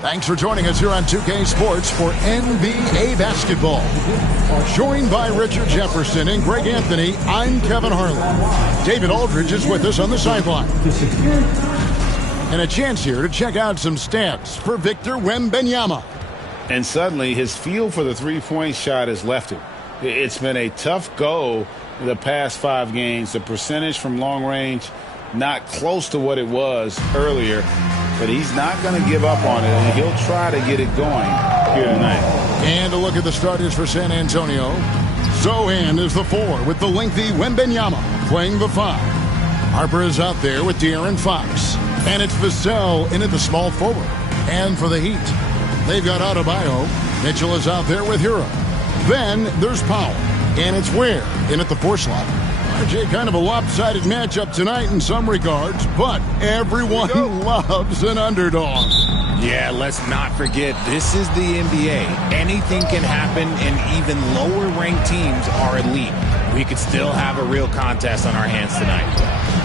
Thanks for joining us here on 2K Sports for NBA basketball. Joined by Richard Jefferson and Greg Anthony, I'm Kevin Harlan. David Aldridge is with us on the sideline. And a chance here to check out some stats for Victor Wembanyama. And suddenly his feel for the three-point shot has left him. It's been a tough go the past 5 games. The percentage from long range not close to what it was earlier. But he's not going to give up on it, and he'll try to get it going here tonight. And a look at the starters for San Antonio. Zohan is the 4 with the lengthy Wembanyama playing the 5. Harper is out there with De'Aaron Fox. And it's Vassell in at the small forward. And for the Heat, they've got Adebayo. Mitchell is out there with Hero. Then there's Powell. And it's Ware in at the 4 slot. RJ, kind of a lopsided matchup tonight in some regards, but everyone loves an underdog. Yeah, let's not forget, this is the NBA. Anything can happen, and even lower-ranked teams are elite. We could still have a real contest on our hands tonight.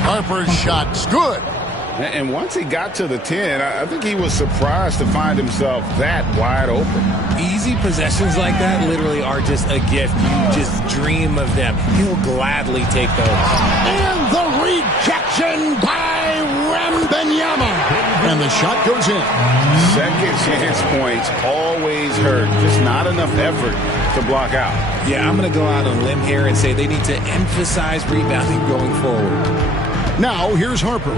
Harper's shot's good. And once he got to the 10, I think he was surprised to find himself that wide open. Easy possessions like that literally are just a gift. You just dream of them. He'll gladly take those. And the rejection by Wembanyama. And the shot goes in. Second chance points always hurt. Just not enough effort to block out. Yeah, I'm going to go out on a limb here and say they need to emphasize rebounding going forward. Now, here's Harper.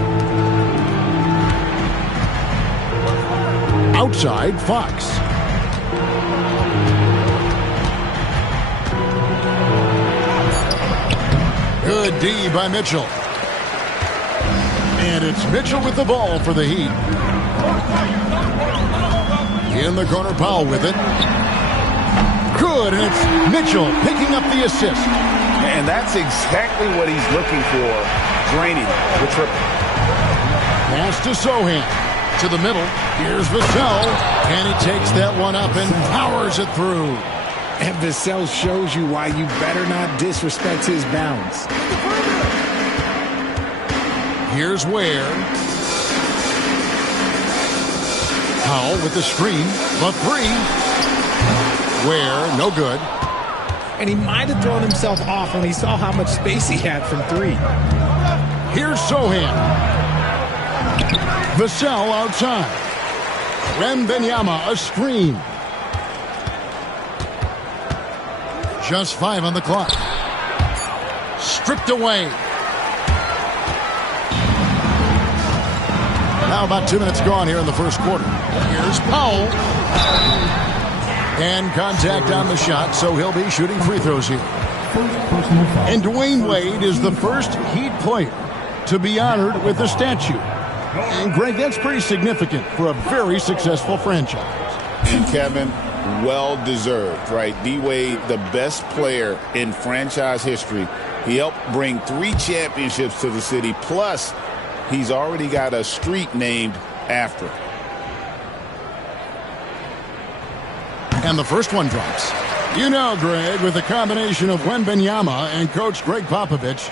Outside, Fox. Good D by Mitchell. And it's Mitchell with the ball for the Heat. In the corner, Powell with it. Good, and it's Mitchell picking up the assist. And that's exactly what he's looking for. Draining the triple. Pass to Zohan. To the middle. Here's Vassell. And he takes that one up and powers it through. And Vassell shows you why you better not disrespect his bounds. Here's Ware. Powell with the screen. The 3. Ware, no good. And he might have thrown himself off when he saw how much space he had from 3. Here's Zohan. Vassell outside. Wembanyama, a screen. Just 5 on the clock. Stripped away. Now about 2 minutes gone here in the first quarter. Here's Powell. And contact on the shot, so he'll be shooting free throws here. And Dwayne Wade is the first Heat player to be honored with a statue. And, Greg, that's pretty significant for a very successful franchise. And, Kevin, well-deserved, right? D-Wade, the best player in franchise history. He helped bring 3 championships to the city, plus he's already got a street named after him. And the first one drops. You know, Greg, with the combination of Wembanyama and Coach Greg Popovich,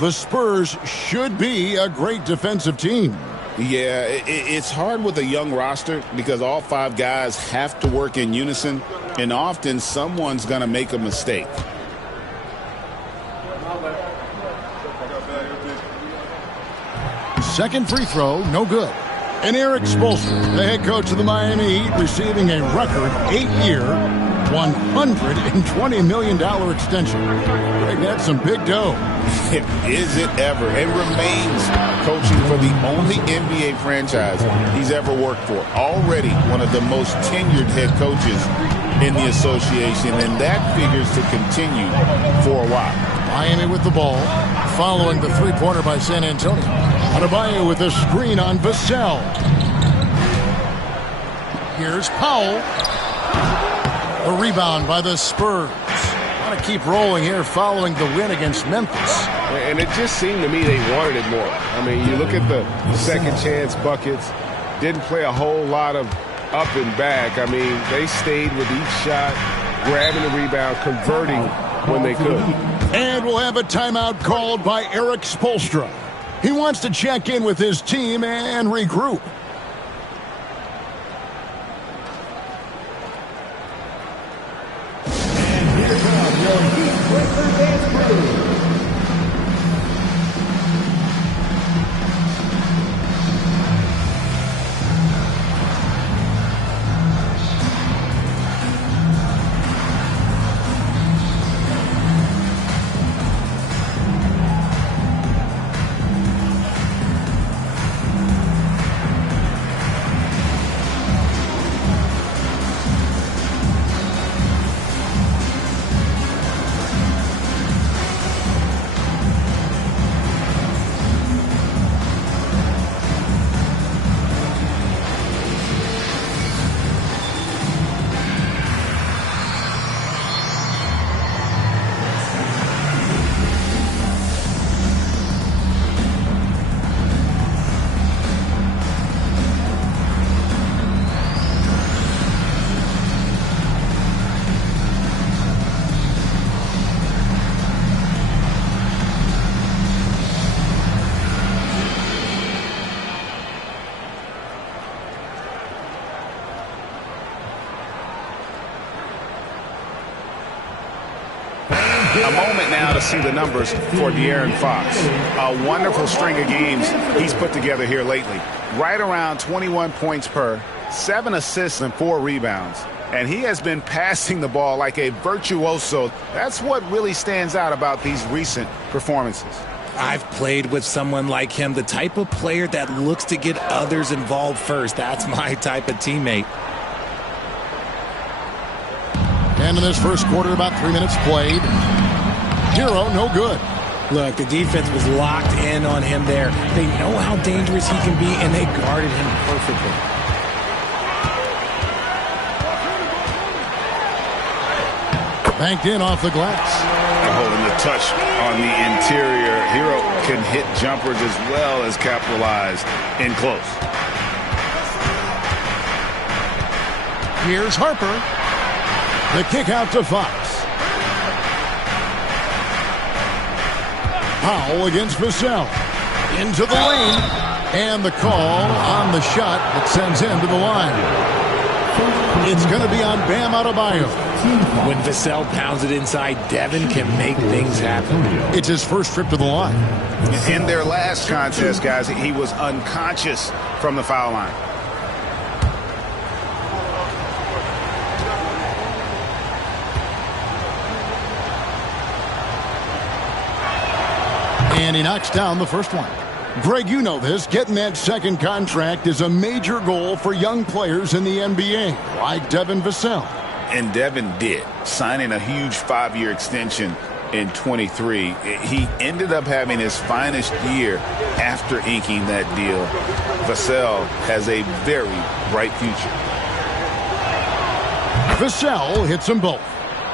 the Spurs should be a great defensive team. Yeah, it's hard with a young roster because all 5 guys have to work in unison, and often someone's going to make a mistake. Second free throw, no good. And Eric Spoelstra, the head coach of the Miami Heat, receiving a record 8-year, $120 million extension. Greg, that's some big dough. Is it ever? And remains coaching for the only NBA franchise he's ever worked for. Already one of the most tenured head coaches in the association, and that figures to continue for a while. Miami with the ball, following the three-pointer by San Antonio. Adebayo with a screen on Vassell. Here's Powell. A rebound by the Spurs. Want to keep rolling here following the win against Memphis. And it just seemed to me they wanted it more. I mean, you look at the second chance buckets, didn't play a whole lot of up and back. I mean, they stayed with each shot, grabbing the rebound, converting when they could. And we'll have a timeout called by Eric Spoelstra. He wants to check in with his team and regroup. A moment now to see the numbers for De'Aaron Fox. A wonderful string of games he's put together here lately. Right around 21 points per, 7 assists and 4 rebounds. And he has been passing the ball like a virtuoso. That's what really stands out about these recent performances. I've played with someone like him, the type of player that looks to get others involved first. That's my type of teammate. And in this first quarter, about 3 minutes played. Hero, no good. Look, the defense was locked in on him there. They know how dangerous he can be, and they guarded him perfectly. Banked in off the glass. Holding the touch on the interior. Hero can hit jumpers as well as capitalize in close. Here's Harper. The kick out to Fox. Powell against Vassell. Into the lane. And the call on the shot that sends him to the line. It's going to be on Bam Adebayo. When Vassell pounds it inside, Devin can make things happen. It's his first trip to the line. In their last contest, guys, he was unconscious from the foul line. And he knocks down the first one. Greg, you know this. Getting that second contract is a major goal for young players in the NBA, like Devin Vassell. And Devin did, signing a huge 5-year extension in 23. He ended up having his finest year after inking that deal. Vassell has a very bright future. Vassell hits them both.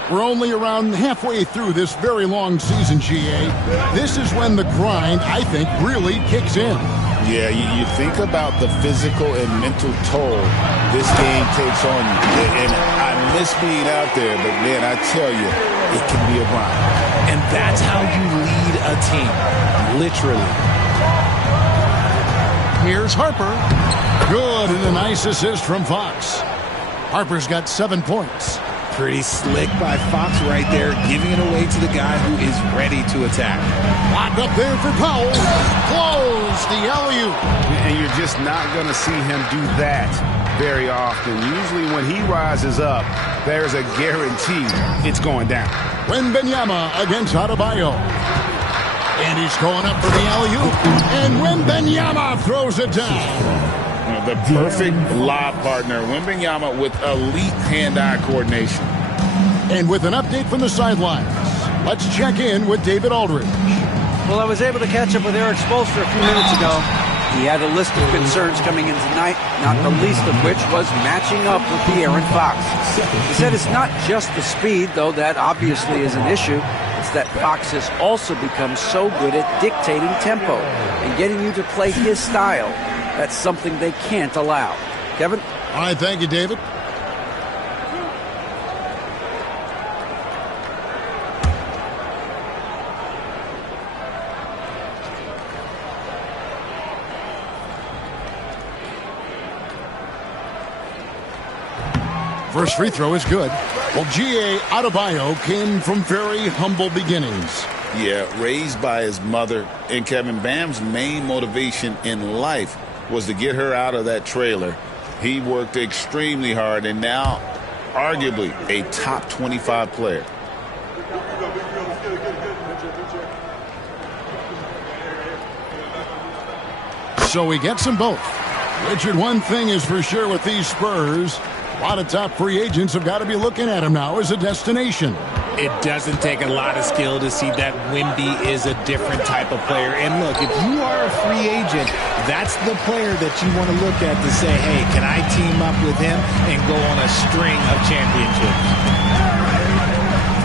We're only around halfway through this very long season, GA. This is when the grind, I think, really kicks in. Yeah, you think about the physical and mental toll this game takes on you. And I miss being out there, but, man, I tell you, it can be a grind. And that's how you lead a team, literally. Here's Harper. Good, and a nice assist from Fox. Harper's got 7 points. Pretty slick by Fox right there, giving it away to the guy who is ready to attack. Locked up there for Powell. Close the alley-oop. And you're just not going to see him do that very often. Usually when he rises up, there's a guarantee it's going down. Wembanyama against Adebayo. And he's going up for the alley-oop. And Wembanyama throws it down. The perfect lob partner, Wembanyama, with elite hand-eye coordination. And with an update from the sidelines, let's check in with David Aldridge. Well, I was able to catch up with Eric Spoelstra a few minutes ago. He had a list of concerns coming in tonight, not the least of which was matching up with De'Aaron Fox. He said it's not just the speed, though that obviously is an issue. It's that Fox has also become so good at dictating tempo and getting you to play his style. That's something they can't allow. Kevin? All right, thank you, David. First free throw is good. Well, G.A. Adebayo came from very humble beginnings. Yeah, raised by his mother. And Kevin, Bam's main motivation in life was to get her out of that trailer. He worked extremely hard and now arguably a top 25 player. So he gets them both. Richard, one thing is for sure with these Spurs, a lot of top free agents have got to be looking at him now as a destination. It doesn't take a lot of skill to see that Wemby is a different type of player. And look, if you are a free agent, that's the player that you want to look at to say, hey, can I team up with him and go on a string of championships?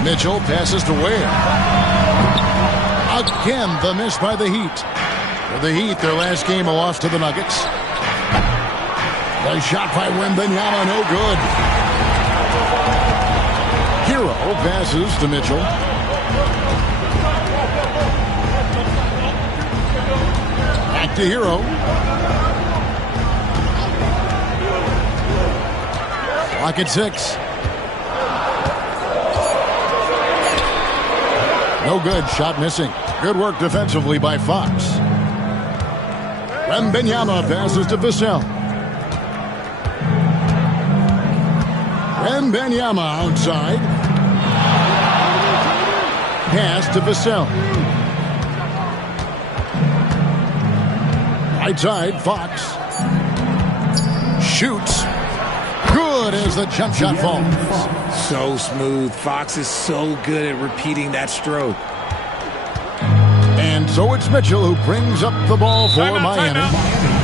Mitchell passes to Ware. Again, the miss by the Heat. For the Heat, their last game, a loss to the Nuggets. The shot by Wembanyama, no good. Hero passes to Mitchell. Back to Hero. Clock at 6. No good. Shot missing. Good work defensively by Fox. Wembanyama passes to Vassell. Wembanyama outside. Pass to Vassell. Right side, Fox. Shoots. Good as the jump shot falls. So smooth. Fox is so good at repeating that stroke. And so it's Mitchell who brings up the ball for Miami.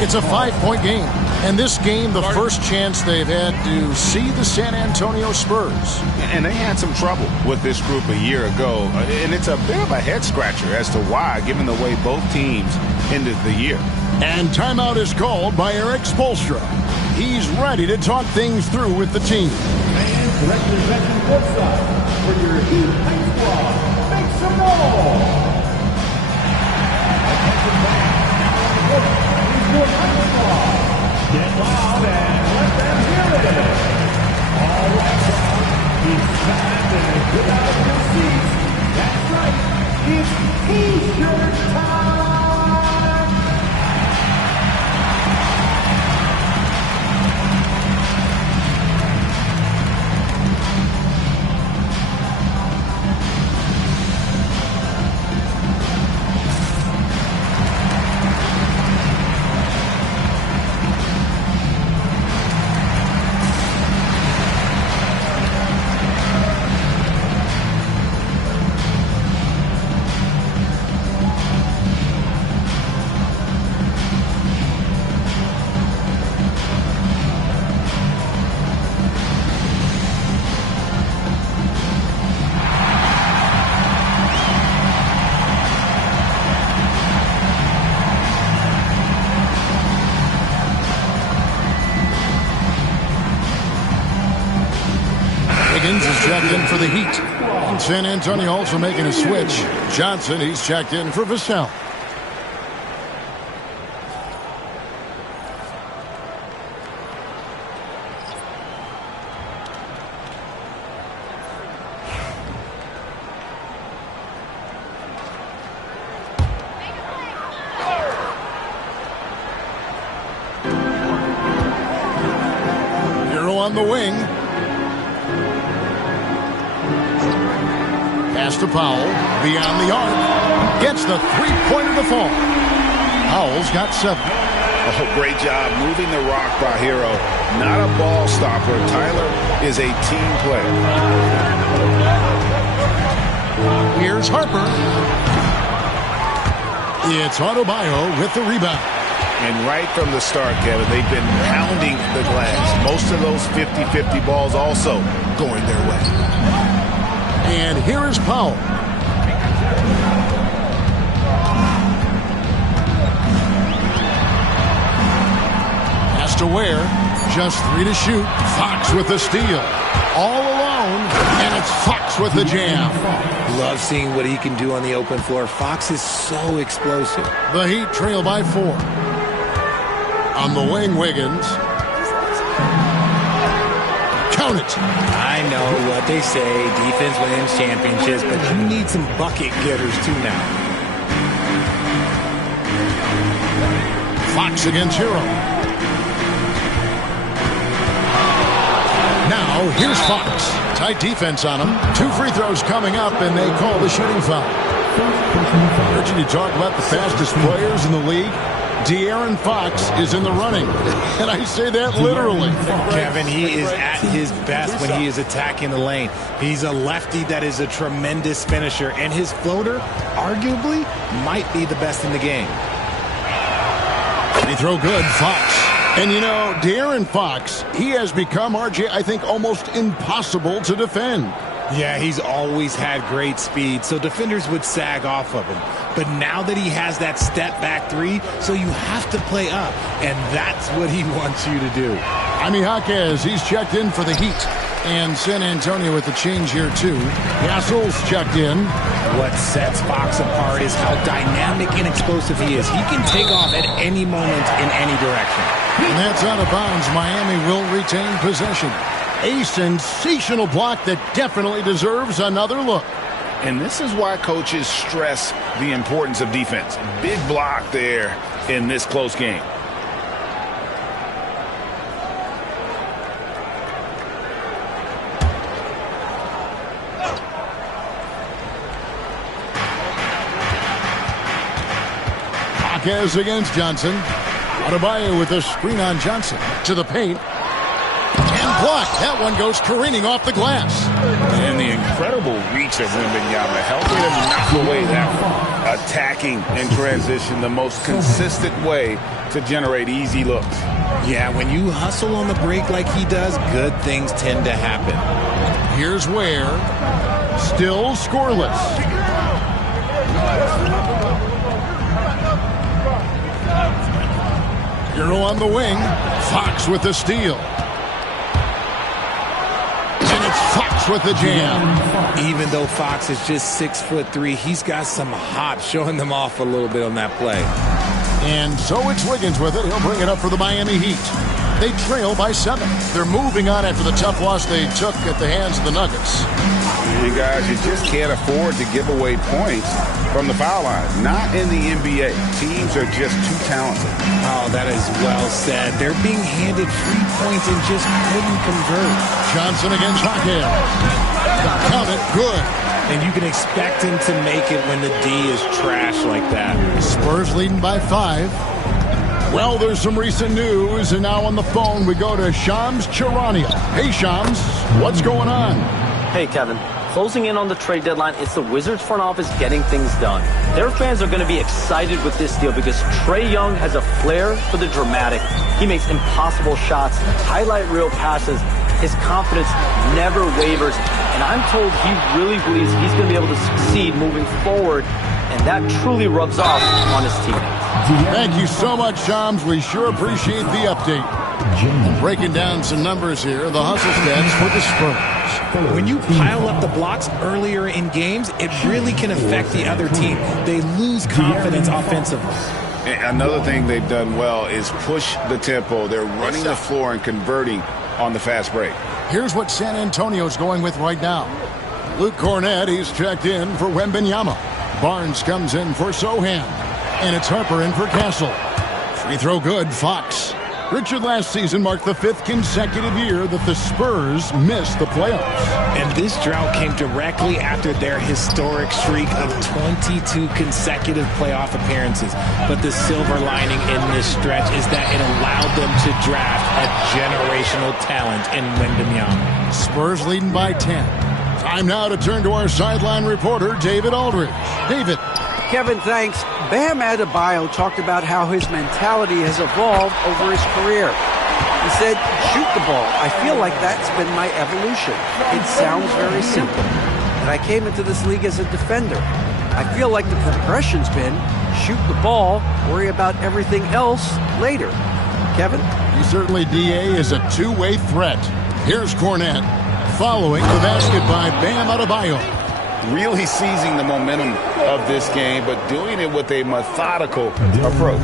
It's a 5-point game. And this game, the first chance they've had to see the San Antonio Spurs. And they had some trouble with this group a year ago. And it's a bit of a head-scratcher as to why, given the way both teams ended the year. And timeout is called by Eric Spoelstra. He's ready to talk things through with the team. Fans representing both sides for your Heat High Squad. Make some noise! Attention fans, now is your High Squad. Get loud and let them hear it. All right, it's time to get out of your seats. That's right, it's T-shirt time. Is checked in for the Heat. And San Antonio also making a switch. Johnson, he's checked in for Vassell. Hero on the wing. Pass to Powell, beyond the arc, gets the three-pointer to fall. Powell's got 7. Oh, great job moving the rock by Hero. Not a ball stopper. Tyler is a team player. Here's Harper. It's Adebayo with the rebound. And right from the start, Kevin, they've been pounding the glass. Most of those 50-50 balls also going their way. And here is Powell. Pass to Ware. Just 3 to shoot. Fox with the steal. All alone. And it's Fox with the jam. Love seeing what he can do on the open floor. Fox is so explosive. The Heat trail by 4. On the wing, Wiggins. Count it. I know what they say, defense wins championships, but you need some bucket getters too now. Fox against Hero. Now, here's Fox. Tight defense on him. 2 free throws coming up, and they call the shooting foul. Heard you talk about the fastest players in the league. De'Aaron Fox is in the running. And I say that literally. Kevin, he is at his best when he is attacking the lane. He's a lefty that is a tremendous finisher, and his floater, arguably, might be the best in the game. They throw good, Fox. And you know, De'Aaron Fox, he has become, RJ, I think, almost impossible to defend. Yeah, he's always had great speed, so defenders would sag off of him. But now that he has that step-back 3, so you have to play up, and that's what he wants you to do. Jaime Jaquez, he's checked in for the Heat. And San Antonio with the change here, too. Gassol's checked in. What sets Fox apart is how dynamic and explosive he is. He can take off at any moment in any direction. And that's out of bounds. Miami will retain possession. A sensational block that definitely deserves another look. And this is why coaches stress the importance of defense. Big block there in this close game. Jaquez against Johnson. Adebayo with a screen on Johnson. To the paint. And blocked. That one goes careening off the glass. And the incredible reach of Wembanyama helping him knock away that one. Attacking in transition, the most consistent way to generate easy looks. Yeah, when you hustle on the break like he does, good things tend to happen. Here's Ware. Still scoreless. Hero on the wing. Fox with the steal. And it's Fox with the jam. Even though Fox is just 6'3", he's got some hop, showing them off a little bit on that play. And so it's Wiggins with it. He'll bring it up for the Miami Heat. They trail by 7. They're moving on after the tough loss they took at the hands of the Nuggets. You guys, you just can't afford to give away points from the foul line. Not in the NBA. Teams are just too talented. Oh, that is well said. They're being handed free points and just couldn't convert. Johnson against Jaquez. Count it. Good. And you can expect him to make it when the D is trash like that. Spurs leading by 5. Well, there's some recent news, and now on the phone we go to Shams Charania. Hey, Shams, what's going on? Hey, Kevin. Closing in on the trade deadline, it's the Wizards front office getting things done. Their fans are going to be excited with this deal because Trae Young has a flair for the dramatic. He makes impossible shots, highlight reel passes. His confidence never wavers, and I'm told he really believes he's going to be able to succeed moving forward, and that truly rubs off on his teammates. Thank you so much, Shams. We sure appreciate the update. Breaking down some numbers here, the hustle stats for the Spurs. When you pile up the blocks earlier in games, it really can affect the other team. They lose confidence offensively. Another thing they've done well is push the tempo. They're running the floor and converting on the fast break. Here's what San Antonio's going with right now. Luke Cornett, he's checked in for Wembanyama. Barnes comes in for Sohan. And it's Harper in for Castle. Free throw good, Fox. Richard last season marked the 5th consecutive year that the Spurs missed the playoffs. And this drought came directly after their historic streak of 22 consecutive playoff appearances. But the silver lining in this stretch is that it allowed them to draft a generational talent in Wembanyama. Spurs leading by 10. Time now to turn to our sideline reporter, David Aldridge. David. Kevin, thanks. Bam Adebayo talked about how his mentality has evolved over his career. He said, shoot the ball. I feel like that's been my evolution. It sounds very simple. And I came into this league as a defender. I feel like the progression's been shoot the ball, worry about everything else later. Kevin? He certainly, DA, is a two-way threat. Here's Cornett following the basket by Bam Adebayo. really seizing the momentum of this game, but doing it with a methodical approach.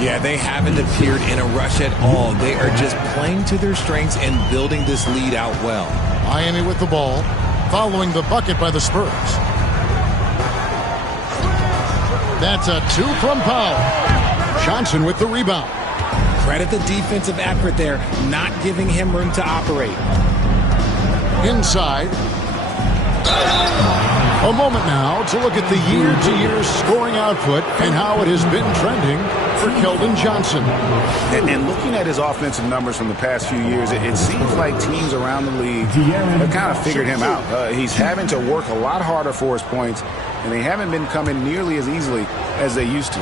Yeah, they haven't appeared in a rush at all. They are just playing to their strengths and building this lead out well. Miami with the ball, following the bucket by the Spurs. That's a 2 from Powell. Johnson with the rebound. Credit the defensive effort there, not giving him room to operate. Inside. A moment now to look at the year-to-year scoring output and how it has been trending for Keldon Johnson. And looking at his offensive numbers from the past few years, it seems like teams around the league have kind of figured him out. He's having to work a lot harder for his points, and they haven't been coming nearly as easily as they used to.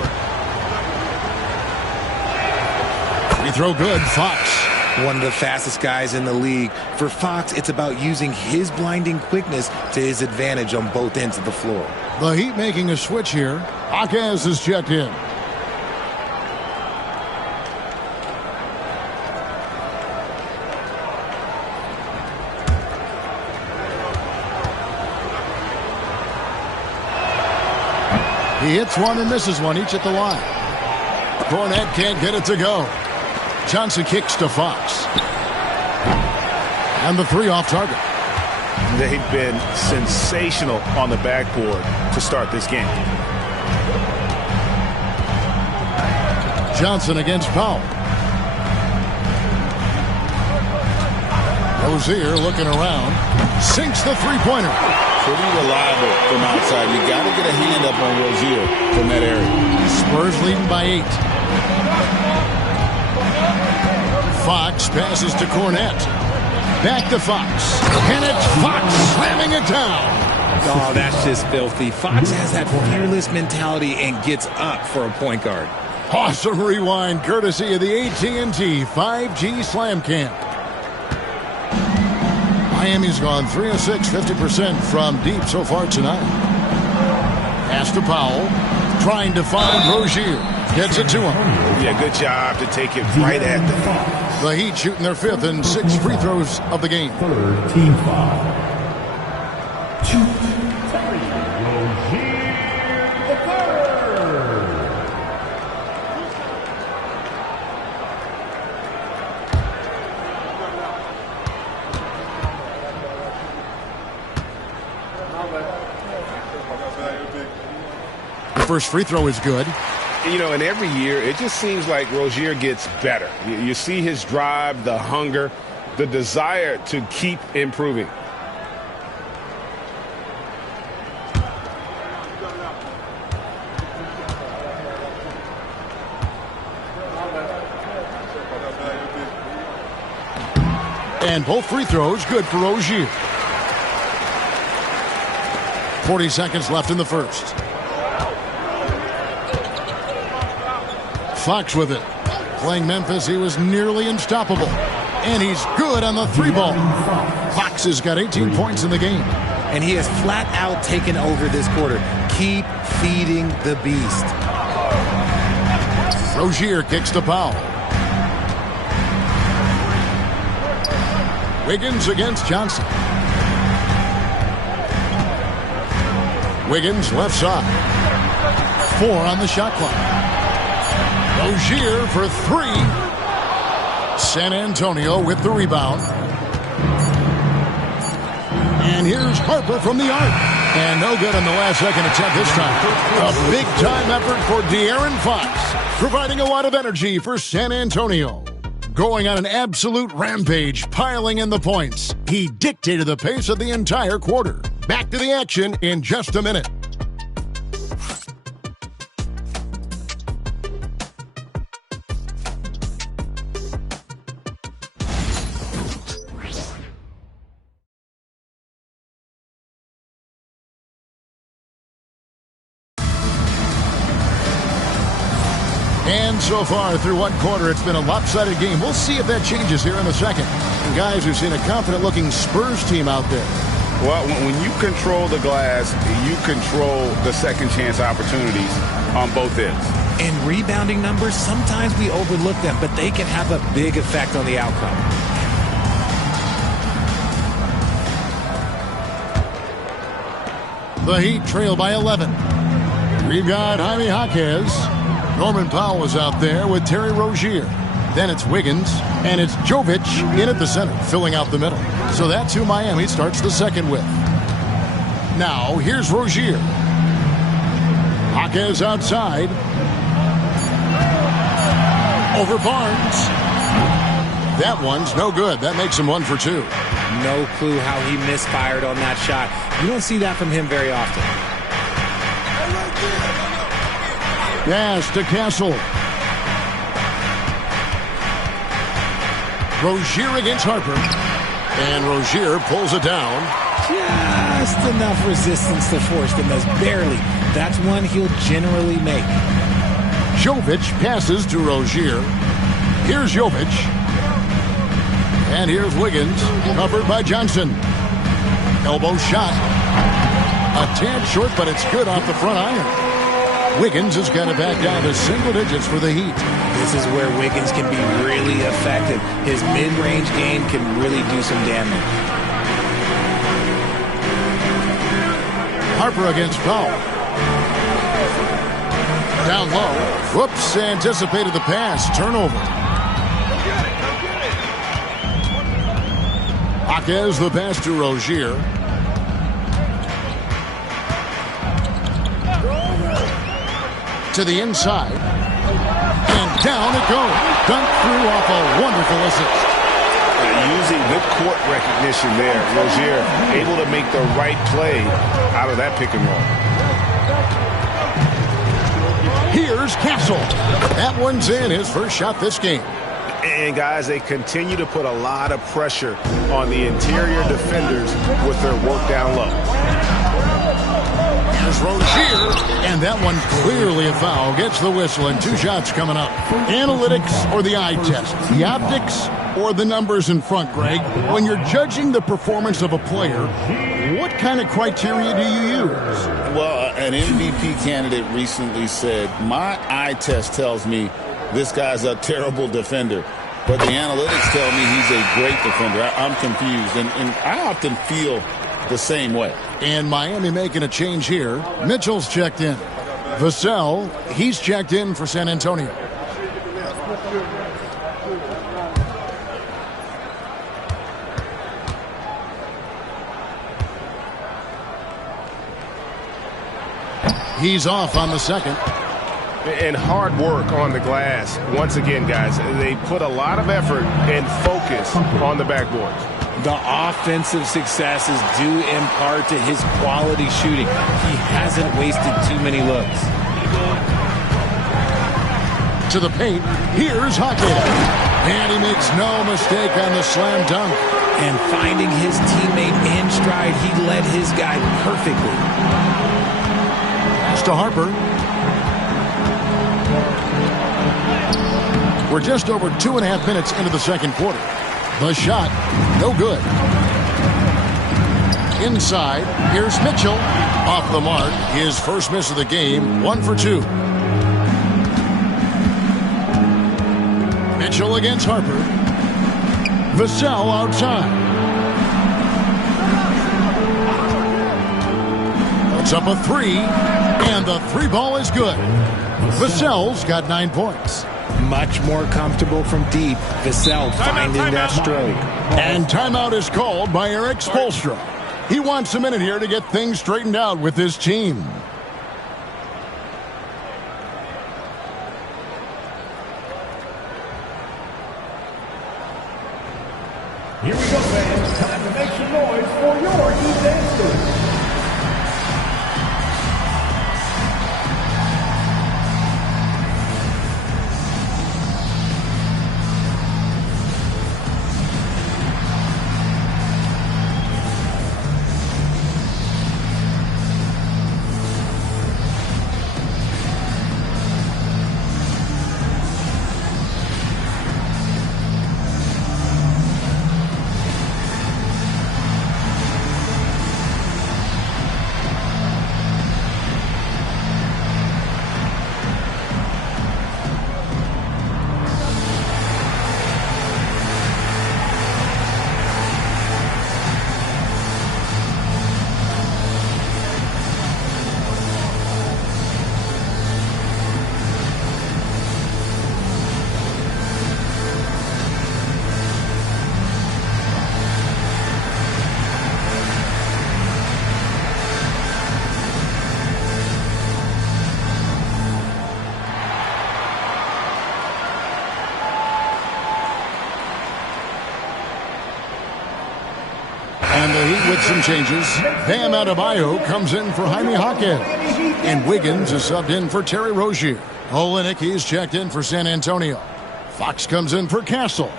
Free throw good, Fox. One of the fastest guys in the league. For Fox, it's about using his blinding quickness to his advantage on both ends of the floor. The Heat making a switch here. Akaz is checked in. He hits one and misses one, each at the line. Cornette can't get it to go. Johnson kicks to Fox. And the 3 off target. They've been sensational on the backboard to start this game. Johnson against Powell. Rozier looking around. Sinks the three-pointer. Pretty reliable from outside. You got to get a hand up on Rozier from that area. Spurs leading by 8. Fox passes to Cornette. Back to Fox. And it's Fox slamming it down. Oh, that's just filthy. Fox has that fearless mentality and gets up for a point guard. Awesome rewind courtesy of the AT&T 5G Slam Camp. Miami's gone 3 of 6, 50% from deep so far tonight. Pass to Powell. Trying to find Rozier. Gets it to him. Yeah, good job to take it right at them. The Heat shooting their 5th and 6th free throws of the game. Third team foul. Terry Rozier the third. The first free throw is good. You know, and every year, it just seems like Rozier gets better. You see his drive, the hunger, the desire to keep improving. And both free throws good for Rozier. 40 seconds left in the first. Fox with it. Playing Memphis, he was nearly unstoppable. And he's good on the 3-ball. Fox has got 18 points in the game. And he has flat out taken over this quarter. Keep feeding the beast. Rozier kicks to Powell. Wiggins against Johnson. Wiggins left side. 4 on the shot clock. Rozier for 3. San Antonio with the rebound. And here's Harper from the arc. And no good on the last second attempt this time. A big-time effort for De'Aaron Fox, providing a lot of energy for San Antonio. Going on an absolute rampage, piling in the points. He dictated the pace of the entire quarter. Back to the action in just a minute. And so far, through one quarter, it's been a lopsided game. We'll see if that changes here in a second. And guys, we've seen a confident-looking Spurs team out there. Well, when you control the glass, you control the second chance opportunities on both ends. And rebounding numbers, sometimes we overlook them, but they can have a big effect on the outcome. The Heat trail by 11. We've got Jaime Jaquez. Norman Powell is out there with Terry Rozier. Then it's Wiggins, and it's Jovic in at the center, filling out the middle. So that's who Miami starts the second with. Now, here's Rozier. Jaquez outside. Over Barnes. That one's no good. That makes him 1 for 2. No clue how he misfired on that shot. You don't see that from him very often. Pass to Castle. Rozier against Harper. And Rozier pulls it down. Just enough resistance to force the miss. Barely. That's one he'll generally make. Jovic passes to Rozier. Here's Jovic. And here's Wiggins. Covered by Johnson. Elbow shot. A tad short, but it's good off the front iron. Wiggins has got it back down to single digits for the Heat. This is where Wiggins can be really effective. His mid-range game can really do some damage. Harper against Powell. Down low. Whoops, anticipated the pass. Turnover. Jaquez the pass to Rozier. To the inside. And down it goes. Dunked through off a wonderful assist. Using good court recognition there. Rozier able to make the right play out of that pick and roll. Here's Castle. That one's in, his first shot this game. And guys, they continue to put a lot of pressure on the interior defenders with their work down low. Here's Rozier, and that one clearly a foul. Gets the whistle, and 2 shots coming up. Analytics or the eye test? The optics or the numbers in front, Greg? When you're judging the performance of a player, what kind of criteria do you use? Well, an MVP candidate recently said, my eye test tells me this guy's a terrible defender, but the analytics tell me he's a great defender. I'm confused, and I often feel the same way. And Miami making a change here. Mitchell's checked in. Vassell, he's checked in for San Antonio. He's off on the second. And hard work on the glass. Once again, guys, they put a lot of effort and focus on the backboards. The offensive success is due in part to his quality shooting. He hasn't wasted too many looks. To the paint, here's Jaquez. And he makes no mistake on the slam dunk. And finding his teammate in stride, he led his guy perfectly. Pass to Harper. We're just over 2.5 minutes into the second quarter. The shot, no good. Inside, here's Mitchell. Off the mark, his first miss of the game, 1 for 2. Mitchell against Harper. Vassell outside. Puts up a 3, and the 3 ball is good. Vassell's got 9 points. Much more comfortable from deep. Vassell finding that stroke. And timeout is called by Eric Spoelstra. He wants a minute here to get things straightened out with his team. Here we go, fans. Time to make some noise for your Heat dancers. And the Heat with some changes. Bam Adebayo comes in for Jaime Jaquez. And Wiggins is subbed in for Terry Rozier. Olynyk, he's checked in for San Antonio. Fox comes in for Castle.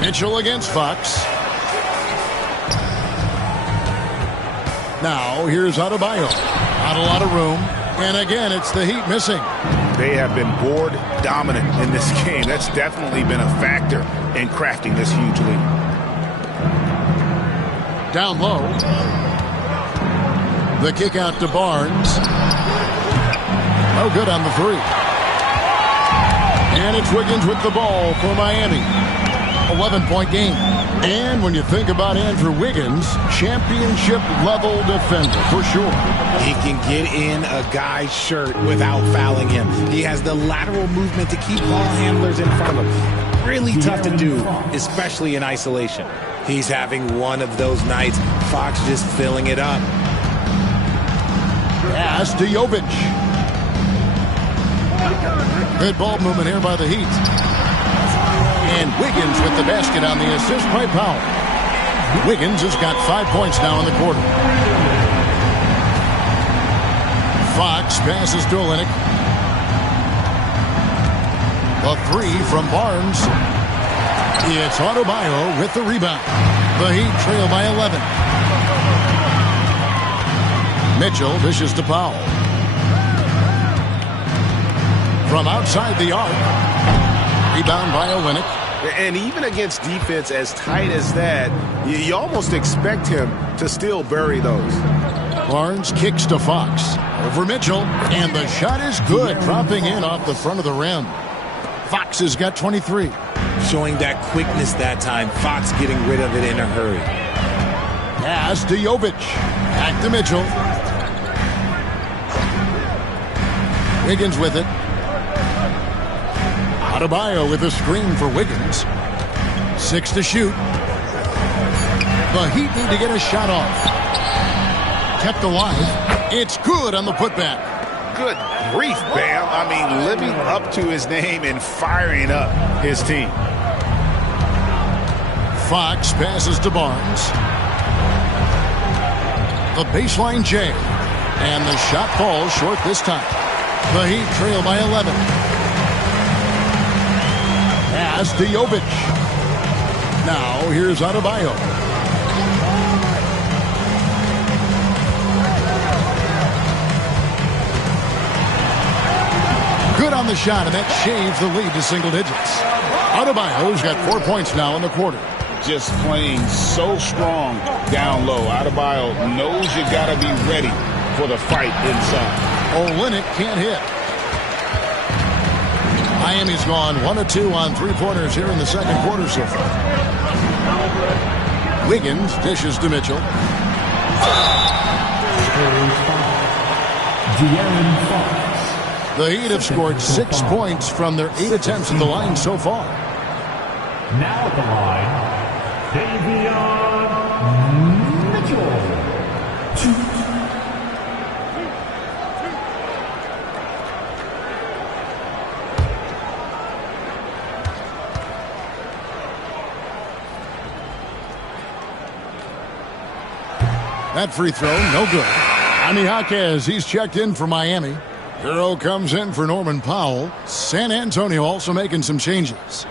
Mitchell against Fox. Now here's Adebayo. Not a lot of room. And again, it's the Heat missing. They have been board dominant in this game. That's definitely been a factor in crafting this huge lead. Down low. The kick out to Barnes. No good on the three. And it's Wiggins with the ball for Miami. 11-point game. And when you think about Andrew Wiggins, championship-level defender for sure. He can get in a guy's shirt without fouling him. He has the lateral movement to keep ball handlers in front of him. Really tough to do, especially in isolation. He's having one of those nights. Fox just filling it up. Pass to Jovic. Good ball movement here by the Heat. And Wiggins with the basket on the assist by Powell. Wiggins has got 5 points now in the quarter. Fox passes to Olynyk. The three from Barnes. It's Adebayo with the rebound. The Heat trail by 11. Mitchell dishes to Powell. From outside the arc. Rebound by Olynyk. And even against defense as tight as that, you almost expect him to still bury those. Barnes kicks to Fox. Over Mitchell. And the shot is good. Dropping in off the front of the rim. Fox has got 23. Showing that quickness that time. Fox getting rid of it in a hurry. Pass to Jovic. Back to Mitchell. Wiggins with it. Adebayo with a screen for Wiggins. 6 to shoot. The Heat need to get a shot off. Kept alive. It's good on the putback. Good grief, Bam. I mean, living up to his name and firing up his team. Fox passes to Barnes. The baseline J. And the shot falls short this time. The Heat trail by 11. Pass to Jovic. Now here's Adebayo. Good on the shot, and that shaves the lead to single digits. Adebayo's got 4 points now in the quarter. Just playing so strong down low. Adebayo knows you got to be ready for the fight inside. Olynyk can't hit. Miami's gone 1 of 2 on three-pointers here in the second quarter so far. Wiggins dishes to Mitchell. The Heat have scored 6 points from their 8 attempts at the line so far. Now at the line, Davion Mitchell. That free throw, no good. Jaime Jaquez, he's checked in for Miami. Hero comes in for Norman Powell. San Antonio also making some changes.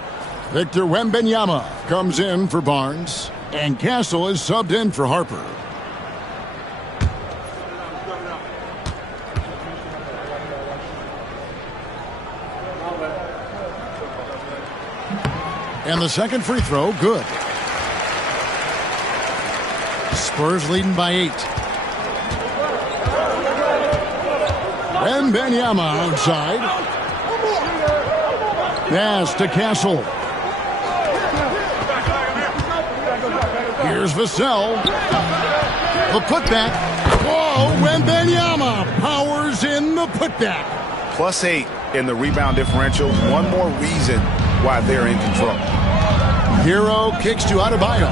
Victor Wembanyama comes in for Barnes. And Castle is subbed in for Harper. And the second free throw, good. Spurs leading by 8. Wembanyama outside. Pass to Castle. Here's Vassell. The putback. Whoa, Wembanyama powers in the putback. +8 in the rebound differential. One more reason why they're in control. Hero kicks to Adebayo.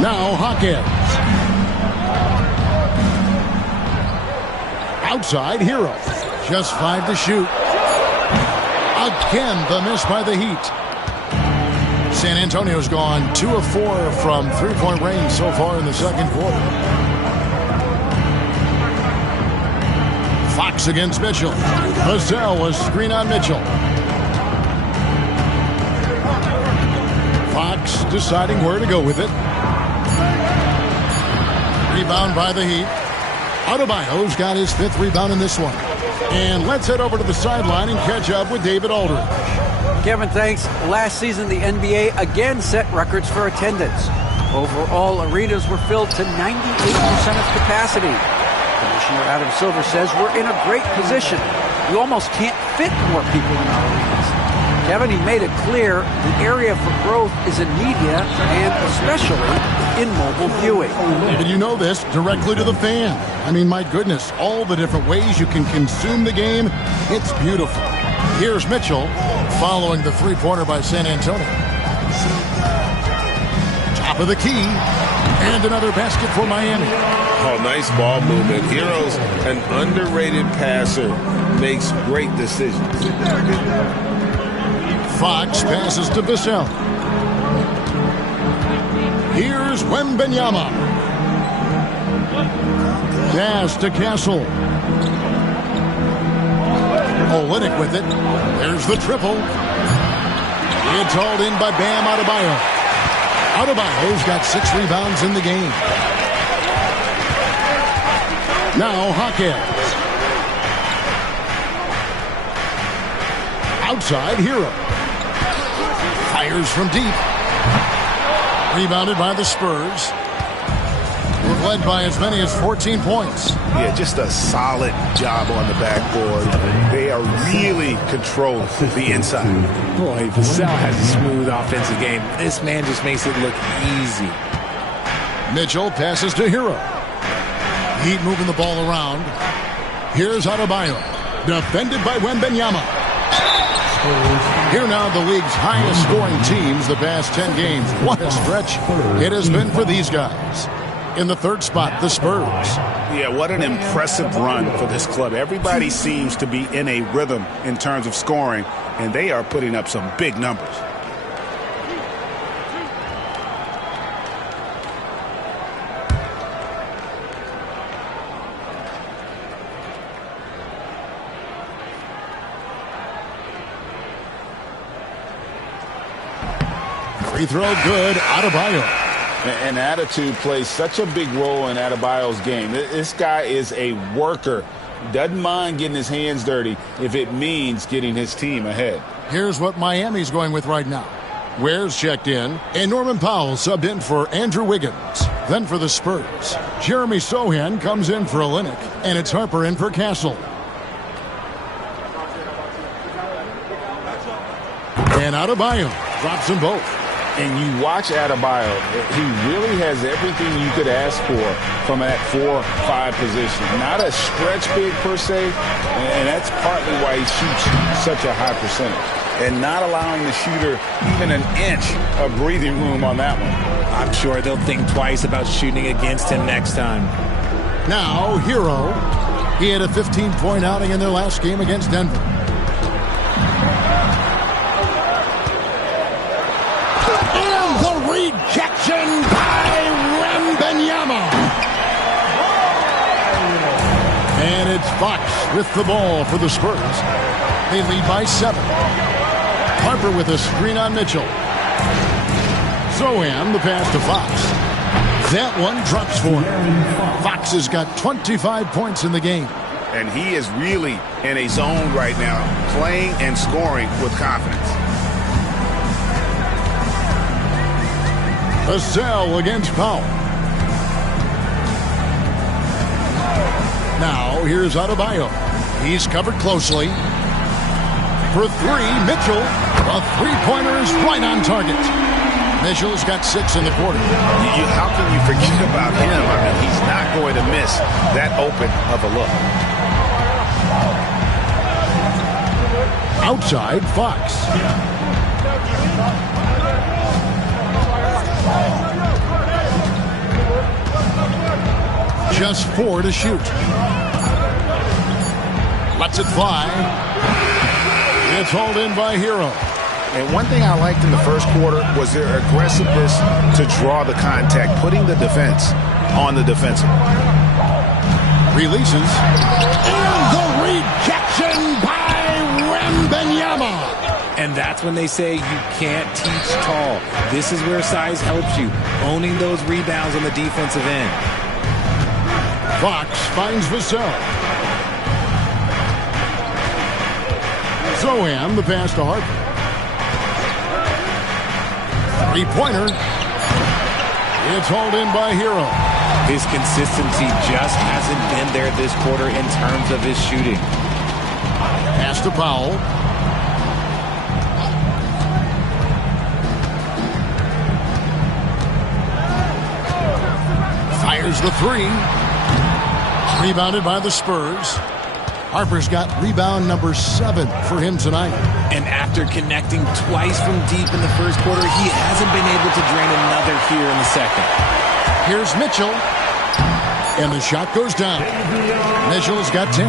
Now Hawkins. Outside Hero. Just 5 to shoot. Again, the miss by the Heat. San Antonio's gone 2 of 4 from three-point range so far in the second quarter. Fox against Mitchell. Vassell, a screen on Mitchell. Fox deciding where to go with it. Rebound by the Heat. Adebayo's got his 5th rebound in this one. And let's head over to the sideline and catch up with David Aldridge. Kevin, thanks. Last season, the NBA again set records for attendance. Overall, arenas were filled to 98% of capacity. Commissioner Adam Silver says we're in a great position. You almost can't fit more people in our arenas. Kevin, he made it clear the area for growth is in media and especially in mobile viewing. But you know this, directly to the fan. I mean, my goodness, all the different ways you can consume the game. It's beautiful. Here's Mitchell following the three-pointer by San Antonio. Top of the key. And another basket for Miami. Oh, nice ball movement. Hero's an underrated passer. Makes great decisions. Fox passes to Vassell. Here's Wembanyama. Pass to Castle. Olynyk with it. There's the triple. It's hauled in by Bam Adebayo. Adebayo's got 6 rebounds in the game. Now Hawkins. Outside Hero. Fires from deep. Rebounded by the Spurs. They've led by as many as 14 points. Yeah, just a solid job on the backboard. They are really controlling the inside. Boy, Vassell has a smooth offensive game. This man just makes it look easy. Mitchell passes to Hero. Heat moving the ball around. Here's Adebayo. Defended by Wembanyama. Here now the league's highest scoring teams the past 10 games. What a stretch it has been for these guys. In the third spot, the Spurs. Yeah, what an impressive run for this club. Everybody seems to be in a rhythm in terms of scoring, and they are putting up some big numbers. Free throw good, Adebayo. And attitude plays such a big role in Adebayo's game. This guy is a worker. Doesn't mind getting his hands dirty if it means getting his team ahead. Here's what Miami's going with right now. Ware's checked in, and Norman Powell subbed in for Andrew Wiggins. Then for the Spurs, Jeremy Sohan comes in for Olynyk, and it's Harper in for Castle. And Adebayo drops them both. And you watch Adebayo, he really has everything you could ask for from that 4-5 position. Not a stretch big per se, and that's partly why he shoots such a high percentage. And not allowing the shooter even an inch of breathing room on that one. I'm sure they'll think twice about shooting against him next time. Now, Hero. He had a 15-point outing in their last game against Denver. Rejection by Wembanyama. And it's Fox with the ball for the Spurs. They lead by 7. Harper with a screen on Mitchell. Zohan, the pass to Fox. That one drops for him. Fox has got 25 points in the game. And he is really in a zone right now, playing and scoring with confidence. Vassell against Powell. Now, here's Adebayo. He's covered closely. For 3, Mitchell. A three-pointer is right on target. Mitchell's got 6 in the quarter. How can you forget about him? I mean, he's not going to miss that open of a look. Outside, Fox. Just 4 to shoot. Lets it fly. It's hauled in by Hero. And one thing I liked in the first quarter was their aggressiveness to draw the contact, putting the defense on the defensive. Releases. And the rejection by Wembanyama. And that's when they say you can't teach tall. This is where size helps you, owning those rebounds on the defensive end. Fox finds Vassell. Zohan, the pass to Harper. Three-pointer. It's hauled in by Hero. His consistency just hasn't been there this quarter in terms of his shooting. Pass to Powell. Fires the three. Rebounded by the Spurs. Harper's got rebound number 7 for him tonight. And after connecting twice from deep in the first quarter, he hasn't been able to drain another here in the second. Here's Mitchell. And the shot goes down. Mitchell's got 10.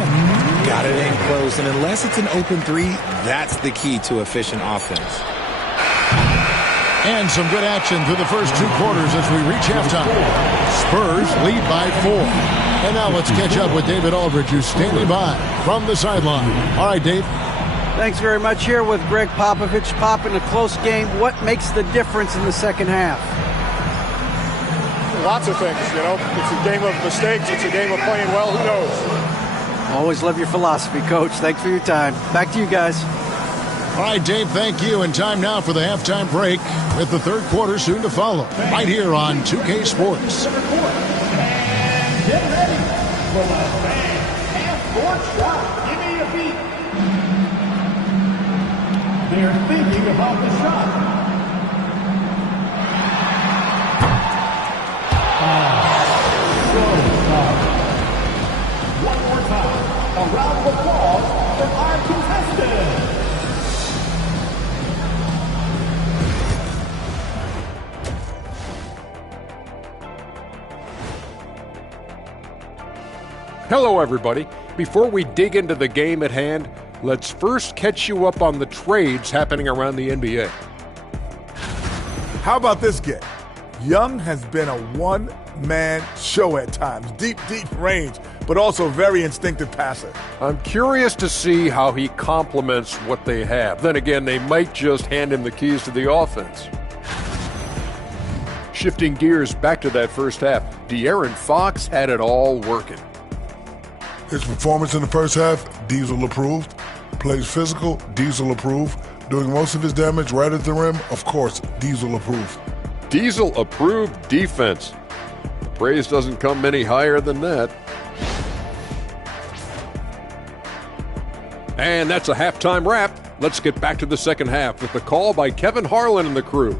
Got it in close, and unless it's an open three, that's the key to efficient offense. And some good action through the first 2 quarters as we reach halftime. Spurs lead by 4. And now let's catch up with David Aldridge, who's standing by from the sideline. All right, Dave. Thanks very much. Here with Greg Popovich. Pop, in a close game, what makes the difference in the second half? Lots of things, you know. It's a game of mistakes. It's a game of playing well. Who knows? Always love your philosophy, Coach. Thanks for your time. Back to you guys. All right, Dave, thank you. And time now for the halftime break with the third quarter soon to follow. Right here on 2K Sports. Get ready for the half-court shot. Give me a beat. They're thinking about the shot. So tough. One more time. A round of applause for our contestants. Hello, everybody. Before we dig into the game at hand, let's first catch you up on the trades happening around the NBA. How about this game? Young has been a one-man show at times. Deep range, but also very instinctive passer. I'm curious to see how he complements what they have. Then again, they might just hand him the keys to the offense. Shifting gears back to that first half, De'Aaron Fox had it all working. His performance in the first half, Diesel approved. Plays physical, Diesel approved. Doing most of his damage right at the rim, of course, Diesel approved. Diesel approved defense. The praise doesn't come any higher than that. And that's a halftime wrap. Let's get back to the second half with the call by Kevin Harlan and the crew.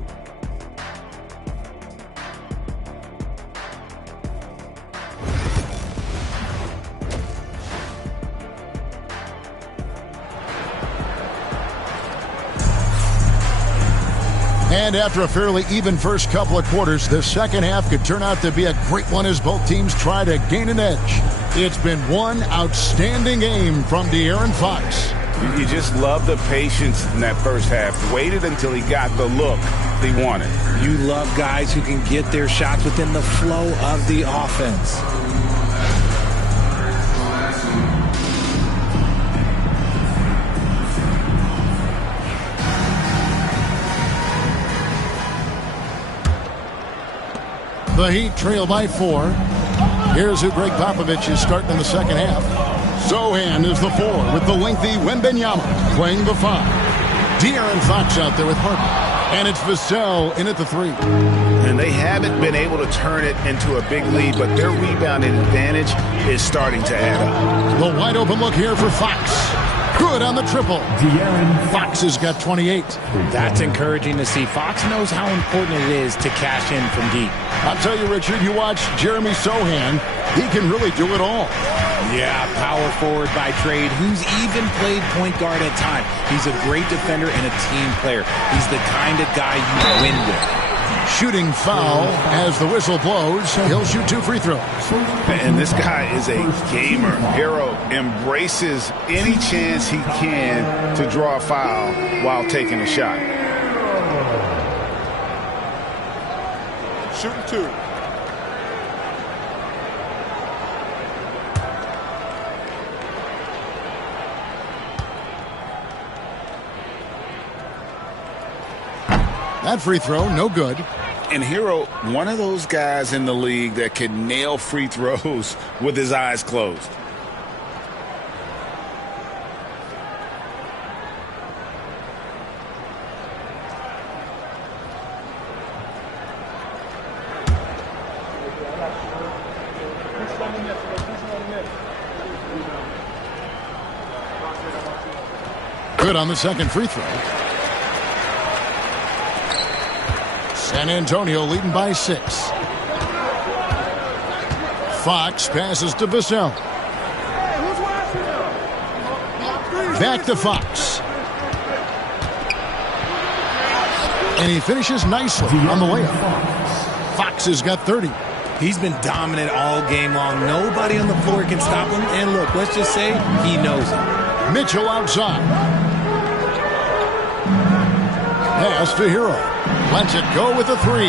And after a fairly even first couple of quarters, the second half could turn out to be a great one as both teams try to gain an edge. It's been one outstanding game from De'Aaron Fox. You just love the patience in that first half. Waited until he got the look he wanted. You love guys who can get their shots within the flow of the offense. The Heat trail by 4. Here's who Greg Popovich is starting in the second half. Zohan is the 4 with the lengthy Wembanyama playing the 5. De'Aaron Fox out there with Harper. And it's Vassell in at the 3. And they haven't been able to turn it into a big lead, but their rebounding advantage is starting to add up. The wide open look here for Fox. Good on the triple. De'Aaron Fox has got 28. That's encouraging to see. Fox knows how important it is to cash in from deep. I'll tell you, Richard, you watch Jeremy Sohan, he can really do it all. Yeah, power forward by trade, who's even played point guard at times. He's a great defender and a team player. He's the kind of guy you win with. Shooting foul as the whistle blows. He'll shoot 2 free throws. And this guy is a gamer. Hero embraces any chance he can to draw a foul while taking a shot. Shooting 2. That free throw, no good. And Hero, one of those guys in the league that can nail free throws with his eyes closed. Good on the second free throw. San Antonio leading by 6. Fox passes to Vassell. Back to Fox. And he finishes nicely on the layup. Fox has got 30. He's been dominant all game long. Nobody on the floor can stop him. And look, let's just say he knows it. Mitchell outside. Pass to Hero. Lets it go with a 3.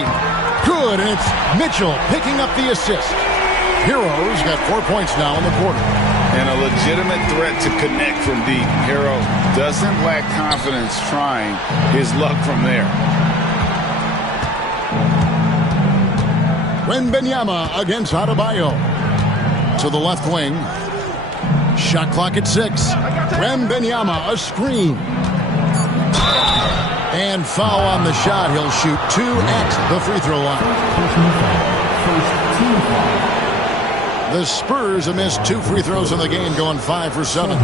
Good, and it's Mitchell picking up the assist. Hero's got 4 points now in the quarter. And a legitimate threat to connect from deep. Hero doesn't lack confidence trying his luck from there. Wembanyama against Adebayo. To the left wing. Shot clock at 6. Wembanyama, a screen. And foul on the shot. He'll shoot 2 at the free throw line. The Spurs have missed 2 free throws in the game, going 5 for 7.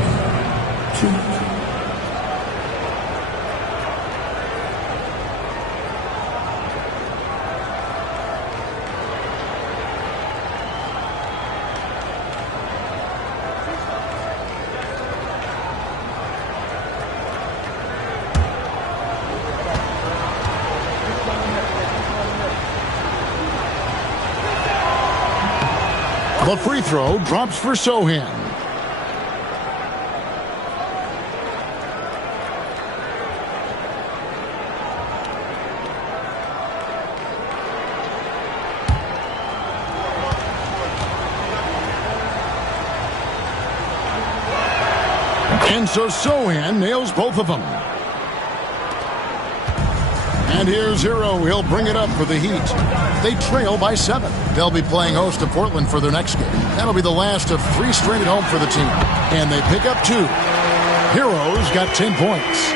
The free throw drops for Sohan. And so Sohan nails both of them. And here's Hero. He'll bring it up for the Heat. They trail by 7. They'll be playing host to Portland for their next game. That'll be the last of 3 straight at home for the team. And they pick up 2. Hero's got 10 points.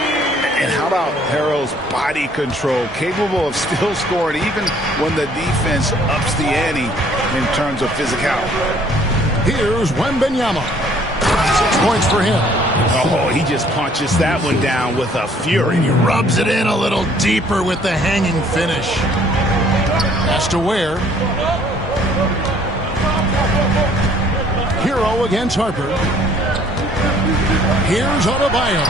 And how about Hero's body control, capable of still scoring even when the defense ups the ante in terms of physicality. Here's Wembanyama. 6 points for him. Oh, he just punches that one down with a fury. He rubs it in a little deeper with the hanging finish. Pass to Ware. Hero against Harper. Here's Adebayo.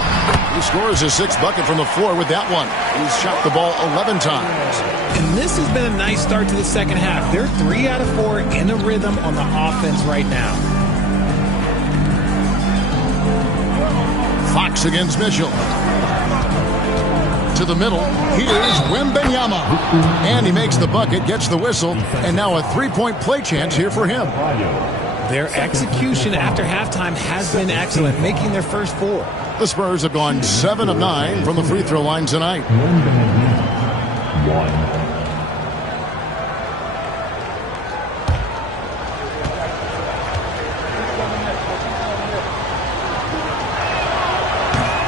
He scores his 6th bucket from the floor with that one. He's shot the ball 11 times. And this has been a nice start to the second half. They're 3 out of 4 in a rhythm on the offense right now. Fox against Mitchell. To the middle. Here's Wembanyama. And he makes the bucket, gets the whistle, and now a 3-point play chance here for him. Their execution after halftime has been excellent, making their first 4. The Spurs have gone 7 of 9 from the free throw line tonight.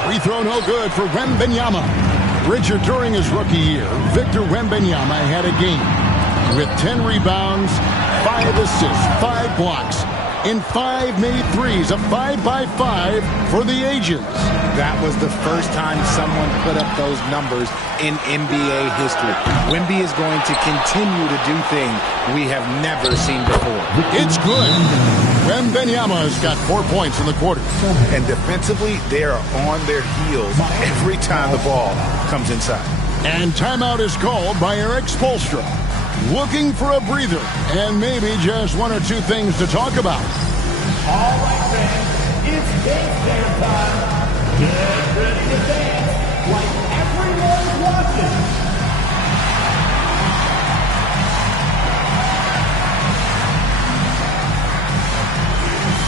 Free throw no good for Wembanyama. Richard, during his rookie year, Victor Wembanyama had a game with 10 rebounds, 5 assists, 5 blocks, in 5 made threes, a 5-by-5 for the ages. That was the first time someone put up those numbers in NBA history. Wemby is going to continue to do things we have never seen before. It's good. Wembanyama's got 4 points in the quarter. And defensively, they are on their heels every time the ball comes inside. And timeout is called by Eric Spoelstra. Looking for a breather and maybe just 1 or 2 things to talk about. All right, fans, it's dance dance time. Get ready to dance like everyone's watching.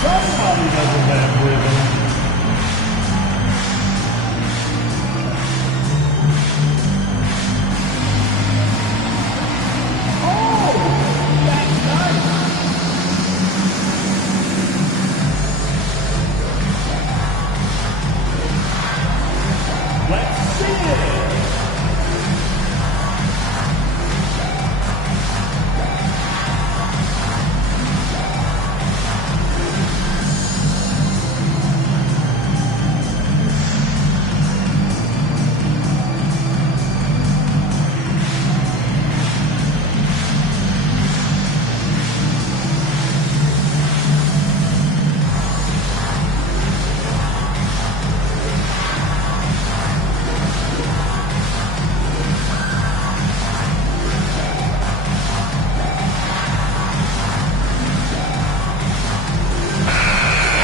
Somebody doesn't have rhythm.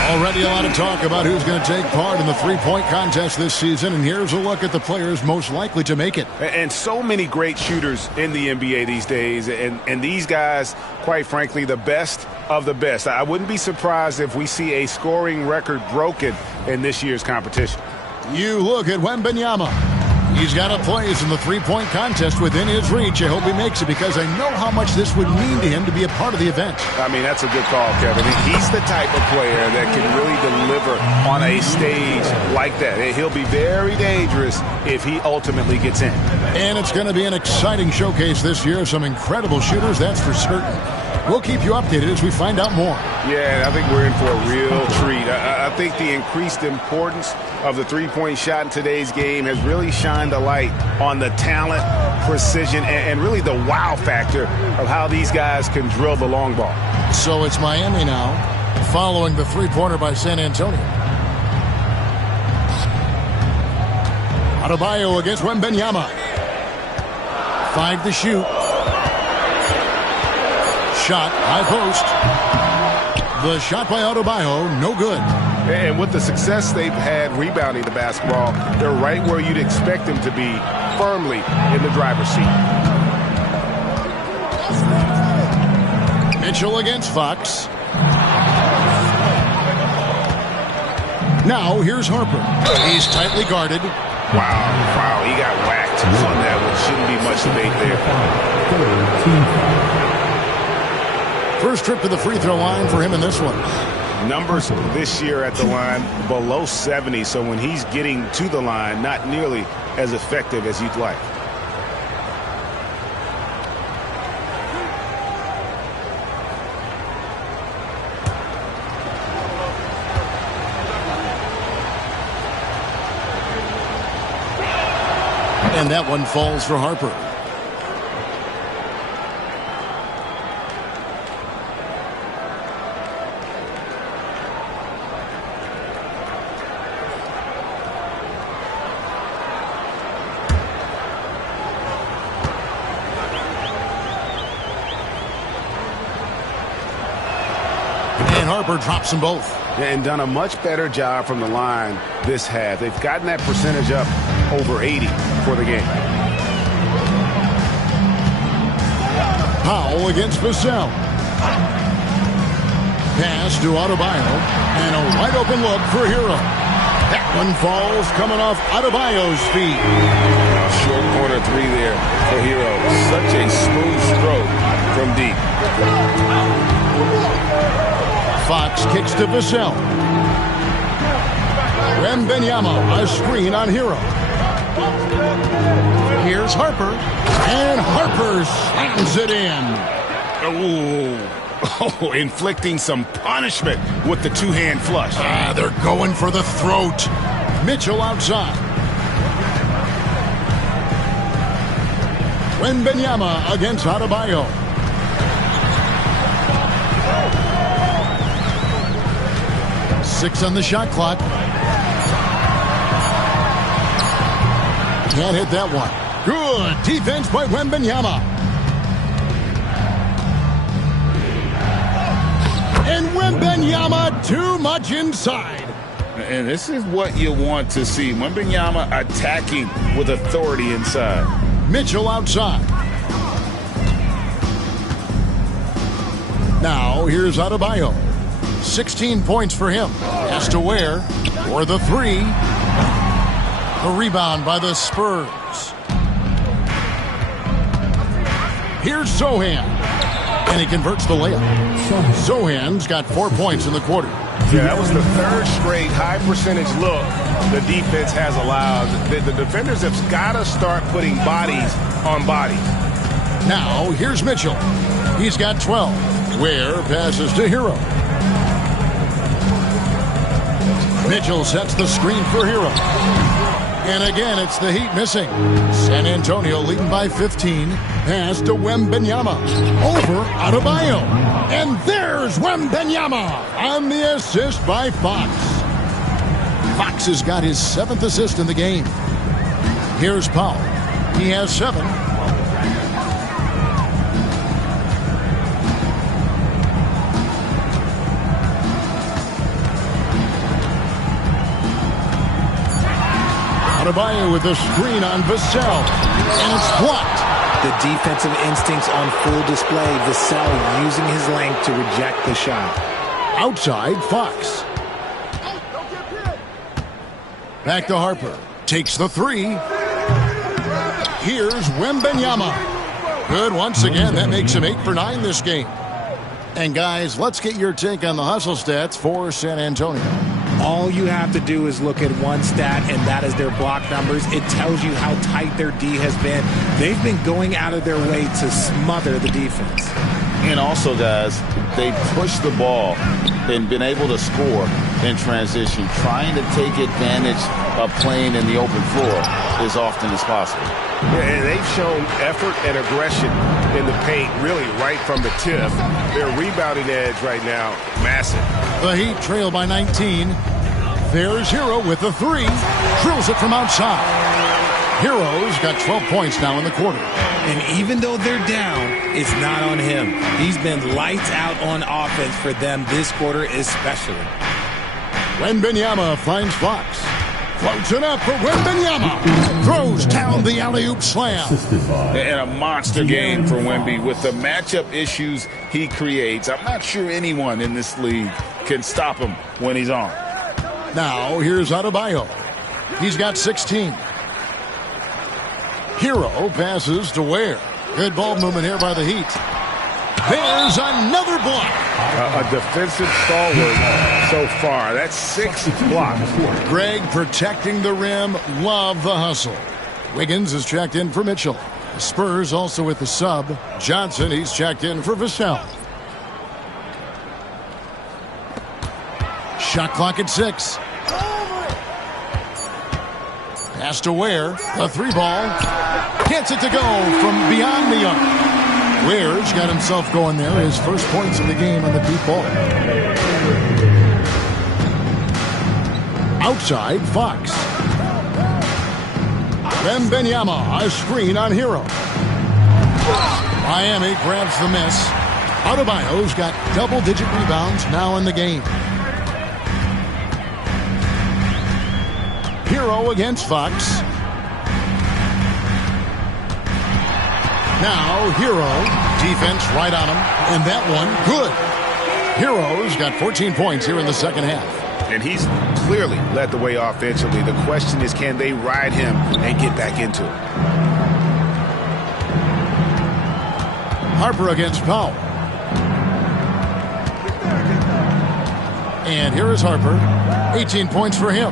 Already a lot of talk about who's going to take part in the three-point contest this season, and here's a look at the players most likely to make it. And so many great shooters in the NBA these days, and these guys, quite frankly, the best of the best. I wouldn't be surprised if we see a scoring record broken in this year's competition. You look at Wembanyama. He's got a place in the three-point contest within his reach. I hope he makes it because I know how much this would mean to him to be a part of the event. I mean, that's a good call, Kevin. He's the type of player that can really deliver on a stage like that. He'll be very dangerous if he ultimately gets in. And it's going to be an exciting showcase this year. Some incredible shooters, that's for certain. We'll keep you updated as we find out more. Yeah, I think we're in for a real treat. I think the increased importance of the three-point shot in today's game has really shined a light on the talent, precision, and really the wow factor of how these guys can drill the long ball. So it's Miami now, following the three-pointer by San Antonio. Adebayo against Wembanyama. 5 to shoot. Shot, high post. The shot by Adebayo, no good. And with the success they've had rebounding the basketball, they're right where you'd expect them to be, firmly in the driver's seat. Mitchell against Fox. Now here's Harper. He's tightly guarded. Wow, he got whacked on that one. Shouldn't be much debate there. First trip to the free throw line for him in this one. Numbers this year at the line below 70, so when he's getting to the line, not nearly as effective as you'd like. And that one falls for Harper. Harper drops them both. And done a much better job from the line this half. They've gotten that percentage up over 80 for the game. Powell against Vassell. Pass to Adebayo. And a wide open look for Hero. That one falls coming off Adebayo's feet. Short corner three there for Hero. Such a smooth stroke from deep. Fox kicks to Vassell. Wembanyama, a screen on Hero. Here's Harper. And Harper slams it in. Ooh. Oh, inflicting some punishment with the two-hand flush. They're going for the throat. Mitchell outside. Wembanyama against Adebayo. Six on the shot clock. Can't hit that one. Good defense by Wembanyama. And Wembanyama too much inside. And this is what you want to see. Wembanyama attacking with authority inside. Mitchell outside. Now here's Adebayo. 16 points for him. Has to wear for the three. The rebound by the Spurs. Here's Sohan. And he converts the layup. Sohan's got 4 points in the quarter. Yeah, that was the third straight high-percentage look the defense has allowed. The defenders have got to start putting bodies on bodies. Now, here's Mitchell. He's got 12. Ware passes to Hero. Mitchell sets the screen for Hero. And again, it's the Heat missing. San Antonio leading by 15. Pass to Wembanyama. Over Adebayo. And there's Wembanyama on the assist by Fox. Fox has got his 7th assist in the game. Here's Powell. He has 7. Adebayo with the screen on Vassell. And it's blocked. The defensive instincts on full display. Vassell using his length to reject the shot. Outside, Fox. Back to Harper. Takes the three. Here's Wembanyama. Good once again. That makes him 8 for 9 this game. And guys, let's get your take on the hustle stats for San Antonio. All you have to do is look at one stat, and that is their block numbers. It tells you how tight their D has been. They've been going out of their way to smother the defense. And also, guys, they've pushed the ball and been able to score in transition, trying to take advantage of playing in the open floor as often as possible. Yeah, and they've shown effort and aggression in the paint, really right from the tip. Their rebounding edge right now, massive. The Heat trail by 19. There's Hero with the three. Drills it from outside. Hero's got 12 points now in the quarter. And even though they're down, it's not on him. He's been lights out on offense for them this quarter especially. Wembanyama finds Fox. Floats it up for Wembanyama. Throws down the alley-oop slam. And a monster game for Wemby with the matchup issues he creates. I'm not sure anyone in this league can stop him when he's on. Now, here's Adebayo. He's got 16. Hero passes to Ware. Good ball movement here by the Heat. There's another block. A defensive stalwart so far. That's 6 blocks. Greg protecting the rim. Love the hustle. Wiggins is checked in for Mitchell. The Spurs also with the sub. Johnson, he's checked in for Vassell. Shot clock at 6. Pass to Ware. The 3-ball. Gets it to go from beyond the arc. Ware's got himself going there. His first points of the game on the deep ball. Outside, Fox. Wembanyama, a screen on Hero. Miami grabs the miss. Adebayo's got double-digit rebounds now in the game. Hero against Fox. Now Hero, defense right on him, and that one good. Hero's got 14 points here in the second half. And he's clearly led the way offensively. The question is, can they ride him and get back into it? Harper against Powell. And here is Harper. 18 points for him.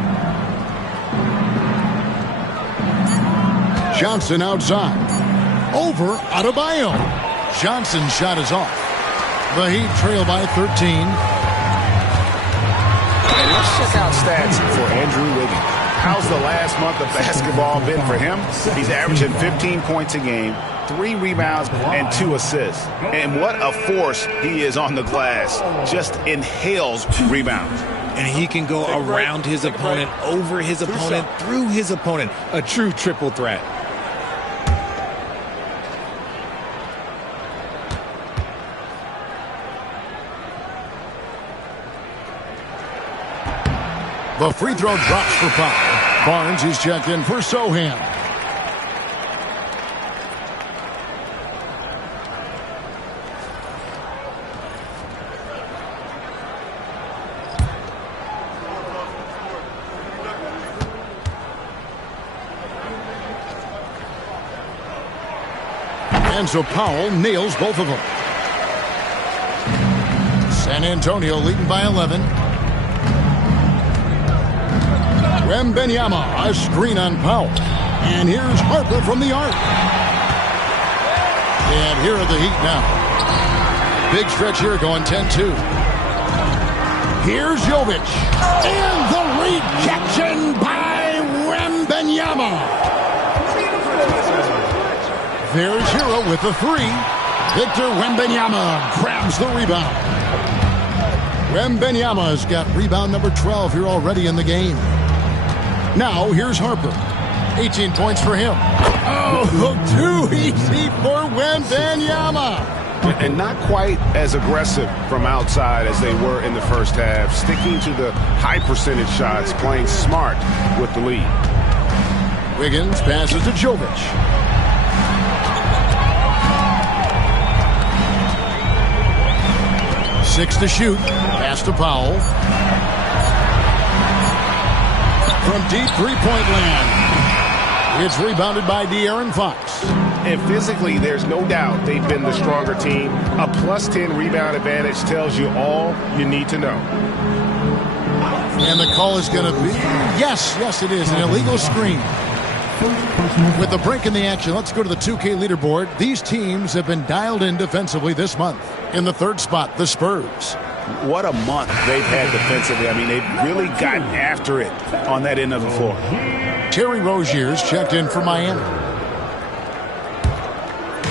Johnson outside. Over Adebayo. Johnson's shot is off. The Heat trail by 13. And let's check out stats for Andrew Wiggins. How's the last month of basketball been for him? He's averaging 15 points a game, 3 rebounds, and 2 assists. And what a force he is on the glass. Just inhales rebounds. And he can go around his opponent, over his opponent, through his opponent. A true triple threat. The free throw drops for Powell. Barnes is checked in for Sohan. And so Powell nails both of them. San Antonio leading by 11. Wembanyama, a screen on Powell. And here's Harper from the arc. And here are the Heat now. Big stretch here going 10-2. Here's Jovic. And the rejection by Wembanyama. There's Hero with the 3. Victor Wembanyama grabs the rebound. Wembanyama's got rebound number 12 here already in the game. Now, here's Harper. 18 points for him. Oh, too easy for Wembanyama. And not quite as aggressive from outside as they were in the first half. Sticking to the high percentage shots, playing smart with the lead. Wiggins passes to Jovic. Six to shoot. Pass to Powell. From deep three-point land. It's rebounded by De'Aaron Fox. And physically, there's no doubt they've been the stronger team. A plus 10 rebound advantage tells you all you need to know. And the call is going to be, yes, it is, an illegal screen. With the break in the action, let's go to the 2K leaderboard. These teams have been dialed in defensively this month. In the third spot, the Spurs. What a month they've had defensively. I mean, they've really gotten after it on that end of the floor. Terry Rozier's checked in for Miami.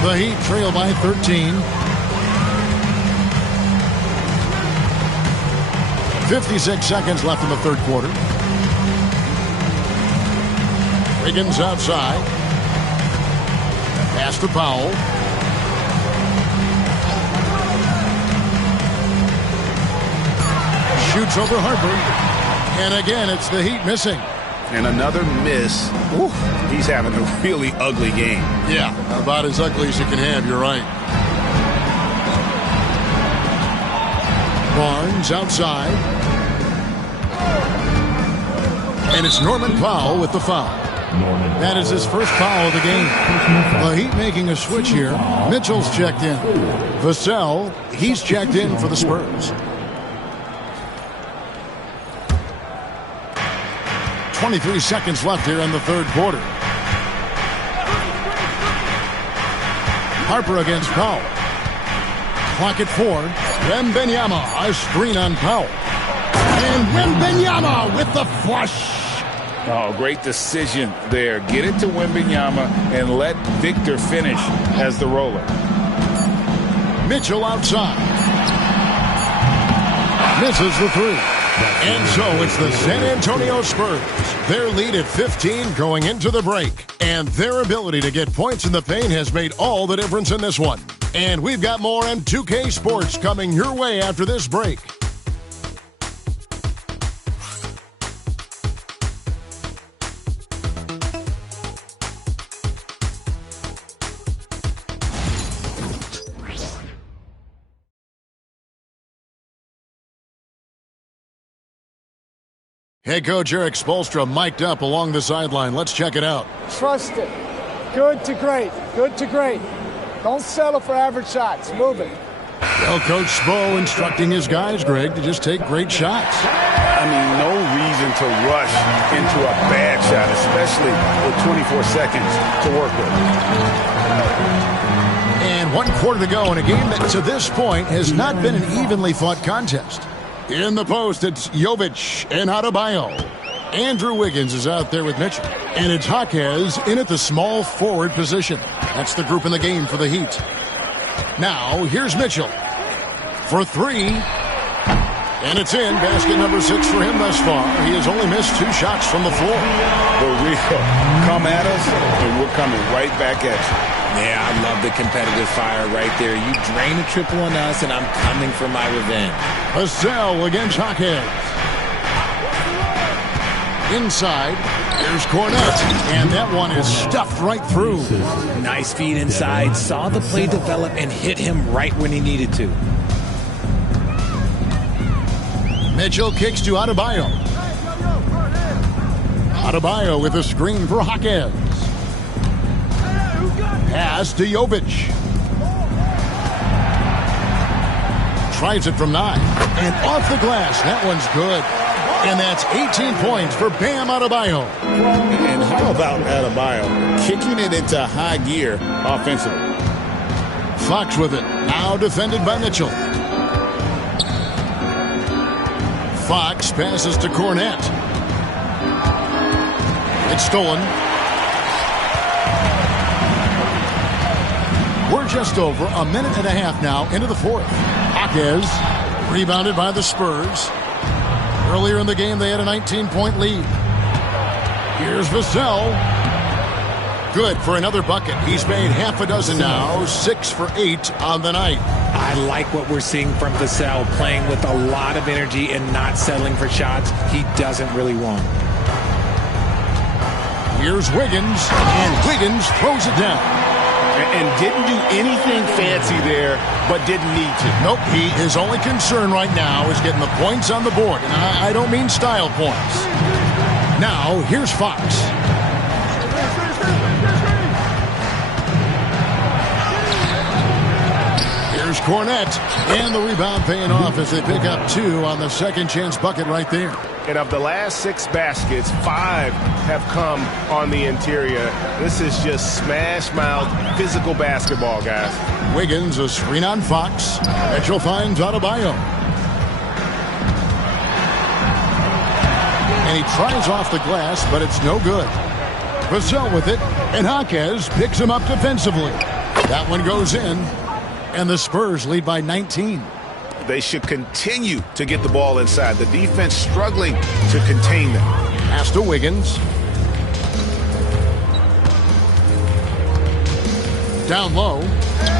The Heat trail by 13. 56 seconds left in the third quarter. Wiggins outside. Pass to Powell. Shoots over Harper. And again, it's the Heat missing. And another miss. Ooh, he's having a really ugly game. Yeah, about as ugly as you can have, you're right. Barnes outside. And it's Norman Powell with the foul. That is his first foul of the game. The Heat making a switch here. Mitchell's checked in. Vassell, he's checked in for the Spurs. 23 seconds left here in the third quarter. Harper against Powell. Clock at 4. Wembanyama, a screen on Powell. And Wembanyama with the flush. Oh, great decision there. Get it to Wembanyama and let Victor finish as the roller. Mitchell outside. Misses the 3. And so it's the San Antonio Spurs. Their lead at 15 going into the break. And their ability to get points in the paint has made all the difference in this one. And we've got more on 2K Sports coming your way after this break. Head coach Eric Spoelstra mic'd up along the sideline. Let's check it out. Trust it. Good to great. Good to great. Don't settle for average shots. Move it. Well, Coach Spo instructing his guys, Greg, to just take great shots. I mean, no reason to rush into a bad shot, especially with 24 seconds to work with. And 1 quarter to go in a game that to this point has not been an evenly fought contest. In the post, it's Jovic and Adebayo. Andrew Wiggins is out there with Mitchell. And it's Jaquez in at the small forward position. That's the group in the game for the Heat. Now, here's Mitchell for 3. And it's in. Basket number 6 for him thus far. He has only missed 2 shots from the floor. But we come at us, and we're coming right back at you. Yeah, I love the competitive fire right there. You drain a triple on us, and I'm coming for my revenge. Vassell against Jaquez. Inside, here's Cornette, and that one is stuffed right through. Nice feed inside, saw the play develop, and hit him right when he needed to. Mitchell kicks to Adebayo. Adebayo with a screen for Jaquez. Pass to Jovic. Tries it from 9. And off the glass. That one's good. And that's 18 points for Bam Adebayo. And how about Adebayo kicking it into high gear offensively? Fox with it. Now defended by Mitchell. Fox passes to Cornette. It's stolen. We're just over a minute and a half now into the 4th. Jaquez rebounded by the Spurs. Earlier in the game, they had a 19-point lead. Here's Vassell. Good for another bucket. He's made half a dozen now, 6 for 8 on the night. I like what we're seeing from Vassell, playing with a lot of energy and not settling for shots he doesn't really want. Here's Wiggins, and Wiggins throws it down. And didn't do anything fancy there, but didn't need to. Nope, his only concern right now is getting the points on the board. And I don't mean style points. Now, here's Fox. Here's Cornette. And the rebound paying off as they pick up 2 on the second chance bucket right there. And of the last 6 baskets, 5 have come on the interior. This is just smash-mouth physical basketball, guys. Wiggins, a screen on Fox. Mitchell finds Adebayo. And he tries off the glass, but it's no good. Vassell with it, and Jaquez picks him up defensively. That one goes in, and the Spurs lead by 19. They should continue to get the ball inside. The defense struggling to contain them. Pass to Wiggins. Down low.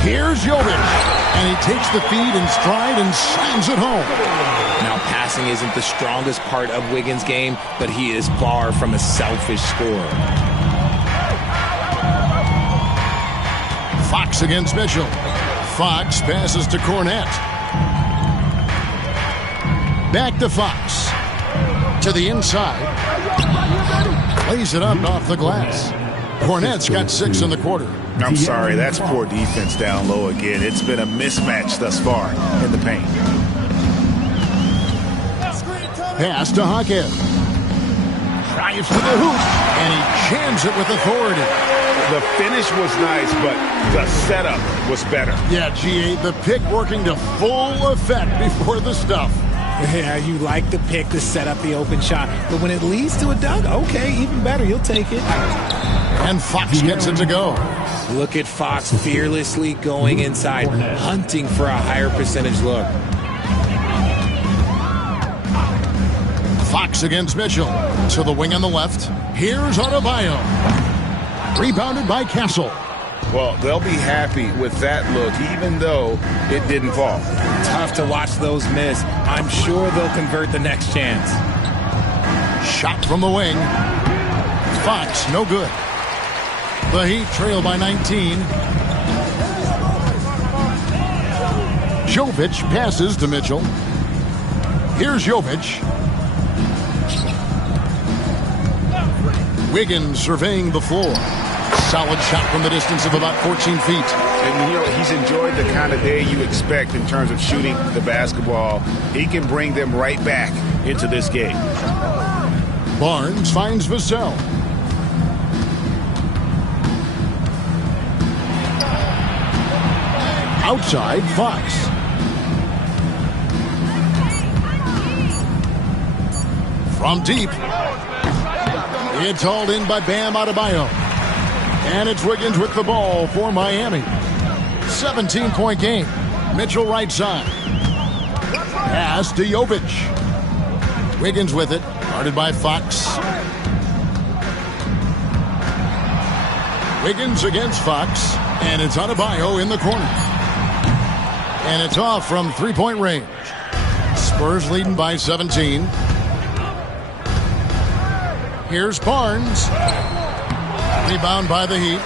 Here's Jovic. And he takes the feed in stride and slams it home. Now, passing isn't the strongest part of Wiggins' game, but he is far from a selfish scorer. Fox against Mitchell. Fox passes to Cornette. Back to Fox. To the inside. Plays it up off the glass. Cornette's got 6 in the quarter. I'm sorry, that's poor defense down low again. It's been a mismatch thus far in the paint. Pass to Jaquez. Drives to the hoop, and he jams it with authority. The finish was nice, but the setup was better. Yeah, G.A., the pick working to full effect before the stuff. Yeah, you like the pick to set up the open shot, but when it leads to a dunk, okay, even better, you'll take it. And Fox gets it to go. Look at Fox fearlessly going inside, hunting for a higher percentage look. Fox against Mitchell. To the wing on the left. Here's Adebayo. Rebounded by Castle. Well, they'll be happy with that look, even though it didn't fall. Tough to watch those miss. I'm sure they'll convert the next chance. Shot from the wing. Fox, no good. The Heat trail by 19. Jovic passes to Mitchell. Here's Jovic. Wiggins surveying the floor. Solid shot from the distance of about 14 feet. And, you know, he's enjoyed the kind of day you expect in terms of shooting the basketball. He can bring them right back into this game. Barnes finds Vassell. Outside, Fox. From deep. It's hauled in by Bam Adebayo. And it's Wiggins with the ball for Miami. 17-point game. Mitchell right side. Pass to Jovic. Wiggins with it. Guarded by Fox. Wiggins against Fox. And it's Adebayo in the corner. And it's off from three-point range. Spurs leading by 17. Here's Barnes. Rebound by the Heat.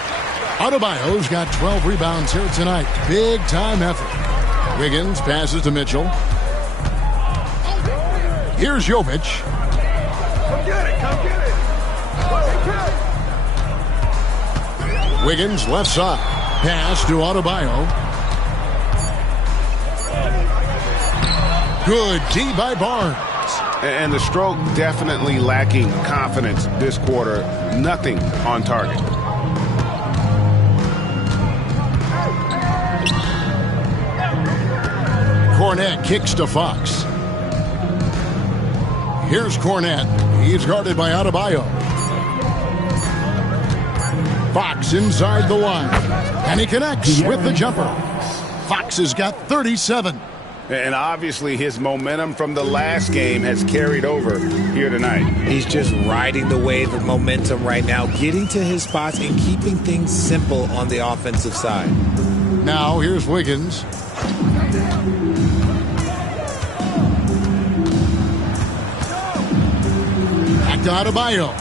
Adebayo's got 12 rebounds here tonight. Big time effort. Wiggins passes to Mitchell. Here's Jovic. Come get it, come get it. Wiggins left side. Pass to Adebayo. Good D by Barnes. And the stroke definitely lacking confidence this quarter. Nothing on target. Cornette kicks to Fox. Here's Cornette. He's guarded by Adebayo. Fox inside the line. And he connects with the jumper. Fox has got 37. And obviously his momentum from the last game has carried over here tonight. He's just riding the wave of momentum right now, getting to his spots and keeping things simple on the offensive side. Now here's Wiggins. Back to Adebayo.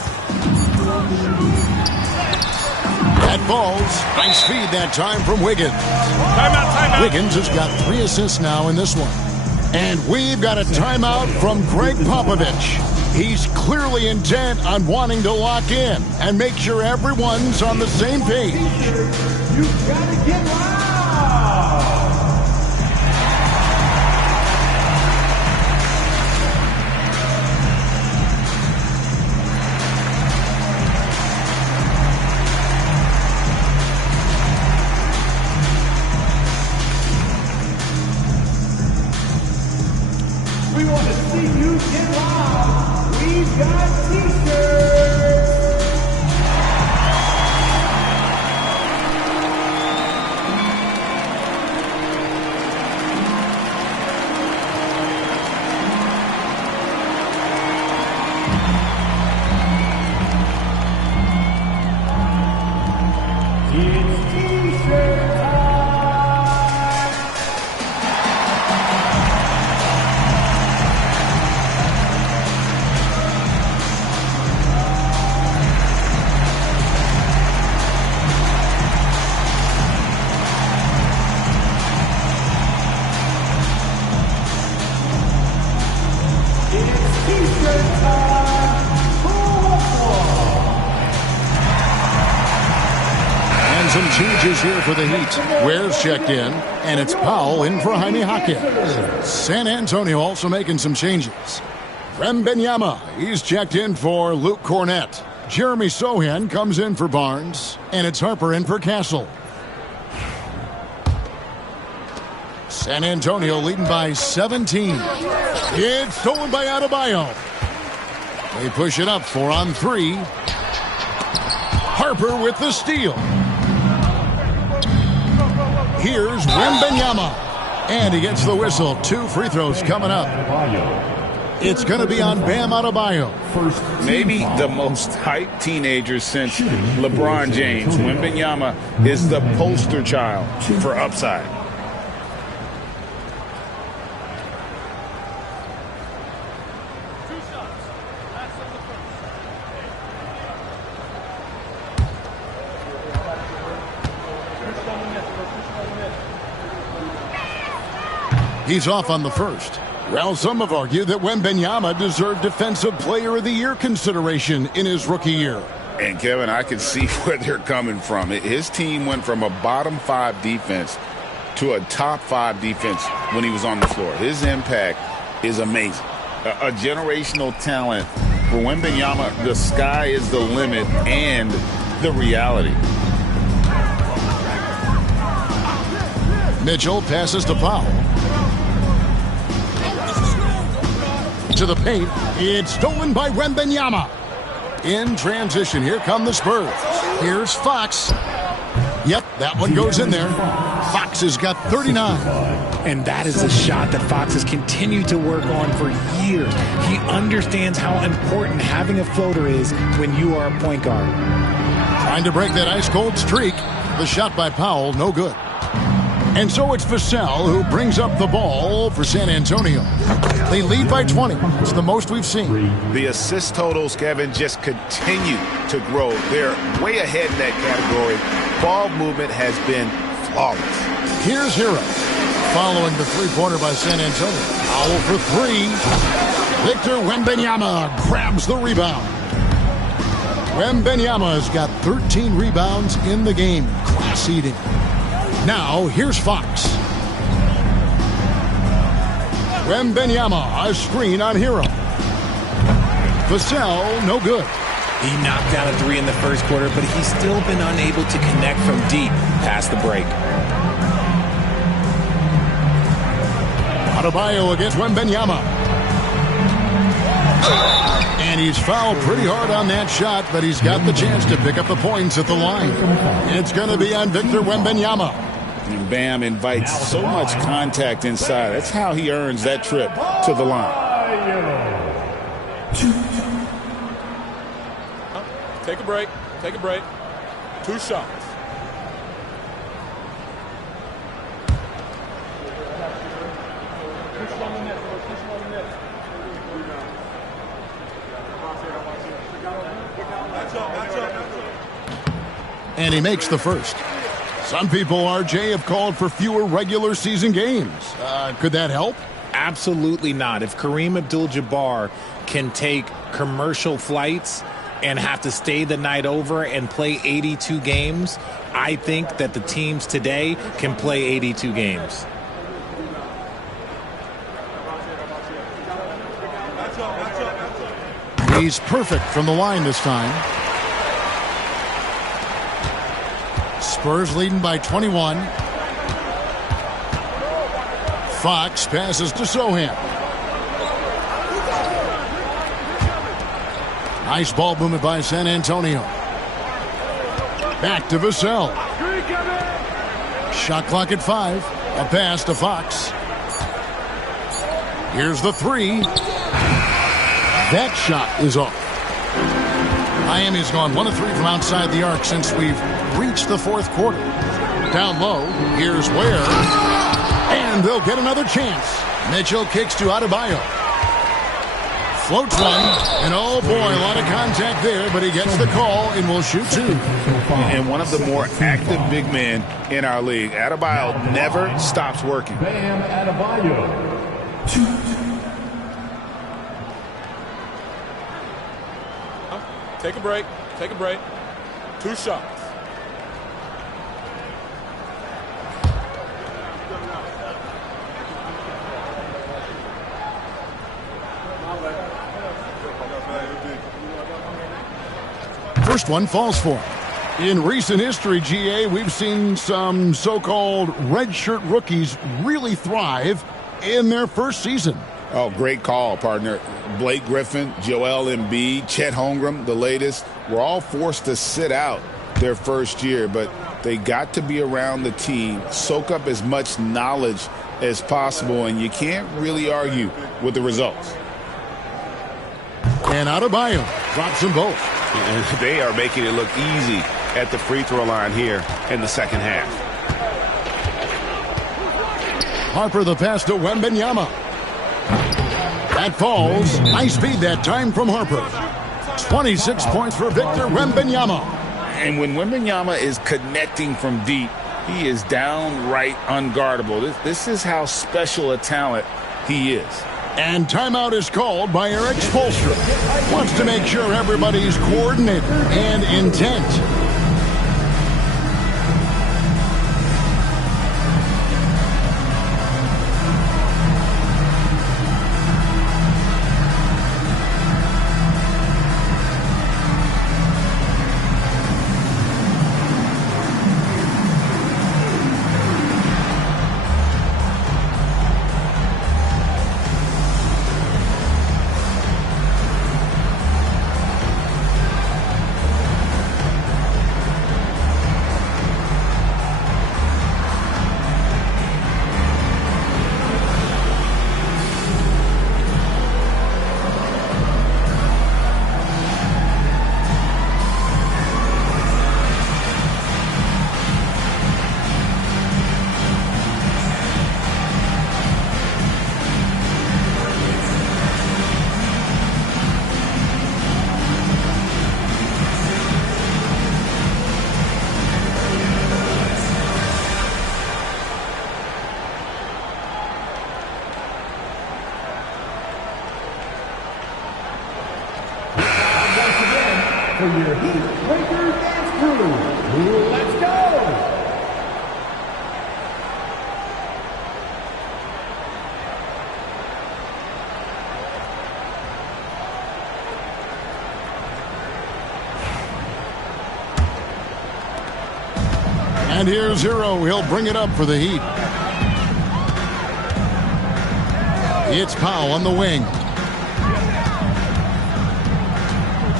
That falls. Nice feed that time from Wiggins. Timeout. Wiggins has got 3 assists now in this one. And we've got a timeout from Greg Popovich. He's clearly intent on wanting to lock in and make sure everyone's on the same page. You've got to get loud. We want to see you get loud. We've got t-shirts. It's t-shirt time. And some changes here for the Heat. Ware's checked in, and it's Powell in for Jaime Jaquez. San Antonio also making some changes. Wembanyama, he's checked in for Luke Cornette. Jeremy Sohan comes in for Barnes, and it's Harper in for Castle. San Antonio leading by 17. It's stolen by Adebayo. They push it up 4 on 3. Harper with the steal. Here's Wembanyama. And he gets the whistle. 2 free throws coming up. It's going to be on Bam Adebayo. Maybe the most hyped teenager since LeBron James. Wembanyama is the poster child for upside. He's off on the first. Well, some have argued that Wembanyama deserved Defensive Player of the Year consideration in his rookie year. And, Kevin, I can see where they're coming from. His team went from a bottom 5 defense to a top 5 defense when he was on the floor. His impact is amazing. A generational talent. For Wembanyama, the sky is the limit and the reality. Mitchell passes to Powell. To the paint. It's stolen by Wembanyama. In transition, here come the Spurs. Here's Fox. Yep, that one goes in there. Fox has got 39. And that is a shot that Fox has continued to work on for years. He understands how important having a floater is when you are a point guard. Trying to break that ice-cold streak. The shot by Powell, no good. And so it's Vassell who brings up the ball for San Antonio. They lead by 20. It's the most we've seen. The assist totals, Kevin, just continue to grow. They're way ahead in that category. Ball movement has been flawless. Here's Hero. Following the three-pointer by San Antonio. Powell for three. Victor Wembanyama grabs the rebound. Wembanyama has got 13 rebounds in the game. Class-eating. Now, here's Fox. Wembanyama, a screen on Hero. Vassell, no good. He knocked down a three in the first quarter, but he's still been unable to connect from deep past the break. Adebayo against Wembanyama. And he's fouled pretty hard on that shot, but he's got the chance to pick up the points at the line. It's going to be on Victor Wembanyama. And Bam invites so much contact inside. That's how he earns that trip to the line. Take a break. Take a break. 2 shots. And he makes the first. Some people, RJ, have called for fewer regular season games. Could that help? Absolutely not. If Kareem Abdul-Jabbar can take commercial flights and have to stay the night over and play 82 games, I think that the teams today can play 82 games. He's perfect from the line this time. Spurs leading by 21. Fox passes to Sohan. Nice ball movement by San Antonio. Back to Vassell. Shot clock at 5. A pass to Fox. Here's the three. That shot is off. Miami's gone 1 of 3 from outside the arc since we've reached the fourth quarter. Down low, here's Ware. And they'll get another chance. Mitchell kicks to Adebayo. Floats one. And oh boy, a lot of contact there, but he gets the call and will shoot 2. And one of the more active big men in our league. Adebayo never stops working. Bam Adebayo. Take a break. Take a break. 2 shots. First one falls for him. In recent history, GA, we've seen some so-called redshirt rookies really thrive in their first season. Oh, great call, partner. Blake Griffin, Joel Embiid, Chet Holmgren, the latest, were all forced to sit out their first year, but they got to be around the team, soak up as much knowledge as possible, and you can't really argue with the results. And Adebayo drops them both. And they are making it look easy at the free throw line here in the second half. Harper the pass to Wembanyama. That falls. Nice speed that time from Harper. 26 points for Victor Wembanyama. And when Wembanyama is connecting from deep, he is downright unguardable. This is how special a talent he is. And timeout is called by Eric Spoelstra. Wants to make sure everybody's coordinated and intent. for your Heat Breaker Dance Crew. Let's go! And here's Hero. He'll bring it up for the Heat. It's Powell on the wing.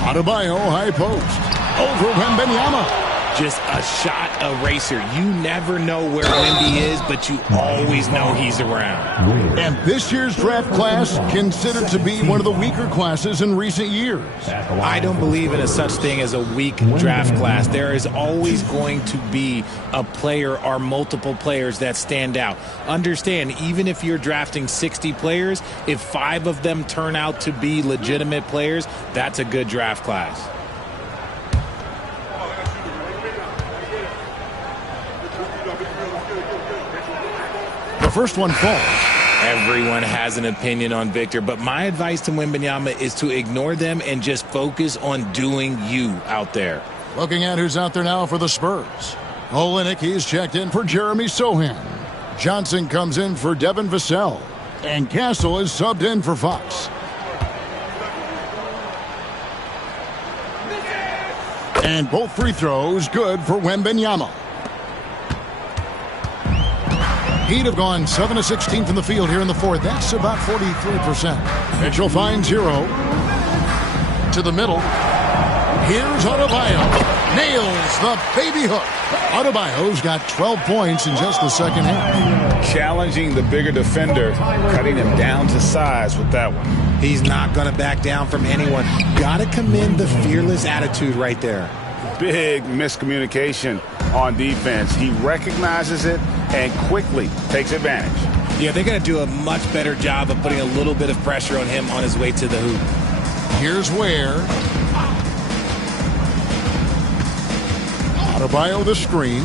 Adebayo, high post. Over Wembanyama. Just a shot eraser. You never know where Wemby is, but you always know he's around. And this year's draft class considered to be one of the weaker classes in recent years. I don't believe in a such thing as a weak draft class. There is always going to be a player or multiple players that stand out. Understand, even if you're drafting 60 players, if 5 of them turn out to be legitimate players, that's a good draft class. The first one falls. Everyone has an opinion on Victor, but my advice to Wembanyama is to ignore them and just focus on doing you out there. Looking at who's out there now for the Spurs. Olynyk, he's checked in for Jeremy Sohan. Johnson comes in for Devin Vassell. And Castle is subbed in for Fox. And both free throws good for Wembanyama. Heat have gone 7 of 16 from the field here in the fourth. That's about 43%. Mitchell finds Hero. To the middle. Here's Adebayo. Nails the baby hook. Adebayo's got 12 points in just the second half. Challenging the bigger defender, cutting him down to size with that one. He's not going to back down from anyone. Got to commend the fearless attitude right there. Big miscommunication on defense. He recognizes it and quickly takes advantage. Yeah, they're going to do a much better job of putting a little bit of pressure on him on his way to the hoop. Here's where. Adebayo the screen.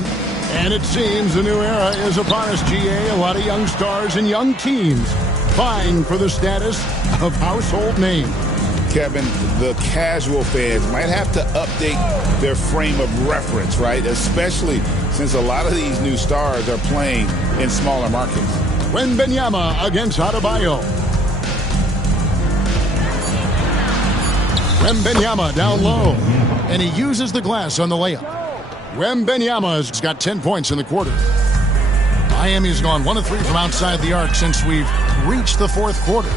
And it seems the new era is upon us, GA. A lot of young stars and young teams vying for the status of household name. Kevin, the casual fans might have to update their frame of reference, right? Especially since a lot of these new stars are playing in smaller markets. Wembanyama against Adebayo. Wembanyama down low. And he uses the glass on the layup. Wembanyama's got 10 points in the quarter. Miami's gone 1 of 3 from outside the arc since we've reached the fourth quarter.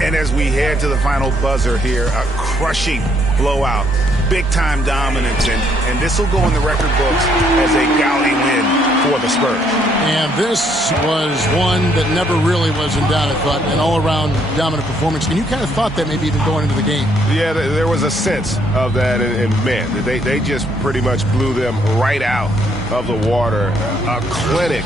And as we head to the final buzzer here, a crushing blowout, big-time dominance, and this will go in the record books as a gaudy win for the Spurs. And this was one that never really was in doubt, I thought, an all-around dominant performance. And you kind of thought that maybe even going into the game. Yeah, there was a sense of that, and man, they just pretty much blew them right out of the water. A clinic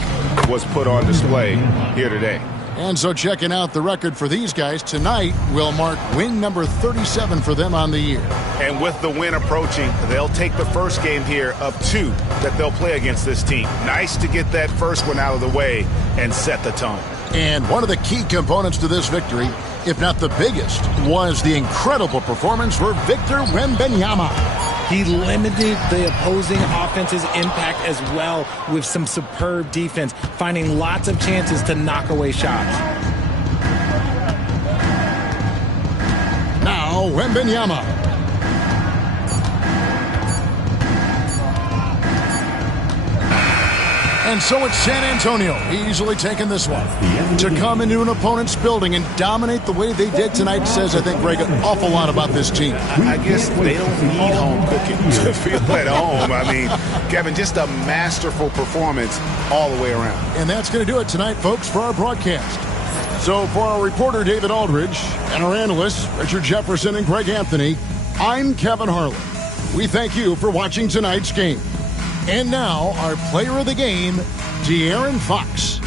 was put on display here today. And so checking out the record for these guys, tonight will mark win number 37 for them on the year. And with the win approaching, they'll take the first game here of 2 that they'll play against this team. Nice to get that first one out of the way and set the tone. And one of the key components to this victory, if not the biggest, was the incredible performance for Victor Wembanyama. He limited the opposing offense's impact as well with some superb defense, finding lots of chances to knock away shots. Now, Wembanyama. And so it's San Antonio easily taking this one. To come into an opponent's building and dominate the way they did tonight says, I think, Greg, an awful lot about this team. I guess they don't need home cooking to feel at home. I mean, Kevin, just a masterful performance all the way around. And that's going to do it tonight, folks, for our broadcast. So for our reporter, David Aldridge, and our analysts, Richard Jefferson and Greg Anthony, I'm Kevin Harlan. We thank you for watching tonight's game. And now, our player of the game, De'Aaron Fox.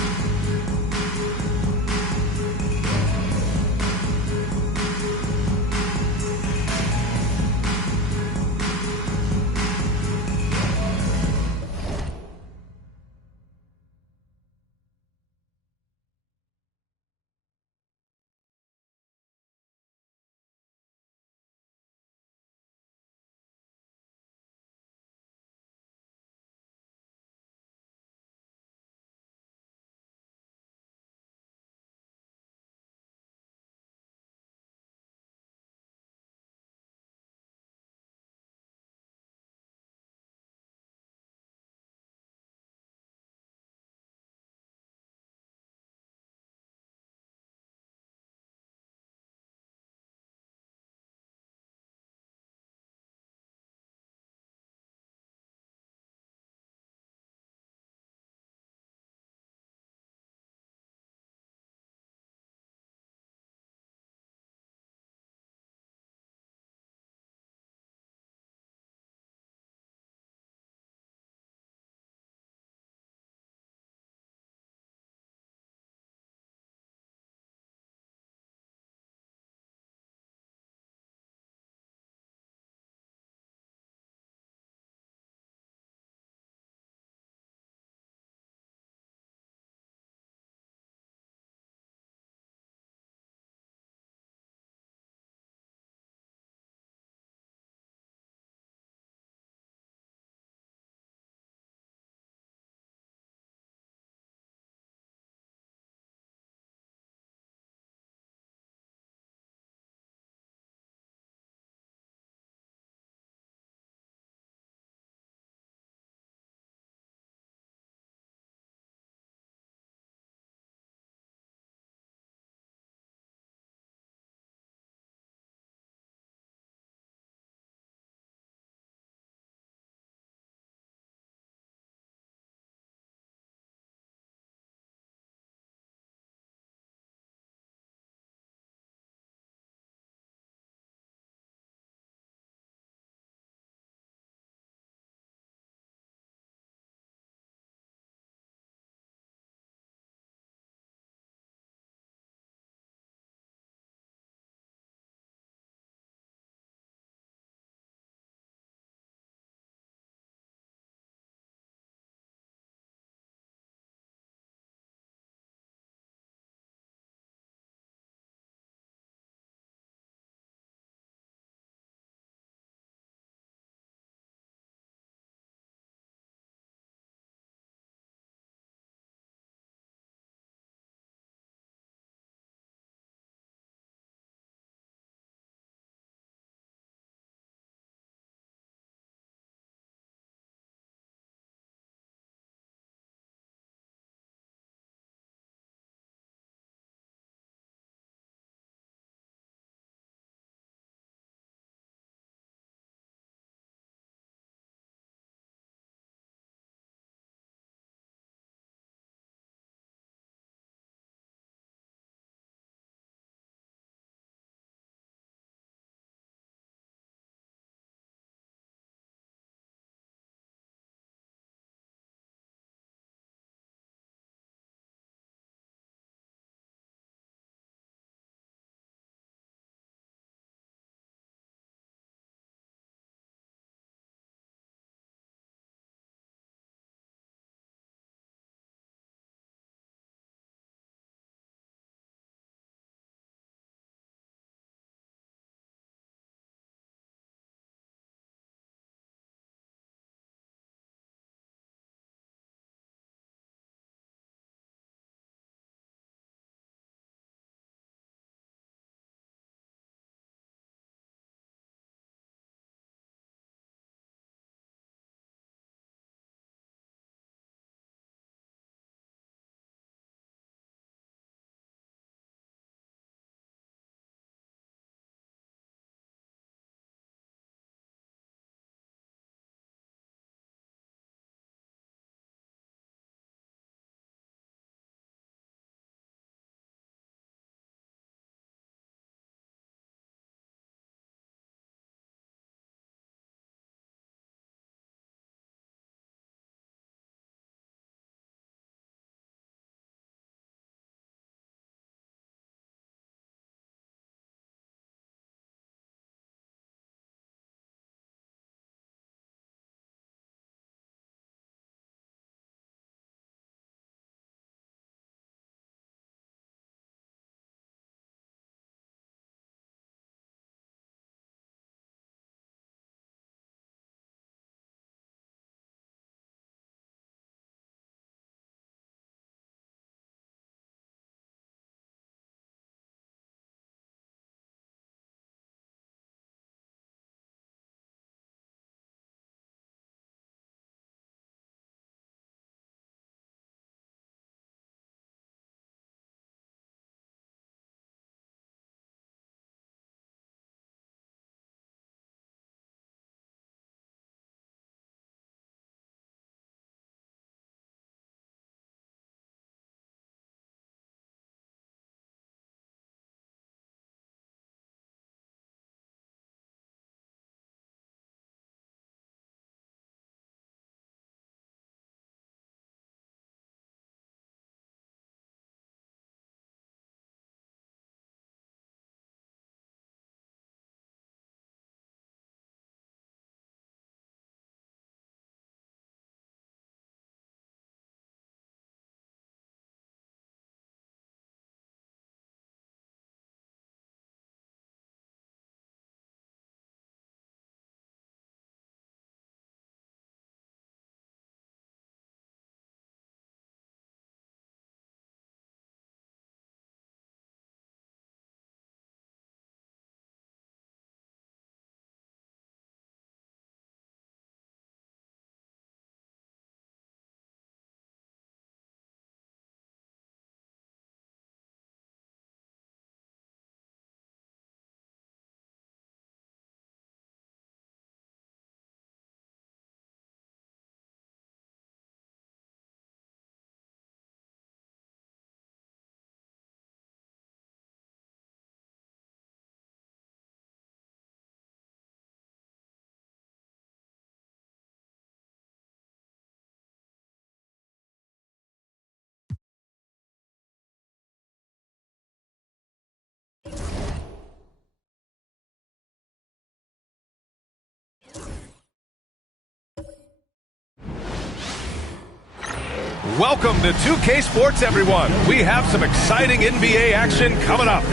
Welcome to 2K Sports, everyone. We have some exciting NBA action coming up.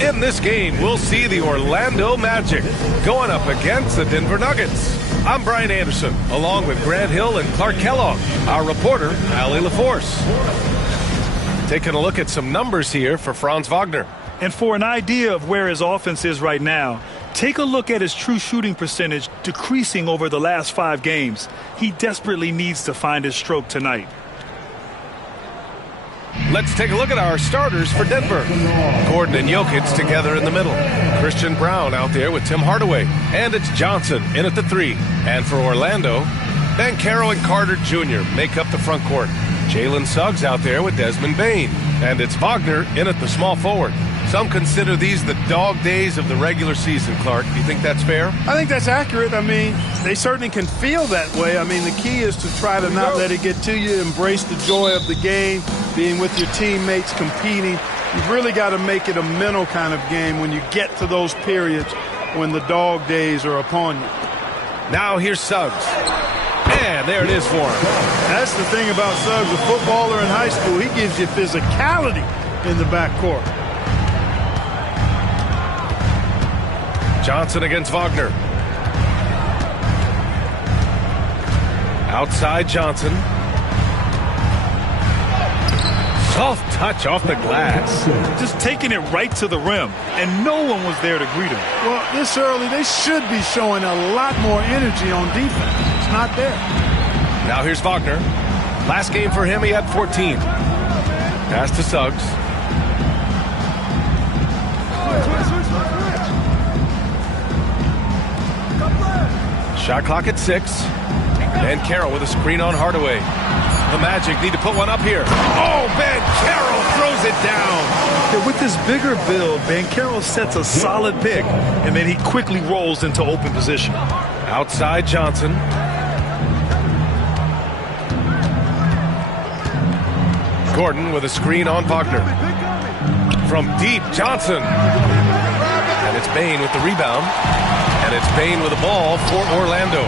In this game, we'll see the Orlando Magic going up against the Denver Nuggets. I'm Brian Anderson, along with Grant Hill and Clark Kellogg, our reporter, Allie LaForce. Taking a look at some numbers here for Franz Wagner. And for an idea of where his offense is right now, take a look at his true shooting percentage decreasing over the last 5 games. He desperately needs to find his stroke tonight. Let's take a look at our starters for Denver. Gordon and Jokic together in the middle. Christian Brown out there with Tim Hardaway. And it's Johnson in at the 3. And for Orlando, Banchero and Carter Jr. make up the front court. Jalen Suggs out there with Desmond Bane. And it's Wagner in at the small forward. Some consider these the dog days of the regular season, Clark. Do you think that's fair? I think that's accurate. I mean, they certainly can feel that way. I mean, the key is to try to not let it get to you, embrace the joy of the game, being with your teammates, competing. You've really got to make it a mental kind of game when you get to those periods when the dog days are upon you. Now here's Suggs. And there it is for him. That's the thing about Suggs, a footballer in high school. He gives you physicality in the backcourt. Johnson against Wagner. Outside Johnson. Soft touch off the glass. Just taking it right to the rim, and no one was there to greet him. Well, this early, they should be showing a lot more energy on defense. It's not there. Now here's Wagner. Last game for him, he had 14. Pass to Suggs. Shot clock at 6. And Carroll with a screen on Hardaway. The Magic need to put one up here. Oh, Banchero throws it down. Yeah, with this bigger build, Banchero sets a solid pick, and then he quickly rolls into open position. Outside Johnson. Gordon with a screen on Wagner. From deep, Johnson. And it's Bane with the rebound. And it's Bane with the ball for Orlando.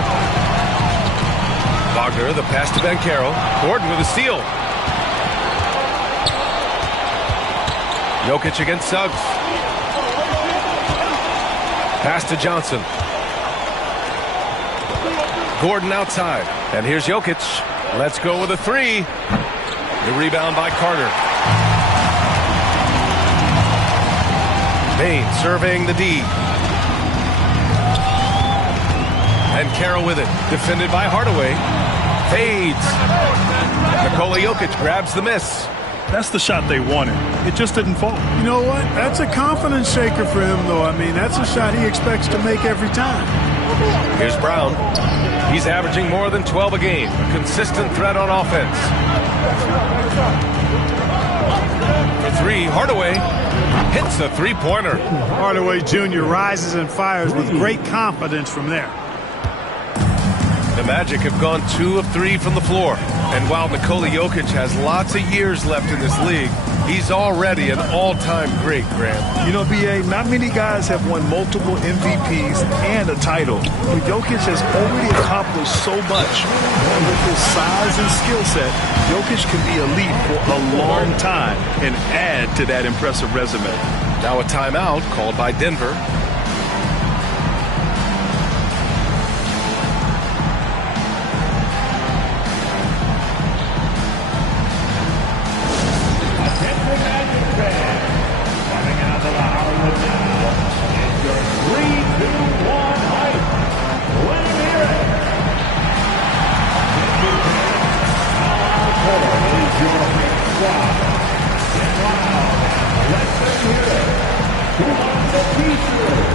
Wagner, the pass to Banchero. Gordon with a steal. Jokic against Suggs. Pass to Johnson. Gordon outside. And here's Jokic. Let's go with a 3. The rebound by Carter. Bane surveying the D. And Carroll with it. Defended by Hardaway. Fades. Nikola Jokic grabs the miss. That's the shot they wanted. It just didn't fall. You know what? That's a confidence shaker for him, though. I mean, that's a shot he expects to make every time. Here's Brown. He's averaging more than 12 a game. A consistent threat on offense. For 3, Hardaway hits a 3-pointer. Hardaway Jr. rises and fires with great confidence from there. The Magic have gone 2 of 3 from the floor. And while Nikola Jokic has lots of years left in this league, he's already an all-time great, Grant. You know, B.A., not many guys have won multiple MVPs and a title. But Jokic has already accomplished so much. And with his size and skill set, Jokic can be elite for a long time and add to that impressive resume. Now a timeout called by Denver. Let's hear it. Who wants a t-shirt?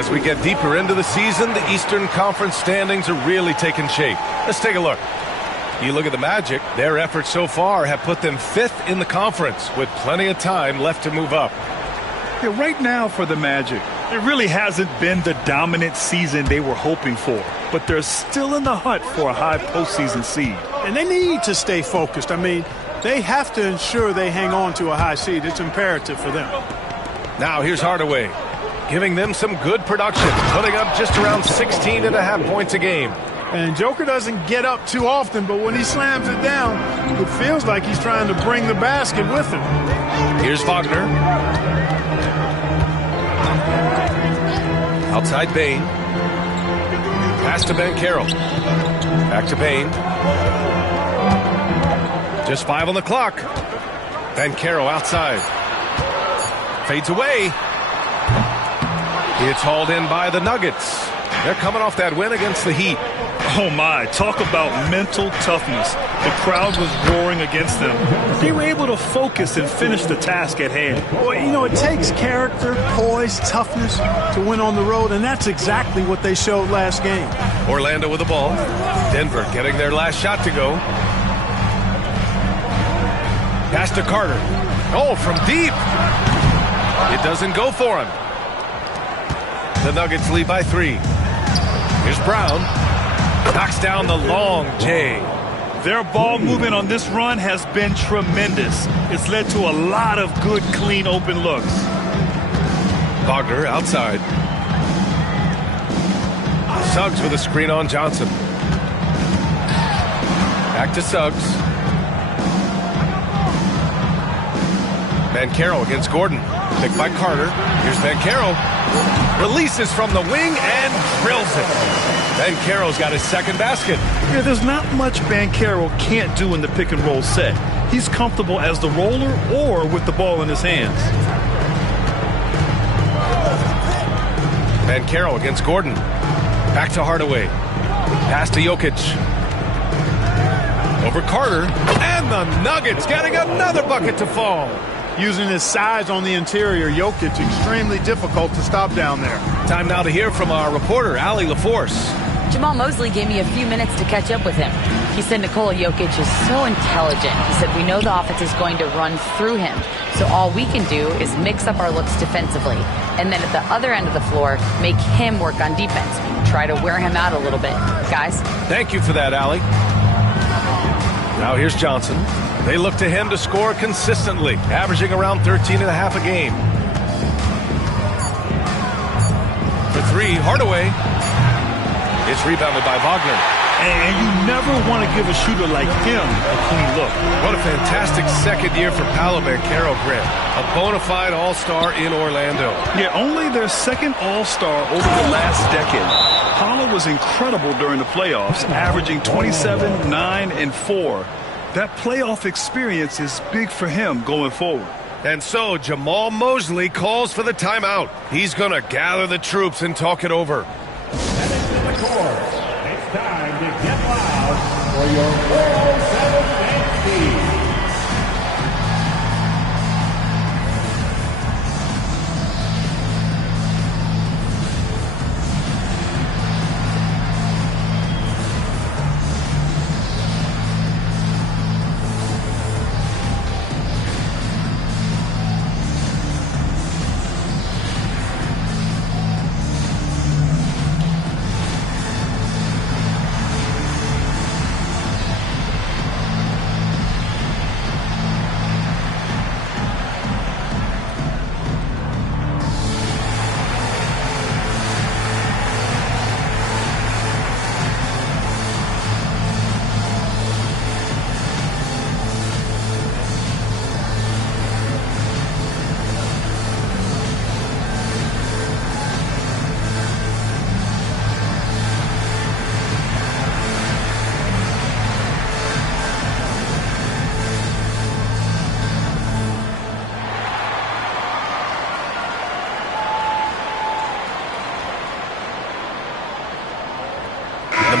As we get deeper into the season, the Eastern Conference standings are really taking shape. Let's take a look. You look at the Magic, their efforts so far have put them 5th in the conference with plenty of time left to move up. Yeah, right now for the Magic, it really hasn't been the dominant season they were hoping for, but they're still in the hunt for a high postseason seed. And they need to stay focused. I mean, they have to ensure they hang on to a high seed. It's imperative for them. Now here's Hardaway, giving them some good production, putting up just around 16.5 points a game. And Joker doesn't get up too often, but when he slams it down, it feels like he's trying to bring the basket with him. Here's Wagner. Outside Bain. Pass to Banchero. Back to Bain. Just 5 on the clock. Banchero outside. Fades away. It's hauled in by the Nuggets. They're coming off that win against the Heat. Oh my, talk about mental toughness. The crowd was roaring against them. They were able to focus and finish the task at hand. Well, you know, it takes character, poise, toughness to win on the road, and that's exactly what they showed last game. Orlando with the ball. Denver getting their last shot to go. Pass to Carter. Oh, from deep. It doesn't go for him. The Nuggets lead by 3. Here's Brown. Knocks down the long J. Their ball movement on this run has been tremendous. It's led to a lot of good, clean, open looks. Wagner outside. Suggs with a screen on Johnson. Back to Suggs. Banchero against Gordon. Picked by Carter. Here's Banchero. Releases from the wing and drills it. Banchero's got his second basket. Yeah, there's not much Banchero can't do in the pick and roll set. He's comfortable as the roller or with the ball in his hands. Banchero against Gordon. Back to Hardaway. Pass to Jokic. Over Carter. And the Nuggets getting another bucket to fall. Using his size on the interior, Jokic extremely difficult to stop down there. Time now to hear from our reporter, Allie LaForce. Jamal Mosley gave me a few minutes to catch up with him. He said Nikola Jokic is so intelligent. He said we know the offense is going to run through him. So all we can do is mix up our looks defensively. And then at the other end of the floor, make him work on defense. Try to wear him out a little bit. Guys? Thank you for that, Allie. Now here's Johnson. They look to him to score consistently, averaging around 13.5 a game. For 3, Hardaway. It's rebounded by Wagner. And you never want to give a shooter like him a clean look. What a fantastic second year for Paolo Banchero, Grant. A bona fide all-star in Orlando. Yeah, only their second all-star over the last decade. Paolo was incredible during the playoffs, averaging 27, 9, and 4. That playoff experience is big for him going forward. And so Jamal Mosley calls for the timeout. He's going to gather the troops and talk it over. The court. It's time to get loud for your 407 team.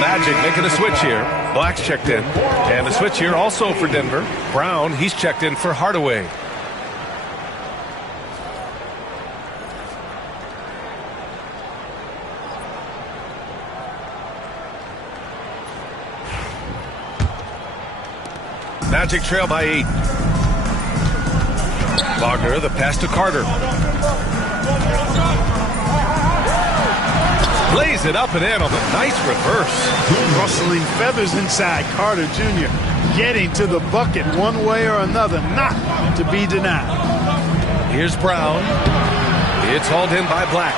Magic making a switch here. Black's checked in. And a switch here also for Denver. Brown, he's checked in for Hardaway. Magic trail by 8. Wagner, the pass to Carter. Lays it up and in on the nice reverse. Rustling feathers inside. Carter Jr. getting to the bucket one way or another, not to be denied. Here's Brown. It's hauled in by Black.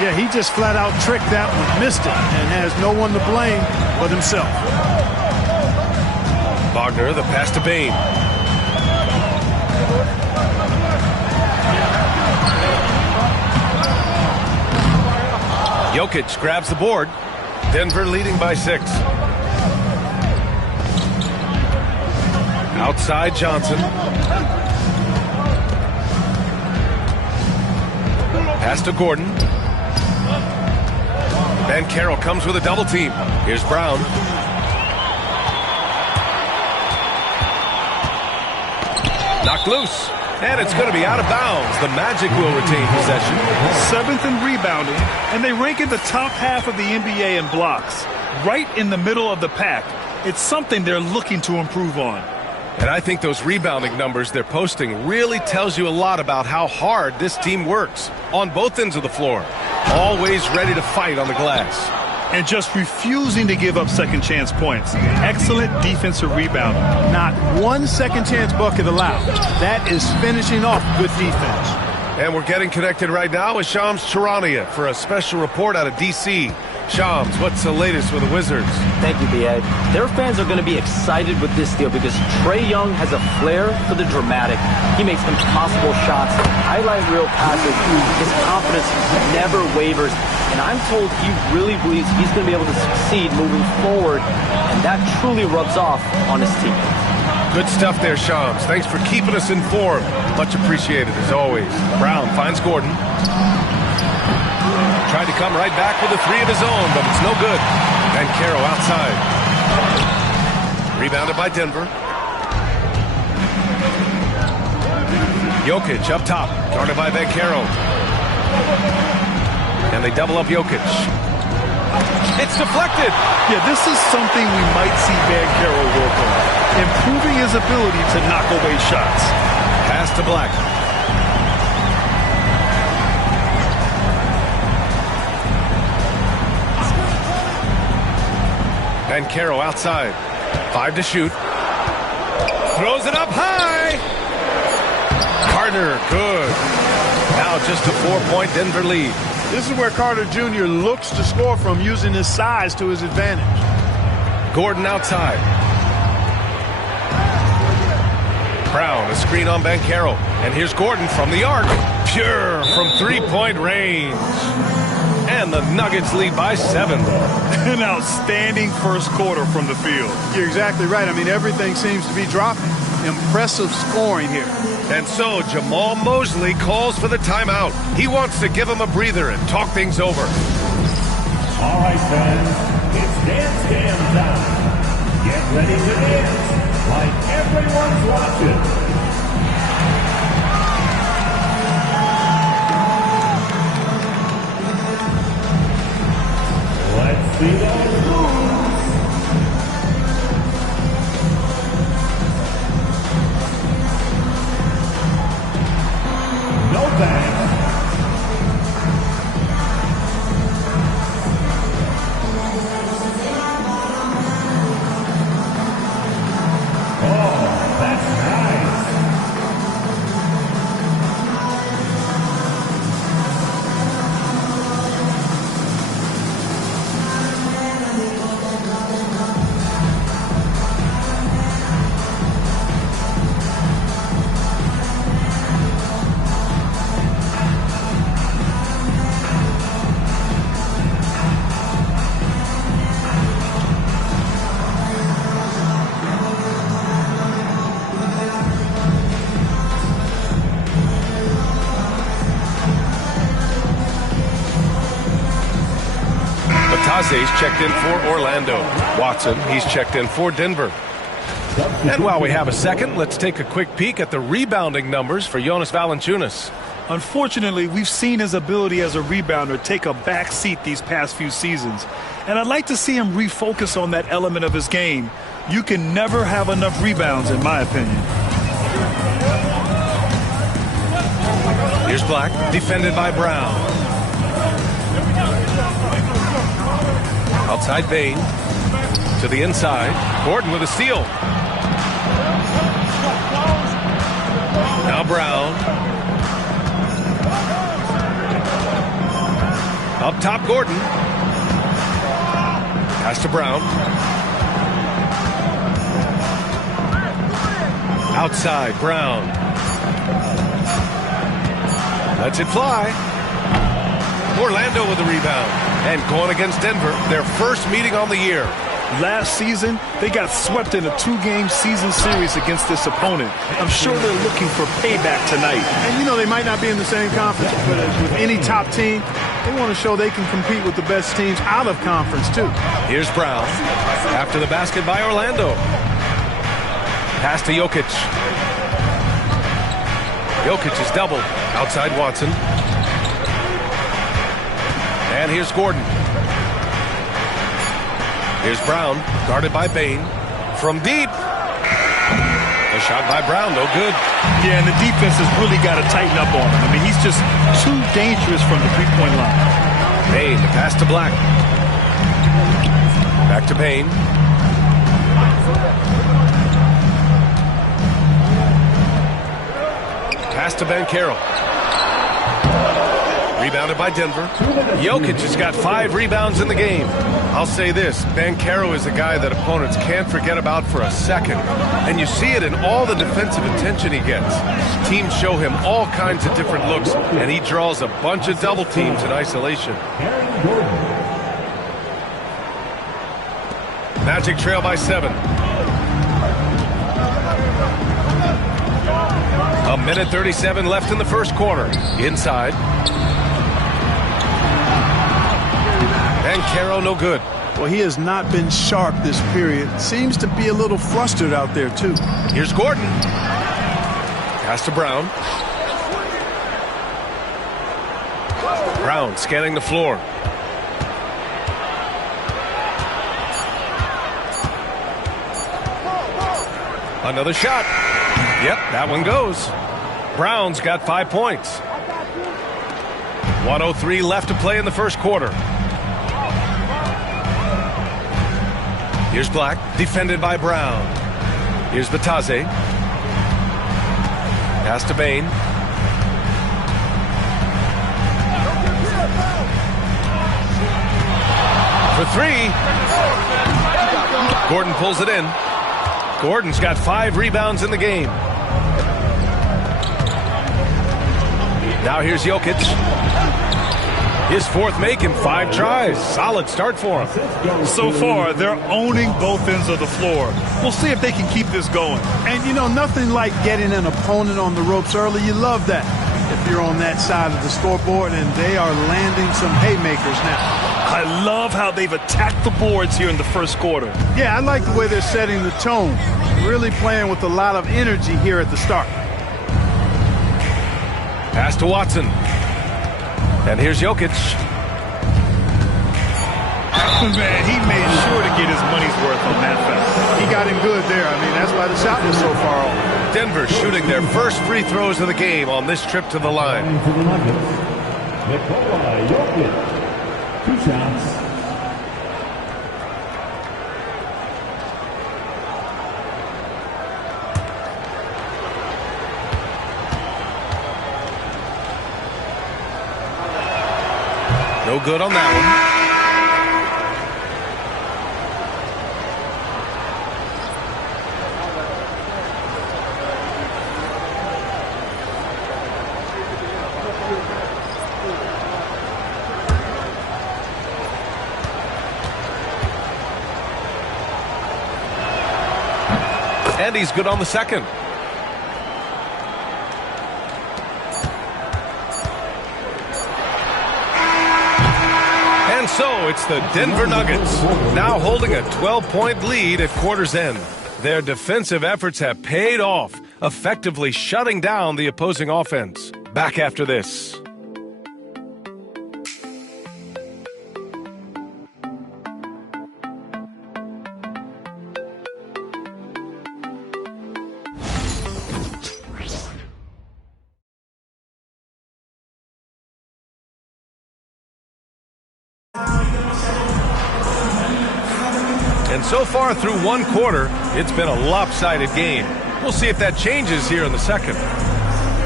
Yeah, he just flat out tricked that one, missed it, and has no one to blame but himself. Wagner, the pass to Bain. Jokic grabs the board. Denver leading by 6. Outside Johnson. Pass to Gordon. Banchero comes with a double team. Here's Brown. Knocked loose. And it's going to be out of bounds. The Magic will retain possession. 7th in rebounding, and they rank in the top half of the NBA in blocks. Right in the middle of the pack. It's something they're looking to improve on. And I think those rebounding numbers they're posting really tells you a lot about how hard this team works on both ends of the floor. Always ready to fight on the glass. And just refusing to give up second chance points. Excellent defensive rebounding. Not one second chance bucket allowed. That is finishing off good defense. And we're getting connected right now with Shams Charania for a special report out of D.C. Shams, what's the latest with the Wizards? Thank you, B.A. Their fans are going to be excited with this deal because Trae Young has a flair for the dramatic. He makes impossible shots, highlight reel passes. His confidence never wavers. And I'm told he really believes he's going to be able to succeed moving forward. And that truly rubs off on his teammates. Good stuff there, Shams. Thanks for keeping us informed. Much appreciated, as always. Brown finds Gordon. Tried to come right back with a 3 of his own, but it's no good. Banchero outside. Rebounded by Denver. Jokic up top. Guarded by Banchero. And they double up Jokic. It's deflected. Yeah, this is something we might see Banchero work on. Improving his ability to knock away shots. Pass to Black. Banchero outside. 5 to shoot. Throws it up high. Carter, good. Now just a 4-point Denver lead. This is where Carter Jr. looks to score from, using his size to his advantage. Gordon outside. Brown, a screen on Banchero. And here's Gordon from the arc. Pure from 3-point range. And the Nuggets lead by 7. An outstanding first quarter from the field. You're exactly right. I mean, everything seems to be dropping. Impressive scoring here. And so Jamal Mosley calls for the timeout. He wants to give him a breather and talk things over. All right, fans, it's dance jam time. Get ready to dance like everyone's watching. Let's see those moves. No thanks. Oh, that's nice. He's checked in for Orlando. Watson, he's checked in for Denver. And while we have a second, let's take a quick peek at the rebounding numbers for Jonas Valanciunas. Unfortunately, we've seen his ability as a rebounder take a back seat these past few seasons. And I'd like to see him refocus on that element of his game. You can never have enough rebounds, in my opinion. Here's Black, defended by Brown. Outside Bain. To the inside. Gordon with a steal. Now Brown. Up top, Gordon. Pass to Brown. Outside, Brown. Lets it fly. Orlando with the rebound. And going against Denver, their first meeting on the year. Last season, they got swept in a 2-game season series against this opponent. I'm sure they're looking for payback tonight. And, you know, they might not be in the same conference, but as with any top team, they want to show they can compete with the best teams out of conference, too. Here's Brown. After the basket by Orlando. Pass to Jokic. Jokic is doubled. Outside Watson. And here's Gordon. Here's Brown, guarded by Bain. From deep. A shot by Brown, no good. Yeah, and the defense has really got to tighten up on him. I mean, he's just too dangerous from the three-point line. Bain, the pass to Black. Back to Bain. Pass to Banchero. Rebounded by Denver. Jokic has got 5 rebounds in the game. I'll say this, Banchero is a guy that opponents can't forget about for a second. And you see it in all the defensive attention he gets. Teams show him all kinds of different looks, and he draws a bunch of double teams in isolation. Magic trail by 7. A minute 37 left in the first quarter. Inside. Banchero no good. Well, he has not been sharp this period. Seems to be a little flustered out there, too. Here's Gordon. Pass to Brown. Brown scanning the floor. Another shot. Yep, that one goes. Brown's got 5 points. 1:03 left to play in the first quarter. Here's Black, defended by Brown. Here's Batase. Pass to Bain. For 3. Gordon pulls it in. Gordon's got 5 rebounds in the game. Now here's Jokic. His 4th make in 5 tries. Solid start for him. So far, they're owning both ends of the floor. We'll see if they can keep this going. And, you know, nothing like getting an opponent on the ropes early. You love that if you're on that side of the scoreboard, and they are landing some haymakers now. I love how they've attacked the boards here in the first quarter. Yeah, I like the way they're setting the tone. Really playing with a lot of energy here at the start. Pass to Watson. And here's Jokic. Man, he made sure to get his money's worth on that foul. He got him good there. I mean, that's why the shot was so far off. Denver shooting their first free throws of the game on this trip to the line. Nikola Jokic, 2 shots. No good on that one. And he's good on the second. And so it's the Denver Nuggets now holding a 12-point lead at quarter's end. Their defensive efforts have paid off, effectively shutting down the opposing offense. Back after this. And so far through one quarter, it's been a lopsided game. We'll see if that changes here in the second.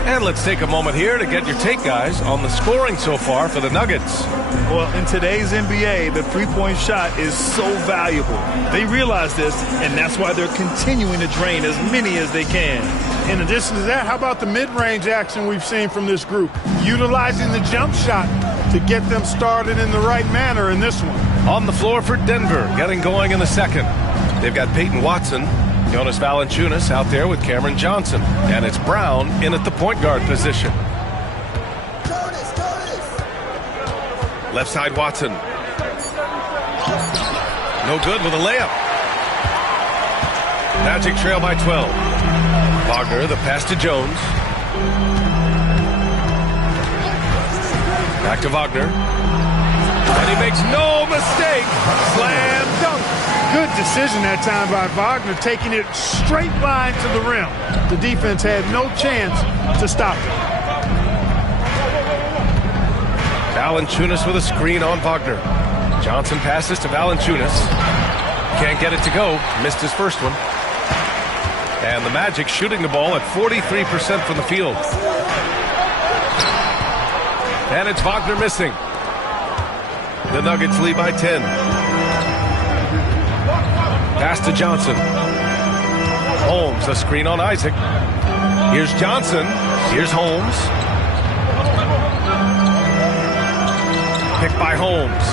And let's take a moment here to get your take, guys, on the scoring so far for the Nuggets. Well, in today's NBA, the three-point shot is so valuable. They realize this, and that's why they're continuing to drain as many as they can. In addition to that, how about the mid-range action we've seen from this group? Utilizing the jump shot to get them started in the right manner in this one. On the floor for Denver, getting going in the second. They've got Peyton Watson, Jonas Valanciunas out there with Cameron Johnson. And it's Brown in at the point guard position. Left side Watson. No good with a layup. Magic trail by 12. Wagner, the pass to Jones. Back to Wagner. And he makes no mistake. Slam dunk. Good decision that time by Wagner, taking it straight line to the rim. The defense had no chance to stop it. Valanciunas with a screen on Wagner. Johnson passes to Valanciunas. Can't get it to go. Missed his first one. And the Magic shooting the ball at 43% from the field. And it's Wagner missing. The Nuggets lead by 10. Pass to Johnson. Holmes, a screen on Isaac. Here's Johnson. Here's Holmes. Picked by Holmes.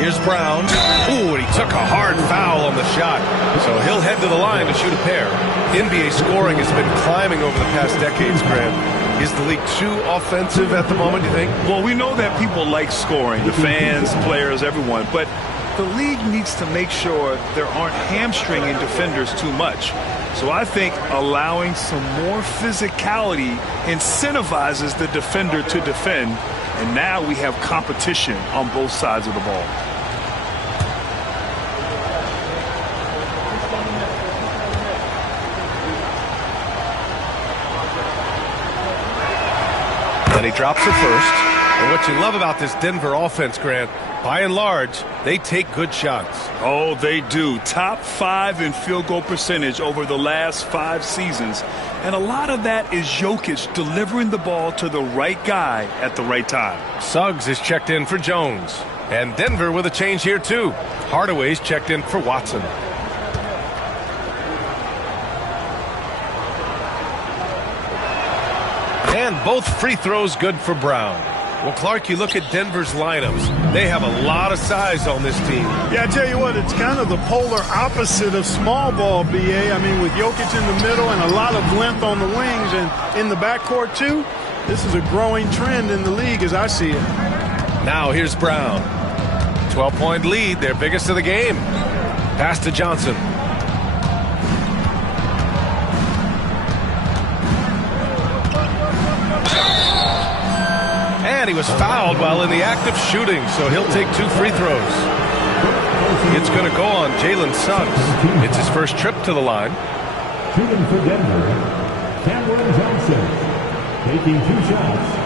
Here's Brown. Ooh, and he took a hard foul on the shot. So he'll head to the line to shoot a pair. NBA scoring has been climbing over the past decades, Grant. Is the league too offensive at the moment, you think? Well, we know that people like scoring, the fans, players, everyone, but the league needs to make sure there aren't hamstringing defenders too much. So I think allowing some more physicality incentivizes the defender to defend, and now we have competition on both sides of the ball. And he drops it first. And what you love about this Denver offense, Grant, by and large, they take good shots. Oh, they do. Top 5 in field goal percentage over the last 5 seasons. And a lot of that is Jokic delivering the ball to the right guy at the right time. Suggs is checked in for Jones. And Denver with a change here, too. Hardaway's checked in for Watson. And both free throws good for Brown. Well, Clark, you look at Denver's lineups. They have a lot of size on this team. Yeah, I tell you what, it's kind of the polar opposite of small ball, B.A. I mean, with Jokic in the middle and a lot of length on the wings and in the backcourt, too, this is a growing trend in the league as I see it. Now here's Brown. 12-point lead, their biggest of the game. Pass to Johnson. And he was fouled while in the act of shooting, so he'll take 2 free throws. It's going to go on Jalen Suggs. It's his first trip to the line. Shooting for Denver, Cameron Johnson, taking 2 shots.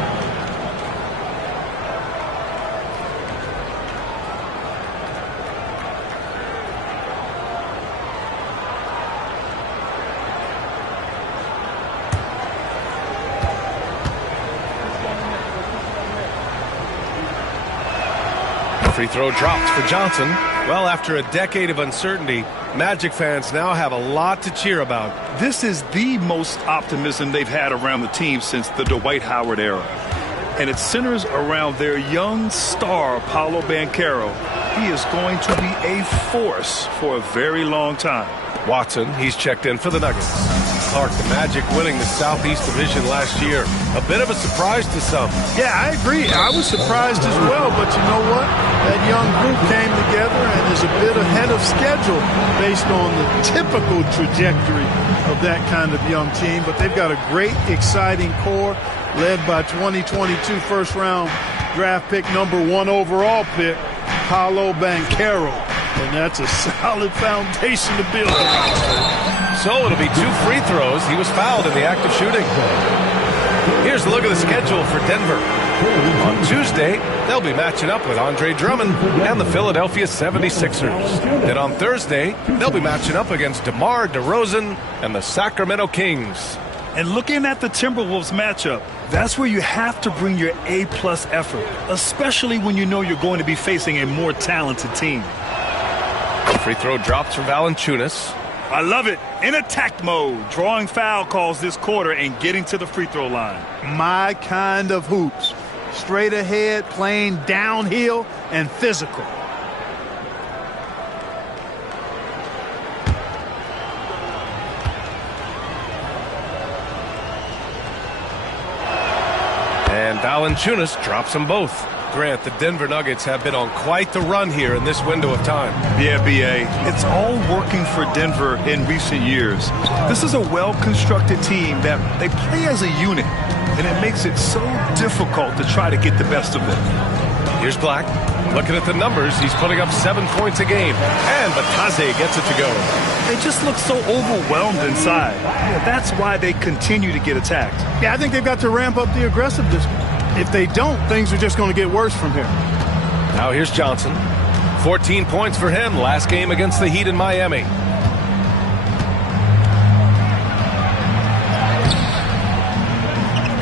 Free throw dropped for Johnson. Well, after a decade of uncertainty, Magic fans now have a lot to cheer about. This is the most optimism they've had around the team since the Dwight Howard era. And it centers around their young star, Paolo Banchero. He is going to be a force for a very long time. Watson, he's checked in for the Nuggets. Clark, the Magic winning the Southeast Division last year. A bit of a surprise to some. Yeah, I agree. I was surprised as well, but you know what? That young group came together and is a bit ahead of schedule based on the typical trajectory of that kind of young team. But they've got a great, exciting core led by 2022 first-round draft pick, number 1 overall pick, Paolo Banchero. And that's a solid foundation to build on. So it'll be 2 free throws. He was fouled in the act of shooting. Here's a look at the schedule for Denver. On Tuesday, they'll be matching up with Andre Drummond and the Philadelphia 76ers. Then on Thursday, they'll be matching up against DeMar DeRozan and the Sacramento Kings. And looking at the Timberwolves matchup, that's where you have to bring your A-plus effort, especially when you know you're going to be facing a more talented team. Free throw drops for Valanciunas. I love it. In attack mode, drawing foul calls this quarter and getting to the free throw line. My kind of hoops. Straight ahead, playing downhill, and physical. And Valanciunas drops them both. Grant, the Denver Nuggets have been on quite the run here in this window of time. Yeah, B.A. It's all working for Denver in recent years. This is a well-constructed team that they play as a unit, and it makes it so difficult to try to get the best of them. Here's Black. Looking at the numbers, he's putting up 7 points a game. And Batase gets it to go. They just look so overwhelmed inside. Yeah, that's why they continue to get attacked. Yeah, I think they've got to ramp up the aggressiveness. If they don't, things are just going to get worse from here. Now here's Johnson. 14 points for him last game against the Heat in Miami.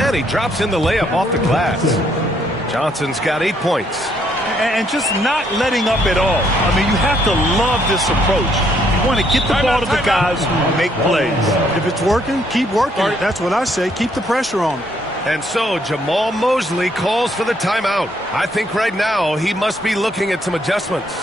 And he drops in the layup off the glass. Johnson's got 8 points. And just not letting up at all. I mean, you have to love this approach. You want to get the ball to the guys who make plays. If it's working, keep working it. That's what I say. Keep the pressure on them. And so Jamal Mosley calls for the timeout. I think right now he must be looking at some adjustments.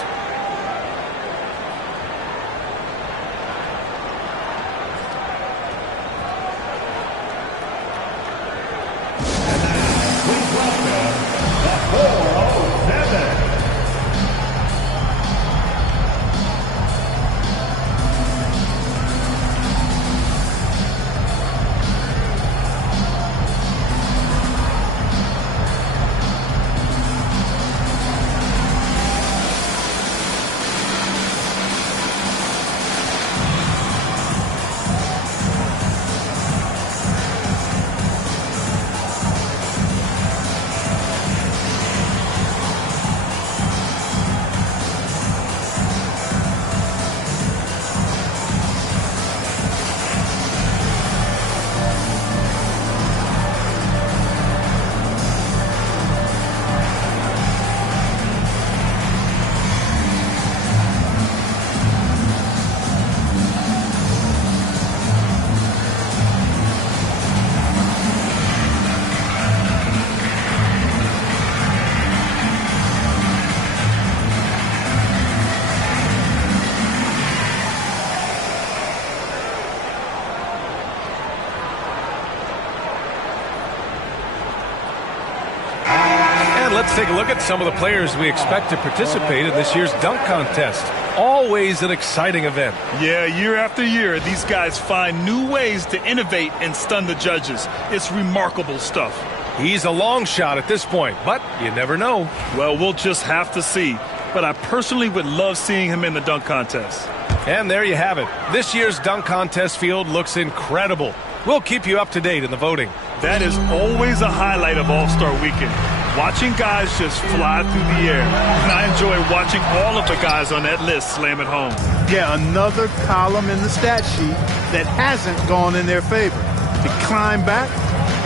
Let's take a look at some of the players we expect to participate in this year's dunk contest. Always an exciting event. Yeah, year after year, these guys find new ways to innovate and stun the judges. It's remarkable stuff. He's a long shot at this point, but you never know. Well, we'll just have to see. But I personally would love seeing him in the dunk contest. And there you have it. This year's dunk contest field looks incredible. We'll keep you up to date in the voting. That is always a highlight of All-Star Weekend. Watching guys just fly through the air. And I enjoy watching all of the guys on that list slam it home. Yeah, another column in the stat sheet that hasn't gone in their favor. To climb back,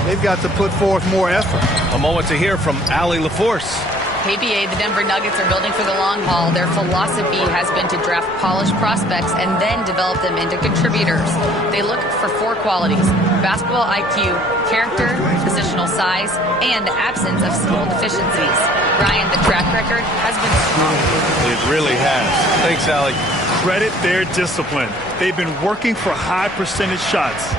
they've got to put forth more effort. A moment to hear from Allie LaForce. KBA, the Denver Nuggets are building for the long haul. Their philosophy has been to draft polished prospects and then develop them into contributors. They look for 4 qualities: basketball IQ, character, positional size, and absence of skill deficiencies. Ryan, the track record has been strong. It really has. Thanks, Allie. Credit their discipline. They've been working for high percentage shots.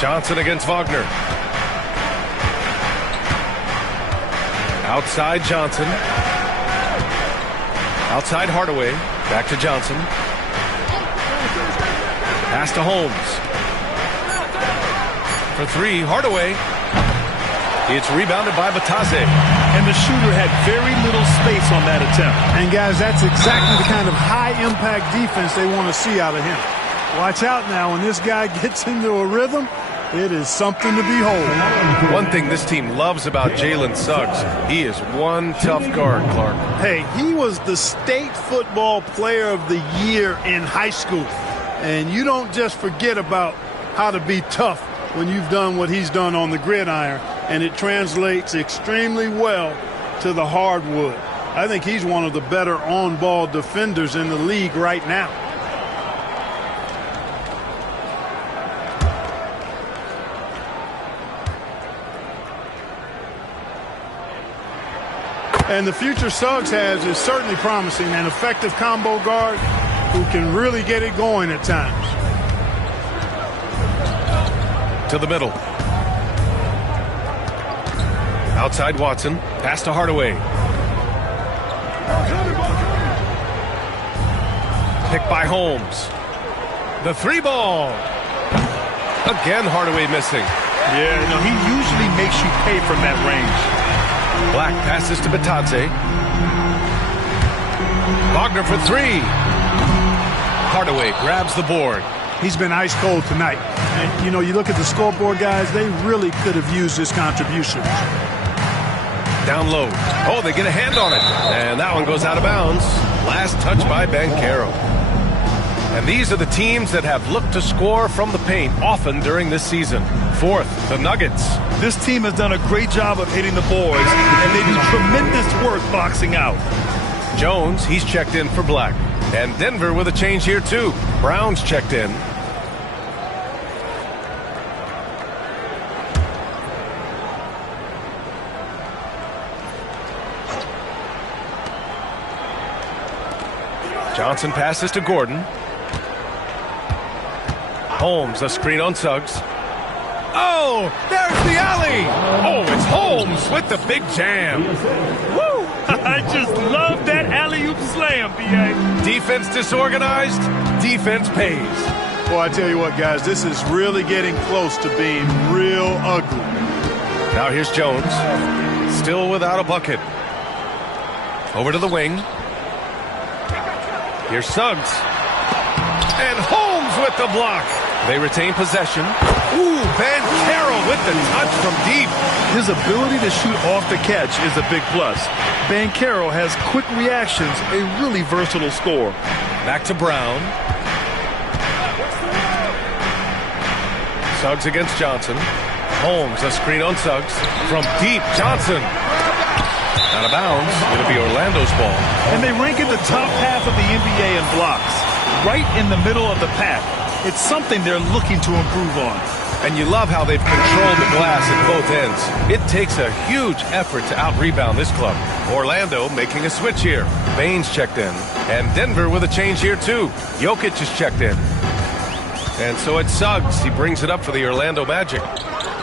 Johnson against Wagner. Outside Johnson. Outside Hardaway. Back to Johnson. Pass to Holmes. For 3, Hardaway. It's rebounded by Batase. And the shooter had very little space on that attempt. And guys, that's exactly the kind of high-impact defense they want to see out of him. Watch out now. When this guy gets into a rhythm, It is something to behold. One thing this team loves about Jalen Suggs, he is one tough guard, Clark. Hey, he was the state football player of the year in high school. And you don't just forget about how to be tough when you've done what he's done on the gridiron. And it translates extremely well to the hardwood. I think he's one of the better on-ball defenders in the league right now. And the future Suggs has is certainly promising. An effective combo guard who can really get it going at times. To the middle. Outside Watson. Pass to Hardaway. Picked by Holmes. The 3-ball. Again, Hardaway missing. Yeah, you know, he usually makes you pay from that range. Black passes to Batadze. Wagner for 3. Hardaway grabs the board. He's been ice cold tonight. And, you know, you look at the scoreboard, guys, they really could have used his contributions. Down low. Oh, they get a hand on it. And that one goes out of bounds. Last touch by Banchero. And these are the teams that have looked to score from the paint often during this season. Fourth, the Nuggets. This team has done a great job of hitting the boards, and they do tremendous work boxing out. Jones, he's checked in for Black. And Denver with a change here, too. Brown's checked in. Johnson passes to Gordon. Holmes, a screen on Suggs. Oh, there's the alley. Oh, it's Holmes with the big jam. Woo! I just love that alley-oop slam, B.A. Defense disorganized, defense pays. Boy, I tell you what, guys, this is really getting close to being real ugly. Now here's Jones, still without a bucket. Over to the wing. Here's Suggs. And Holmes with the block. They retain possession. Ooh, Banchero with the touch from deep. His ability to shoot off the catch is a big plus. Banchero has quick reactions, a really versatile scorer. Back to Brown. Suggs against Johnson. Holmes, a screen on Suggs. From deep, Johnson. Out of bounds. It'll be Orlando's ball. And they rank in the top half of the NBA in blocks. Right in the middle of the pack. It's something they're looking to improve on. And you love how they've controlled the glass at both ends. It takes a huge effort to out-rebound this club. Orlando making a switch here. Baines checked in. And Denver with a change here, too. Jokic is checked in. And so it's Suggs. He brings it up for the Orlando Magic.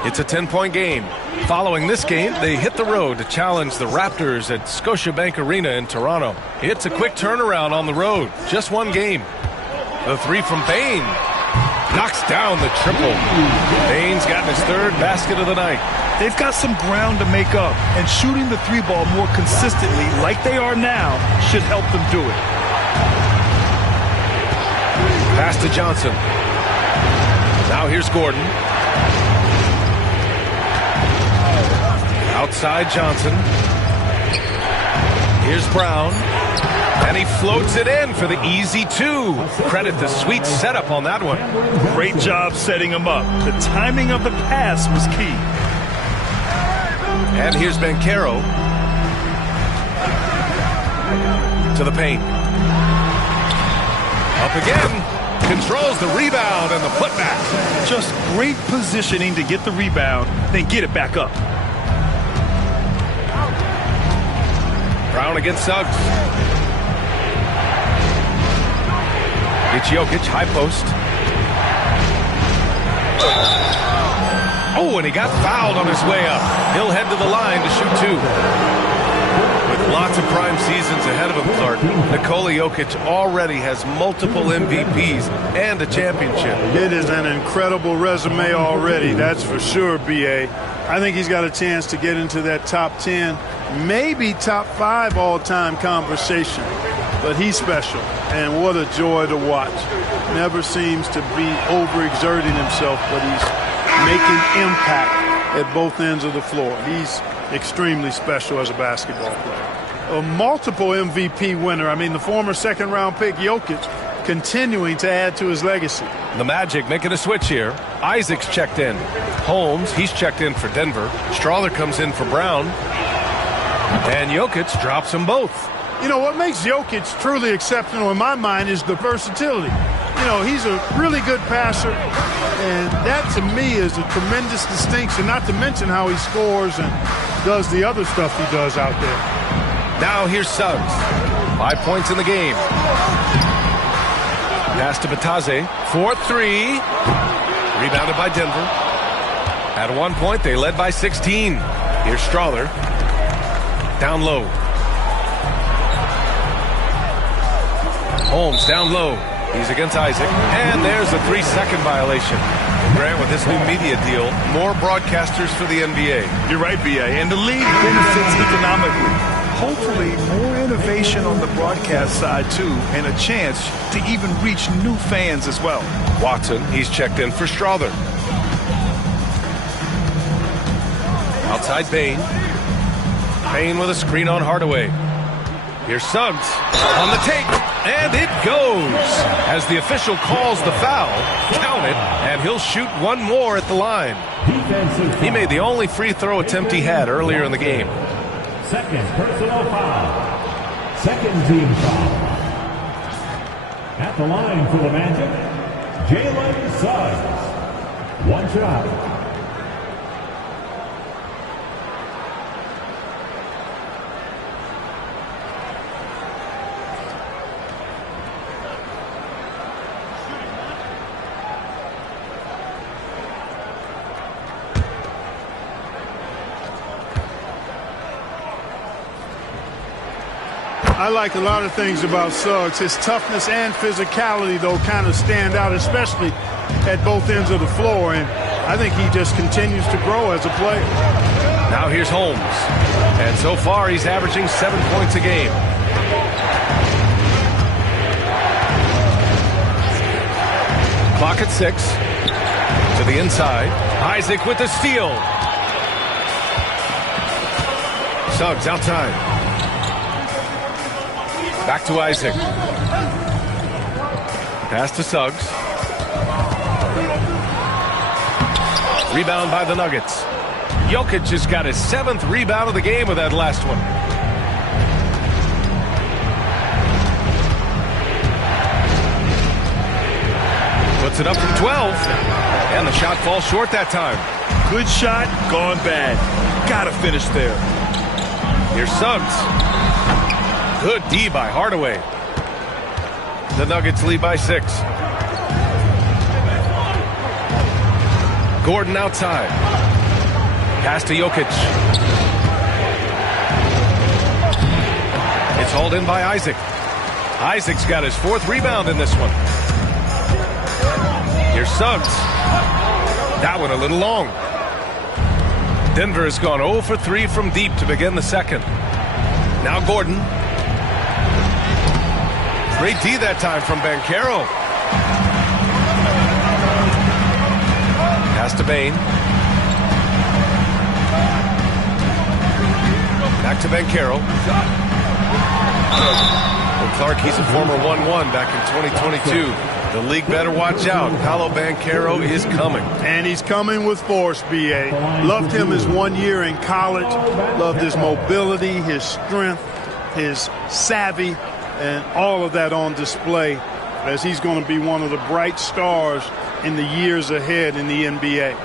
It's a 10-point game. Following this game, they hit the road to challenge the Raptors at Scotiabank Arena in Toronto. It's a quick turnaround on the road. Just one game. The 3 from Bain. Knocks down the triple. Bain's gotten his 3rd basket of the night. They've got some ground to make up, and shooting the 3-ball more consistently like they are now should help them do it. Pass to Johnson. Now here's Gordon. Outside Johnson. Here's Brown. And he floats it in for the easy 2. Credit the sweet setup on that one. Great job setting him up. The timing of the pass was key. And here's Banchero. To the paint. Up again. Controls the rebound and the putback. Just great positioning to get the rebound, then get it back up. Brown against Suggs. It's Jokic, high post. Oh, and he got fouled on his way up. He'll head to the line to shoot 2. With lots of prime seasons ahead of him, Clark, Nikola Jokic already has multiple MVPs and a championship. It is an incredible resume already, that's for sure, B.A. I think he's got a chance to get into that top 10, maybe top 5 all-time conversation. But he's special, and what a joy to watch. Never seems to be overexerting himself, but he's making impact at both ends of the floor. He's extremely special as a basketball player. A multiple MVP winner. I mean, the former second-round pick Jokic continuing to add to his legacy. The Magic making a switch here. Isaac's checked in. Holmes, he's checked in for Denver. Strawther comes in for Brown. And Jokic drops them both. You know, what makes Jokic truly exceptional in my mind is the versatility. You know, he's a really good passer, and that to me is a tremendous distinction, not to mention how he scores and does the other stuff he does out there. Now here's Suggs. 5 points in the game. Pass to Bataze for 3. Rebounded by Denver. At one point, they led by 16. Here's Strawther. Down low. Holmes down low. He's against Isaac. And there's a 3-second violation. Grant, with this new media deal, more broadcasters for the NBA. You're right, B.A. And the league benefits economically. Hopefully, more innovation on the broadcast side, too, and a chance to even reach new fans as well. Watson, he's checked in for Strawther. Outside Bain. Bain with a screen on Hardaway. Here's Suggs on the take, and it goes. As the official calls the foul, count it, and he'll shoot one more at the line. He made the only free throw attempt he had earlier in the game. Second personal foul. Second team foul. At the line for the Magic, Jalen Suggs. One shot. I like a lot of things about Suggs. His toughness and physicality, though, kind of stand out, especially at both ends of the floor. And I think he just continues to grow as a player. Now here's Holmes. And so far, he's averaging 7 points a game. Clock at 6. To the inside. Isaac with the steal. Suggs outside. Back to Isaac. Pass to Suggs. Rebound by the Nuggets. Jokic just got his 7th rebound of the game with that last one. Puts it up from 12. And the shot falls short that time. Good shot, gone bad. Gotta finish there. Here's Suggs. Good D by Hardaway. The Nuggets lead by 6. Gordon outside. Pass to Jokic. It's hauled in by Isaac. Isaac's got his 4th rebound in this one. Here's Suggs. That one a little long. Denver has gone 0 for 3 from deep to begin the second. Now Gordon. Great D that time from Banchero. Pass to Bain. Back to Banchero. Well, Clark, he's a former 1-1 back in 2022. The league better watch out. Paolo Banchero is coming. And he's coming with force, B.A. Loved him his 1 year in college. Loved his mobility, his strength, his savvy, and all of that on display as he's going to be one of the bright stars in the years ahead in the NBA.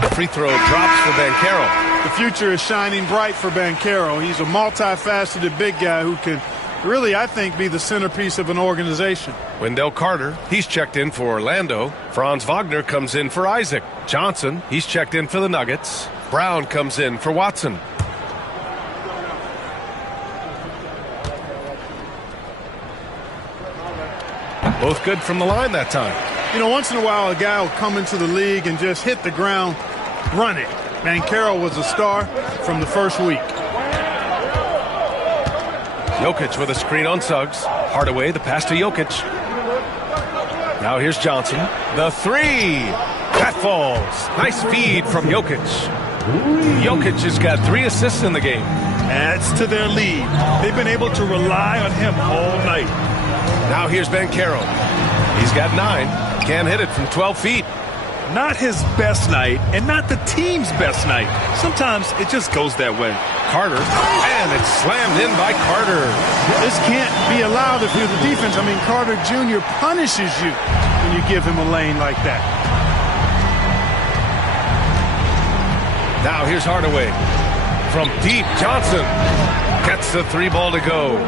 The free throw drops for Banchero. The future is shining bright for Banchero. He's a multifaceted big guy who can really, I think, be the centerpiece of an organization. Wendell Carter, he's checked in for Orlando. Franz Wagner comes in for Isaac. Johnson, he's checked in for the Nuggets. Brown comes in for Watson. Both good from the line that time. You know, once in a while, a guy will come into the league and just hit the ground running. Banchero was a star from the first week. Jokic with a screen on Suggs. Hardaway, the pass to Jokic. Now here's Johnson. The three. That falls. Nice feed from Jokic. Jokic has got 3 assists in the game. Adds to their lead. They've been able to rely on him all night. Now here's Banchero. He's got 9. Can't hit it from 12 feet. Not his best night, and not the team's best night. Sometimes it just goes that way. Carter, and it's slammed in by Carter. This can't be allowed if you're the defense. I mean, Carter Jr. punishes you when you give him a lane like that. Now here's Hardaway. From deep, Johnson gets the 3 ball to go.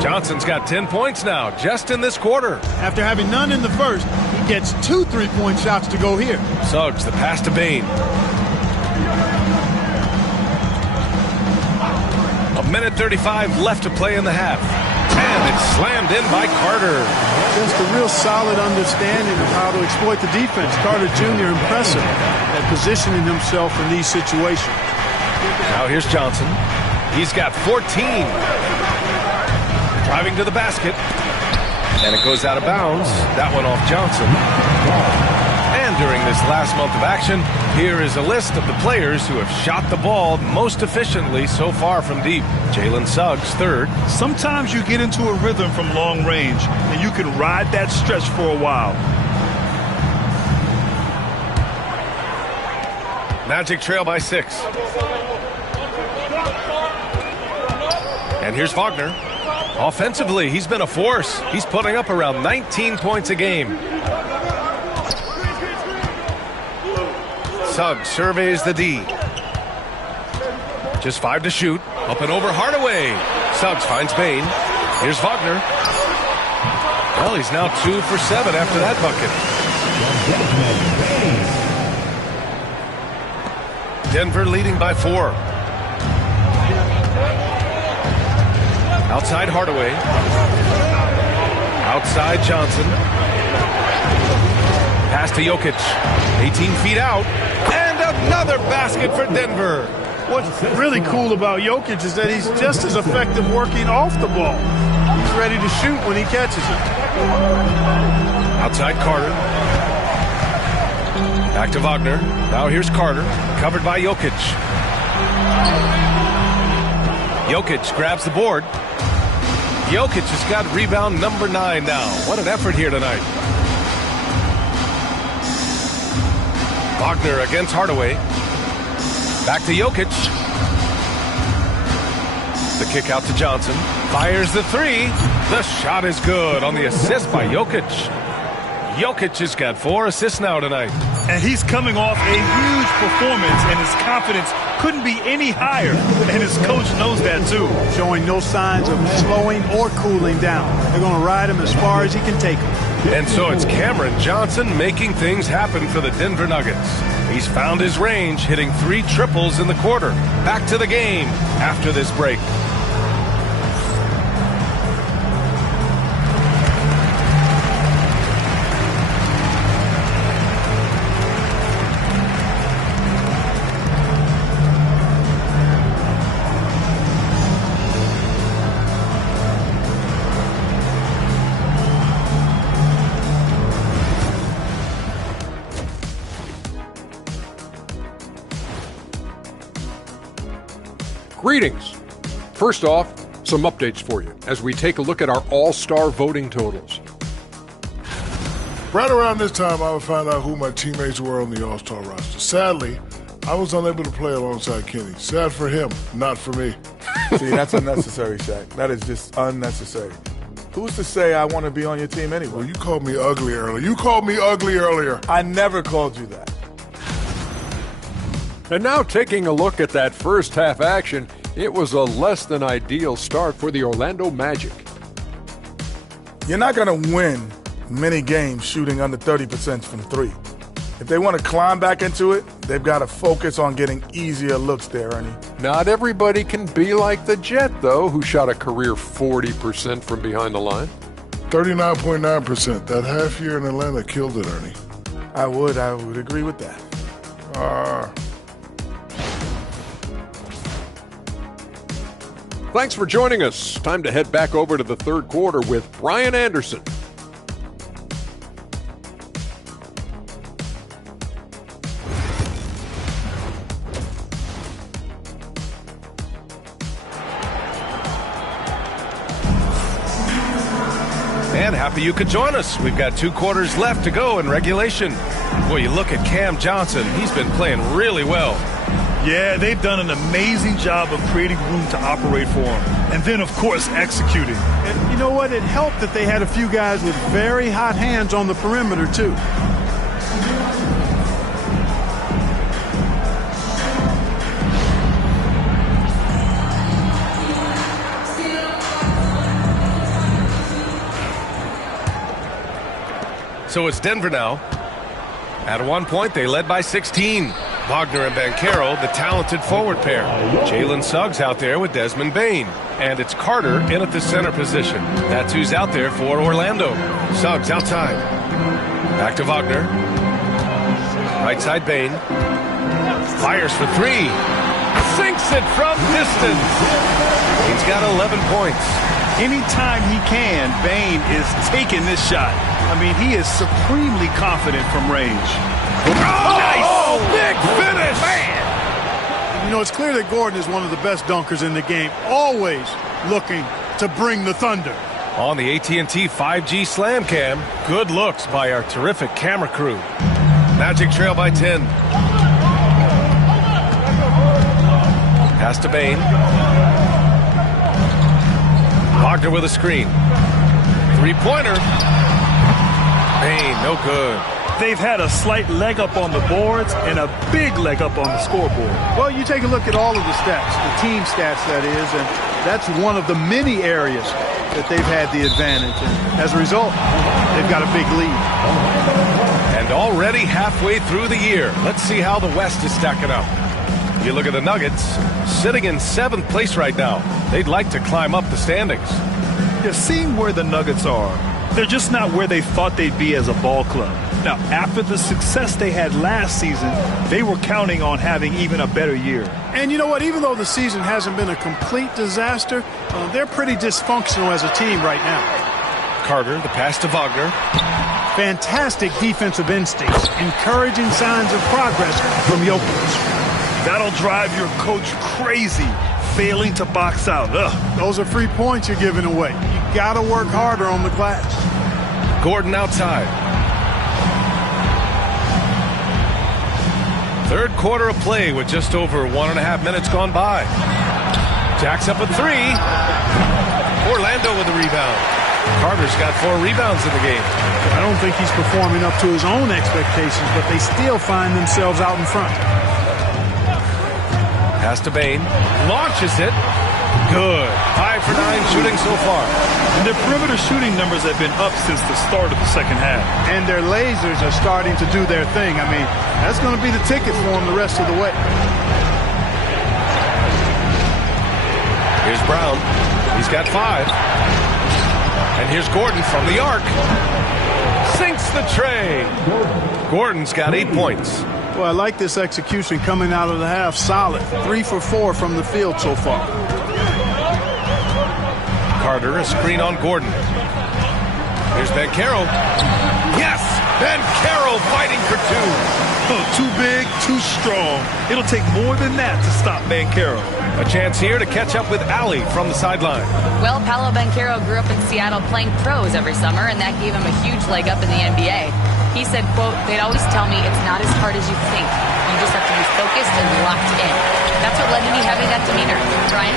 Johnson's got 10 points now, just in this quarter. After having none in the first, he gets 2 3-point shots to go here. Suggs, the pass to Bane. A minute 35 left to play in the half. And it's slammed in by Carter. Just a real solid understanding of how to exploit the defense. Carter Jr. impressive at positioning himself in these situations. Now here's Johnson. He's got 14. Driving to the basket. And it goes out of bounds. That one off Johnson. And during this last month of action, here is a list of the players who have shot the ball most efficiently so far from deep. Jalen Suggs, 3rd. Sometimes you get into a rhythm from long range, and you can ride that stretch for a while. Magic trail by 6. And here's Wagner. Offensively, he's been a force. He's putting up around 19 points a game. Suggs surveys the D. Just 5 to shoot. Up and over Hardaway. Suggs finds Bane. Here's Wagner. Well, he's now 2 for 7 after that bucket. Denver leading by 4. Outside Hardaway. Outside Johnson. Pass to Jokic. 18 feet out. And another basket for Denver. What's really cool about Jokic is that he's just as effective working off the ball. He's ready to shoot when he catches it. Outside Carter. Back to Wagner. Now here's Carter. Covered by Jokic. Jokic grabs the board. Jokic has got rebound number 9 now. What an effort here tonight. Wagner against Hardaway. Back to Jokic. The kick out to Johnson. Fires the 3. The shot is good on the assist by Jokic. Jokic has got 4 assists now tonight. And he's coming off a huge performance, and his confidence couldn't be any higher. And his coach knows that too. Showing no signs of slowing or cooling down. They're going to ride him as far as he can take him. And so it's Cameron Johnson making things happen for the Denver Nuggets. He's found his range, hitting 3 triples in the quarter. Back to the game after this break. Greetings. First off, some updates for you as we take a look at our all-star voting totals. Right around this time, I would find out who my teammates were on the All-Star roster. Sadly, I was unable to play alongside Kenny. Sad for him, not for me. See, that's unnecessary, Shaq. That is just unnecessary. Who's to say I want to be on your team anyway? Well, you called me ugly earlier. I never called you that. And now taking a look at that first half action, it was a less than ideal start for the Orlando Magic. You're not going to win many games shooting under 30% from 3. If they want to climb back into it, they've got to focus on getting easier looks there, Ernie. Not everybody can be like the Jet, though, who shot a career 40% from behind the line. 39.9%. That half year in Atlanta killed it, Ernie. I would agree with that. Thanks for joining us. Time to head back over to the third quarter with Brian Anderson. And happy you could join us. We've got 2 quarters left to go in regulation. Boy, you look at Cam Johnson. He's been playing really well. Yeah, they've done an amazing job of creating room to operate for him. And then, of course, executing. And you know what? It helped that they had a few guys with very hot hands on the perimeter, too. So it's Denver now. At one point, they led by 16. Wagner and Banchero, the talented forward pair. Jalen Suggs out there with Desmond Bane. And it's Carter in at the center position. That's who's out there for Orlando. Suggs outside. Back to Wagner. Right side Bane. Fires for 3. Sinks it from distance. He's got 11 points. Anytime he can, Bane is taking this shot. I mean, he is supremely confident from range. Nice! Big finish! Man! You know, it's clear that Gordon is one of the best dunkers in the game, always looking to bring the thunder. On the AT&T 5G Slam Cam, good looks by our terrific camera crew. Magic trail by 10. Pass to Bane. Wagner with a screen. 3-pointer. Bane, no good. They've had a slight leg up on the boards and a big leg up on the scoreboard. Well, you take a look at all of the stats, the team stats, that is, and that's one of the many areas that they've had the advantage. And as a result, they've got a big lead. And already halfway through the year, let's see how the West is stacking up. You look at the Nuggets, sitting in 7th place right now. They'd like to climb up the standings. Yeah, seeing where the Nuggets are, they're just not where they thought they'd be as a ball club. Now, after the success they had last season, they were counting on having even a better year. And you know what? Even though the season hasn't been a complete disaster, they're pretty dysfunctional as a team right now. Carter, the pass to Wagner. Fantastic defensive instincts, encouraging signs of progress from Jokic. That'll drive your coach crazy, failing to box out. Ugh. Those are free points you're giving away. You got to work harder on the glass. Gordon outside. Third quarter of play with just over 1.5 minutes gone by. Jacks up a 3. Orlando with a rebound. Carter's got 4 rebounds in the game. I don't think he's performing up to his own expectations, but they still find themselves out in front. Pass to Bane. Launches it. Good. 5 for 9 shooting so far. And their perimeter shooting numbers have been up since the start of the second half. And their lasers are starting to do their thing. I mean, that's going to be the ticket for them the rest of the way. Here's Brown. He's got 5. And here's Gordon from the arc. Sinks the tray. Gordon's got 8 points. Well, I like this execution coming out of the half. Solid. 3 for 4 from the field so far. Carter, a screen on Gordon. Here's Banchero. Yes! Banchero fighting for 2. Oh, too big, too strong. It'll take more than that to stop Banchero. A chance here to catch up with Allie from the sideline. Well, Paolo Banchero grew up in Seattle playing pros every summer, and that gave him a huge leg up in the NBA. He said, quote, "They'd always tell me it's not as hard as you think. You just have to be focused and locked in." That's what led to me having that demeanor. Brian?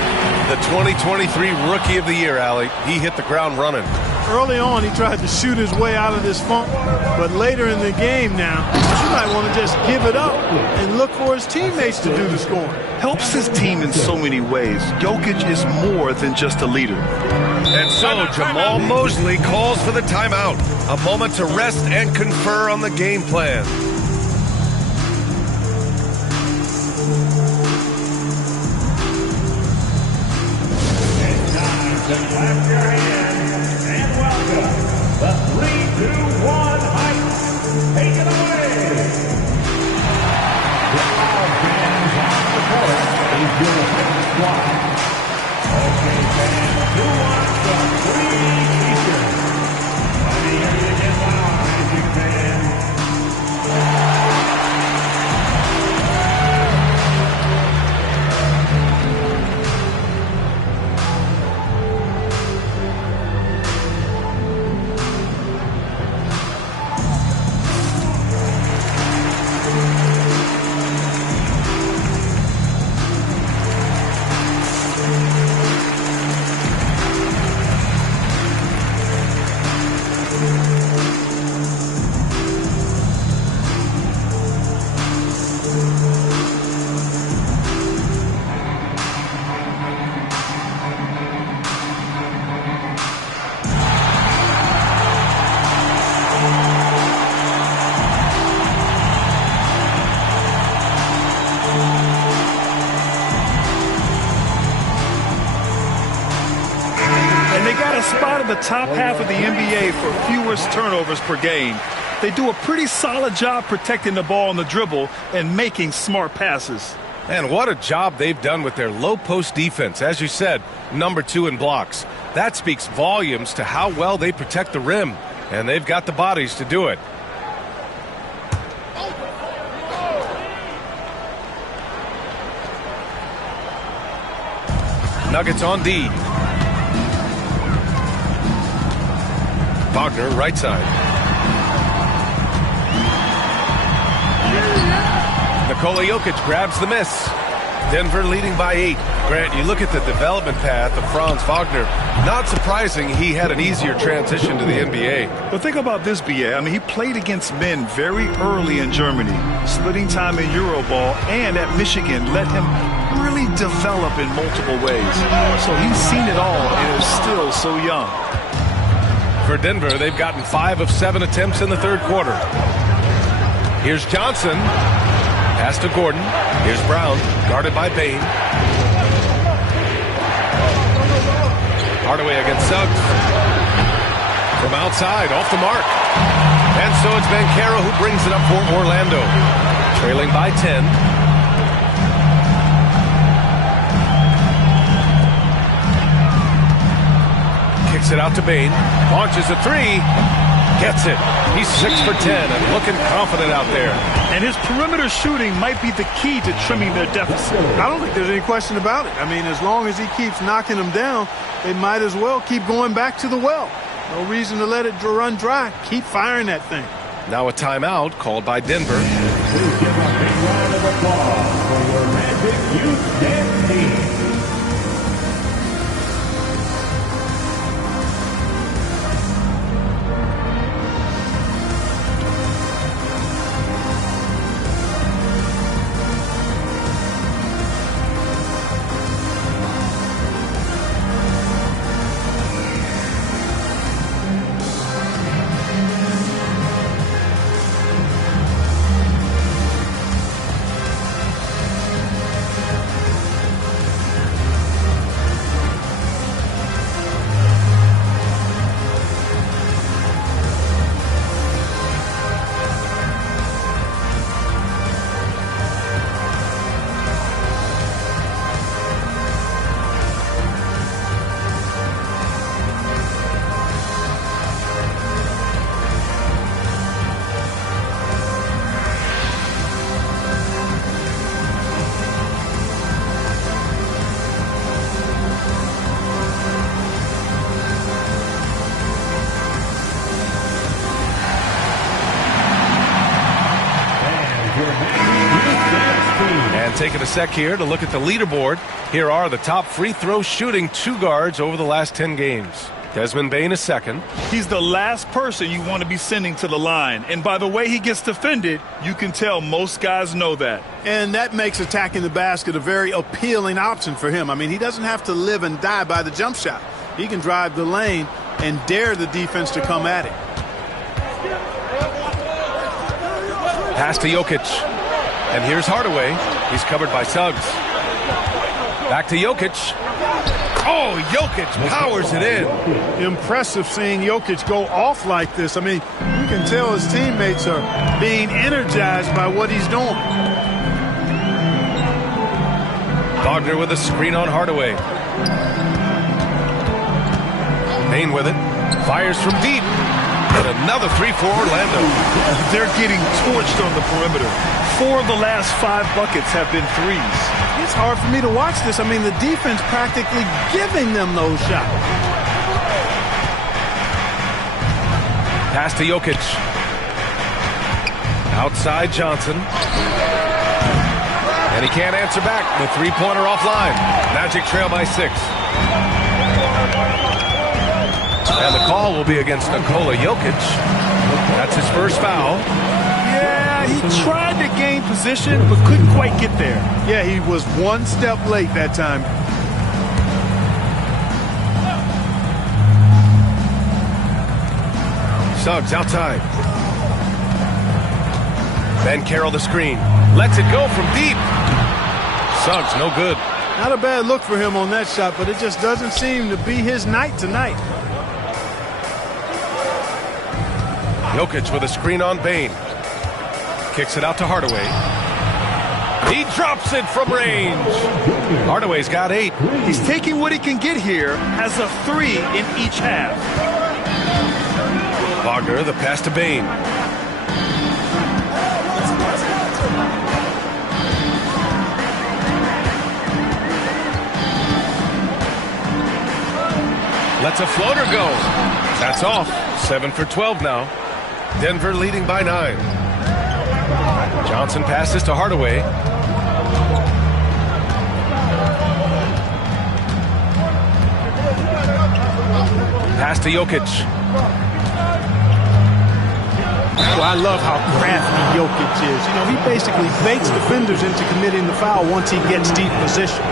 The 2023 Rookie of the Year, Allie. He hit the ground running. Early on, he tried to shoot his way out of this funk, but later in the game now, you might want to just give it up and look for his teammates to do the scoring. Helps his team in so many ways. Jokic is more than just a leader. And so Jamal Mosley calls for the timeout. A moment to rest and confer on the game plan. It's time to clap your hands and welcome the 3-2-1 Heights. Take it away. The foul fans on the court is doing the squad. Okay. got a spot in the top half of the NBA for fewest turnovers per game. They do a pretty solid job protecting the ball on the dribble and making smart passes. And what a job they've done with their low post defense. As you said, #2 in blocks. That speaks volumes to how well they protect the rim. And they've got the bodies to do it. Nuggets on D. Wagner, right side. Nikola Jokic grabs the miss. Denver leading by 8. Grant, you look at the development path of Franz Wagner. Not surprising he had an easier transition to the NBA. But think about this, B.A. I mean, he played against men very early in Germany, splitting time in Euroball, and at Michigan let him really develop in multiple ways. So he's seen it all and is still so young. For Denver, they've gotten 5 of 7 attempts in the third quarter. Here's Johnson. Pass to Gordon. Here's Brown, guarded by Bain. Hardaway against Suggs. From outside, off the mark. And so it's Banchero who brings it up for Orlando. Trailing by 10. Kicks it out to Bain. Launches a 3. Gets it. He's 6 for 10 and looking confident out there. And his perimeter shooting might be the key to trimming their deficit. I don't think there's any question about it. I mean, as long as he keeps knocking them down, they might as well keep going back to the well. No reason to let it run dry. Keep firing that thing. Now a timeout called by Denver. Please give a big round of applause for your Magic Youth Dance Team. Taking a sec here to look at the leaderboard. Here are the top free throw shooting 2 guards over the last 10 games. Desmond Bain is second. He's the last person you want to be sending to the line. And by the way he gets defended, you can tell most guys know that. And that makes attacking the basket a very appealing option for him. I mean, he doesn't have to live and die by the jump shot. He can drive the lane and dare the defense to come at him. Pass to Jokic. And here's Hardaway. He's covered by Suggs. Back to Jokic. Oh, Jokic powers it in. Impressive seeing Jokic go off like this. I mean, you can tell his teammates are being energized by what he's doing. Wagner with a screen on Hardaway. Bain with it. Fires from deep. And another 3 for Orlando. They're getting torched on the perimeter. 4 of the last 5 buckets have been threes. It's hard for me to watch this. I mean, the defense practically giving them those shots. Pass to Jokic. Outside Johnson. And he can't answer back. The 3-pointer offline. Magic trail by 6. And the call will be against Nikola Jokic. That's his first foul. Yeah, he tried to gain position, but couldn't quite get there. Yeah, he was 1 step late that time. Suggs outside. Banchero the screen. Lets it go from deep. Suggs no good. Not a bad look for him on that shot, but it just doesn't seem to be his night tonight. Jokic with a screen on Bane. Kicks it out to Hardaway. He drops it from range. Hardaway's got 8. He's taking what he can get here, has a 3 in each half. Wagner, the pass to Bane. Lets a floater go. That's off. 7 for 12 now. Denver leading by 9. Johnson passes to Hardaway. Pass to Jokic. Well, I love how crafty Jokic is. You know, he basically bakes defenders into committing the foul once he gets deep position.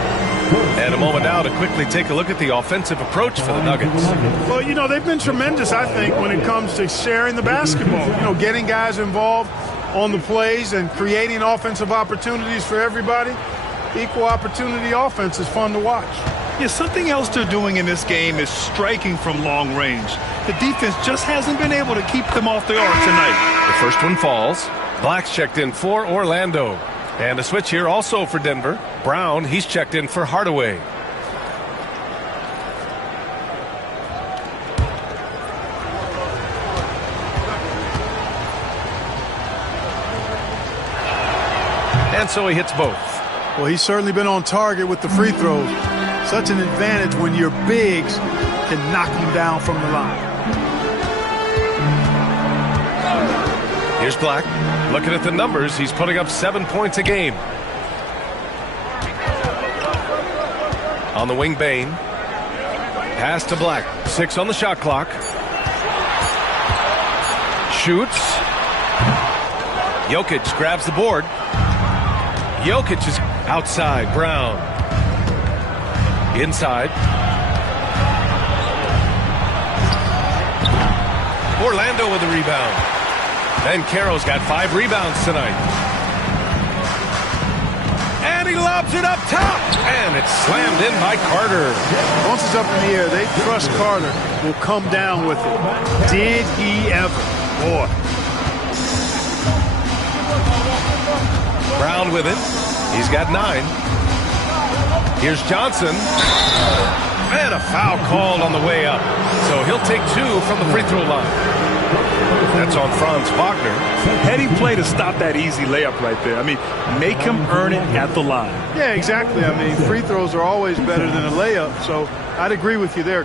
And a moment now to quickly take a look at the offensive approach for the Nuggets. Well, you know, they've been tremendous, I think, when it comes to sharing the basketball. You know, getting guys involved on the plays and creating offensive opportunities for everybody. Equal opportunity offense is fun to watch. Yeah, something else they're doing in this game is striking from long range. The defense just hasn't been able to keep them off the arc tonight. The first one falls. Black's checked in for Orlando. And a switch here also for Denver. Brown, he's checked in for Hardaway. And so he hits both. Well, he's certainly been on target with the free throws. Such an advantage when your bigs can knock him down from the line. Here's Black. Looking at the numbers, he's putting up 7 points a game. On the wing, Bane. Pass to Black. 6 on the shot clock. Shoots. Jokic grabs the board. Jokic is outside. Brown. Inside. Orlando with the rebound. Ben Carroll's got 5 rebounds tonight. And he lobs it up top. And it's slammed in by Carter. Once it's up in the air, they trust Carter will come down with it. Did he ever? Boy. Brown with it. He's got 9. Here's Johnson. And a foul called on the way up. So he'll take 2 from the free throw line. That's on Franz Wagner. Heading play to stop that easy layup right there. I mean, make him earn it at the line. Yeah, exactly. I mean, free throws are always better than a layup, so I'd agree with you there.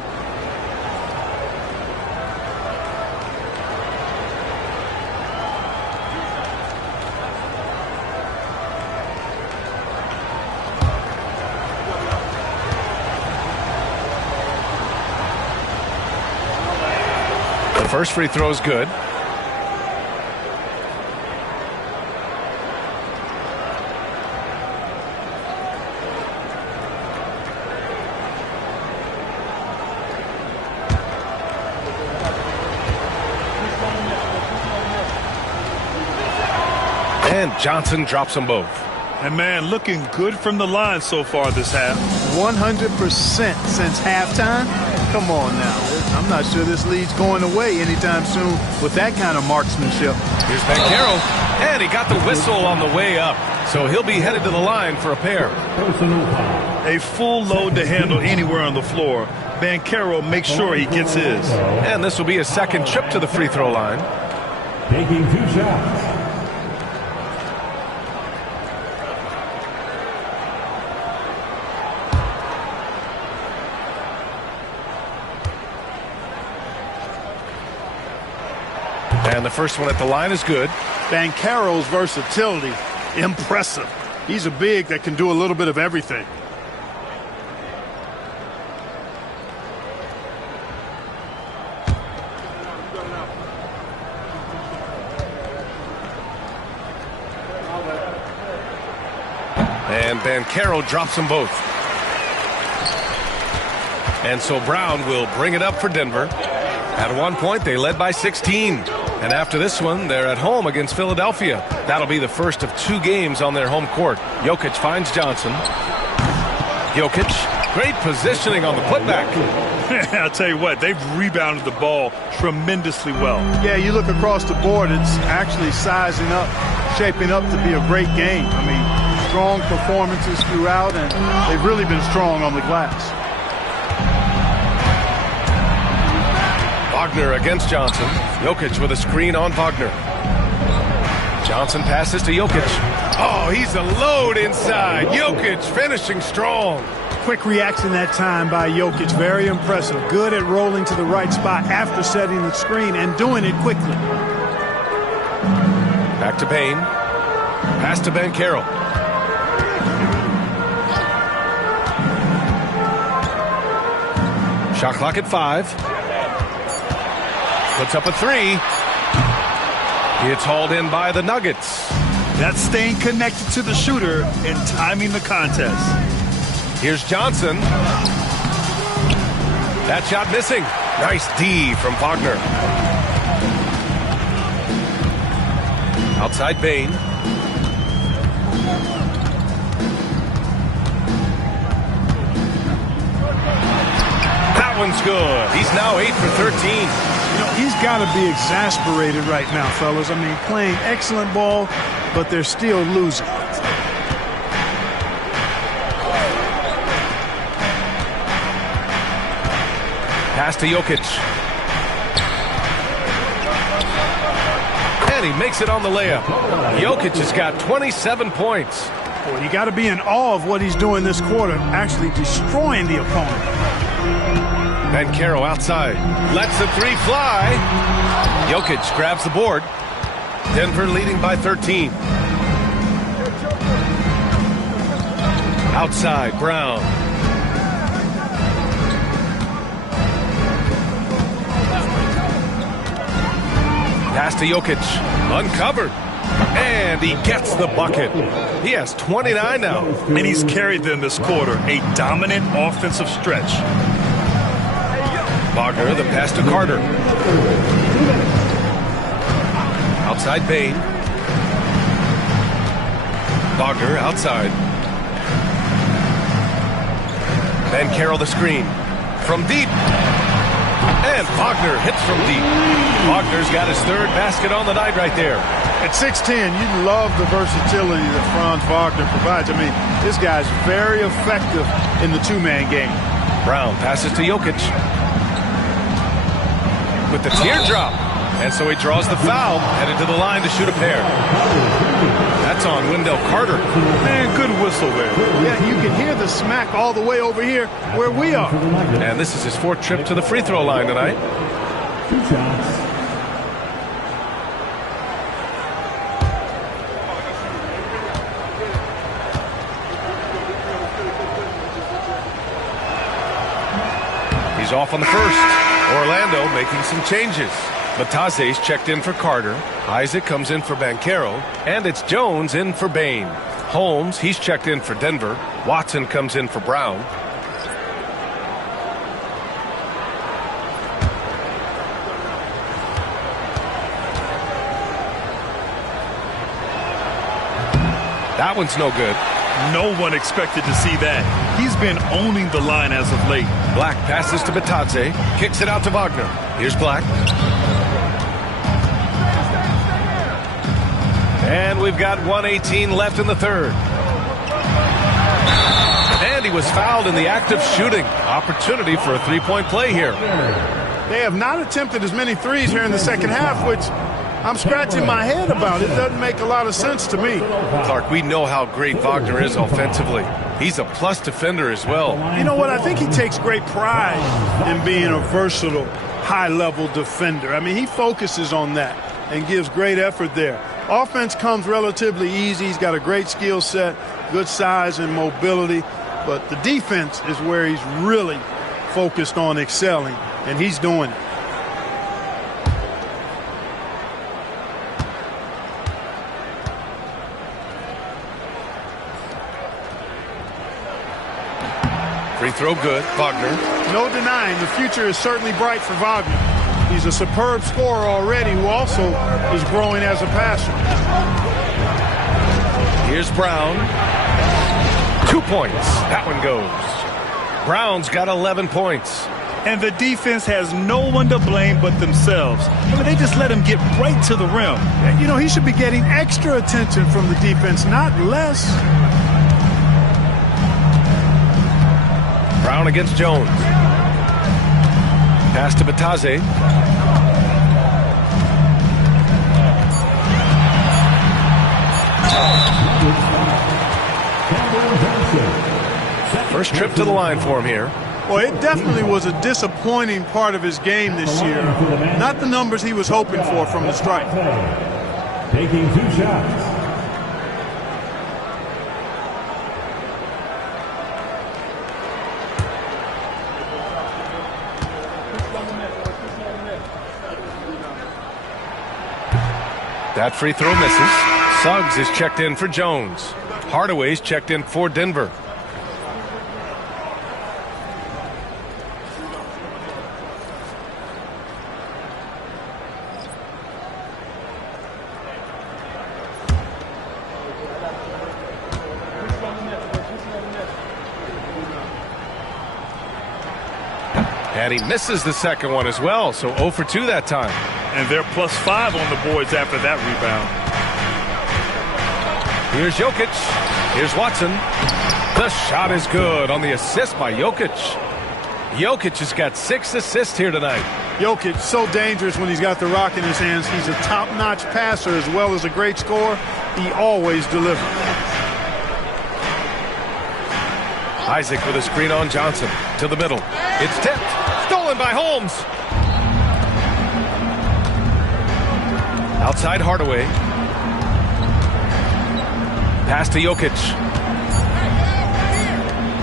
The first free throw is good. And Johnson drops them both. And man, looking good from the line so far this half. 100% since halftime. Come on now. I'm not sure this lead's going away anytime soon with that kind of marksmanship. Here's Ben Carroll. And he got the whistle on the way up. So he'll be headed to the line for a pair. A full load to handle anywhere on the floor. Ben Carroll makes sure he gets his. And this will be his second trip to the free throw line. Taking 2 shots. And the first one at the line is good. Ben Carroll's versatility, impressive. He's a big that can do a little bit of everything. And Ben Carroll drops them both. And so Brown will bring it up for Denver. At one point, they led by 16. And after this one, they're at home against Philadelphia. That'll be the first of 2 games on their home court. Jokic finds Johnson. Jokic, great positioning on the putback. I'll tell you what, they've rebounded the ball tremendously well. Yeah, you look across the board, it's actually sizing up, shaping up to be a great game. I mean, strong performances throughout, and they've really been strong on the glass. Wagner against Johnson. Jokic with a screen on Wagner. Johnson passes to Jokic. Oh, he's a load inside. Jokic finishing strong. Quick reaction that time by Jokic. Very impressive. Good at rolling to the right spot after setting the screen and doing it quickly. Back to Payne. Pass to Banchero. Shot clock at 5. Puts up a 3. It's hauled in by the Nuggets. That's staying connected to the shooter and timing the contest. Here's Johnson. That shot missing. Nice D from Wagner. Outside Payne. That one's good. He's now 8 for 13. You know, he's got to be exasperated right now, fellas. I mean, playing excellent ball, but they're still losing. Pass to Jokic. And he makes it on the layup. Jokic has got 27 points. Well, you got to be in awe of what he's doing this quarter, actually destroying the opponent. Banchero outside. Lets the 3 fly. Jokic grabs the board. Denver leading by 13. Outside, Brown. Pass to Jokic. Uncovered. And he gets the bucket. He has 29 now. And he's carried them this quarter. A dominant offensive stretch. Wagner, the pass to Carter. Outside Payne. Wagner outside. Banchero the screen. From deep. And Wagner hits from deep. Wagner's got his 3rd basket on the night right there. At 6'10", you love the versatility that Franz Wagner provides. I mean, this guy's very effective in the 2-man game. Brown passes to Jokic. With the teardrop. And so he draws the foul, headed to the line to shoot a pair. That's on Wendell Carter. Man, good whistle there. Yeah, you can hear the smack all the way over here where we are. And this is his 4th trip to the free throw line tonight. 2 shots. He's off on the first. Orlando making some changes. Bataze's checked in for Carter. Isaac comes in for Banchero. And it's Jones in for Bain. Holmes, he's checked in for Denver. Watson comes in for Brown. That one's no good. No one expected to see that. He's been owning the line as of late. Black passes to Bataze. Kicks it out to Wagner. Here's Black. And we've got 1:18 left in the 3rd. And he was fouled in the act of shooting. Opportunity for a 3-point play here. They have not attempted as many threes here in the second half, which I'm scratching my head about. It doesn't make a lot of sense to me. Clark, we know how great Wagner is offensively. He's a plus defender as well. You know what? I think he takes great pride in being a versatile, high-level defender. I mean, he focuses on that and gives great effort there. Offense comes relatively easy. He's got a great skill set, good size and mobility. But the defense is where he's really focused on excelling, and he's doing it. Free throw good. Wagner. No denying the future is certainly bright for Wagner. He's a superb scorer already who also is growing as a passer. Here's Brown. 2 points. That one goes. Brown's got 11 points. And the defense has no one to blame but themselves. I mean, they just let him get right to the rim. You know, he should be getting extra attention from the defense, not less. Brown against Jones. Pass to Bataze. First trip to the line for him here. Well, it definitely was a disappointing part of his game this year. Not the numbers he was hoping for from the strike. Taking 2 shots. That free throw misses. Suggs is checked in for Jones. Hardaway's checked in for Denver. And he misses the second one as well, so 0 for 2 that time. And they're +5 on the boards after that rebound. Here's Jokic. Here's Watson. The shot is good on the assist by Jokic. Jokic has got 6 assists here tonight. Jokic, so dangerous when he's got the rock in his hands. He's a top-notch passer as well as a great scorer. He always delivers. Isaac with a screen on Johnson. To the middle. It's tipped. Stolen by Holmes. Outside Hardaway. Pass to Jokic.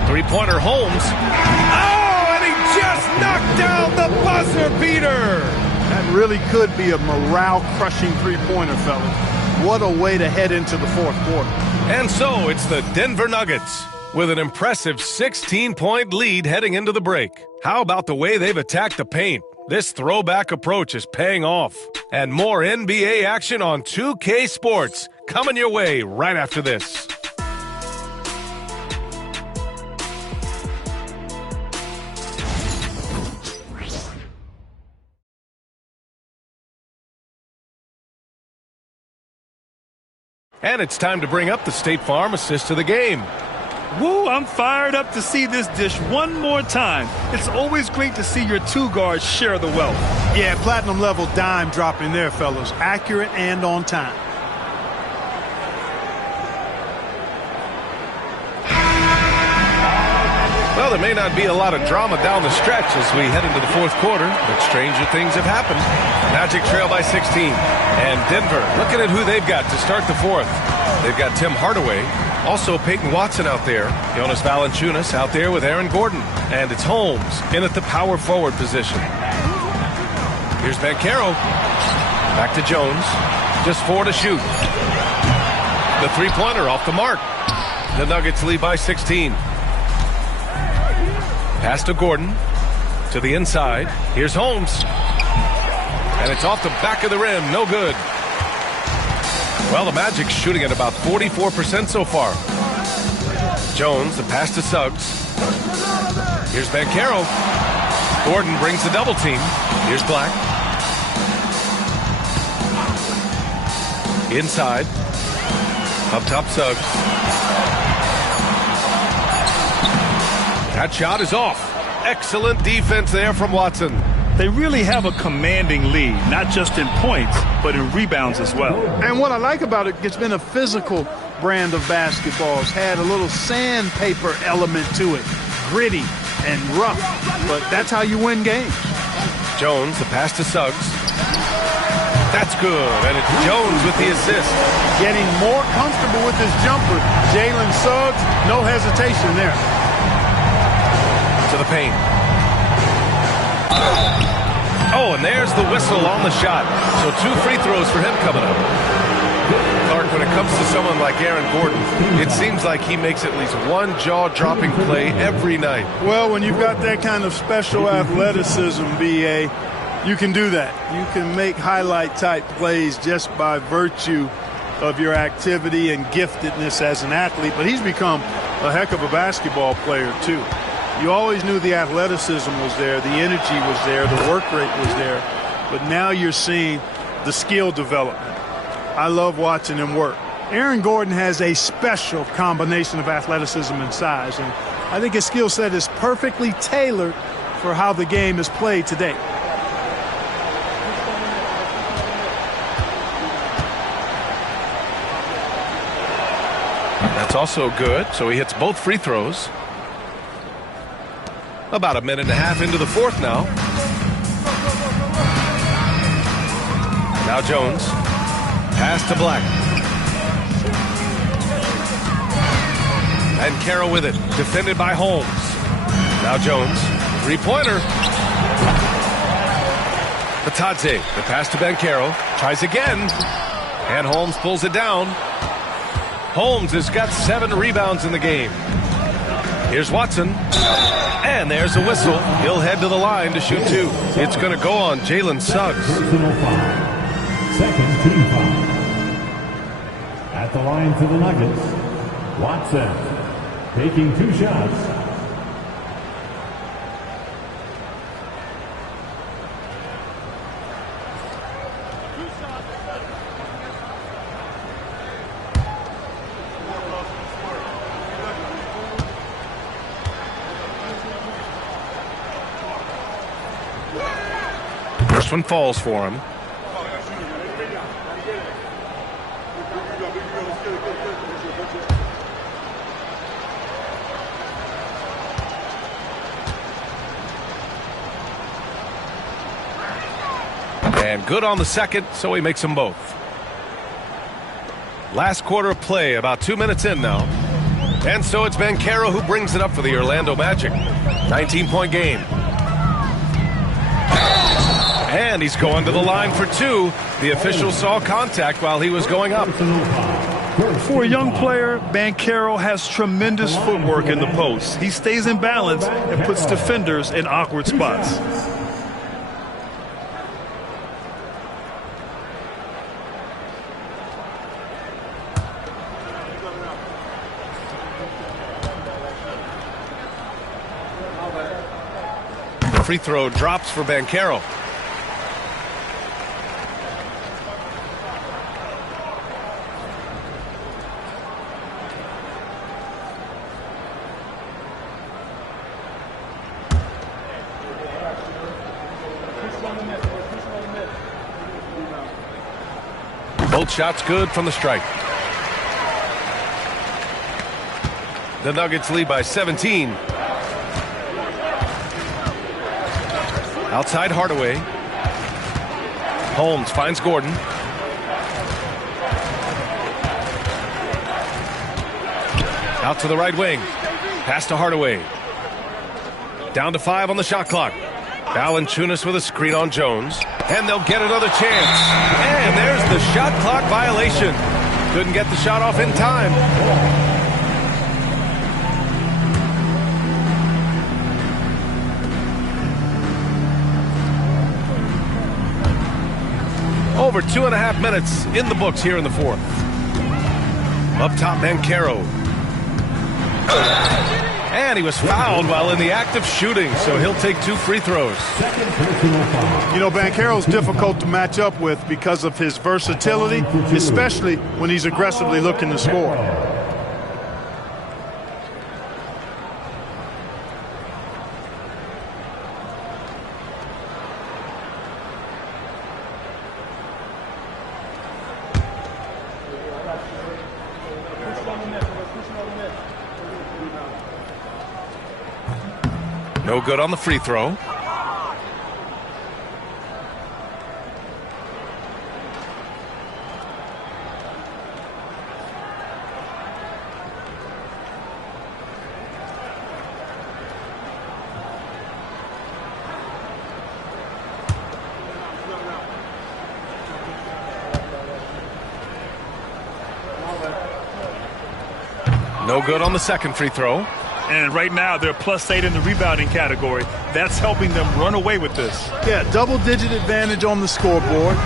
Three-pointer Holmes. Oh, and he just knocked down the buzzer beater. That really could be a morale-crushing three-pointer, fellas. What a way to head into the fourth quarter. And so it's the Denver Nuggets with an impressive 16-point lead heading into the break. How about the way they've attacked the paint? This throwback approach is paying off. And more NBA action on 2K Sports coming your way right after this. And it's time to bring up the State Farm assist of the game. Woo, I'm fired up to see this dish one more time. It's always great to see your 2 guards share the wealth. Yeah, platinum level dime dropping there, fellas. Accurate and on time. Well, there may not be a lot of drama down the stretch as we head into the fourth quarter, but stranger things have happened. Magic trail by 16. And Denver, looking at who they've got to start the fourth. They've got Tim Hardaway. Also Peyton Watson out there. Jonas Valanciunas out there with Aaron Gordon. And it's Holmes in at the power forward position. Here's Banchero. Back to Jones. Just 4 to shoot. The three-pointer off the mark. The Nuggets lead by 16. Pass to Gordon. To the inside. Here's Holmes. And it's off the back of the rim. No good. Well, the Magic's shooting at about 44% so far. Jones, the pass to Suggs. Here's Banchero. Gordon brings the double team. Here's Black. Inside. Up top, Suggs. That shot is off. Excellent defense there from Watson. They really have a commanding lead, not just in points, but in rebounds as well. And what I like about it, it's been a physical brand of basketball. It's had a little sandpaper element to it. Gritty and rough, but that's how you win games. Jones, the pass to Suggs. That's good, and it's Jones with the assist. Getting more comfortable with his jumper. Jalen Suggs, no hesitation there. To the paint. Oh, and there's the whistle on the shot. So 2 free throws for him coming up. Clark, when it comes to someone like Aaron Gordon, it seems like he makes at least one jaw-dropping play every night. Well, when you've got that kind of special athleticism, B.A., you can do that. You can make highlight-type plays just by virtue of your activity and giftedness as an athlete. But he's become a heck of a basketball player, too. You always knew the athleticism was there, the energy was there, the work rate was there. But now you're seeing the skill development. I love watching him work. Aaron Gordon has a special combination of athleticism and size, and I think his skill set is perfectly tailored for how the game is played today. That's also good, so he hits both free throws. About a minute and a half into the fourth now. Now Jones. Pass to Black. And Carroll with it. Defended by Holmes. Now Jones. Three-pointer. Batadze. The pass to Banchero. Tries again. And Holmes pulls it down. Holmes has got 7 rebounds in the game. Here's Watson. And there's a whistle. He'll head to the line to shoot 2. It's going to go on Jalen Suggs. Second team foul. At the line for the Nuggets, Watson taking 2 shots. First one falls for him. And good on the second, so he makes them both. Last quarter of play, about 2 minutes in now. And so it's Banchero who brings it up for the Orlando Magic. 19-point game. And he's going to the line for 2. The official saw contact while he was going up. For a young player, Banchero has tremendous footwork in the post. He stays in balance and puts defenders in awkward spots. The free throw drops for Banchero. Both shots good from the strike. The Nuggets lead by 17. Outside Hardaway. Holmes finds Gordon. Out to the right wing. Pass to Hardaway. Down to 5 on the shot clock. Valanciunas with a screen on Jones. And they'll get another chance. And there's the shot clock violation. Couldn't get the shot off in time. Over 2.5 minutes in the books here in the fourth. Up top, Banchero. And he was fouled while in the act of shooting, so he'll take 2 free throws. You know, Banchero's difficult to match up with because of his versatility, especially when he's aggressively looking to score. No good on the free throw. No good on the second free throw. And right now, they're +8 in the rebounding category. That's helping them run away with this. Yeah, double-digit advantage on the scoreboard.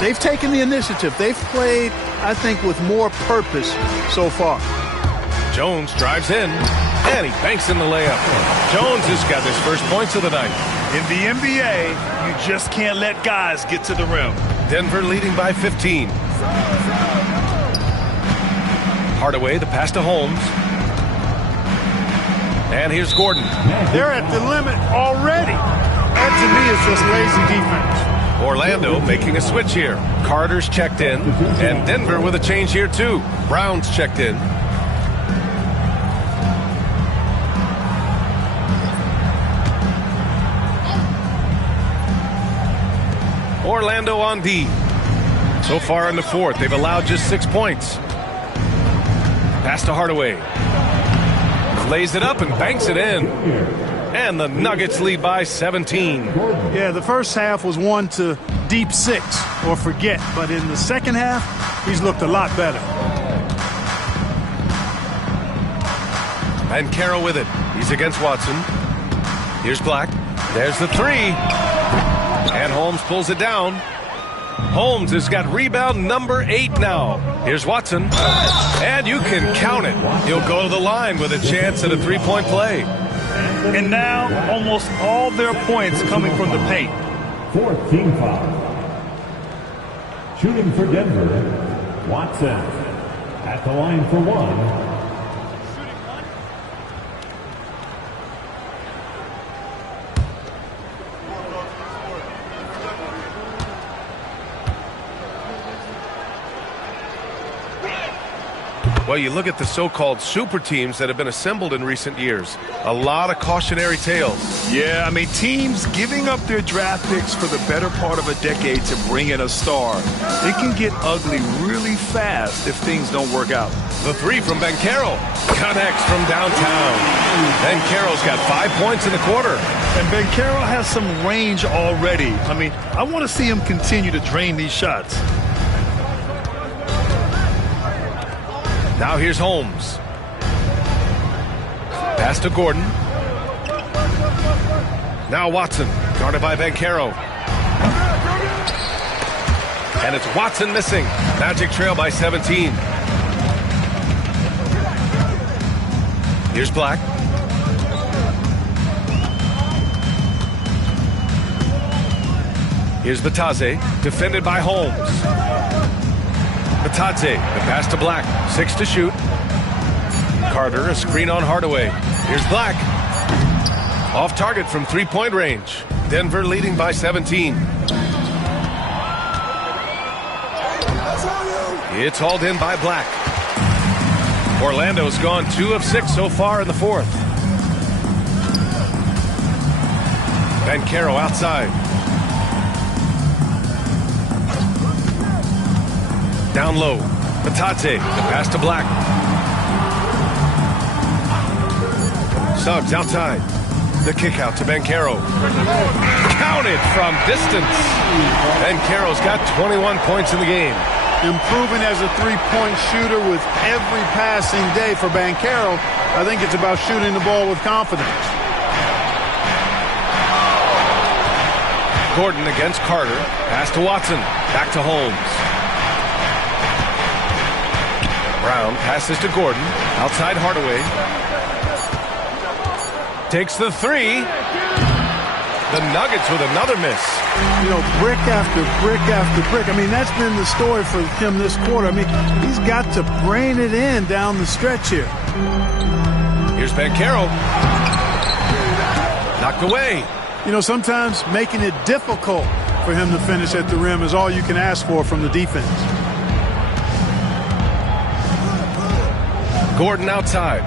They've taken the initiative. They've played, I think, with more purpose so far. Jones drives in, and he banks in the layup. Jones has got his first points of the night. In the NBA, you just can't let guys get to the rim. Denver leading by 15. Hardaway, the pass to Holmes. And here's Gordon. They're at the limit already. That, to me, is just lazy defense. Orlando making a switch here. Carter's checked in, and Denver with a change here, too. Brown's checked in. Orlando on D. So far in the fourth, they've allowed just 6 points. Pass to Hardaway. Lays it up and banks it in. And the Nuggets lead by 17. Yeah, the first half was one to deep 6 or forget. But in the second half, he's looked a lot better. And Carroll with it. He's against Watson. Here's Black. There's the three. And Holmes pulls it down. Holmes has got rebound number 8 now. Here's Watson. And you can count it. He'll go to the line with a chance at a three-point play. And now almost all their points coming from the paint. Fourth team foul. Shooting for Denver, Watson. At the line for one. Well, you look at the so-called super teams that have been assembled in recent years. A lot of cautionary tales. Yeah, I mean, teams giving up their draft picks for the better part of a decade to bring in a star. It can get ugly really fast if things don't work out. The three from Banchero connects from downtown. Banchero's got 5 points in the quarter. And Banchero has some range already. I mean, I want to see him continue to drain these shots. Now here's Holmes. Pass to Gordon. Now Watson, guarded by Banchero. And it's Watson missing. Magic trail by 17. Here's Black. Here's Batadze, defended by Holmes. Batadze, the pass to Black. 6 to shoot. Carter, a screen on Hardaway. Here's Black. Off target from three-point range. Denver leading by 17. It's hauled in by Black. Orlando's gone 2 of 6 so far in the fourth. Banchero outside. Down low. Batadze, the pass to Black. Suggs outside. The kick out to Banchero. Counted from distance. Banchero's got 21 points in the game. Improving as a three-point shooter with every passing day for Banchero. I think it's about shooting the ball with confidence. Gordon against Carter. Pass to Watson. Back to Holmes. Brown passes to Gordon. Outside Hardaway. Takes the three. The Nuggets with another miss. You know, brick after brick after brick. I mean, that's been the story for him this quarter. I mean, he's got to brain it in down the stretch here. Here's Banchero. Knocked away. You know, sometimes making it difficult for him to finish at the rim is all you can ask for from the defense. Gordon outside.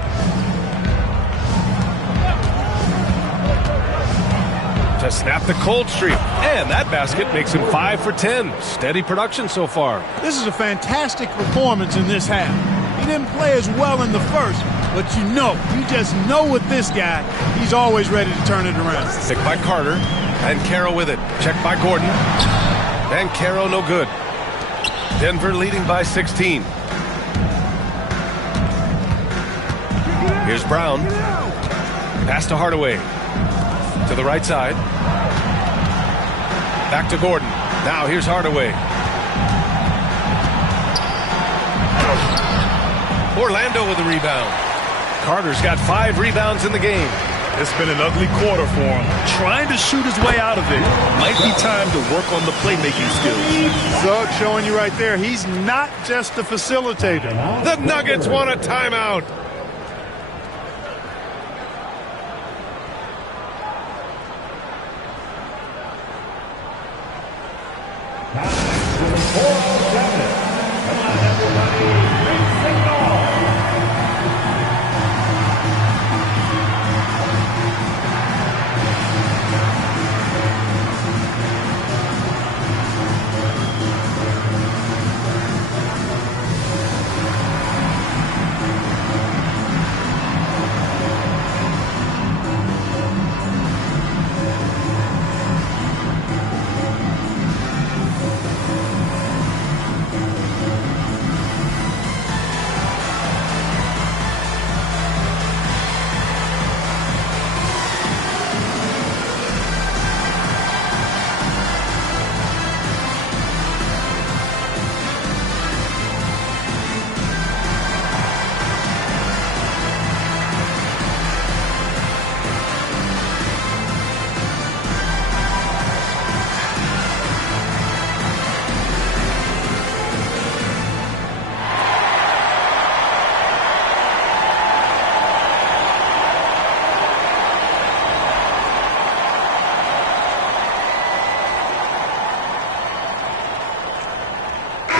To snap the cold streak. And that basket makes him 5 for 10. Steady production so far. This is a fantastic performance in this half. He didn't play as well in the first, but you just know with this guy, he's always ready to turn it around. Picked by Carter. And Carroll with it. Checked by Gordon. And Carroll no good. Denver leading by 16. Here's Brown. Pass to Hardaway. To the right side. Back to Gordon. Now here's Hardaway. Orlando with the rebound. Carter's got 5 rebounds in the game. It's been an ugly quarter for him. Trying to shoot his way out of it. Might be time to work on the playmaking skills. Suggs showing you right there, he's not just a facilitator. The Nuggets want a timeout.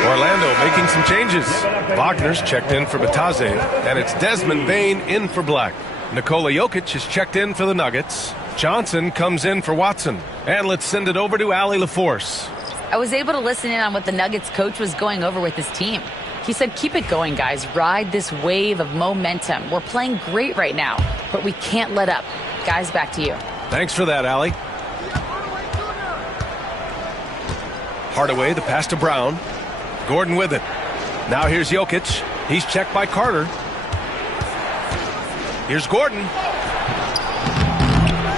Orlando making some changes. Wagner's checked in for Batase, and it's Desmond Bane in for Black. Nikola Jokic is checked in for the Nuggets. Johnson comes in for Watson. And let's send it over to Allie LaForce. I was able to listen in on what the Nuggets coach was going over with his team. He said, keep it going, guys. Ride this wave of momentum. We're playing great right now, but we can't let up. Guys, back to you. Thanks for that, Allie. Hardaway, the pass to Brown. Gordon with it. Now here's Jokic. He's checked by Carter. Here's Gordon.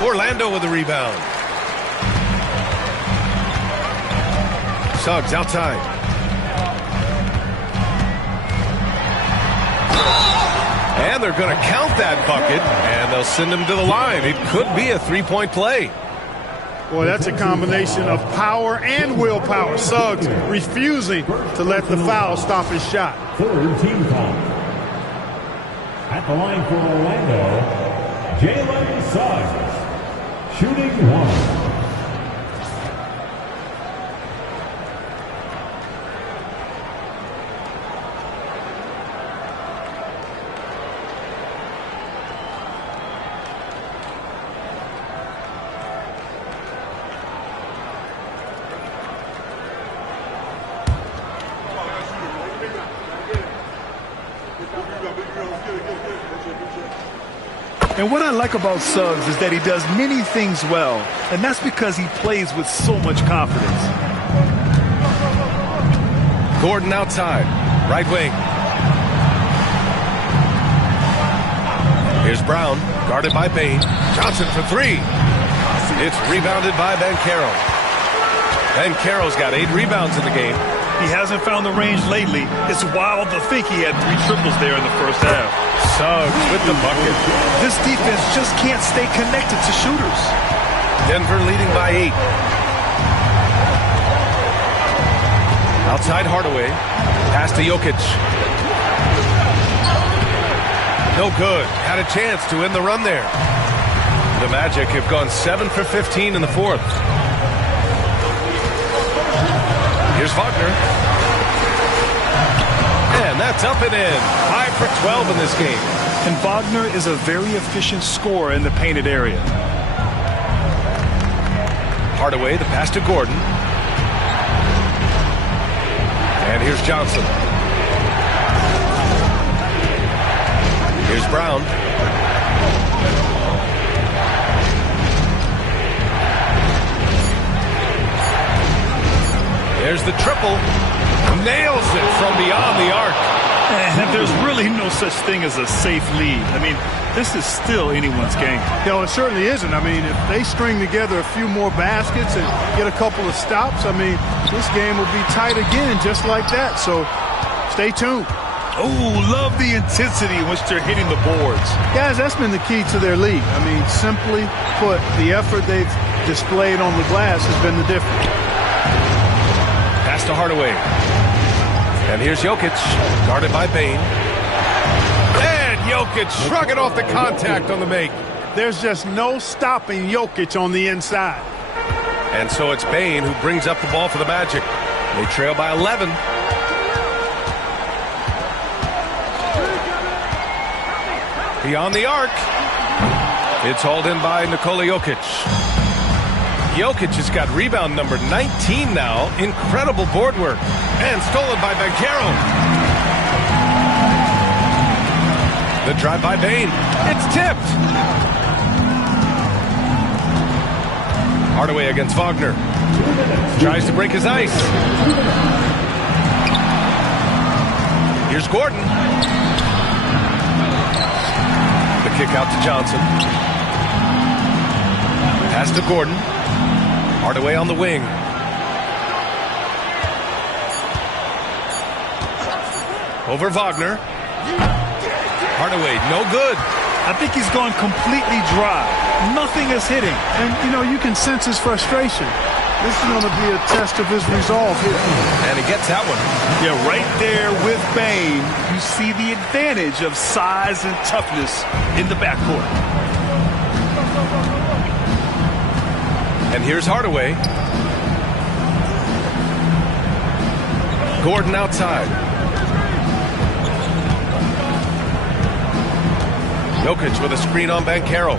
Orlando with the rebound. Suggs outside. And they're going to count that bucket, and they'll send him to the line. It could be a three-point play. Boy, that's a combination of power and willpower. Suggs refusing to let the foul stop his shot. Third team foul. At the line for Orlando, Jalen Suggs, shooting one. And what I like about Suggs is that he does many things well, and that's because he plays with so much confidence. Gordon outside, right wing. Here's Brown, guarded by Bane. Johnson for three. It's rebounded by Banchero. Banchero's got 8 rebounds in the game. He hasn't found the range lately. It's wild to think he had 3 triples there in the first half. Suggs with the bucket. This defense just can't stay connected to shooters. Denver leading by 8. Outside Hardaway. Pass to Jokic. No good. Had a chance to end the run there. The Magic have gone 7 for 15 in the fourth. Here's Wagner. And that's up and in. 5 for 12 in this game. And Wagner is a very efficient scorer in the painted area. Hardaway, the pass to Gordon. And here's Johnson. Here's Brown. There's the triple. Nails it from beyond the arc. And there's really no such thing as a safe lead. I mean, this is still anyone's game. You know, it certainly isn't. I mean, if they string together a few more baskets and get a couple of stops, I mean, this game will be tight again just like that. So stay tuned. Oh, love the intensity in which they're hitting the boards. Guys, that's been the key to their lead. I mean, simply put, the effort they've displayed on the glass has been the difference. Pass to Hardaway. And here's Jokic, guarded by Bane. And Jokic shrugging off the contact on the make. There's just no stopping Jokic on the inside. And so it's Bane who brings up the ball for the Magic. They trail by 11. Beyond the arc. It's hauled in by Nikola Jokic. Jokic has got rebound number 19 now. Incredible board work. And stolen by Banchero. The drive by Bane. It's tipped. Hardaway against Wagner. Tries to break his ice. Here's Gordon. The kick out to Johnson. Pass to Gordon. Hardaway on the wing. Over Wagner. Hardaway, no good. I think he's gone completely dry. Nothing is hitting. And, you know, you can sense his frustration. This is going to be a test of his resolve here. And he gets that one. Yeah, right there with Bane, you see the advantage of size and toughness in the backcourt. And here's Hardaway. Gordon outside. Jokic with a screen on Banchero.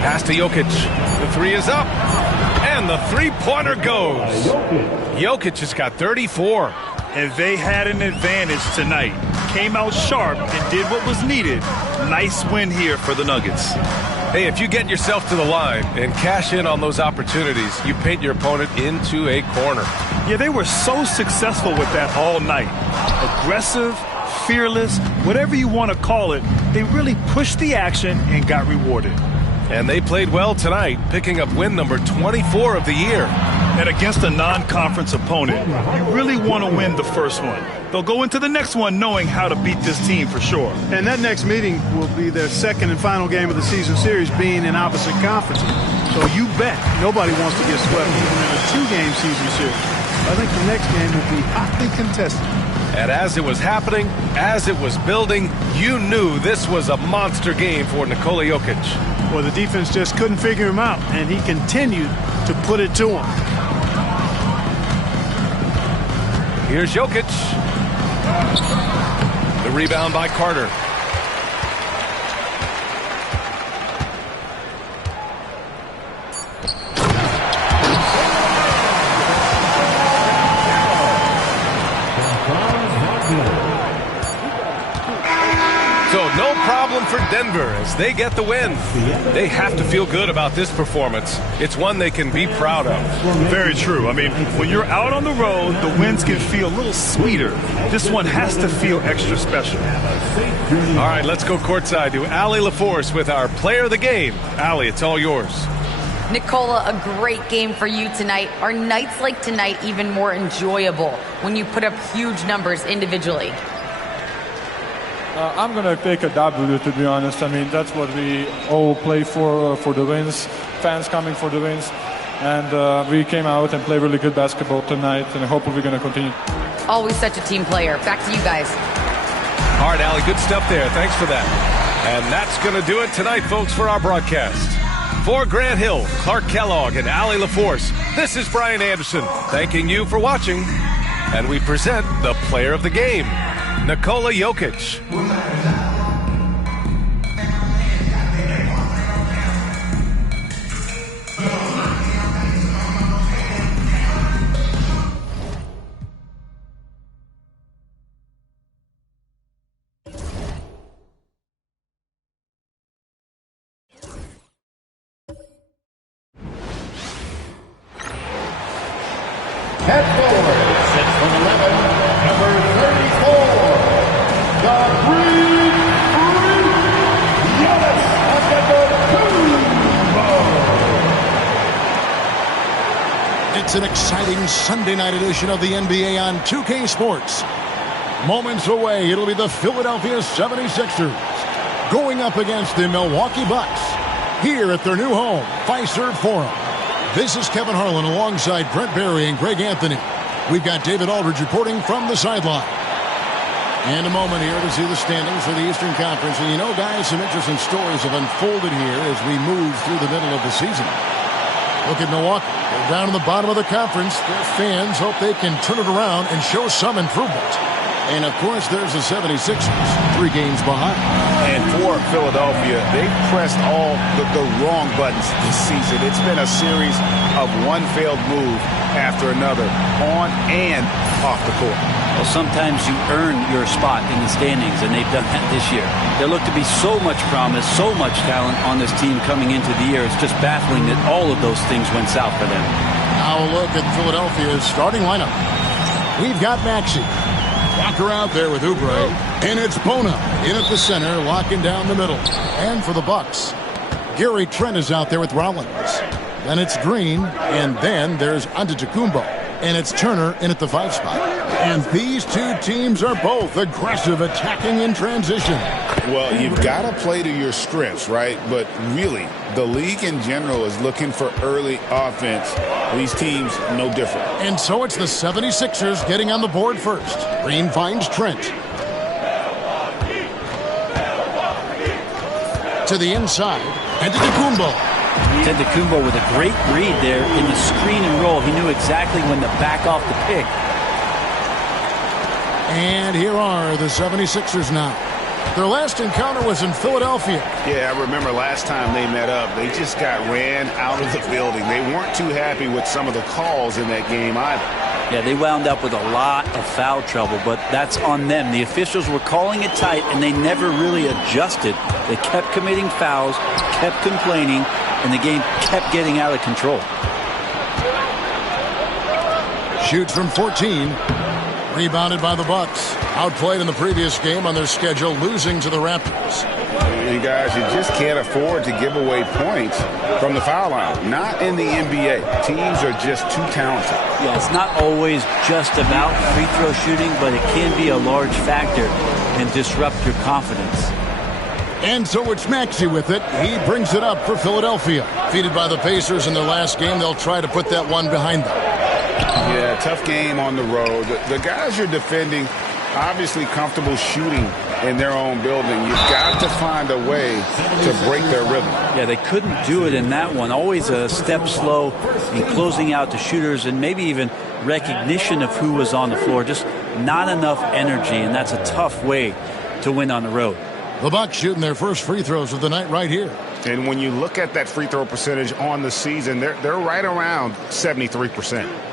Pass to Jokic. The three is up. And the three-pointer goes. Jokic has got 34. And they had an advantage tonight. Came out sharp and did what was needed. Nice win here for the Nuggets. Hey, if you get yourself to the line and cash in on those opportunities, you paint your opponent into a corner. Yeah, they were so successful with that all night. Aggressive, fearless, whatever you want to call it, they really pushed the action and got rewarded. And they played well tonight, picking up win number 24 of the year. And against a non-conference opponent, you really want to win the first one. They'll go into the next one knowing how to beat this team for sure. And that next meeting will be their second and final game of the season series, being in opposite conferences. So you bet nobody wants to get swept even in a two-game season series. I think the next game will be hotly contested. And as it was happening, as it was building, you knew this was a monster game for Nikola Jokic. Well, the defense just couldn't figure him out, and he continued to put it to him. Here's Jokic. The rebound by Carter. So no problem for Denver as they get the win. They have to feel good about this performance. It's one they can be proud of. Very true. I mean, when you're out on the road, the wins can feel a little sweeter. This one has to feel extra special. All right, let's go courtside to Allie LaForce with our player of the game. Allie, it's all yours. Nikola, a great game for you tonight. Are nights like tonight even more enjoyable when you put up huge numbers individually? I'm going to take a W, to be honest. I mean, that's what we all play for the wins, fans coming for the wins. And we came out and played really good basketball tonight, and hopefully we're going to continue. Always such a team player. Back to you guys. All right, Allie, good stuff there. Thanks for that. And that's going to do it tonight, folks, for our broadcast. For Grant Hill, Clark Kellogg, and Allie LaForce, this is Brian Anderson thanking you for watching. And we present the player of the game, Nikola Jokic. Head forward, 6'11", number 34, the Green Giannis Antetokounmpo. It's an exciting Sunday night edition of the NBA on 2K Sports. Moments away, it'll be the Philadelphia 76ers going up against the Milwaukee Bucks here at their new home, Fiserv Forum. This is Kevin Harlan alongside Brent Barry and Greg Anthony. We've got David Aldridge reporting from the sideline. And a moment here to see the standings for the Eastern Conference. And you know, guys, some interesting stories have unfolded here as we move through the middle of the season. Look at Milwaukee. They're down in the bottom of the conference. Their fans hope they can turn it around and show some improvement. And, of course, there's the 76ers, 3 games behind. And for Philadelphia, they've pressed all the wrong buttons this season. It's been a series of one failed move after another, on and off the court. Well, sometimes you earn your spot in the standings, and they've done that this year. There looked to be so much promise, so much talent on this team coming into the year. It's just baffling that all of those things went south for them. Now a look at Philadelphia's starting lineup. We've got Maxey. Walker out there with Oubre. And it's Bona in at the center, locking down the middle. And for the Bucks, Gary Trent is out there with Rollins. Then it's Green, and then there's Antetokounmpo. And it's Turner in at the 5 spot. And these two teams are both aggressive, attacking in transition. Well, you've got to play to your strengths, right? But really, the league in general is looking for early offense. These teams, no different. And so it's the 76ers getting on the board first. Green finds Trent. To the inside. And to Antetokounmpo. Antetokounmpo with a great read there in the screen and roll. He knew exactly when to back off the pick. And here are the 76ers now. Their last encounter was in Philadelphia. Yeah, I remember last time they met up, they just got ran out of the building. They weren't too happy with some of the calls in that game either. Yeah, they wound up with a lot of foul trouble, but that's on them. The officials were calling it tight, and they never really adjusted. They kept committing fouls, kept complaining, and the game kept getting out of control. Shoots from 14. Rebounded by the Bucks. Outplayed in the previous game on their schedule, losing to the Raptors. You guys, you just can't afford to give away points from the foul line. Not in the NBA. Teams are just too talented. Yeah, it's not always just about free throw shooting, but it can be a large factor and disrupt your confidence. And so it's Maxey with it. He brings it up for Philadelphia. Defeated by the Pacers in their last game, they'll try to put that one behind them. Yeah, tough game on the road. The guys you're defending, obviously comfortable shooting in their own building. You've got to find a way to break their rhythm. Yeah, they couldn't do it in that one. Always a step slow in closing out the shooters and maybe even recognition of who was on the floor. Just not enough energy, and that's a tough way to win on the road. The Bucks shooting their first free throws of the night right here. And when you look at that free throw percentage on the season, they're right around 73%.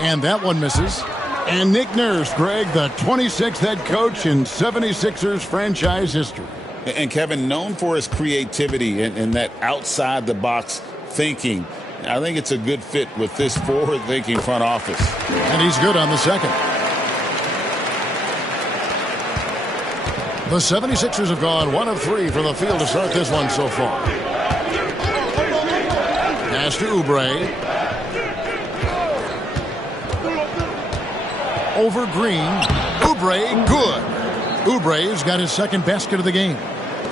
And that one misses. And Nick Nurse, Greg, the 26th head coach in 76ers franchise history. And Kevin, known for his creativity and that outside-the-box thinking, I think it's a good fit with this forward-thinking front office. And he's good on the second. The 76ers have gone 1 of 3 from the field to start this one so far. Pass to Oubre. Over Green. Oubre, good. Oubre's got his second basket of the game.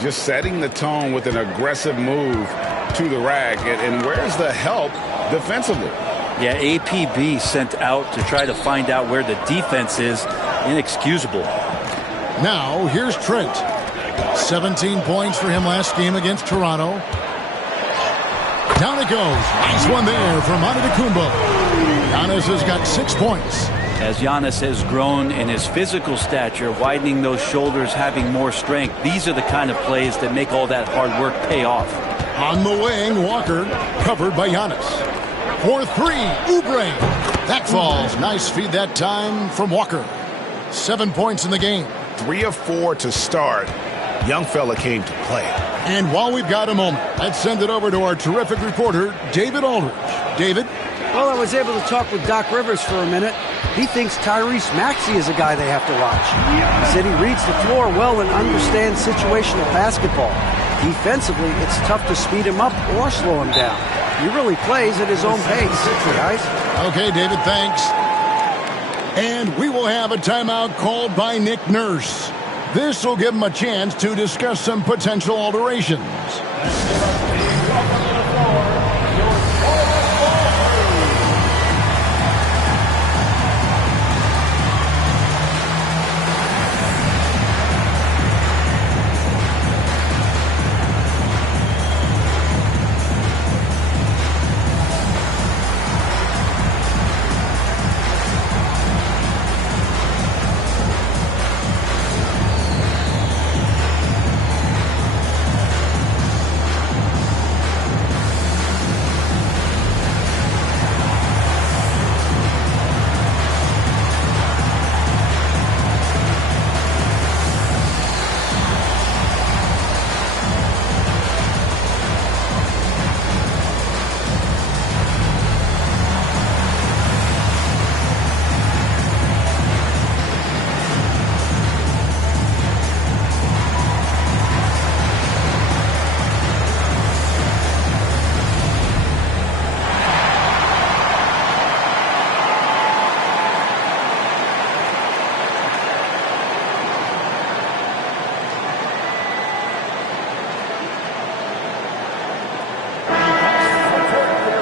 Just setting the tone with an aggressive move to the rack. And where's the help defensively? Yeah, APB sent out to try to find out where the defense is. Inexcusable. Now, here's Trent. 17 points for him last game against Toronto. Down it goes. Nice one there from Antetokounmpo. Giannis has got 6 points. As Giannis has grown in his physical stature, widening those shoulders, having more strength, these are the kind of plays that make all that hard work pay off. On the wing, Walker, covered by Giannis. For 3, Oubre. That falls. Nice feed that time from Walker. 7 points in the game. 3 of 4 to start. Young fella came to play. And while we've got a moment, let's send it over to our terrific reporter, David Aldridge. David? Well, I was able to talk with Doc Rivers for a minute. He thinks Tyrese Maxey is a guy they have to watch. He said he reads the floor well and understands situational basketball. Defensively, it's tough to speed him up or slow him down. He really plays at his own pace, guys. Okay, David, thanks. And we will have a timeout called by Nick Nurse. This will give him a chance to discuss some potential alterations.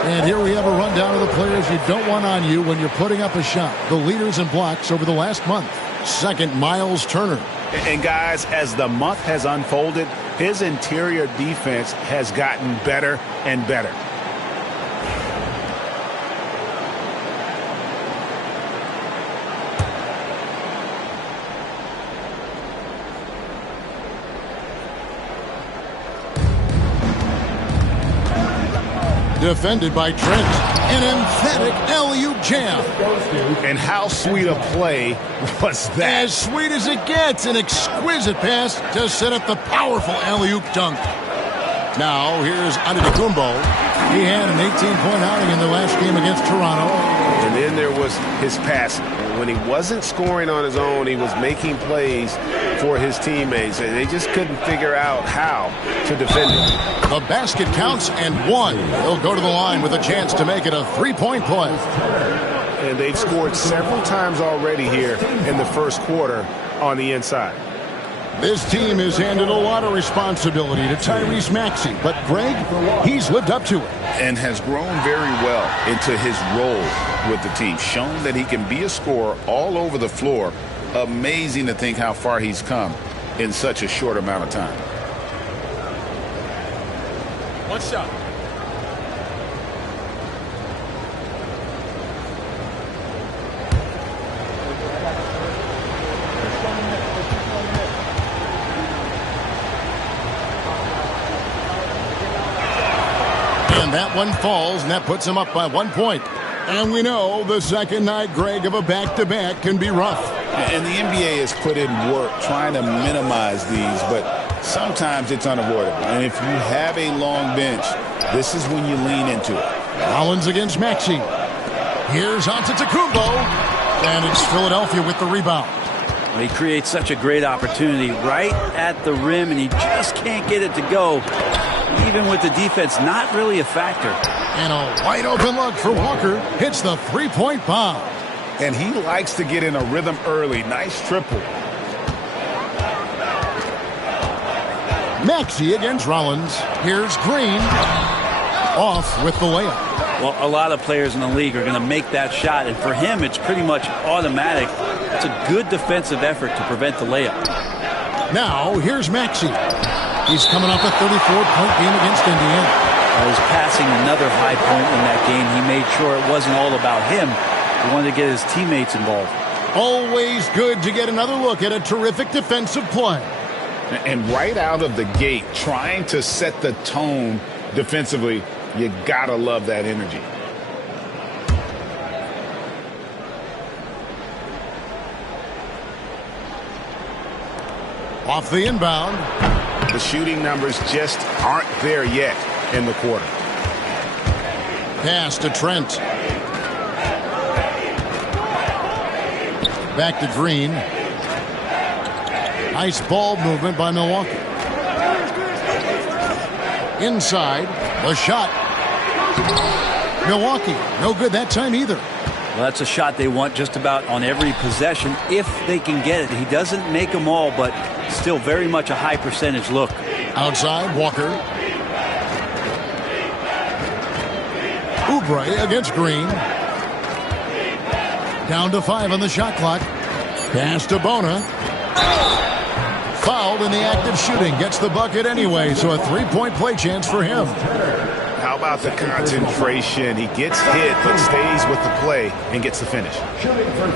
And here we have a rundown of the players you don't want on you when you're putting up a shot. The leaders in blocks over the last month. Second, Miles Turner. And guys, as the month has unfolded, his interior defense has gotten better and better. Defended by Trent. An emphatic alley-oop jam. And how sweet a play was that? As sweet as it gets. An exquisite pass to set up the powerful alley-oop dunk. Now, here's Antetokounmpo. He had an 18-point outing in the last game against Toronto. And then there was his passing. When he wasn't scoring on his own, he was making plays for his teammates. And they just couldn't figure out how to defend him. The basket counts and one. He'll go to the line with a chance to make it a three-point play. And they've scored several times already here in the first quarter on the inside. This team has handed a lot of responsibility to Tyrese Maxey, but Greg, he's lived up to it. And has grown very well into his role with the team. Shown that he can be a scorer all over the floor. Amazing to think how far he's come in such a short amount of time. One shot. And that one falls, and that puts him up by 1 point. And we know the second night, Greg, of a back-to-back can be rough. And the NBA has put in work trying to minimize these, but sometimes it's unavoidable. And if you have a long bench, this is when you lean into it. Rollins against Maxey. Here's Antetokounmpo. And it's Philadelphia with the rebound. He creates such a great opportunity right at the rim, and he just can't get it to go. Even with the defense not really a factor. And a wide open look for Walker. Hits the three-point bomb. And he likes to get in a rhythm early. Nice triple. Maxey against Rollins. Here's Green. Off with the layup. Well, a lot of players in the league are going to make that shot, and for him, it's pretty much automatic. It's a good defensive effort to prevent the layup. Now, here's Maxey. He's coming off a 34-point game against Indiana. He's passing another high point in that game. He made sure it wasn't all about him. He wanted to get his teammates involved. Always good to get another look at a terrific defensive play. And right out of the gate, trying to set the tone defensively, you gotta love that energy. Off the inbound. The shooting numbers just aren't there yet in the quarter. Pass to Trent. Back to Green. Nice ball movement by Milwaukee. Inside, the shot. Milwaukee, no good that time either. Well, that's a shot they want just about on every possession if they can get it. He doesn't make them all, but still very much a high percentage look. Outside, Walker. Oubre against Green. Down to 5 on the shot clock. Pass to Bona. Fouled in the act of shooting. Gets the bucket anyway, so a 3-point play chance for him. How about the concentration? He gets hit, but stays with the play and gets the finish.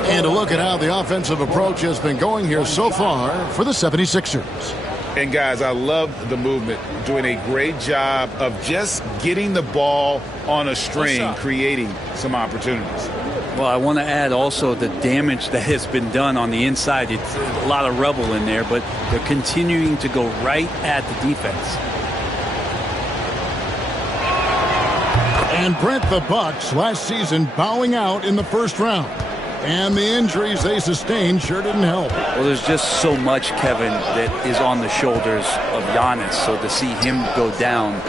And a look at how the offensive approach has been going here so far for the 76ers. And, guys, I love the movement. Doing a great job of just getting the ball on a string, creating some opportunities. Well, I want to add also the damage that has been done on the inside. It's a lot of rubble in there, but they're continuing to go right at the defense. And Brent, the Bucks last season bowing out in the first round. And the injuries they sustained sure didn't help. Well, there's just so much, Kevin, that is on the shoulders of Giannis. So to see him go down,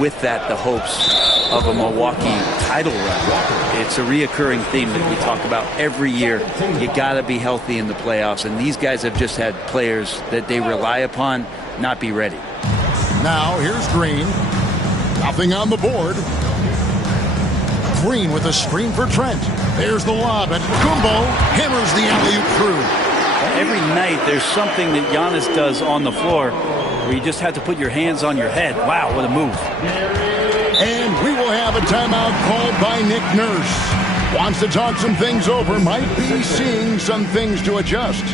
with that, the hopes of a Milwaukee title run. It's a reoccurring theme that we talk about every year. You got to be healthy in the playoffs. And these guys have just had players that they rely upon not be ready. Now, here's Green. Nothing on the board. Green with a screen for Trent. There's the lob, and Kumbo hammers the alley-oop through. Every night there's something that Giannis does on the floor where you just have to put your hands on your head. Wow, what a move. And we will have a timeout called by Nick Nurse. Wants to talk some things over, might be seeing some things to adjust.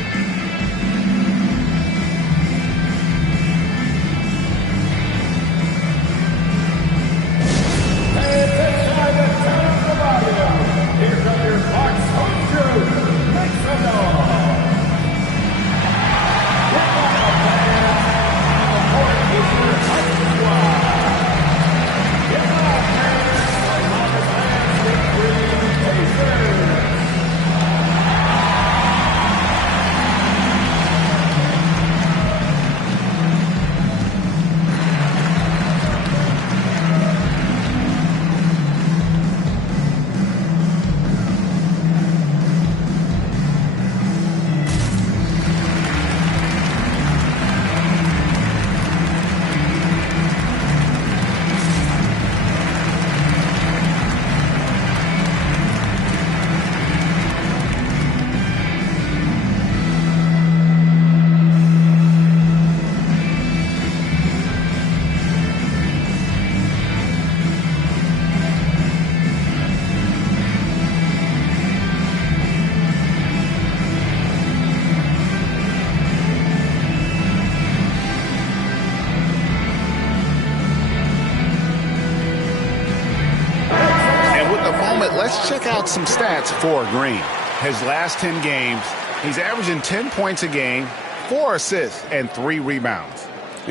Let's check out some stats for Green. His last 10 games, he's averaging 10 points a game, 4 assists, and 3 rebounds.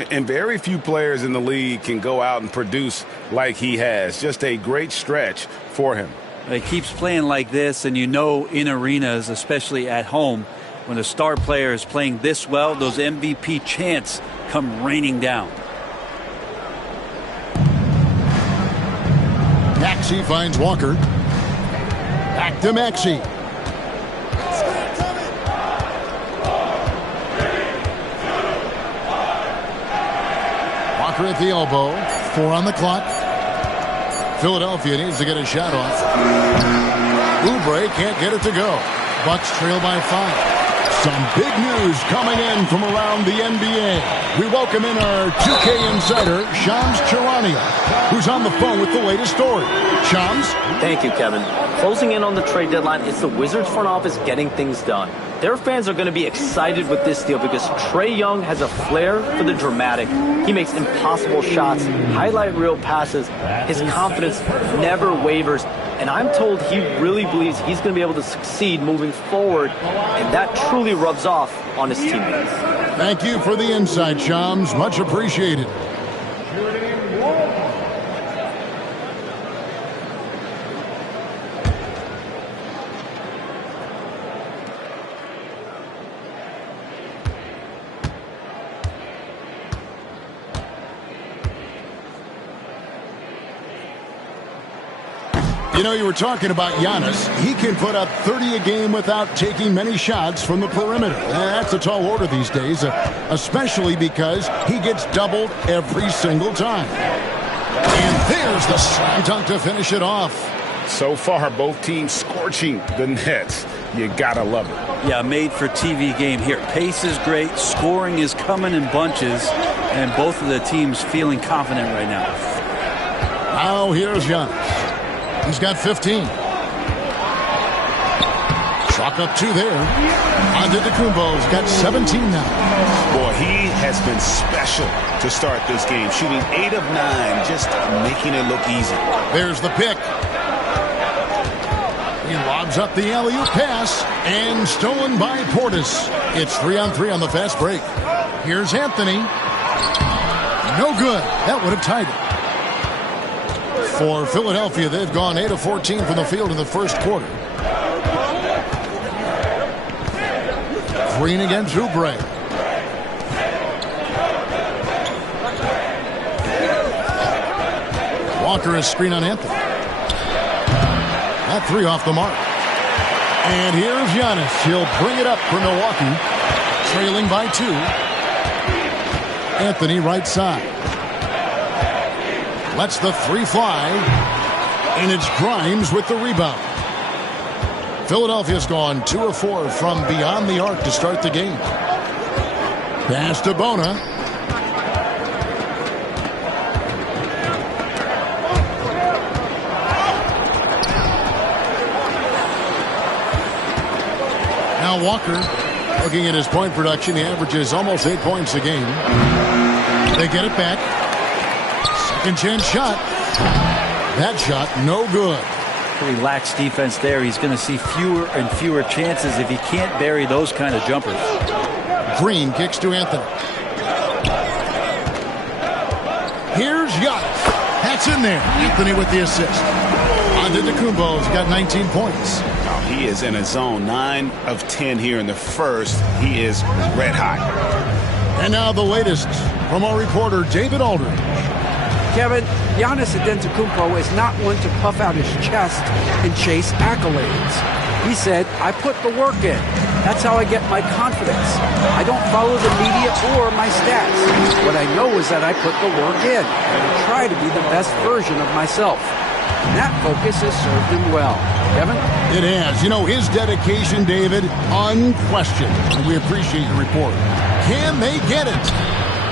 And very few players in the league can go out and produce like he has. Just a great stretch for him. He keeps playing like this, and in arenas, especially at home, when a star player is playing this well, those MVP chants come raining down. Maxey finds Walker. Back to Maxey. Walker at the elbow. 4 on the clock. Philadelphia needs to get a shot off. Oubre can't get it to go. Bucks trail by 5. Some big news coming in from around the NBA. We welcome in our 2K insider, Shams Charania, who's on the phone with the latest story. Shams? Thank you, Kevin. Closing in on the trade deadline, it's the Wizards front office getting things done. Their fans are going to be excited with this deal because Trae Young has a flair for the dramatic. He makes impossible shots, highlight reel passes. His confidence never wavers. And I'm told he really believes he's going to be able to succeed moving forward. And that truly rubs off on his teammates. Thank you for the insight, Shams. Much appreciated. You know, you were talking about Giannis. He can put up 30 a game without taking many shots from the perimeter. That's a tall order these days, especially because he gets doubled every single time. And there's the slam dunk to finish it off. So far, both teams scorching the Nets. You gotta love it. Yeah, made for TV game here. Pace is great. Scoring is coming in bunches. And both of the teams feeling confident right now. Now here's Giannis. He's got 15. Chalk up 2 there. Antetokounmpo's got 17 now. Boy, he has been special to start this game. Shooting 8 of 9, just making it look easy. There's the pick. He lobs up the alley-oop pass, and stolen by Portis. It's 3-on-3 on the fast break. Here's Anthony. No good. That would have tied it. For Philadelphia, they've gone 8 of 14 from the field in the first quarter. Green against Oubre. Walker is screen on Anthony. That 3 off the mark. And here's Giannis. He'll bring it up for Milwaukee. Trailing by 2. Anthony right side. Lets the 3 fly. And it's Grimes with the rebound. Philadelphia's gone 2 of 4 from beyond the arc to start the game. Pass to Bona. Now Walker, looking at his point production, he averages almost 8 points a game. They get it back. Second chance shot. That shot, no good. Pretty lax defense there. He's going to see fewer and fewer chances if he can't bury those kind of jumpers. Green kicks to Anthony. Here's Giannis. That's in there. Anthony with the assist. Antetokounmpo's got 19 points. Oh, he is in a zone. 9 of 10 here in the first. He is red hot. And now the latest from our reporter, David Aldridge. Kevin, Giannis Antetokounmpo is not one to puff out his chest and chase accolades. He said, I put the work in. That's how I get my confidence. I don't follow the media or my stats. What I know is that I put the work in and try to be the best version of myself. And that focus has served him well. Kevin? It has. You know, his dedication, David, unquestioned. And we appreciate your report. Can they get it?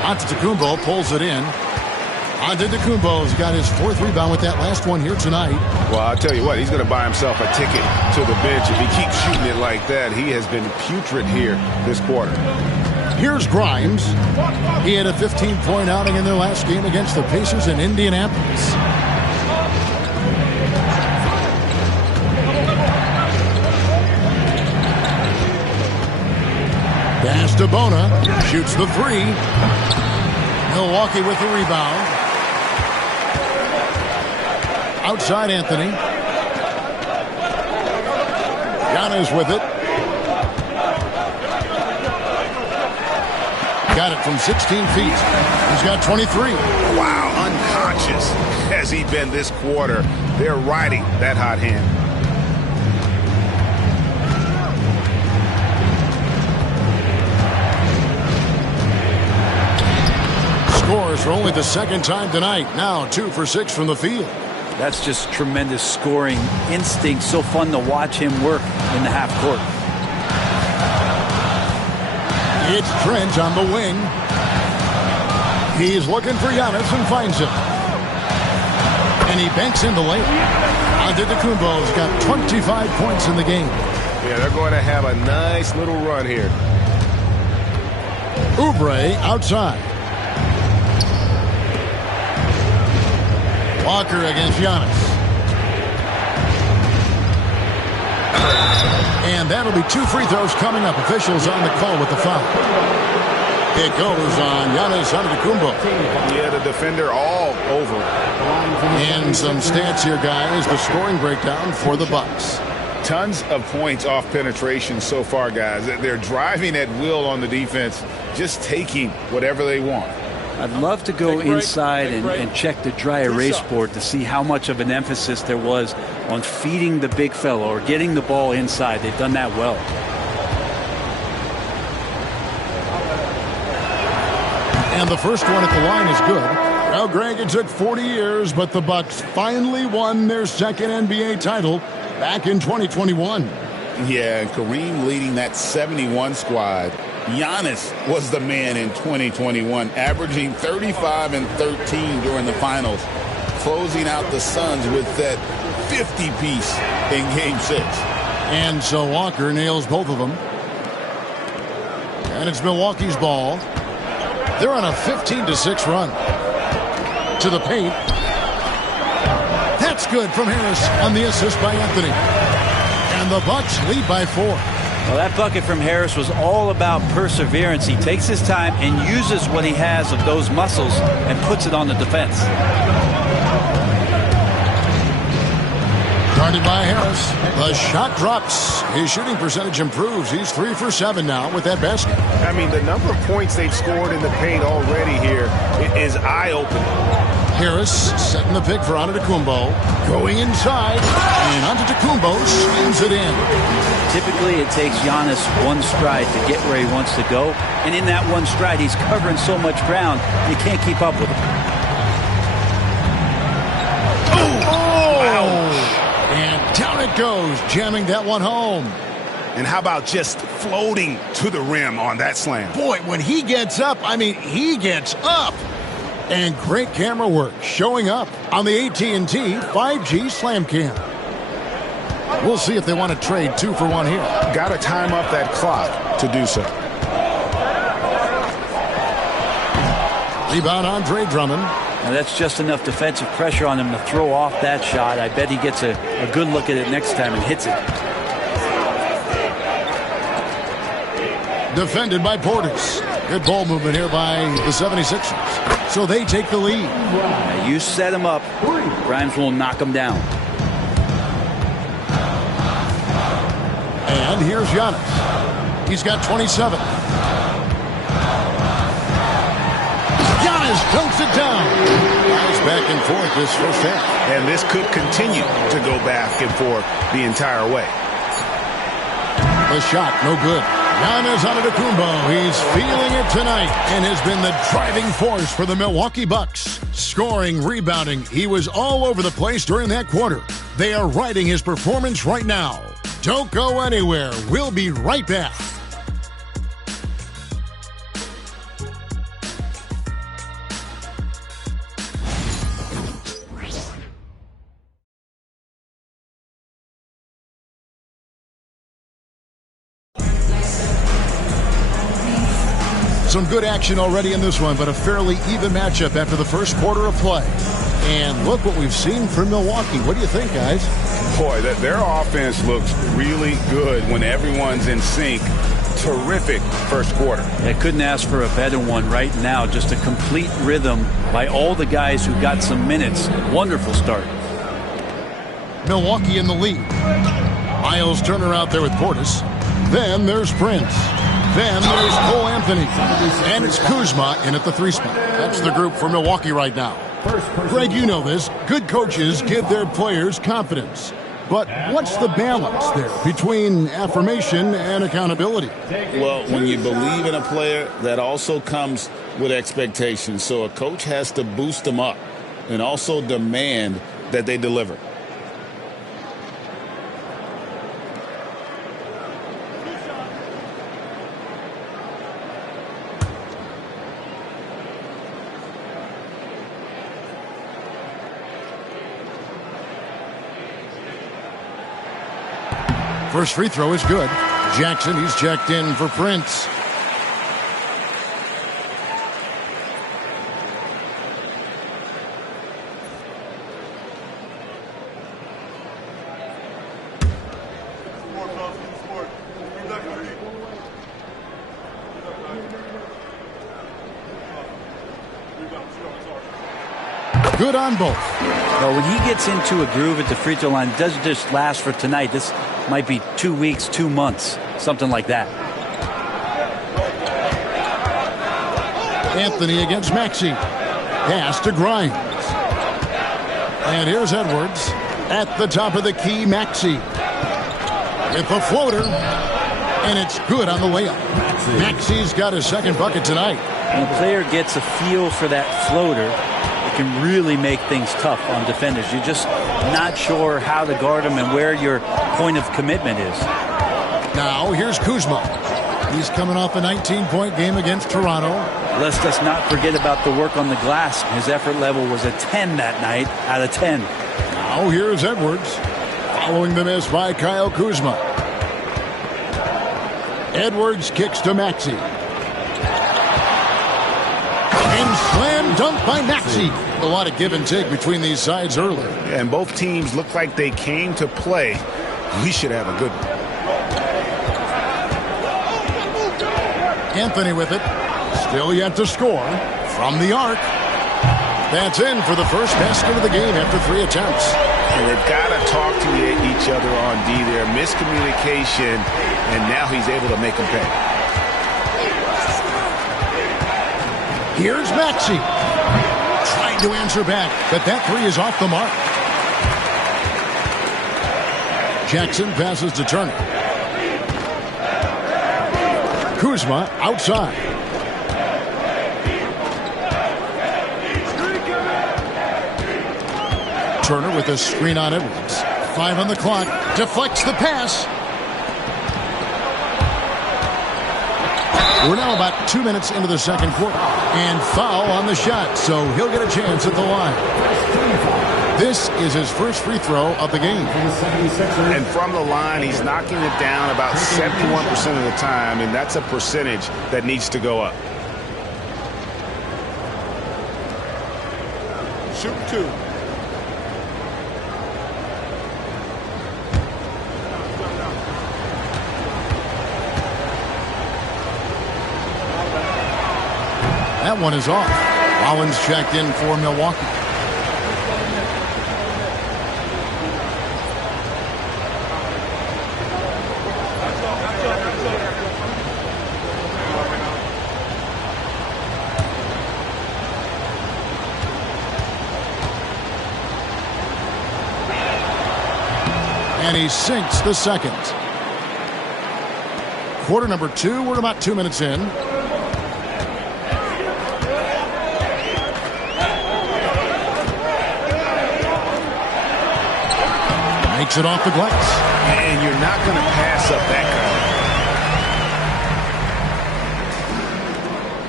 Antetokounmpo pulls it in. Antetokounmpo's got his 4th rebound with that last one here tonight. Well, I'll tell you what, he's going to buy himself a ticket to the bench. If he keeps shooting it like that, he has been putrid here this quarter. Here's Grimes. He had a 15-point outing in their last game against the Pacers in Indianapolis. Pass to Bona. Shoots the 3. Milwaukee with the rebound. Outside Anthony. Giannis with it. Got it from 16 feet. He's got 23. Wow, unconscious has he been this quarter. They're riding that hot hand. Scores for only the 2nd time tonight. Now 2 for 6 from the field. That's just tremendous scoring instinct. So fun to watch him work in the half court. It's Trent on the wing. He's looking for Giannis and finds him. And he banks in the lane. Antetokounmpo's got 25 points in the game. Yeah, they're going to have a nice little run here. Oubre outside. Walker against Giannis. And that'll be 2 free throws coming up. Officials on the call with the foul. It goes on Giannis Antetokounmpo. Yeah, the defender all over. And some stats here, guys. The scoring breakdown for the Bucks. Tons of points off penetration so far, guys. They're driving at will on the defense, just taking whatever they want. I'd love to go inside and check the dry erase board to see how much of an emphasis there was on feeding the big fella or getting the ball inside. They've done that well. And the first one at the line is good. Well, Greg, it took 40 years, but the Bucks finally won their second NBA title back in 2021. Yeah, and Kareem leading that 71 squad. Giannis was the man in 2021, averaging 35 and 13 during the finals, closing out the Suns with that 50-piece in Game 6. And so Walker nails both of them. And it's Milwaukee's ball. They're on a 15-6 run. To the paint. That's good from Harris on the assist by Anthony. And the Bucks lead by 4. Well, that bucket from Harris was all about perseverance. He takes his time and uses what he has of those muscles and puts it on the defense. Guarded by Harris. The shot drops. His shooting percentage improves. He's 3 for 7 now with that basket. I mean, the number of points they've scored in the paint already here is eye-opening. Harris setting the pick for Antetokounmpo. Going inside. And Antetokounmpo swings it in. Typically, it takes Giannis one stride to get where he wants to go. And in that one stride, he's covering so much ground, you can't keep up with him. And down it goes, jamming that one home. And how about just floating to the rim on that slam? Boy, when he gets up, I mean, he gets up. And great camera work showing up on the AT&T 5G Slam Cam. We'll see if they want to trade 2 for 1 here. Got to time up that clock to do so. Rebound Andre Drummond. Now that's just enough defensive pressure on him to throw off that shot. I bet he gets a good look at it next time and hits it. Defended by Portis. Good ball movement here by the 76ers. So they take the lead. Now you set him up. Grimes will knock him down. And here's Giannis. He's got 27. Giannis dunks it down. Nice back and forth this first half. And this could continue to go back and forth the entire way. The shot, no good. Giannis Antetokounmpo, he's feeling it tonight and has been the driving force for the Milwaukee Bucks. Scoring, rebounding, he was all over the place during that quarter. They are riding his performance right now. Don't go anywhere. We'll be right back. Some good action already in this one, but a fairly even matchup after the first quarter of play. And look what we've seen from Milwaukee. What do you think, guys? Boy, their offense looks really good when everyone's in sync. Terrific first quarter. I couldn't ask for a better one right now. Just a complete rhythm by all the guys who got some minutes. Wonderful start. Milwaukee in the lead. Miles Turner out there with Portis. Then there's Prince. Then there's Cole Anthony. And it's Kuzma in at the 3 spot. That's the group for Milwaukee right now. Greg, you know this. Good coaches give their players confidence. But what's the balance there between affirmation and accountability? Well, when you believe in a player, that also comes with expectations. So a coach has to boost them up and also demand that they deliver. First free throw is good. Jackson, he's checked in for Prince. Good on both. Well, when he gets into a groove at the free throw line, it doesn't just last for tonight. This might be 2 weeks, 2 months, something like that. Anthony against Maxey. Pass to Grimes. And here's Edwards. At the top of the key, Maxey. With the floater. And it's good on the layup. Maxey's got his second bucket tonight. When a player gets a feel for that floater, it can really make things tough on defenders. You're just not sure how to guard them and where your point of commitment is. Now, here's Kuzma. He's coming off a 19-point game against Toronto. Let's just not forget about the work on the glass. His effort level was a 10 that night out of 10. Now, here's Edwards. Following the miss by Kyle Kuzma. Edwards kicks to Maxey. And slam dunk by Maxey. A lot of give and take between these sides early. And both teams look like they came to play. We should have a good one. Anthony with it. Still yet to score. From the arc. That's in for the first basket of the game after 3 attempts. And they've got to talk to each other on D there. Miscommunication, and now he's able to make them pay. Here's Maxey. Trying to answer back, but that 3 is off the mark. Jackson passes to Turner. Kuzma outside. Turner with a screen on Edwards. 5 on the clock. Deflects the pass. We're now about 2 minutes into the second quarter. And foul on the shot, so he'll get a chance at the line. This is his first free throw of the game. And from the line, he's knocking it down about 71% of the time, and that's a percentage that needs to go up. Shoot 2. That one is off. Rollins checked in for Milwaukee. And he sinks the second. Quarter number 2. We're about 2 minutes in. Makes it off the glass. And you're not going to pass up that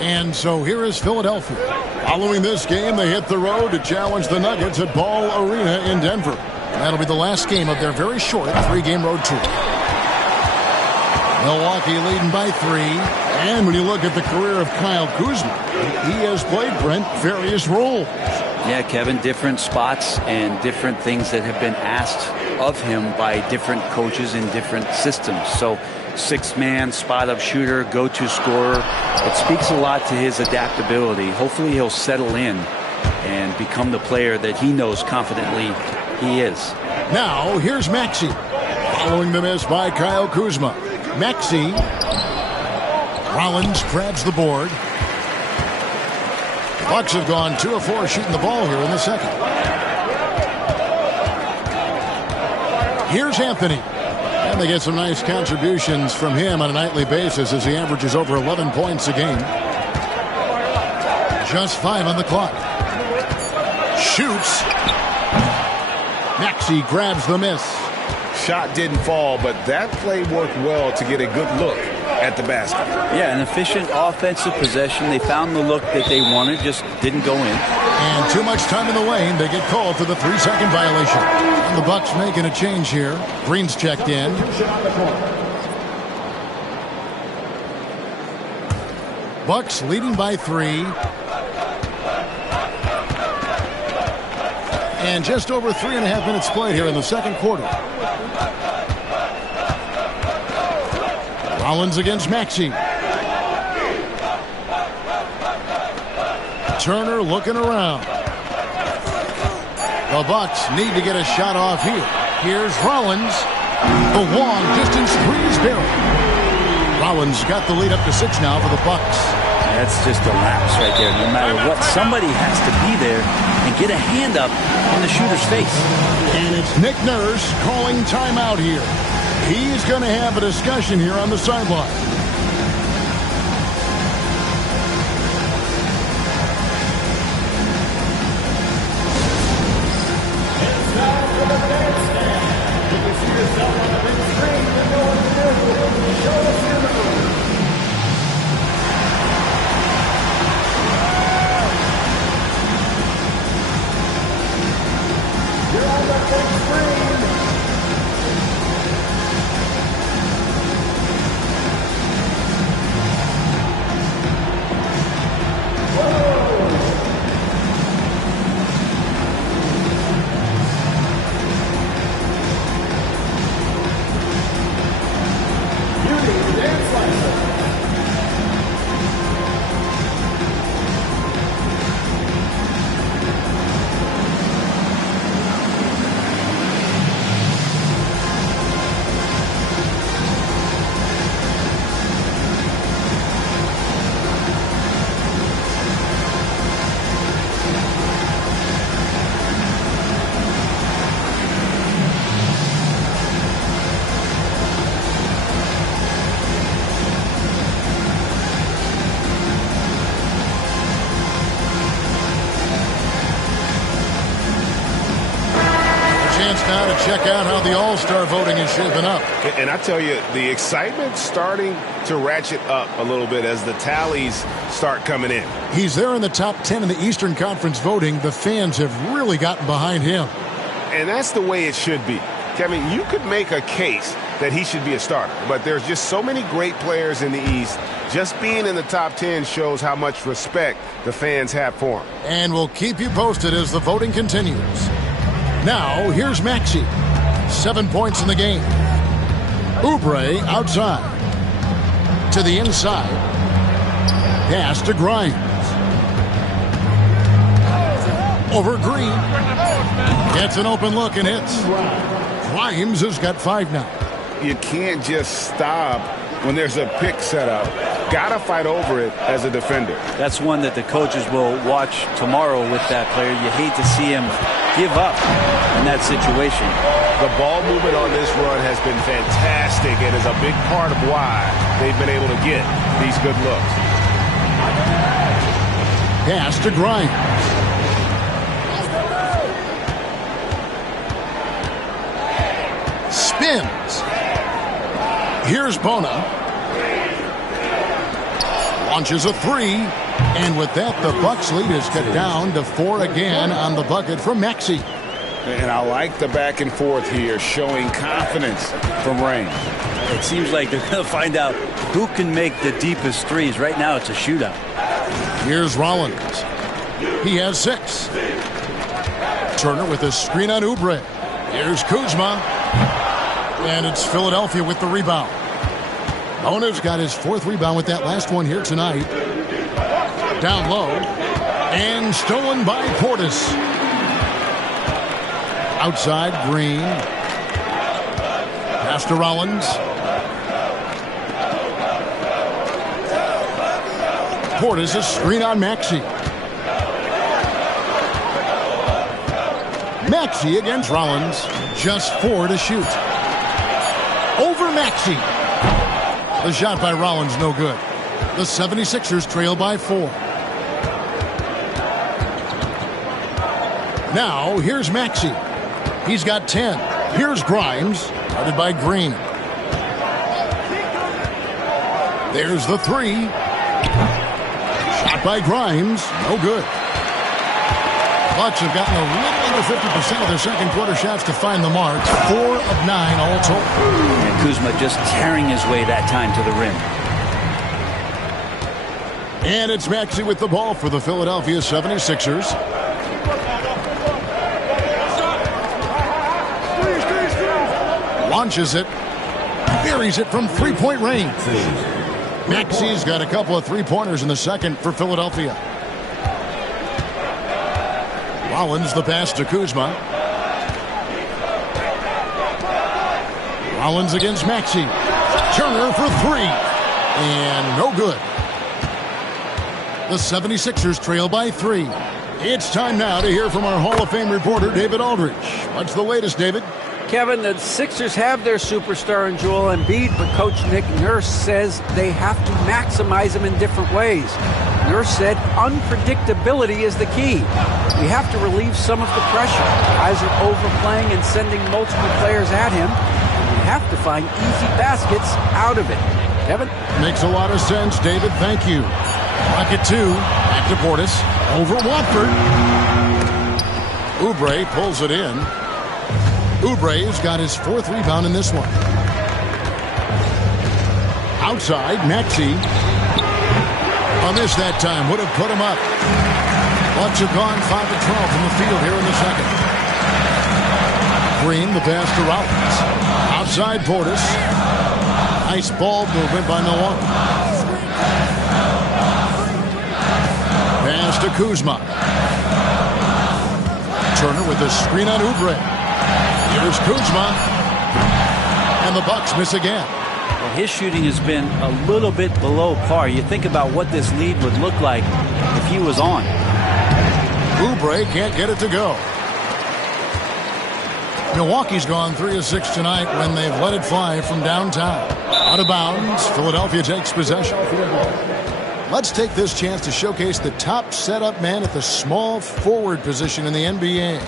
kind. And so here is Philadelphia. Following this game, they hit the road to challenge the Nuggets at Ball Arena in Denver. That'll be the last game of their very short 3-game road tour. Milwaukee leading by 3. And when you look at the career of Kyle Kuzma, he has played, Brent, various roles. Yeah, Kevin, different spots and different things that have been asked of him by different coaches in different systems. So 6-man, spot-up shooter, go-to scorer. It speaks a lot to his adaptability. Hopefully he'll settle in and become the player that he knows confidently he is. Now, here's Maxey. Following the miss by Kyle Kuzma. Maxey. Rollins grabs the board. Bucks have gone 2 of 4 shooting the ball here in the second. Here's Anthony. And they get some nice contributions from him on a nightly basis as he averages over 11 points a game. Just 5 on the clock. Shoots. Maxey grabs the miss. Shot didn't fall, but that play worked well to get a good look at the basket. Yeah, an efficient offensive possession. They found the look that they wanted, just didn't go in. And too much time in the lane. They get called for the 3-second violation. And the Bucks making a change here. Green's checked in. Bucks leading by 3. And just over 3.5 minutes played here in the second quarter. Rollins against Maxey. Turner looking around. The Bucks need to get a shot off here. Here's Rollins. The long distance three is buried. Rollins got the lead up to 6 now for the Bucks. That's just a lapse right there. No matter what, somebody has to be there and get a hand up in the shooter's face. And it's Nick Nurse calling timeout here. He's going to have a discussion here on the sideline. Now to check out how the All-Star voting is shaping up. And I tell you, the excitement's starting to ratchet up a little bit as the tallies start coming in. He's there in the top 10 in the Eastern Conference voting. The fans have really gotten behind him. And that's the way it should be. Kevin, you could make a case that he should be a starter, but there's just so many great players in the East. Just being in the top 10 shows how much respect the fans have for him. And we'll keep you posted as the voting continues. Now, here's Maxey. 7 points in the game. Oubre outside. To the inside. Pass to Grimes. Over Green. Gets an open look and hits. Grimes has got 5 now. You can't just stop when there's a pick set up. Gotta fight over it as a defender. That's one that the coaches will watch tomorrow with that player. You hate to see him give up in that situation. The ball movement on this run has been fantastic and is a big part of why they've been able to get these good looks. Pass to Grimes. Spins. Here's Bona. Launches a 3. And with that, the Bucks lead is cut down to 4 again on the bucket from Maxey. And I like the back and forth here, showing confidence from Rain. It seems like they're going to find out who can make the deepest threes. Right now, it's a shootout. Here's Rollins. He has 6. Turner with a screen on Oubre. Here's Kuzma. And it's Philadelphia with the rebound. Bona's got his 4th rebound with that last one here tonight. Down low. And stolen by Portis. Outside, Green. Pass to Rollins. Portis a screen on Maxey. Maxey against Rollins. Just 4 to shoot. Over Maxey. The shot by Rollins no good. The 76ers trail by 4. Now, here's Maxey. He's got 10. Here's Grimes, guarded by Green. There's the 3. Shot by Grimes, no good. Bucks have gotten a little under 50% of their second quarter shots to find the mark. 4 of 9 all told. And Kuzma just tearing his way that time to the rim. And it's Maxey with the ball for the Philadelphia 76ers. Launches it. Buries it from 3-point range. Maxey's got a couple of 3-pointers in the second for Philadelphia. Rollins the pass to Kuzma. Rollins against Maxey. Turner for 3. And no good. The 76ers trail by 3. It's time now to hear from our Hall of Fame reporter, David Aldridge. What's the latest, David? Kevin, the Sixers have their superstar in Joel Embiid, but Coach Nick Nurse says they have to maximize him in different ways. Nurse said unpredictability is the key. We have to relieve some of the pressure. Guys are overplaying and sending multiple players at him. We have to find easy baskets out of it. Kevin? Makes a lot of sense, David. Thank you. Rocket 2, back to Portis. Over Watford. Oubre pulls it in. Oubre's got his 4th rebound in this one. Outside, Maxey. A miss that time. Would have put him up. Bucks are gone 5 of 12 from the field here in the second. Green, the pass to Rollins. Outside, Portis. Nice ball movement by Milwaukee. Pass to Kuzma. Turner with the screen on Oubre. Here's Kuzma. And the Bucks miss again. Well, his shooting has been a little bit below par. You think about what this lead would look like if he was on. Oubre can't get it to go. Milwaukee's gone 3 of 6 tonight when they've let it fly from downtown. Out of bounds, Philadelphia takes possession. Let's take this chance to showcase the top setup man at the small forward position in the NBA.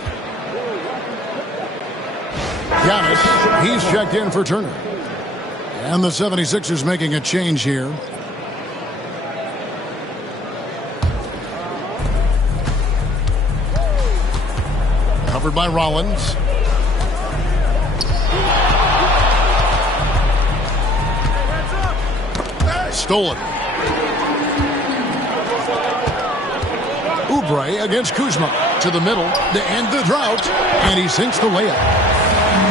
Giannis, he's checked in for Turner. And the 76ers making a change here. Covered by Rollins. Stolen. Oubre against Kuzma. To the middle to end the drought. And he sinks the layup.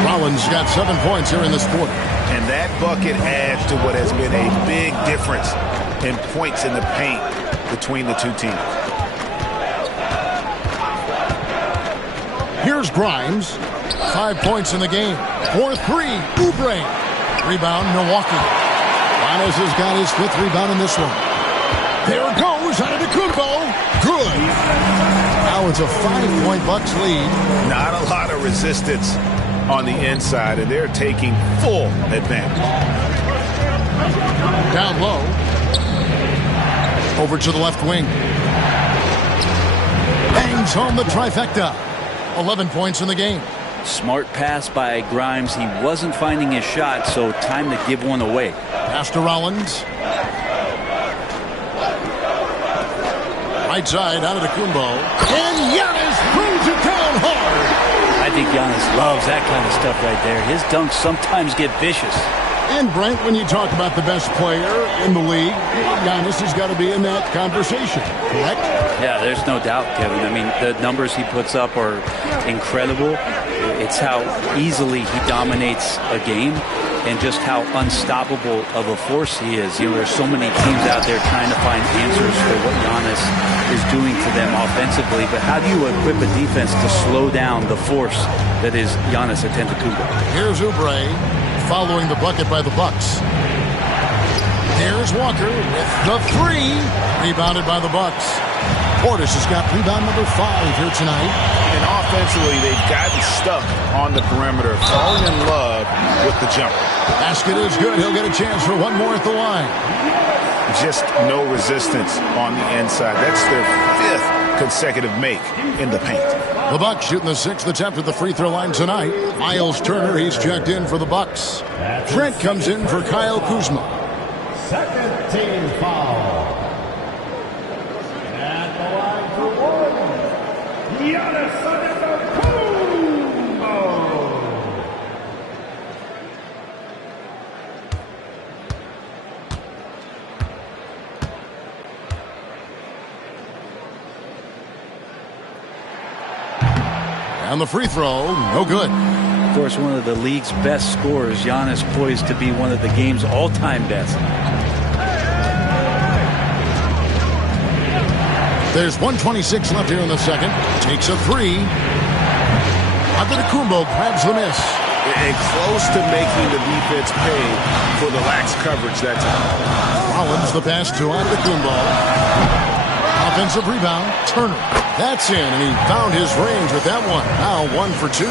Rollins got 7 points here in this quarter. And that bucket adds to what has been a big difference in points in the paint between the two teams. Here's Grimes. 5 points in the game. 4-3. Oubre. Rebound, Milwaukee. Giannis has got his 5th rebound in this one. There it goes. Antetokounmpo. Good. Now it's a 5-point Bucks lead. Not a lot of resistance on the inside, and they're taking full advantage. Down low. Over to the left wing. Bangs home the trifecta. 11 points in the game. Smart pass by Grimes. He wasn't finding his shot, so time to give one away. Pass to Rollins. Right side, Antetokounmpo. And Giannis brings it down hard. I think Giannis loves that kind of stuff right there. His dunks sometimes get vicious. And Brent, when you talk about the best player in the league, Giannis has got to be in that conversation, correct? Yeah, there's no doubt, Kevin. I mean, the numbers he puts up are incredible. It's how easily he dominates a game and just how unstoppable of a force he is. You know, there's so many teams out there trying to find answers for what Giannis is doing to them offensively, but how do you equip a defense to slow down the force that is Giannis Antetokounmpo? Here's Oubre following the bucket by the Bucks. Here's Walker with the 3, rebounded by the Bucks. Portis has got rebound number 5 here tonight. And offensively, they've gotten stuck on the perimeter, falling in love with the jumper. Basket is good. He'll get a chance for one more at the line. Just no resistance on the inside. That's their 5th consecutive make in the paint. The Bucks shooting the 6th attempt at the free throw line tonight. Miles Turner, he's checked in for the Bucks. Trent comes in for Kyle Kuzma. Second team foul. At the line for 1, Giannis Antetokounmpo. And the free throw, no good. Of course, one of the league's best scorers, Giannis poised to be one of the game's all-time best. There's 1:26 left here in the second. Takes a 3. Antetokounmpo grabs the miss. And close to making the defense pay for the lax coverage that time. Rollins the pass to Antetokounmpo. Offensive rebound, Turner. That's in, and he found his range with that one. Now 1 for 2.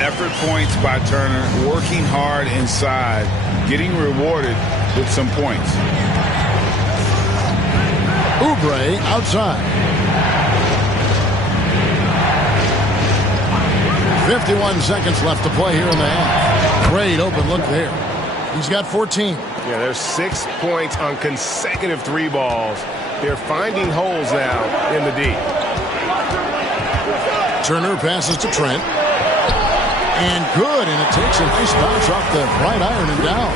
Effort points by Turner, working hard inside, getting rewarded with some points. Oubre outside. 51 seconds left to play here in the half. Great open look there. He's got 14. Yeah, there's 6 points on consecutive 3 balls. They're finding holes now in the D. Turner passes to Trent. And good, and it takes a nice bounce off the right iron and down.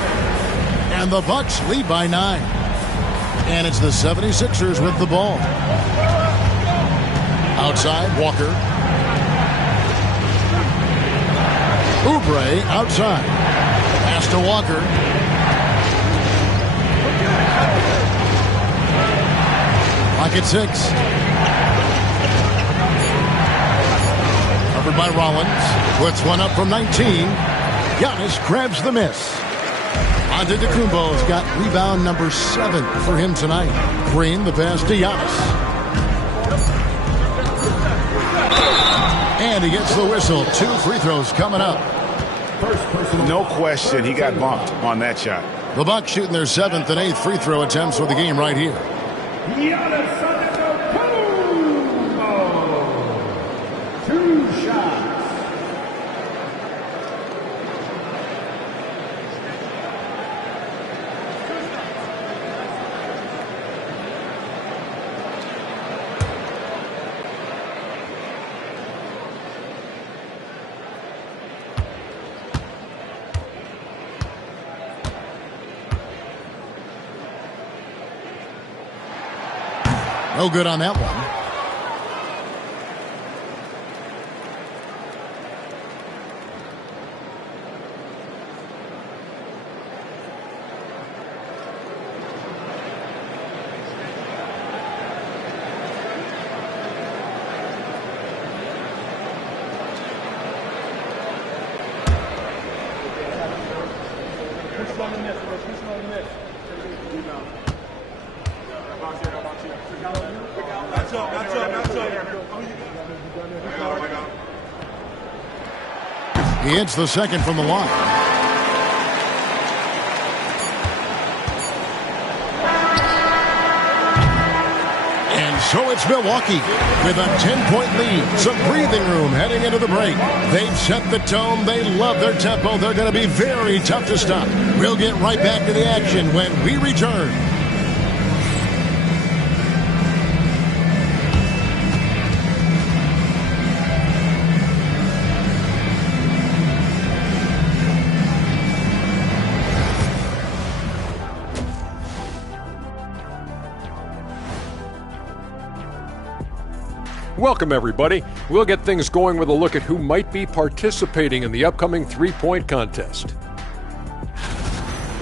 And the Bucks lead by 9. And it's the 76ers with the ball. Outside, Walker. Oubre outside. Pass to Walker. Lock at 6. Covered by Rollins. Puts one up from 19. Giannis grabs the miss. Antetokounmpo's got rebound number 7 for him tonight. Green the pass to Giannis. And he gets the whistle. 2 free throws coming up. No question he got bumped on that shot. The Bucks shooting their 7th and 8th free throw attempts for the game right here. Giannis Antetokounmpo. 2 shots. No good on that one. He hits the second from the line. And so it's Milwaukee with a 10-point lead. Some breathing room heading into the break. They've set the tone. They love their tempo. They're going to be very tough to stop. We'll get right back to the action when we return. Welcome, everybody. We'll get things going with a look at who might be participating in the upcoming three-point contest.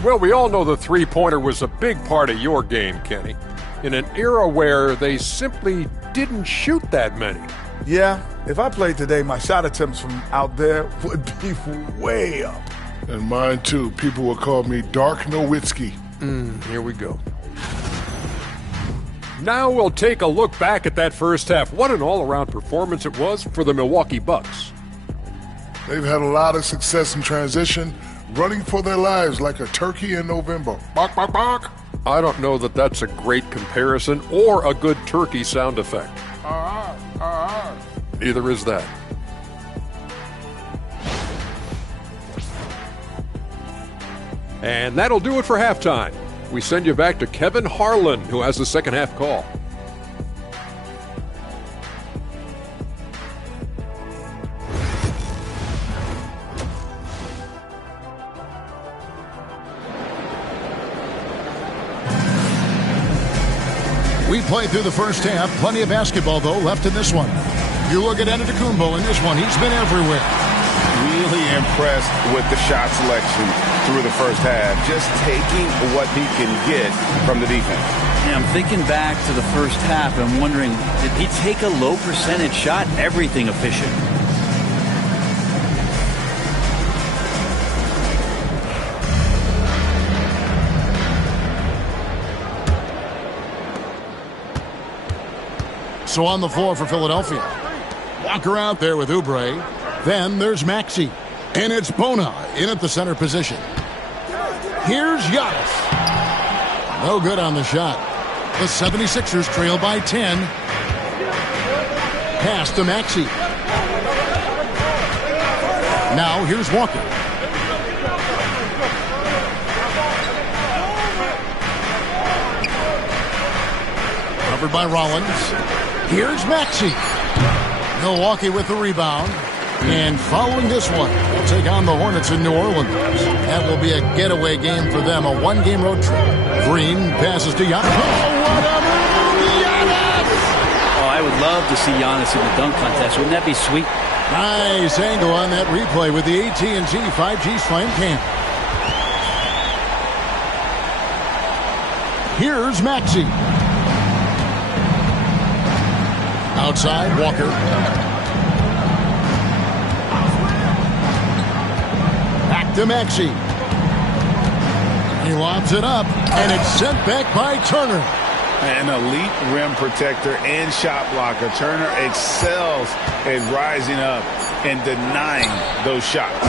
Well, we all know the three-pointer was a big part of your game, Kenny, in an era where they simply didn't shoot that many. Yeah, if I played today, my shot attempts from out there would be way up. And mine, too. People would call me Dark Nowitzki. Here we go. Now we'll take a look back at that first half. What an all-around performance it was for the Milwaukee Bucks. They've had a lot of success in transition, running for their lives like a turkey in November. Bark, bark, bark. I don't know that that's a great comparison or a good turkey sound effect. Neither is that. And that'll do it for halftime. We send you back to Kevin Harlan, who has the second half call. We played through the first half. Plenty of basketball, though, left in this one. You look at Antetokounmpo in this one. He's been everywhere. Really impressed with the shot selection through the first half. Just taking what he can get from the defense. Yeah, I'm thinking back to the first half and wondering, did he take a low percentage shot? Everything efficient. So on the floor for Philadelphia. Walker out there with Oubre. Then there's Maxey. And it's Bona in at the center position. Here's Giannis. No good on the shot. The 76ers trail by 10. Pass to Maxey. Now here's Walker. Covered by Rollins. Here's Maxey. Milwaukee with the rebound. And following this one, they'll take on the Hornets in New Orleans. That will be a getaway game for them, a one-game road trip. Green passes to Giannis. Oh, what a move! Giannis! Oh, I would love to see Giannis in the dunk contest. Wouldn't that be sweet? Nice angle on that replay with the AT&T 5G Slam Cam. Here's Maxey. Outside, Walker. Back to Maxey. He lobs it up, and it's sent back by Turner. An elite rim protector and shot blocker. Turner excels at rising up and denying those shots.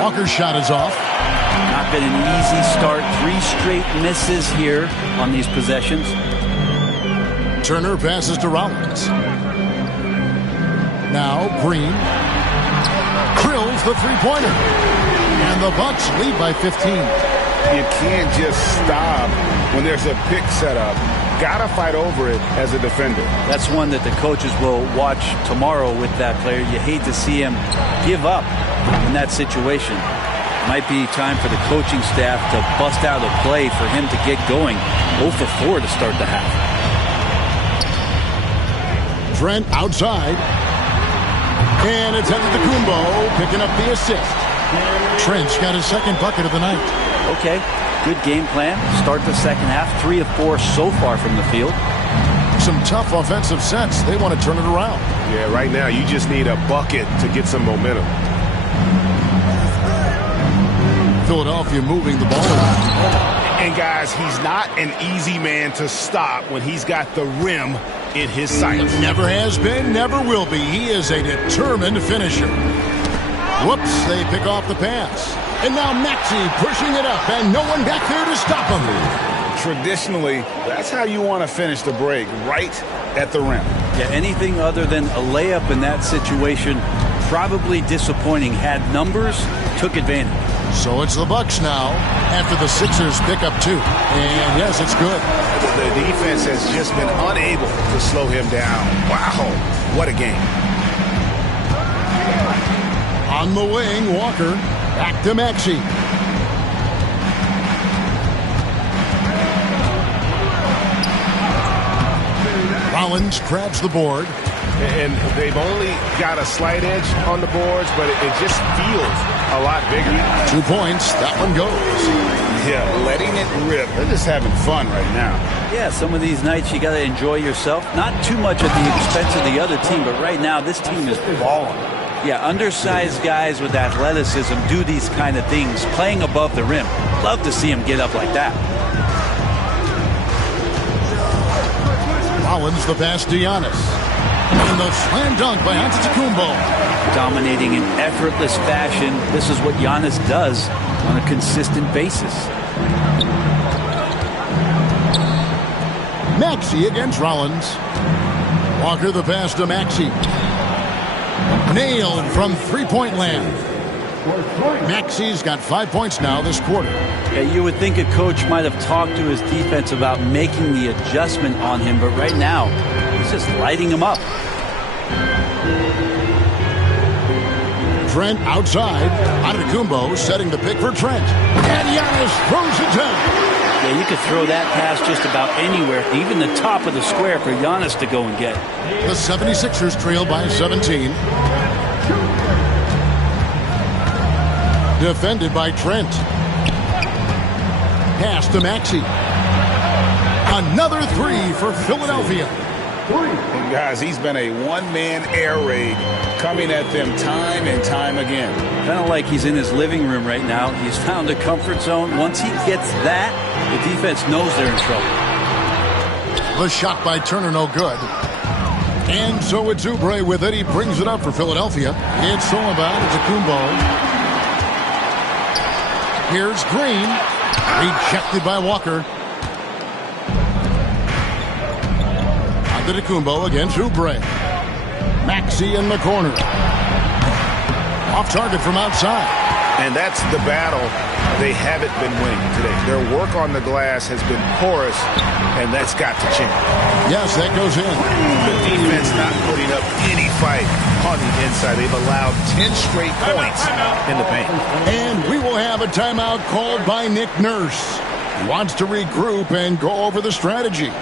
Walker's shot is off. Not been an easy start. 3 straight misses here on these possessions. Turner passes to Rollins. Now Green drills the three-pointer. And the Bucks lead by 15. You can't just stop when there's a pick set up. Gotta fight over it as a defender. That's one that the coaches will watch tomorrow with that player. You hate to see him give up in that situation. Might be time for the coaching staff to bust out a play for him to get going. 0 for 4 to start the half. Trent outside. And it's Antetokounmpo picking up the assist. Trent's got his second bucket of the night. Okay, good game plan. Start the second half. 3 of 4 so far from the field. Some tough offensive sets. They want to turn it around. Yeah, right now you just need a bucket to get some momentum. Philadelphia moving the ball around. And guys, he's not an easy man to stop when he's got the rim in his sights. Never has been, never will be. He is a determined finisher. Whoops, they pick off the pass. And now Maxey pushing it up, and no one back there to stop him. Traditionally, that's how you want to finish the break, right at the rim. Yeah, anything other than a layup in that situation, probably disappointing. Had numbers, took advantage. So it's the Bucks now after the Sixers pick up 2. And yes, it's good. The defense has just been unable to slow him down. Wow, what a game. On the wing, Walker. Back to Maxey. Rollins grabs the board. And they've only got a slight edge on the boards, but it just feels a lot bigger. 2 points. That one goes. Yeah, letting it rip. They're just having fun right now. Yeah, some of these nights you got to enjoy yourself. Not too much at the expense of the other team, but right now this team is balling. Yeah, undersized guys with athleticism do these kind of things, playing above the rim. Love to see them get up like that. Rollins the pass to Giannis. And the slam dunk by Antetokounmpo. Dominating in effortless fashion. This is what Giannis does on a consistent basis. Maxey against Rollins. Walker the pass to Maxey. Nailed from three-point land. Maxey's got 5 points now this quarter. Yeah, you would think a coach might have talked to his defense about making the adjustment on him, but right now, he's just lighting him up. Trent outside. Antetokounmpo setting the pick for Trent. And Giannis throws it down. Yeah, you could throw that pass just about anywhere, even the top of the square for Giannis to go and get. The 76ers trail by 17. Defended by Trent. Pass to Maxey. Another 3 for Philadelphia. And guys, he's been a one-man air raid coming at them time and time again. Kind of like he's in his living room right now. He's found a comfort zone. Once he gets that, the defense knows they're in trouble. The shot by Turner no good. And so it's Oubre with it. He brings it up for Philadelphia. It's Sullivan. It's Kumbo. Here's Green. Rejected by Walker. Antetokounmpo against Oubre. Maxey in the corner. Off target from outside. And that's the battle they haven't been winning today. Their work on the glass has been porous, and that's got to change. Yes, that goes in. The defense not putting up any fight on the inside. They've allowed 10 straight points in the paint. And we will have a timeout called by Nick Nurse. He wants to regroup and go over the strategy.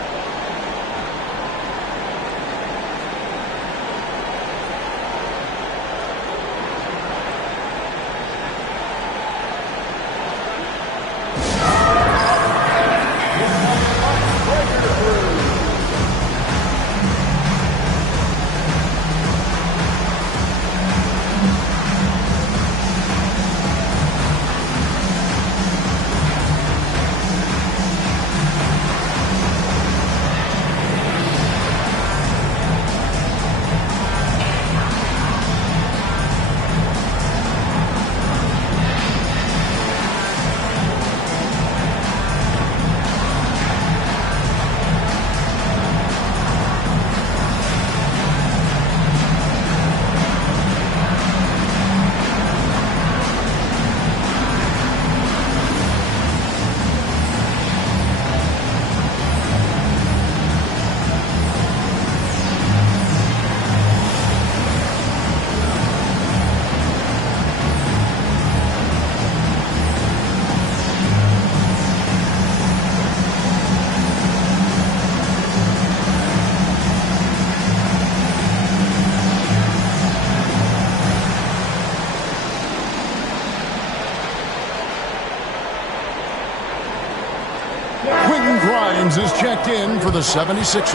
Is checked in for the 76ers.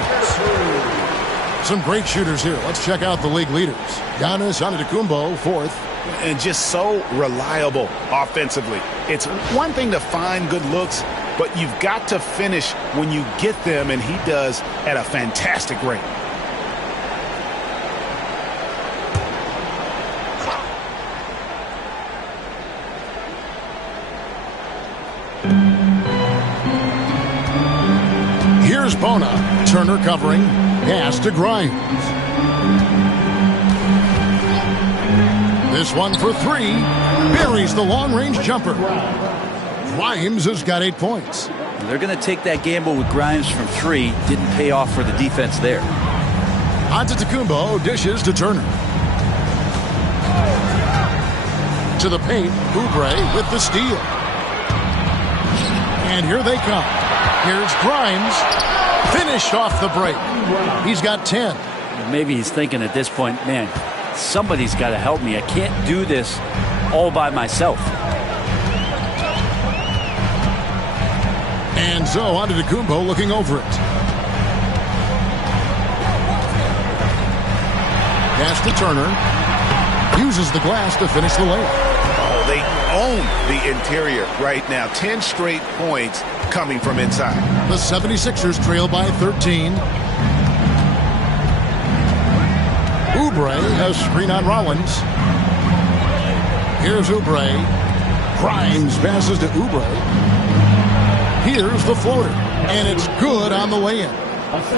Some great shooters here. Let's check out the league leaders. Giannis Antetokounmpo, fourth. And just so reliable offensively. It's one thing to find good looks, but you've got to finish when you get them, and he does at a fantastic rate. Here's Bona. Turner covering. Pass to Grimes. This one for three. Buries the long-range jumper. Grimes has got 8 points. They're going to take that gamble with Grimes from three. Didn't pay off for the defense there. Antetokounmpo dishes to Turner. To the paint. Oubre with the steal. And here they come. Here's Grimes. Finished off the break. He's got 10. Maybe he's thinking at this point, man, somebody's got to help me. I can't do this all by myself. And so Antetokounmpo looking over it. Pass to Turner. Uses the glass to finish the layup. Oh, they own the interior right now. 10 straight points coming from inside. The 76ers trail by 13. Oubre has screen on Rollins. Here's Oubre. Grimes passes to Oubre. Here's the floater. And it's good on the way-in.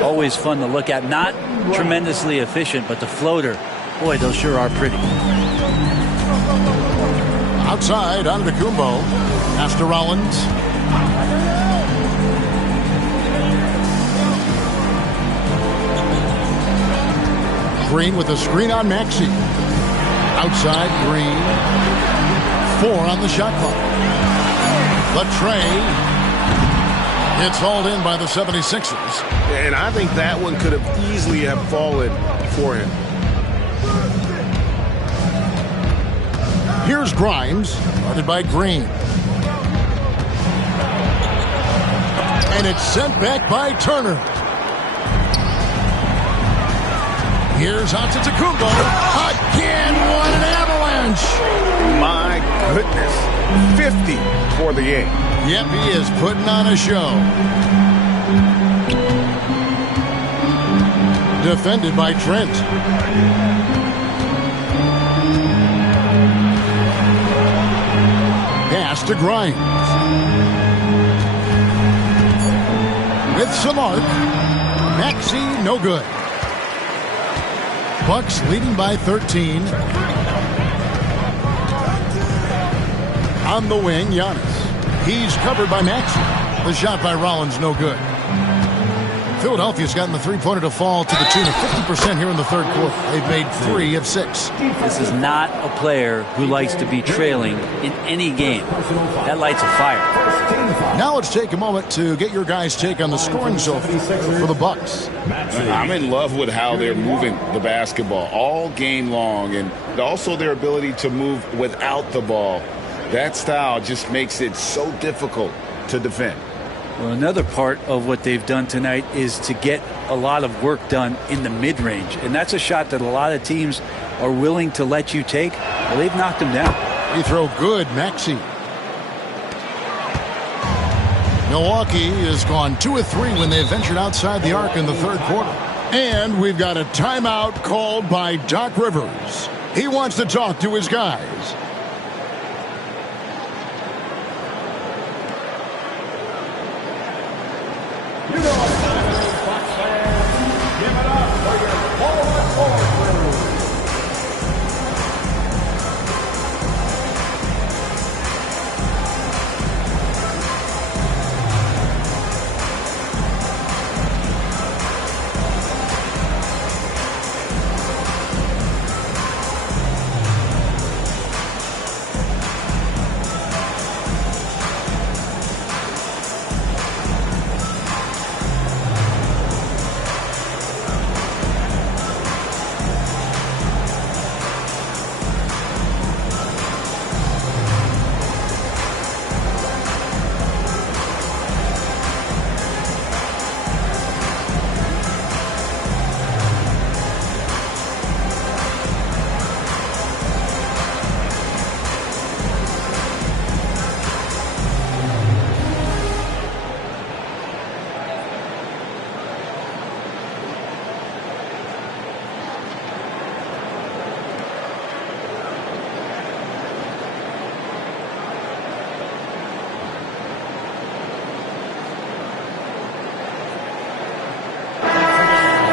Always fun to look at. Not tremendously efficient, but the floater, boy, those sure are pretty. Outside, Antetokounmpo. Pass to Rollins. Green with a screen on Maxey. Outside, Green. 4 on the shot clock. Latrey. It's hauled in by the 76ers. And I think that one could have easily have fallen for him. Here's Grimes, guarded by Green. And it's sent back by Turner. Here's Antetokounmpo. Again, what an avalanche. My goodness. 50 for the game. Yep, he is putting on a show. defended by Trent. Pass to Grimes. With some arc. Maxey, no good. Bucks leading by 13. On the wing, Giannis. He's covered by Maxey. The shot by Rollins, no good. Philadelphia's gotten the three-pointer to fall to the tune of 50% here in the third quarter. They've made 3 of 6. This is not a player who likes to be trailing in any game. That lights a fire. Now let's take a moment to get your guys' take on the scoring so far for the Bucks. I'm in love with how they're moving the basketball all game long, and also their ability to move without the ball. That style just makes it so difficult to defend. Well, another part of what they've done tonight is to get a lot of work done in the mid-range. And that's a shot that a lot of teams are willing to let you take. Well, they've knocked them down. Free throw good, Maxey. Milwaukee has gone 2 of 3 when they ventured outside the arc in the third quarter. And we've got a timeout called by Doc Rivers. He wants to talk to his guys.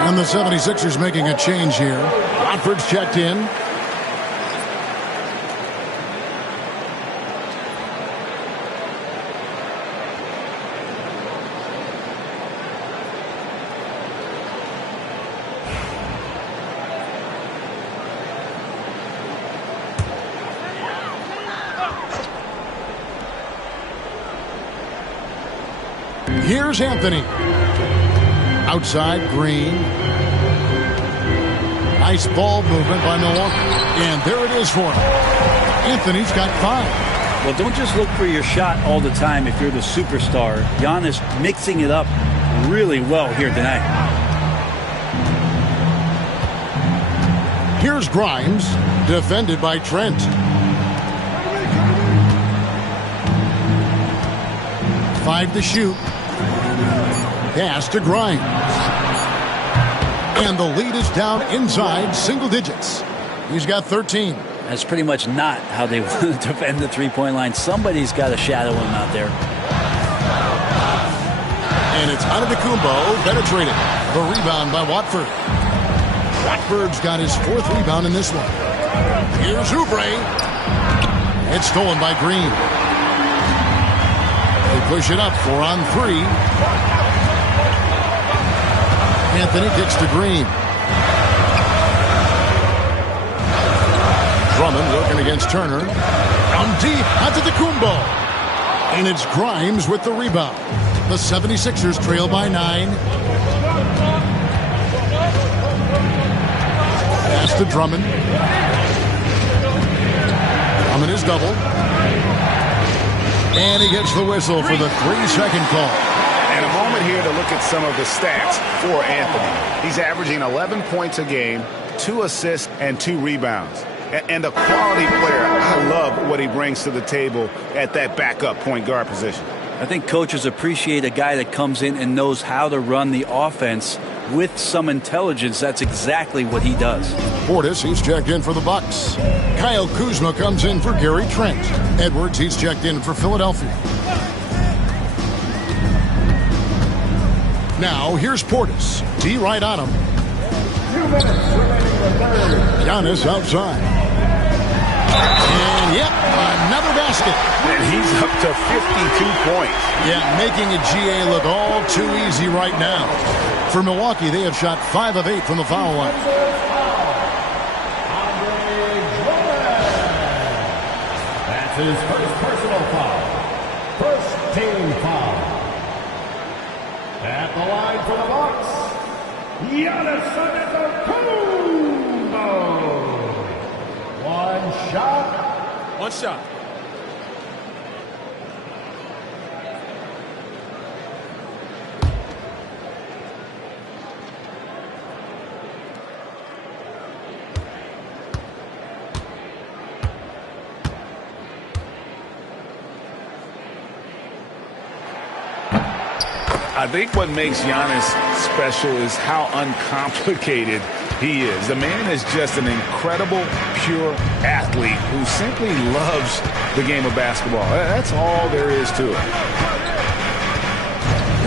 And the 76ers making a change here. Watford's checked in. Here's Anthony. Outside, Green. Nice ball movement by Milwaukee. And there it is for him. Anthony's got 5. Well, don't just look for your shot all the time if you're the superstar. Giannis mixing it up really well here tonight. Here's Grimes, defended by Trent. Five to shoot. Pass to Grimes. And the lead is down inside single digits. He's got 13. That's pretty much not how they want to defend the three-point line. Somebody's got to shadow him out there. And it's Antetokounmpo penetrated. The rebound by Watford. Watford's got his 4th rebound in this one. Here's Oubre. It's stolen by Green. They push it up 4 on 3. Anthony kicks to Green. Drummond working against Turner. From deep, Antetokounmpo. And it's Grimes with the rebound. The 76ers trail by 9. Pass to Drummond. Drummond is double. And he gets the whistle for the 3-second call. And a moment here to look at some of the stats for Anthony. He's averaging 11 points a game, 2 assists, and 2 rebounds. And a quality player. I love what he brings to the table at that backup point guard position. I think coaches appreciate a guy that comes in and knows how to run the offense with some intelligence, that's exactly what he does. Portis, he's checked in for the Bucks. Kyle Kuzma comes in for Gary Trent. Edwards, he's checked in for Philadelphia. Now, here's Portis. D right on him. 2 minutes remaining in the third. Giannis outside. And, yep, another basket. And he's up to 52 points. Yeah, making a GA look all too easy right now. For Milwaukee, they have shot 5 of 8 from the foul line. That's his first personal foul. First team foul. At the line for the Bucks, Giannis Antetokounmpo. One shot. One shot. I think what makes Giannis special is how uncomplicated he is. The man is just an incredible, pure athlete who simply loves the game of basketball. That's all there is to it.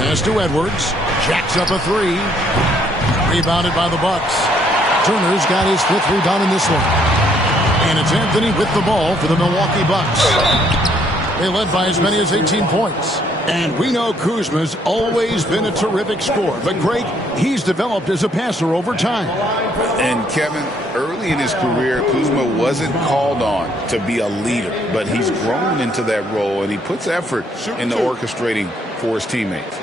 Pass to Edwards. Jacks up a three. Rebounded by the Bucks. Turner's got his 5th rebound in this one. And it's Anthony with the ball for the Milwaukee Bucks. They led by as many as 18 points. And we know Kuzma's always been a terrific scorer. But, Greg, he's developed as a passer over time. And, Kevin, early in his career, Kuzma wasn't called on to be a leader. But he's grown into that role, and he puts effort into orchestrating for his teammates.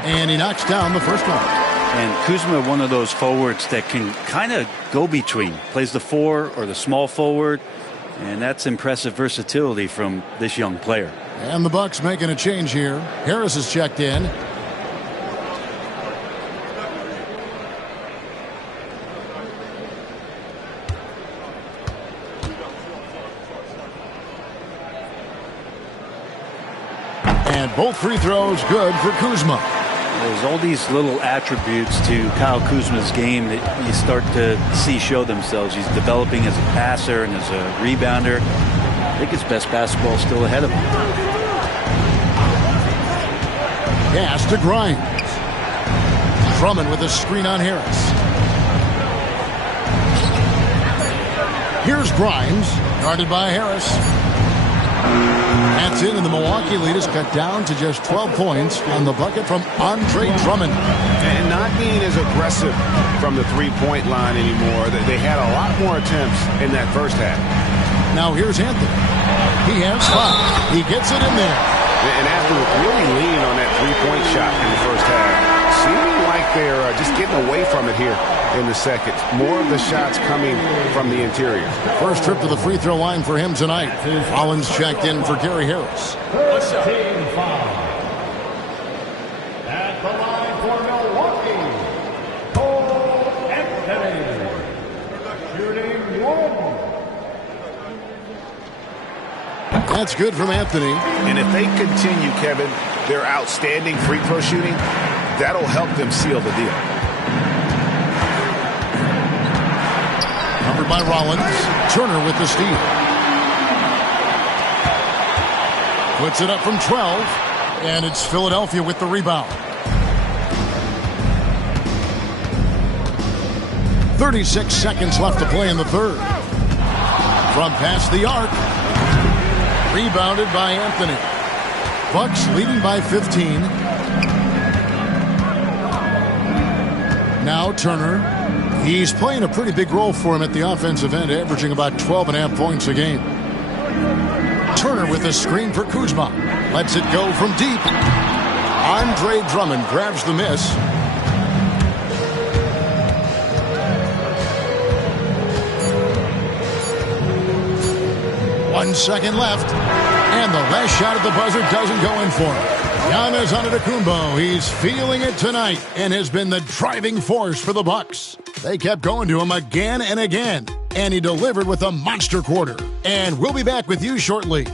And he knocks down the first one. And Kuzma, one of those forwards that can kind of go between. Plays the 4 or the small forward. And that's impressive versatility from this young player. And the Bucks making a change here. Harris is checked in. And both free throws good for Kuzma. There's all these little attributes to Kyle Kuzma's game that you start to see show themselves. He's developing as a passer and as a rebounder. I think his best basketball is still ahead of him. Pass to Grimes. Drummond with a screen on Harris. Here's Grimes, guarded by Harris. That's it, and the Milwaukee lead is cut down to just 12 points on the bucket from Andre Drummond. And not being as aggressive from the three-point line anymore. They had a lot more attempts in that first half. Now here's Anthony. He has 5. He gets it in there. And after really leaning on that three-point shot in the first half, seeming like they're just getting away from it here in the second. More of the shots coming from the interior. First trip to the free throw line for him tonight. Collins checked in for Gary Harris. First team foul. At the line for Milwaukee, Cole Anthony. Shooting 1. That's good from Anthony. And if they continue, Kevin, their outstanding free throw shooting, that'll help them seal the deal. Covered by Rollins. Turner with the steal. Puts it up from 12. And it's Philadelphia with the rebound. 36 seconds left to play in the third. From past the arc. Rebounded by Anthony. Bucks leading by 15. Now Turner. He's playing a pretty big role for him at the offensive end, averaging about 12.5 points a game. Turner with a screen for Kuzma. Lets it go from deep. Andre Drummond grabs the miss.1 second left. And the last shot at the buzzer doesn't go in for him. Giannis Antetokounmpo, he's feeling it tonight and has been the driving force for the Bucks. They kept going to him again and again, and he delivered with a monster quarter. And we'll be back with you shortly.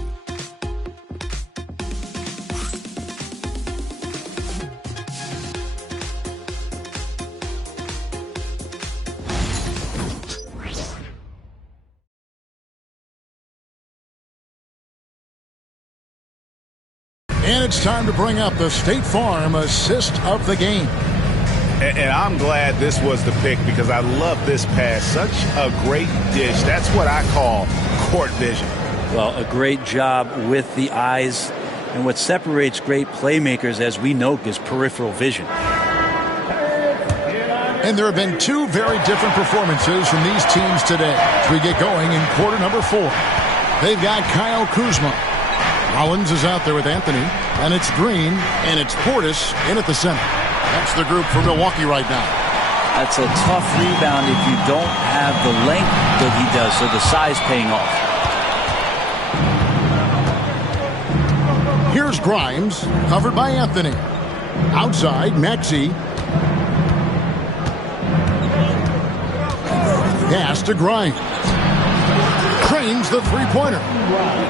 And it's time to bring up the State Farm assist of the game. And I'm glad this was the pick because I love this pass. Such a great dish. That's what I call court vision. Well, a great job with the eyes. And what separates great playmakers, as we know, is peripheral vision. And there have been two very different performances from these teams today. As we get going in quarter number 4. They've got Kyle Kuzma. Rollins is out there with Anthony, and it's Green, and it's Portis in at the center. That's the group for Milwaukee right now. That's a tough rebound if you don't have the length that he does, so the size paying off. Here's Grimes, covered by Anthony. Outside, Maxey. Pass to Grimes. Cranes the three-pointer.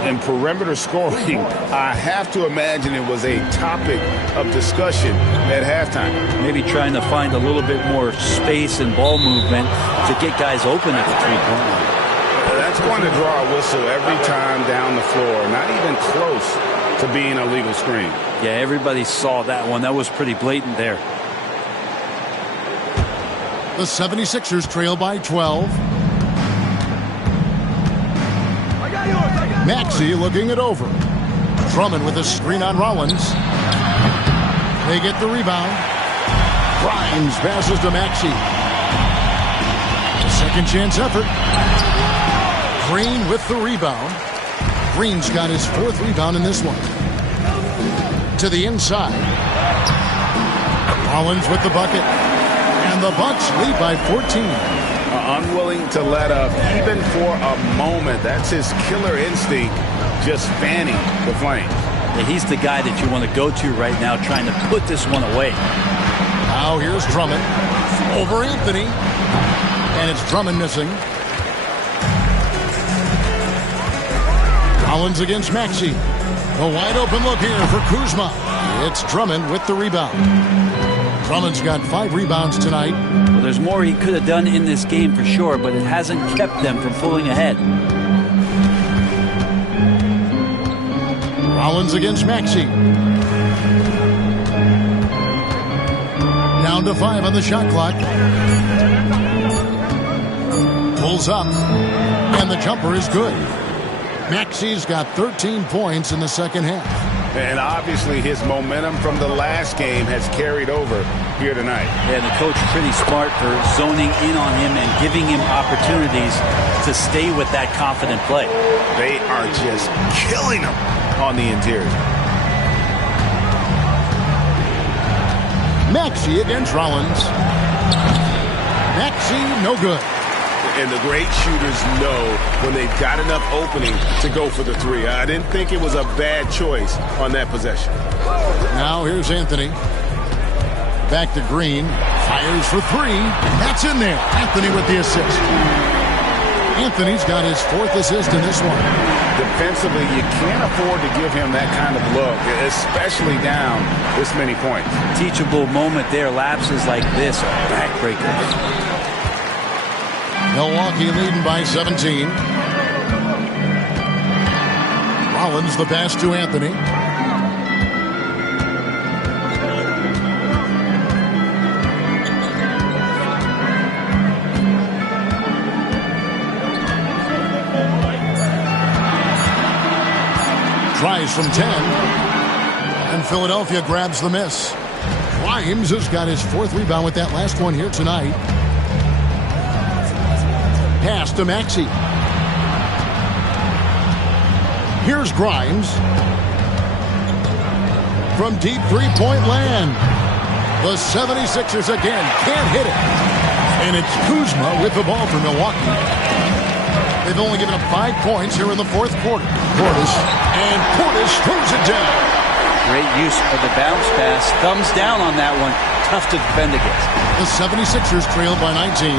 In perimeter scoring, I have to imagine it was a topic of discussion at halftime. Maybe trying to find a little bit more space and ball movement to get guys open at the three-point line. That's going to draw a whistle every time down the floor. Not even close to being a legal screen. Yeah, everybody saw that one. That was pretty blatant there. The 76ers trail by 12. Maxey looking it over. Drummond with a screen on Rollins. They get the rebound. Grimes passes to Maxey. A second chance effort. Green with the rebound. Green's got his 4th rebound in this one. To the inside. Rollins with the bucket. And the Bucks lead by 14. Unwilling to let up even for a moment. That's his killer instinct, just fanning the flame. Yeah, he's the guy that you want to go to right now, trying to put this one away. Now here's Drummond over Anthony, and it's Drummond missing. Rollins against Maxey. A wide open look here for Kuzma. It's Drummond with the rebound. Drummond's got 5 rebounds tonight. Well, there's more he could have done in this game for sure, but it hasn't kept them from pulling ahead. Rollins against Maxey. Down to 5 on the shot clock. Pulls up, and the jumper is good. Maxey's got 13 points in the second half. And obviously his momentum from the last game has carried over here tonight. Yeah, the coach pretty smart for zoning in on him and giving him opportunities to stay with that confident play. They are just killing him on the interior. Maxey against Rollins. Maxey, no good. And the great shooters know when they've got enough opening to go for the 3. I didn't think it was a bad choice on that possession. Now here's Anthony. Back to Green. Fires for 3. That's in there. Anthony with the assist. Anthony's got his 4th assist in this one. Defensively, you can't afford to give him that kind of look, especially down this many points. Teachable moment there. Lapses like this are backbreakers. Milwaukee leading by 17. Rollins the pass to Anthony. Tries from 10. And Philadelphia grabs the miss. Grimes has got his 4th rebound with that last one here tonight. Pass to Maxey. Here's Grimes. From deep three-point land. The 76ers again can't hit it. And it's Kuzma with the ball for Milwaukee. They've only given up 5 points here in the 4th quarter. Portis throws it down. Great use of the bounce pass. Thumbs down on that one. Tough to defend against. The 76ers trailed by 19.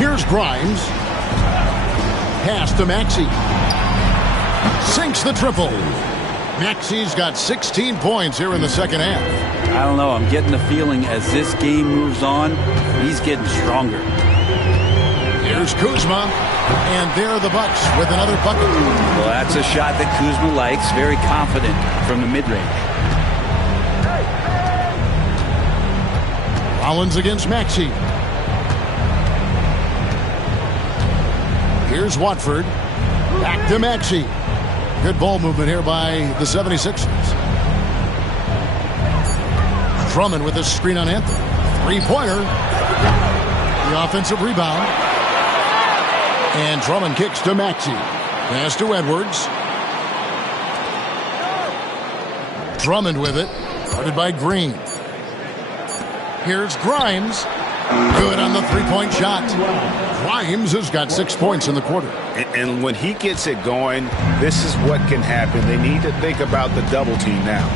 Here's Grimes. Pass to Maxey. Sinks the triple. Maxey's got 16 points here in the second half. I don't know. I'm getting the feeling as this game moves on, he's getting stronger. Here's Kuzma. And there are the Bucks with another bucket. Well, that's a shot that Kuzma likes. Very confident from the mid-range. Rollins against Maxey. Here's Watford. Back to Maxey. Good ball movement here by the 76ers. Drummond with a screen on Anthony. Three-pointer. The offensive rebound. And Drummond kicks to Maxey. Pass to Edwards. Drummond with it. Guarded by Green. Here's Grimes. Good on the three-point shot. Grimes has got 6 points in the quarter. And when he gets it going, this is what can happen. They need to think about the double team now.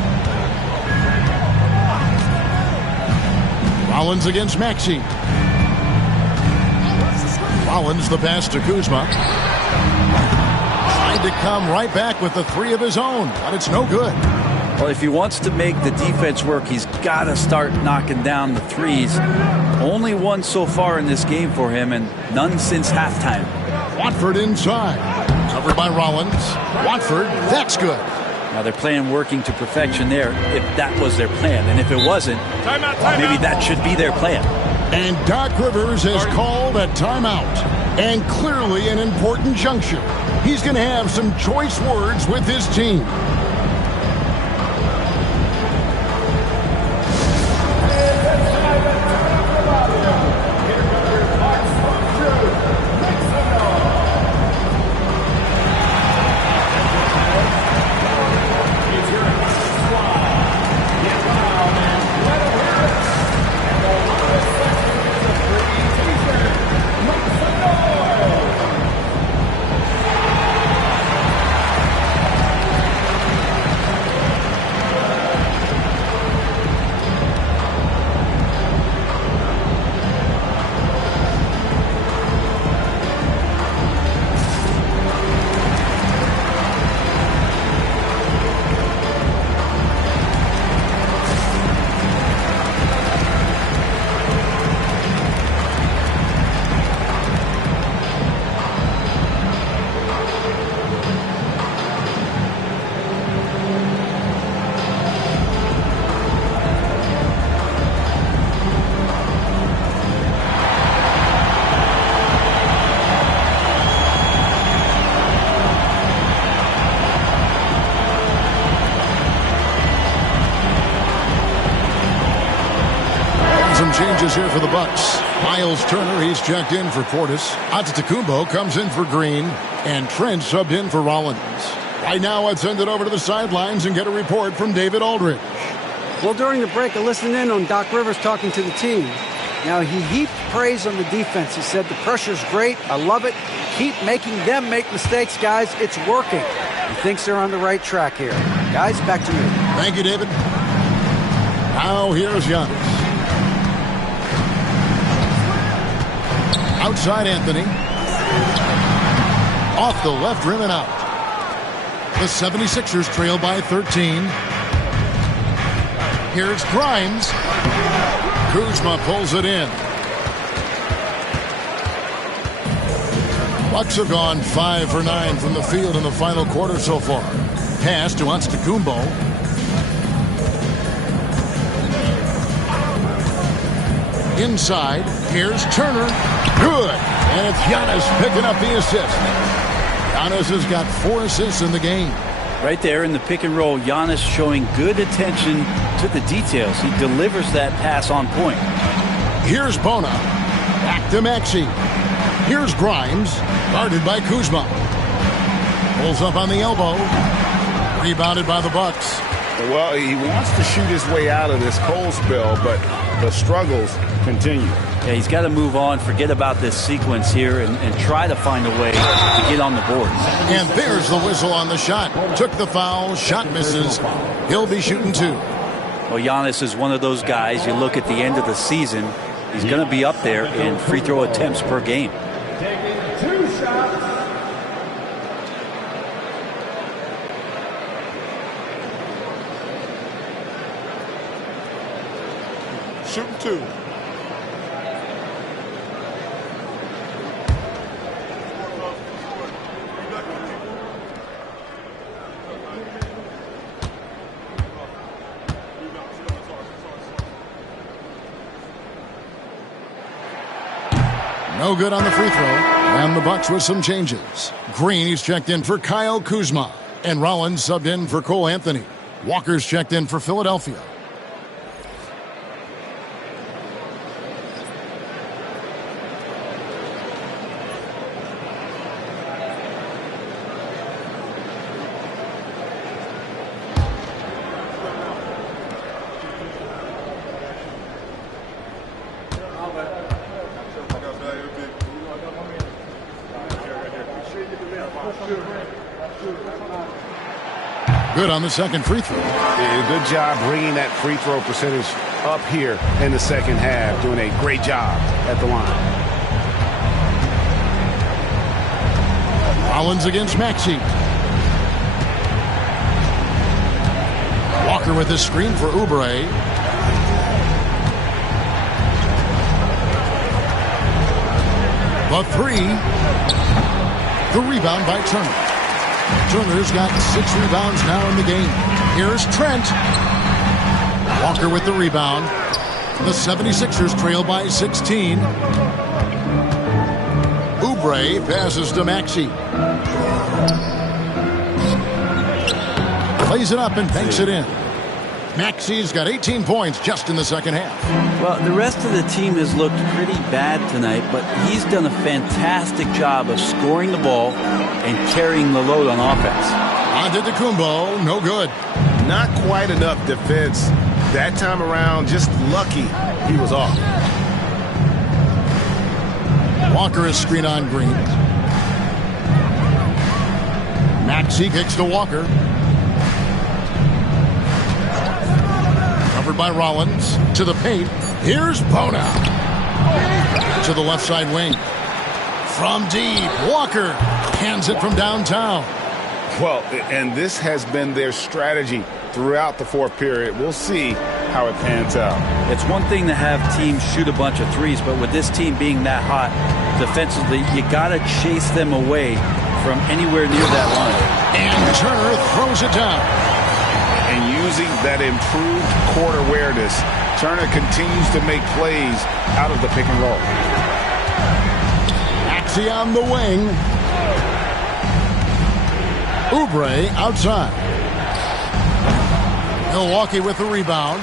Rollins against Maxey. Rollins the pass to Kuzma. Tried to come right back with the three of his own, but it's no good. Well, if he wants to make the defense work, he's got to start knocking down the threes. Only one so far in this game for him, and none since halftime. Watford inside. Covered by Rollins. Watford, that's good. Now they're playing working to perfection there, if that was their plan. And if it wasn't, maybe that should be their plan. And Doc Rivers has called a timeout. And clearly an important juncture. He's going to have some choice words with his team. Changes here for the Bucks. Miles Turner, he's checked in for Portis. Antetokounmpo comes in for Green. And Trent subbed in for Rollins. Right now, I'd send it over to the sidelines and get a report from David Aldridge. Well, during the break, I listened in on Doc Rivers talking to the team. Now, he heaped praise on the defense. He said, the pressure's great. I love it. Keep making them make mistakes, guys. It's working. He thinks they're on the right track here. Guys, back to you. Thank you, David. Now, here's Giannis. Outside Anthony. Off the left rim and out. The 76ers trail by 13. Here's Grimes. Kuzma pulls it in. Bucks have gone 5 for 9 from the field in the final quarter so far. Pass to Antetokounmpo. Inside, here's Turner. Good. And it's Giannis picking up the assist. Giannis has got 4 assists in the game. Right there in the pick and roll, Giannis showing good attention to the details. He delivers that pass on point. Here's Bona. Back to Maxey. Here's Grimes. Guarded by Kuzma. Pulls up on the elbow. Rebounded by the Bucks. Well, he wants to shoot his way out of this cold spell, but the struggles continue. Yeah, he's got to move on, forget about this sequence here, and try to find a way to get on the board. And there's the whistle on the shot. Took the foul, shot misses. He'll be shooting 2. Well, Giannis is one of those guys, you look at the end of the season, he's going to be up there in free throw attempts per game. Taking 2 shots. Shooting 2. No good on the free throw. And the Bucks with some changes. Green, he's checked in for Kyle Kuzma. And Rollins subbed in for Cole Anthony. Walker's checked in for Philadelphia. Good on the second free throw. Yeah, good job bringing that free throw percentage up here in the second half. Doing a great job at the line. Rollins against Maxey. Walker with his screen for Oubre. The 3. The rebound by Turner. Turner's got 6 rebounds now in the game. Here's Trent. Walker with the rebound. The 76ers trail by 16. Oubre passes to Maxey. Plays it up and banks it in. Maxey's got 18 points just in the second half. Well, the rest of the team has looked pretty bad tonight, but he's done a fantastic job of scoring the ball and carrying the load on offense. Antetokounmpo, no good. Not quite enough defense that time around. Just lucky he was off. Walker is screen on Green. Maxey kicks to Walker. Covered by Rollins. To the paint. Here's Bona. To the left side wing. From deep. Walker hands it from downtown. Well, and this has been their strategy throughout the fourth period. We'll see how it pans out. It's one thing to have teams shoot a bunch of threes, but with this team being that hot defensively, you got to chase them away from anywhere near that line. And Turner throws it down. And using that improved court awareness, Turner continues to make plays out of the pick and roll. Maxey on the wing. Oubre outside. Milwaukee with the rebound.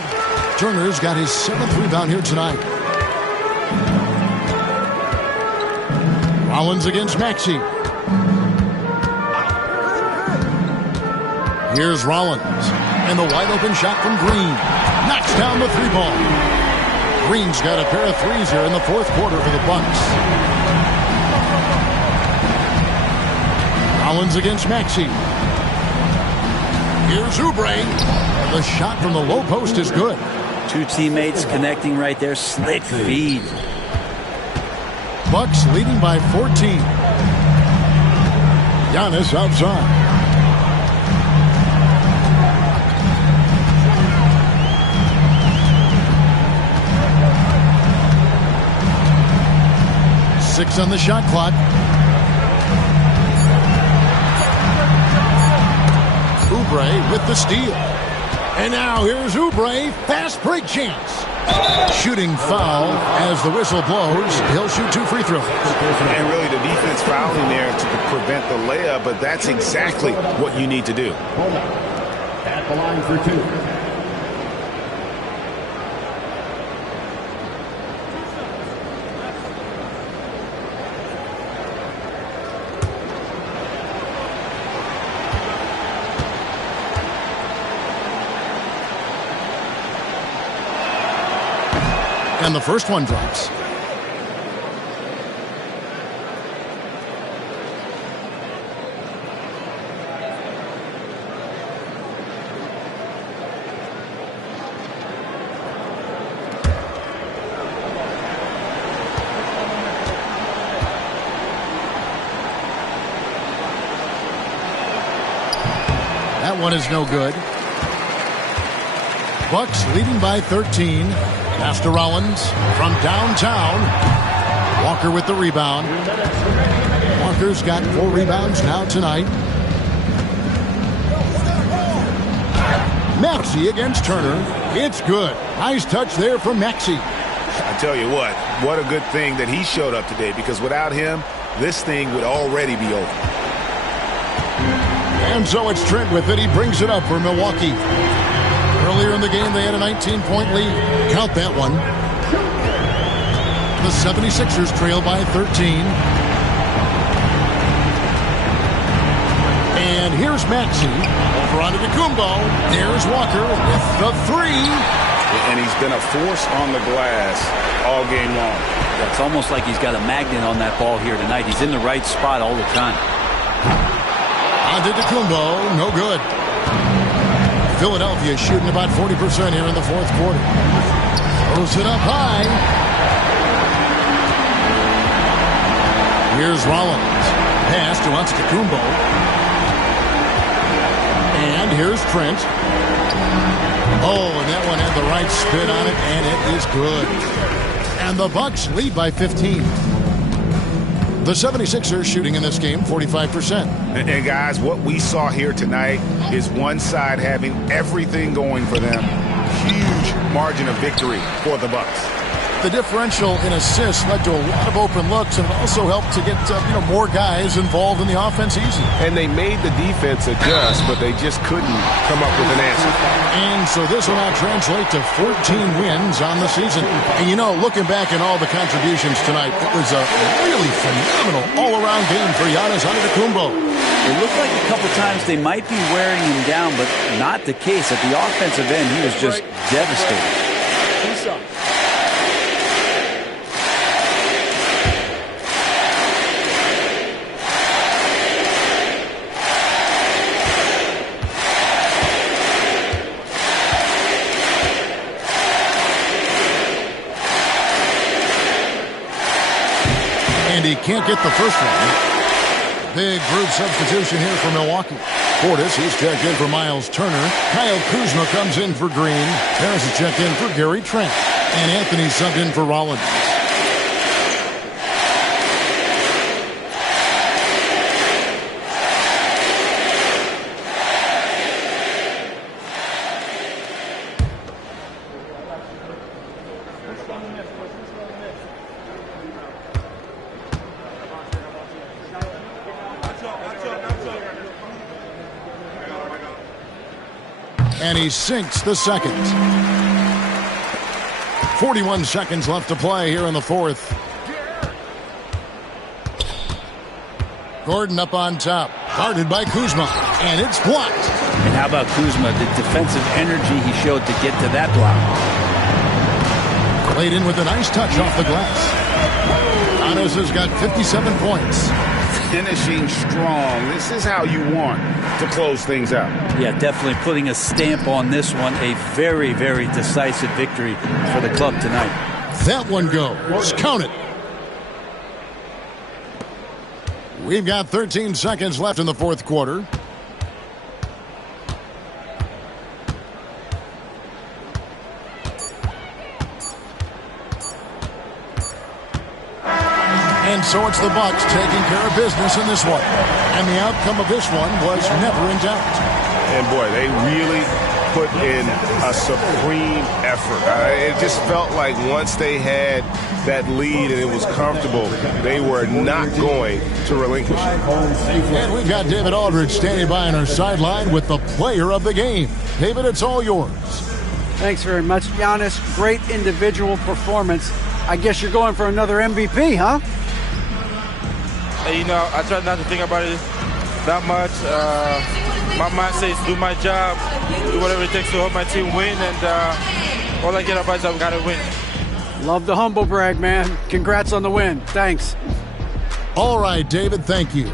Turner's got his 7th rebound here tonight. Rollins against Maxey. Here's Rollins. And the wide open shot from Green. Knocks down the 3-ball. Green's got a pair of threes here in the fourth quarter for the Bucks. Rollins against Maxey. Here's Oubre. The shot from the low post is good. 2 teammates connecting right there. Slick feed. Bucks leading by 14. Giannis outside. Six on the shot clock. Oubre with the steal. And now here's Oubre. Fast break chance. Shooting foul as the whistle blows. He'll shoot 2 free throws. And really the defense fouling there to prevent the layup, but that's exactly what you need to do. At the line for 2. And the first one drops. That one is no good. Bucks leading by 13. Pass to Rollins from downtown. Walker with the rebound. Walker's got 4 rebounds now tonight. Maxey against Turner. It's good. Nice touch there from Maxey. I tell you what a good thing that he showed up today, because without him, this thing would already be over. And so it's Trent with it. He brings it up for Milwaukee. Earlier in the game, they had a 19-point lead. Count that one. The 76ers trail by 13. And here's Maxey. Over onto Kumbo. There's Walker with the 3. And he's been a force on the glass all game long. It's almost like he's got a magnet on that ball here tonight. He's in the right spot all the time. Onto Kumbo. No good. Philadelphia shooting about 40% here in the fourth quarter. Throws it up high. Here's Rollins. Pass to Antetokounmpo. And here's Trent. Oh, and that one had the right spin on it, and it is good. And the Bucks lead by 15. The 76ers shooting in this game 45%. And guys, what we saw here tonight is one side having everything going for them. Huge margin of victory for the Bucks. The differential in assists led to a lot of open looks, and it also helped to get more guys involved in the offense easy. And they made the defense adjust, but they just couldn't come up with an answer. And so this will now translate to 14 wins on the season. And looking back at all the contributions tonight, it was a really phenomenal all-around game for Giannis Antetokounmpo. It looked like a couple times they might be wearing him down, but not the case. At the offensive end, he was just devastating. And he can't get the first one. Big group substitution here for Milwaukee. Portis, he's checked in for Miles Turner. Kyle Kuzma comes in for Green. Harris is checked in for Gary Trent. And Anthony subbed in for Rollins. And he sinks the second. 41 seconds left to play here in the fourth. Gordon up on top. Guarded by Kuzma. And it's blocked. And how about Kuzma? The defensive energy he showed to get to that block. Played in with a nice touch off the glass. Giannis has got 57 points. Finishing strong. This is how you want to close things out. Yeah, definitely putting a stamp on this one. A very, very decisive victory for the club tonight. That one goes. Count it. We've got 13 seconds left in the fourth quarter. And so it's the Bucks taking care of business in this one. And the outcome of this one was never in doubt. And boy, they really put in a supreme effort. It just felt like once they had that lead and it was comfortable, they were not going to relinquish it. And we've got David Aldridge standing by on our sideline with the player of the game. David, it's all yours. Thanks very much, Giannis. Great individual performance. I guess you're going for another MVP, huh? You know, I try not to think about it that much. My mindset is do my job, do whatever it takes to help my team win, and all I get about is I've got to win. Love the humble brag, man. Congrats on the win. Thanks. All right, David, thank you.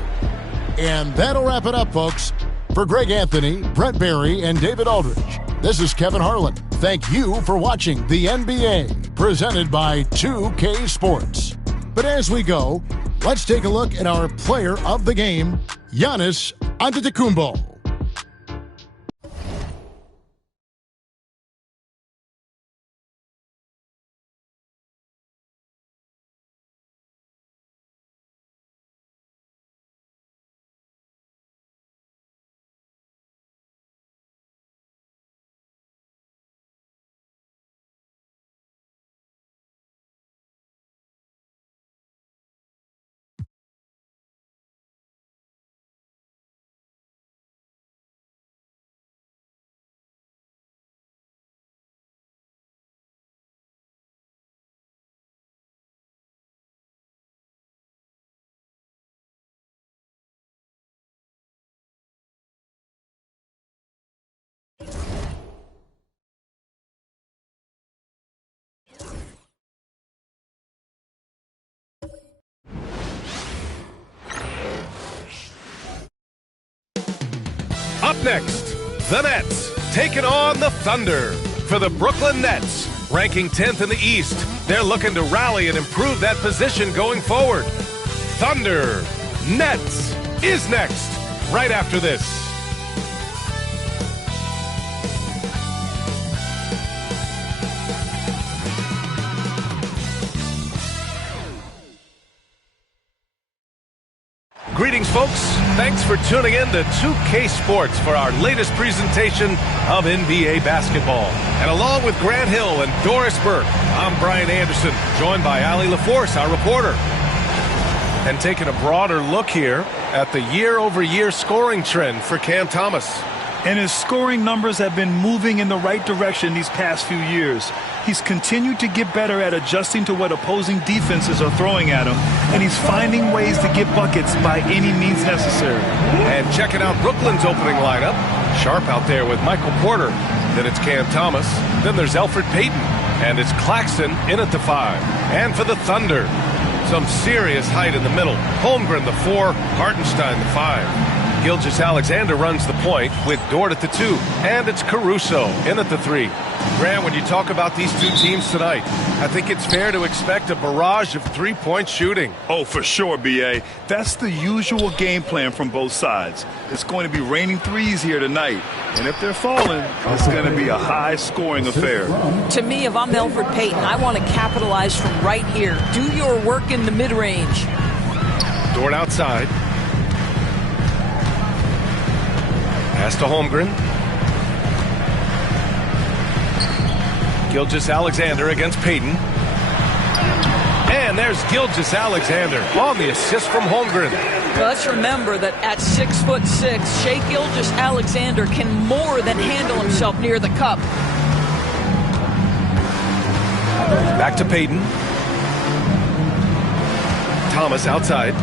And that'll wrap it up, folks. For Greg Anthony, Brent Barry, and David Aldridge, this is Kevin Harlan. Thank you for watching the NBA, presented by 2K Sports. But as we go, let's take a look at our player of the game, Giannis Antetokounmpo. Up next, the Nets taking on the Thunder. For the Brooklyn Nets, ranking 10th in the East, they're looking to rally and improve that position going forward. Thunder Nets is next, right after this. Greetings, folks. Thanks for tuning in to 2K Sports for our latest presentation of NBA basketball. And along with Grant Hill and Doris Burke, I'm Brian Anderson, joined by Allie LaForce, our reporter. And taking a broader look here at the year-over-year scoring trend for Cam Thomas. And his scoring numbers have been moving in the right direction these past few years. He's continued to get better at adjusting to what opposing defenses are throwing at him, and he's finding ways to get buckets by any means necessary. And checking out Brooklyn's opening lineup, Sharp out there with Michael Porter. Then it's Cam Thomas. Then there's Elfrid Payton. And it's Claxton in at the 5. And for the Thunder, some serious height in the middle. Holmgren the 4, Hartenstein the 5. Gilgeous-Alexander runs the point with Dort at the 2. And it's Caruso in at the 3. Grant, when you talk about these two teams tonight, I think it's fair to expect a barrage of three-point shooting. Oh, for sure, B.A. That's the usual game plan from both sides. It's going to be raining threes here tonight. And if they're falling, it's going to be a high-scoring affair. To me, if I'm Elfrid Payton, I want to capitalize from right here. Do your work in the mid-range. Dort outside. Pass to Holmgren. Gilgeous-Alexander against Payton. And there's Gilgeous-Alexander on the assist from Holmgren. Well, let's remember that at 6'6", Shai Gilgeous-Alexander can more than handle himself near the cup. Back to Payton. Thomas outside.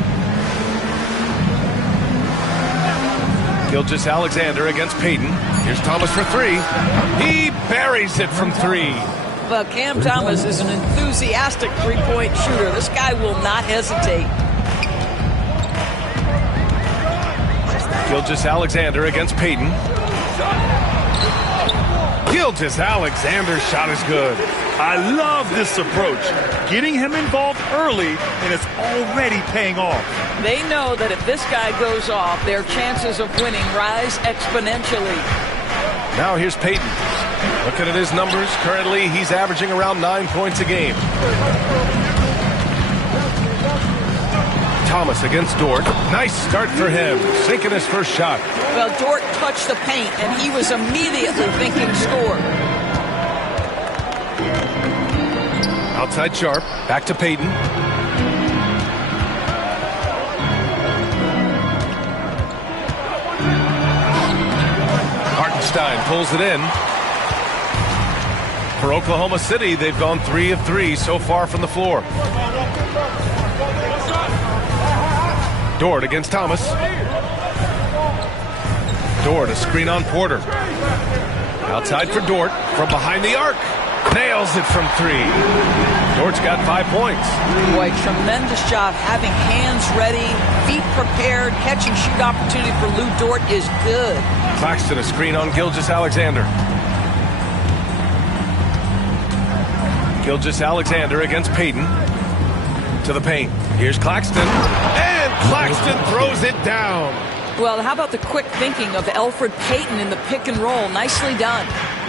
Gilgeous-Alexander against Payton. Here's Thomas for 3. He buries it from 3. Well, Cam Thomas is an enthusiastic three-point shooter. This guy will not hesitate. Gilgeous-Alexander against Payton. Gilgeous-Alexander's shot is good. I love this approach. Getting him involved early, and it's already paying off. They know that if this guy goes off, their chances of winning rise exponentially. Now here's Payton. Looking at his numbers, currently he's averaging around 9 points a game. Thomas against Dort. Nice start for him, sinking his first shot. Well, Dort touched the paint, and he was immediately thinking score. Outside Sharp, back to Payton. Hartenstein pulls it in. For Oklahoma City, they've gone 3 of 3 so far from the floor. Dort against Thomas. Dort, a screen on Porter. Outside for Dort from behind the arc. Nails it from 3. Dort's got 5 points. Boy, tremendous job having hands ready, feet prepared, catch and shoot opportunity for Lou Dort is good. Claxton a screen on Gilgeous-Alexander. Gilgeous-Alexander against Payton. To the paint. Here's Claxton. And Claxton throws it down. Well, how about the quick thinking of Elfrid Payton in the pick and roll? Nicely done.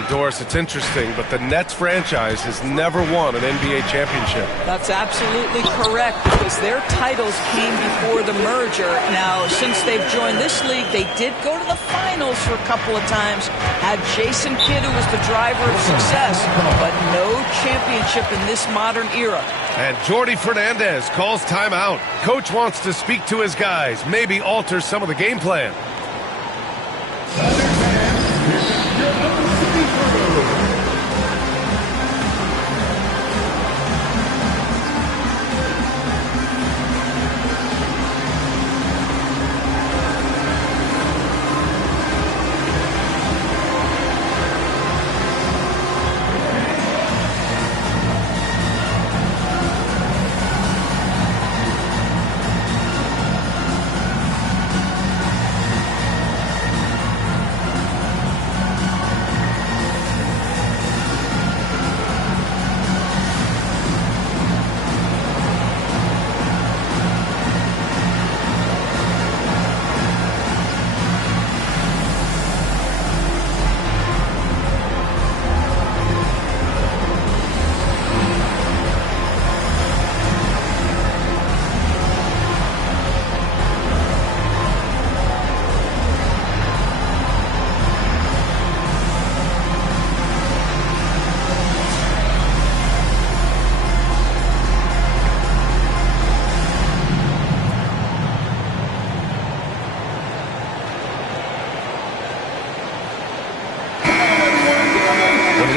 Doris, it's interesting, but the Nets franchise has never won an NBA championship. That's absolutely correct, because their titles came before the merger. Now, since they've joined this league, they did go to the finals for a couple of times, had Jason Kidd, who was the driver of success, but no championship in this modern era. And Jordi Fernandez calls timeout. Coach wants to speak to his guys, maybe alter some of the game plan.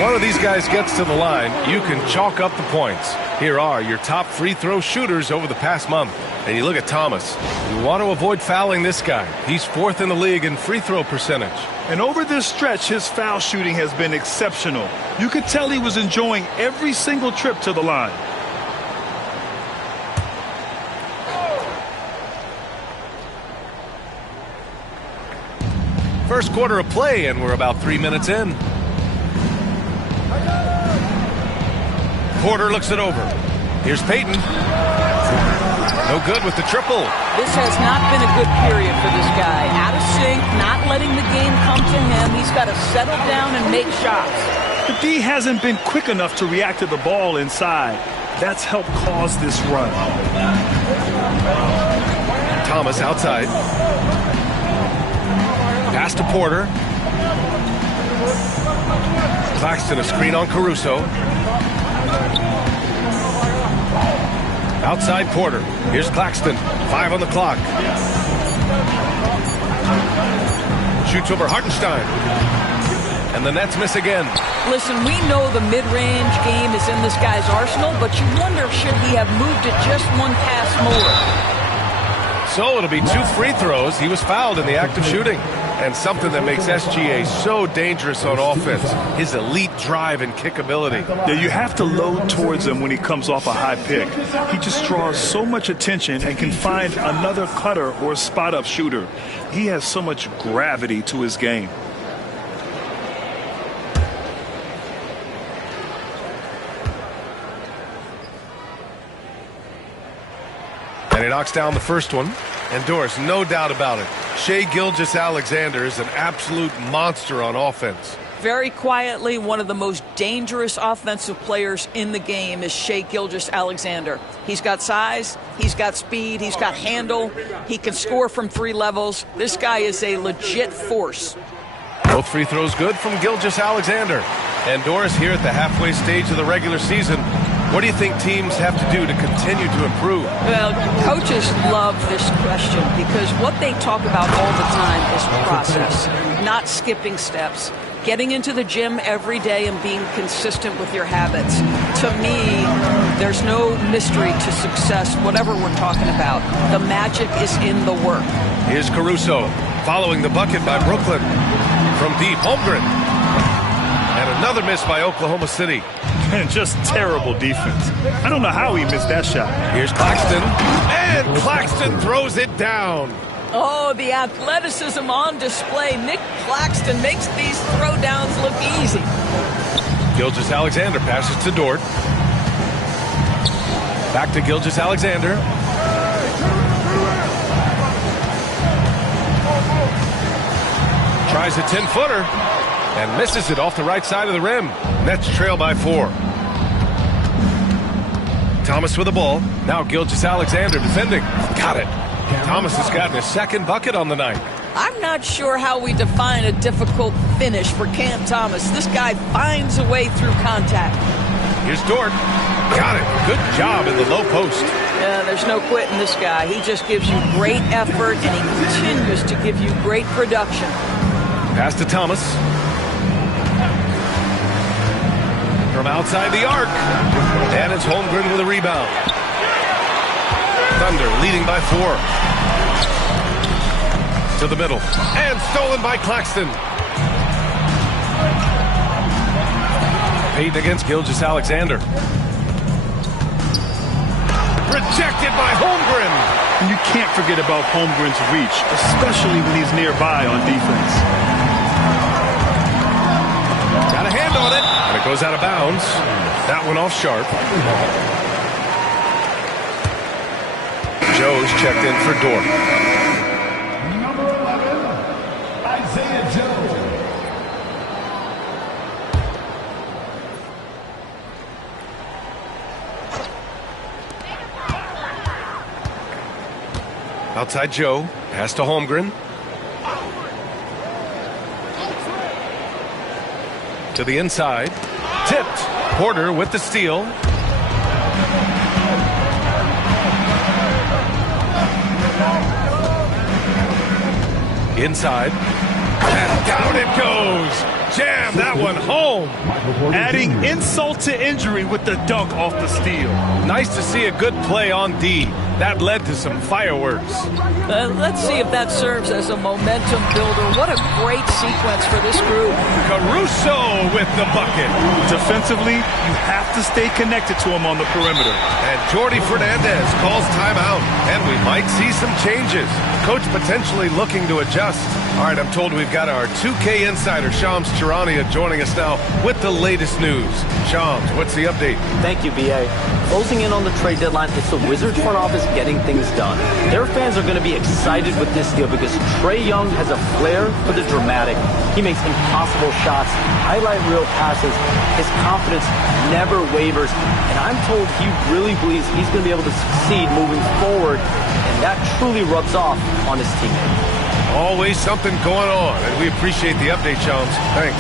One of these guys gets to the line, you can chalk up the points. Here are your top free throw shooters over the past month. And you look at Thomas. You want to avoid fouling this guy. He's 4th in the league in free throw percentage. And over this stretch, his foul shooting has been exceptional. You could tell he was enjoying every single trip to the line. First quarter of play, and we're about 3 minutes in. Porter looks it over. Here's Payton. No good with the triple. This has not been a good period for this guy. Out of sync, not letting the game come to him. He's got to settle down and make shots. The D hasn't been quick enough to react to the ball inside. That's helped cause this run. Thomas outside. Pass to Porter. Claxton a screen on Caruso. Outside Porter. Here's Claxton. 5 on the clock. Shoots over Hartenstein. And the Nets miss again. Listen, we know the mid-range game is in this guy's arsenal, but you wonder, should he have moved it just one pass more? So it'll be 2 free throws. He was fouled in the act of shooting. And something that makes SGA so dangerous on offense, his elite drive and kick ability. Yeah, you have to load towards him when he comes off a high pick. He just draws so much attention and can find another cutter or spot-up shooter. He has so much gravity to his game. And he knocks down the first one. And Doris, no doubt about it, Shai Gilgeous-Alexander is an absolute monster on offense. Very quietly, one of the most dangerous offensive players in the game is Shai Gilgeous-Alexander. He's got size, he's got speed, he's got handle, he can score from 3 levels. This guy is a legit force. Both free throws good from Gilgeous-Alexander. And Doris, here at the halfway stage of the regular season, what do you think teams have to do to continue to improve? Well, coaches love this question because what they talk about all the time is process, not skipping steps. Getting into the gym every day and being consistent with your habits. To me, there's no mystery to success, whatever we're talking about. The magic is in the work. Here's Caruso following the bucket by Brooklyn. From deep, Holmgren. And another miss by Oklahoma City. And just terrible defense. I don't know how he missed that shot. Here's Claxton. And Claxton throws it down. Oh, the athleticism on display. Nick Claxton makes these throwdowns look easy. Gilgeous-Alexander passes to Dort. Back to Gilgeous-Alexander. Tries a 10-footer and misses it off the right side of the rim. Nets trail by 4. Thomas with the ball. Now Gilgeous-Alexander defending. Got it. Thomas has gotten his second bucket on the night. I'm not sure how we define a difficult finish for Cam Thomas. This guy finds a way through contact. Here's Dort. Got it. Good job in the low post. Yeah, there's no quitting this guy. He just gives you great effort, and he continues to give you great production. Pass to Thomas. From outside the arc. And it's Holmgren with a rebound. Thunder leading by 4. To the middle. And stolen by Claxton. Payton against Gilgeous-Alexander. Rejected by Holmgren. And you can't forget about Holmgren's reach, especially when he's nearby on defense. Got a hand on it. And it goes out of bounds. That one off sharp. Joe's checked in for Dort. Number 11, Isaiah Joe. Outside Joe. Pass to Holmgren. To the inside. Tipped. Porter with the steal. Inside. And down it goes. Jam that one home. Adding insult to injury with the dunk off the steal. Nice to see a good play on D. That led to some fireworks. Let's see if that serves as a momentum builder. What a great sequence for this group. Caruso with the bucket. Defensively, you have to stay connected to him on the perimeter. And Jordi Fernandez calls timeout. And we might see some changes. Coach potentially looking to adjust. All right, I'm told we've got our 2K insider, Shams Charania, joining us now with the latest news. Shams, what's the update? Thank you, B.A. Closing in on the trade deadline, it's the Wizards front office getting things done. Their fans are going to be excited with this deal because Trae Young has a flair for the dramatic. He makes impossible shots, highlight reel passes. His confidence never wavers. And I'm told he really believes he's going to be able to succeed moving forward. And that truly rubs off on his teammates. Always something going on, and we appreciate the update, Shams. Thanks.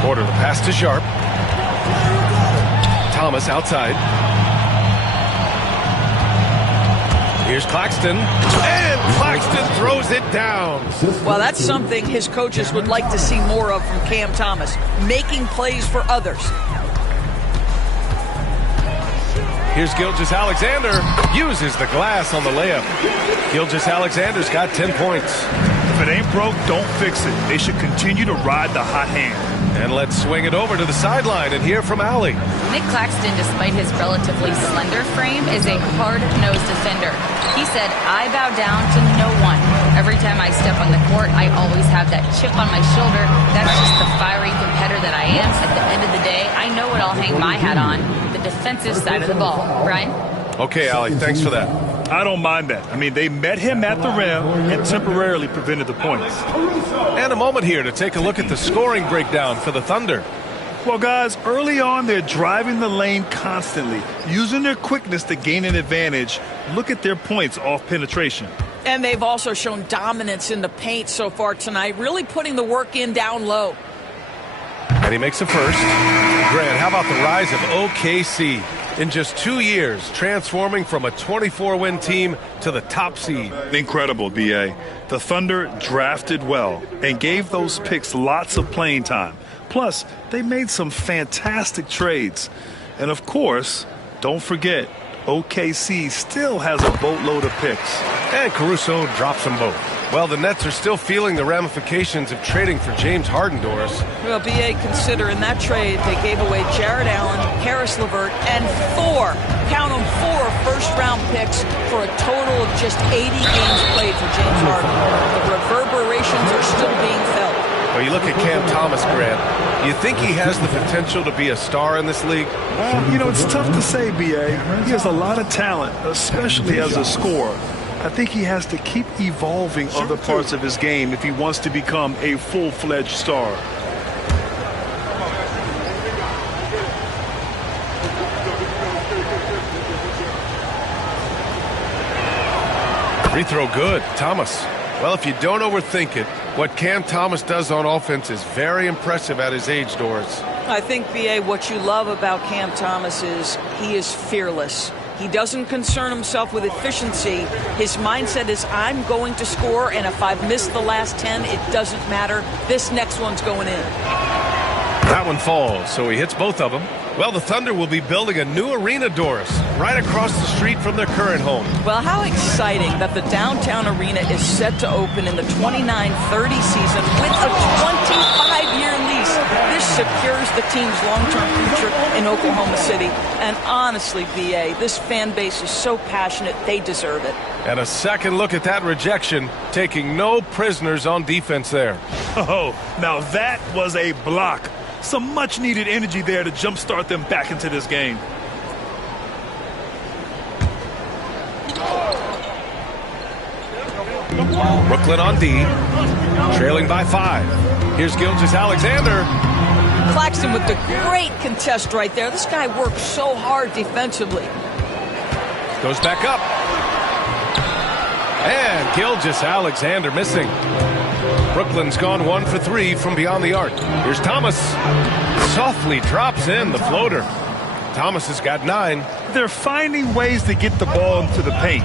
Porter, the pass to Sharp. Thomas outside. Here's Claxton. And Claxton throws it down. Well, that's something his coaches would like to see more of from Cam Thomas, making plays for others. Here's Gilgeous-Alexander. Uses the glass on the layup. Gilgeous-Alexander's got 10 points. If it ain't broke, don't fix it. They should continue to ride the hot hand. And let's swing it over to the sideline and hear from Allie. Nick Claxton, despite his relatively slender frame, is a hard-nosed defender. He said, I bow down to no one. Every time I step on the court, I always have that chip on my shoulder. That's just the fiery competitor that I am. At the end of the day, I know what I'll hang my hat on, the defensive side of the ball. Brian? Okay, Allie, thanks for that. I don't mind that. I mean, they met him at the rim and temporarily prevented the points. And a moment here to take a look at the scoring breakdown for the Thunder. Well, guys, early on, they're driving the lane constantly, using their quickness to gain an advantage. Look at their points off penetration. And they've also shown dominance in the paint so far tonight, really putting the work in down low. And he makes a first. Grant, how about the rise of OKC? In just 2 years, transforming from a 24-win team to the top seed. Incredible, B.A. The Thunder drafted well and gave those picks lots of playing time. Plus, they made some fantastic trades. And of course, don't forget, OKC still has a boatload of picks. And Caruso drops them both. Well, the Nets are still feeling the ramifications of trading for James Harden, Doris. Well, B.A., consider in that trade they gave away Jared Allen, Karis LeVert, and four first-round picks for a total of just 80 games played for James Harden. The reverberations are still being felt. Well, you look at Cam Thomas, Grant. You think he has the potential to be a star in this league? Well, you know, it's tough to say, B.A. He has a lot of talent, especially as a scorer. I think he has to keep evolving other parts of his game if he wants to become a full-fledged star. Free throw good, Thomas. Well, if you don't overthink it, what Cam Thomas does on offense is very impressive at his age, Doris. I think, B.A., what you love about Cam Thomas is he is fearless. He doesn't concern himself with efficiency. His mindset is, I'm going to score, and if I've missed the last 10, it doesn't matter. This next one's going in. That one falls, so he hits both of them. Well, the Thunder will be building a new arena, Doris, right across the street from their current home. Well, how exciting that the downtown arena is set to open in the 29-30 season with a 25-year lease. This secures the team's long-term future in Oklahoma City. And honestly, B.A., this fan base is so passionate, they deserve it. And a second look at that rejection, taking no prisoners on defense there. Oh, now that was a block. Some much-needed energy there to jumpstart them back into this game. Brooklyn on D, trailing by 5. Here's Gilgeous-Alexander. Claxton with the great contest right there. This guy works so hard defensively. Goes back up. And Gilgeous-Alexander missing. Brooklyn's gone 1 for 3 from beyond the arc. Here's Thomas. Softly drops in the floater. Thomas has got 9. They're finding ways to get the ball into the paint.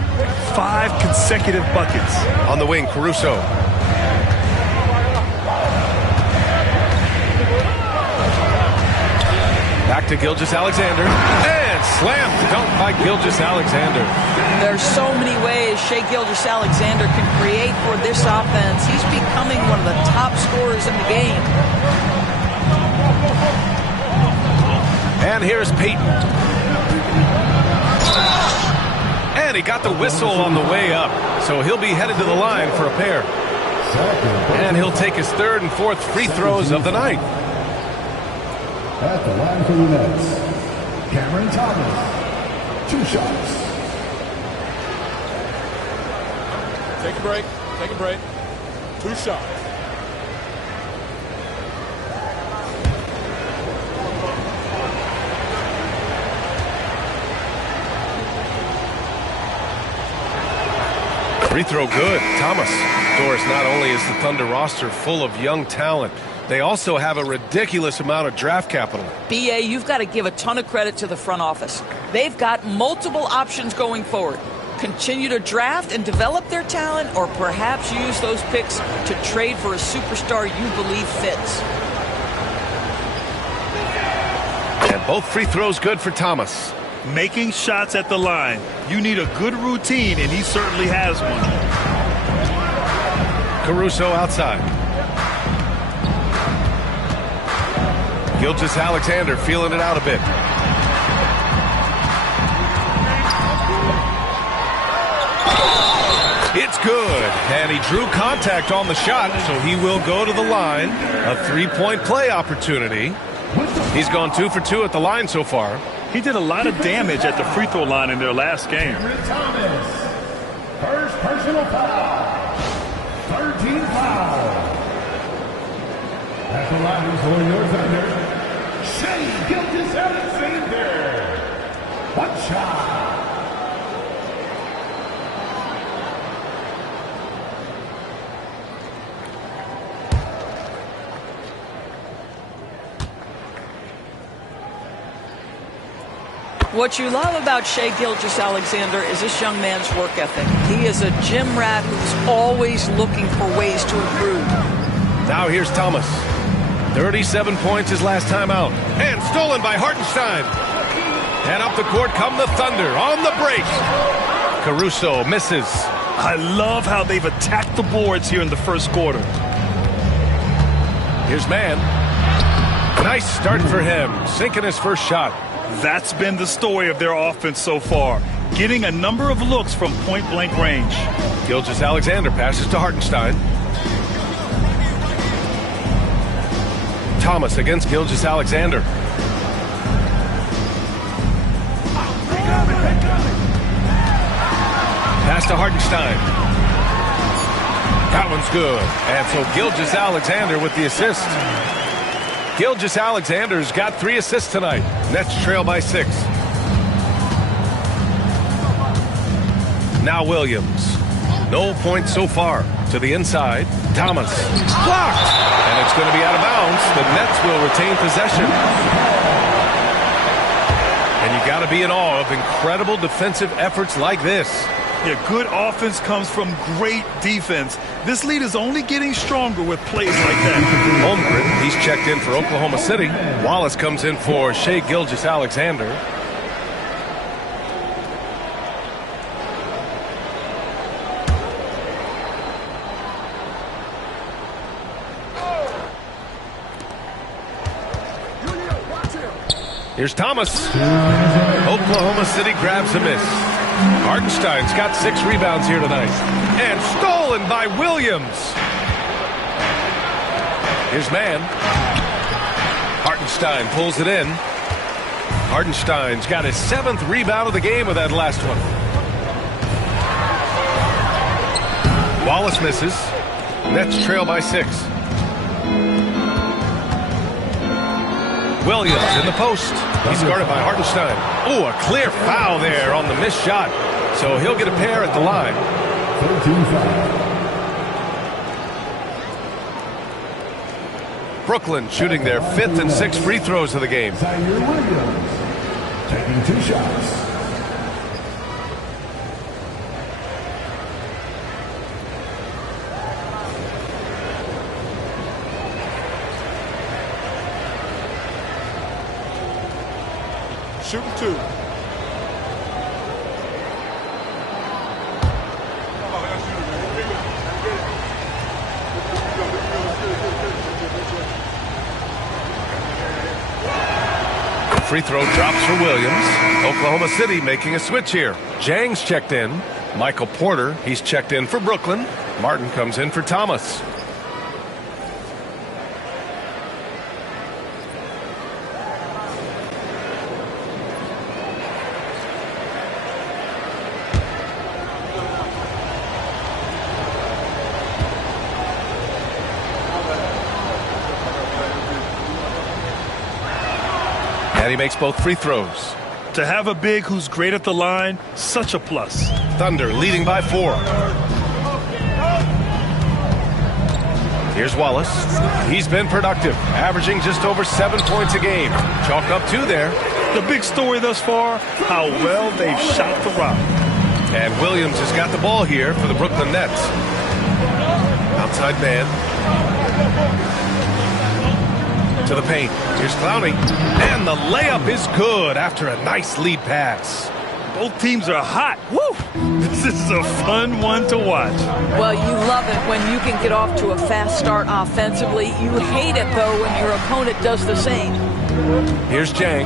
5 consecutive buckets. On the wing, Caruso. Back to Gilgeous-Alexander. And slam dunk by Gilgeous-Alexander. There's so many ways Shai Gilgeous-Alexander can create for this offense. He's becoming one of the top scorers in the game. And here's Peyton. And he got the whistle on the way up. So he'll be headed to the line for a pair. And he'll take his 3rd and 4th free throws of the night. At the line for the Nets, Cameron Thomas, 2 shots. Take a break. Take a break. 2 shots. Free throw good. Thomas. Doris, not only is the Thunder roster full of young talent, they also have a ridiculous amount of draft capital. B.A., you've got to give a ton of credit to the front office. They've got multiple options going forward. Continue to draft and develop their talent, or perhaps use those picks to trade for a superstar you believe fits. And both free throws good for Thomas. Making shots at the line. You need a good routine, and he certainly has one. Caruso outside. Gilgeous-Alexander feeling it out a bit. It's good, and he drew contact on the shot, so he will go to the line. A three-point play opportunity. He's gone 2 for 2 at the line so far. He did a lot of damage at the free throw line in their last game. Thomas, first personal foul. 13 foul. At the line for your thunder, Shea Gilgeous-Alexander. One shot. What you love about Shea Gilgeous-Alexander is this young man's work ethic. He is a gym rat who's always looking for ways to improve. Now here's Thomas. 37 points his last time out. And stolen by Hartenstein. And up the court come the Thunder on the break. Caruso misses. I love how they've attacked the boards here in the first quarter. Here's Mann. Nice start for him, sinking his first shot. That's been the story of their offense so far, getting a number of looks from point-blank range. Gilgeous-Alexander passes to Hartenstein. Thomas against Gilgeous-Alexander. Pass to Hartenstein. That one's good. And so Gilgeous-Alexander with the assist. Gilgeous-Alexander's got 3 assists tonight. Nets trail by 6. Now Williams. No points so far. To the inside. Thomas. Blocked. And it's going to be out of bounds. The Nets will retain possession. And you got to be in awe of incredible defensive efforts like this. Yeah, good offense comes from great defense. This lead is only getting stronger with plays like that. Holmgren, he's checked in for Oklahoma City. Wallace comes in for Shea Gilgeous-Alexander. Here's Thomas. Oklahoma City grabs a miss. Hartenstein's got 6 rebounds here tonight. And stolen by Williams. Here's Mann. Hartenstein pulls it in. Hartenstein's got his 7th rebound of the game with that last one. Wallace misses. Nets trail by 6. Williams in the post. He's guarded by Hartenstein. Oh, a clear foul there on the missed shot. So he'll get a pair at the line. 13 foul. Brooklyn shooting their 5th and 6th free throws of the game. Williams taking 2 shots. Shooting 2. Free throw drops for Williams. Oklahoma City making a switch here. Jang's checked in. Michael Porter, he's checked in for Brooklyn. Martin comes in for Thomas. And he makes both free throws. To have a big who's great at the line, such a plus. Thunder leading by 4. Here's Wallace. He's been productive, averaging just over 7 points a game. Chalk up 2 there. The big story thus far, how well they've shot the rock. And Williams has got the ball here for the Brooklyn Nets. Outside man. To the paint. Here's Clowney. And the layup is good after a nice lead pass. Both teams are hot. Woo! This is a fun one to watch. Well, you love it when you can get off to a fast start offensively. You hate it, though, when your opponent does the same. Here's Jang.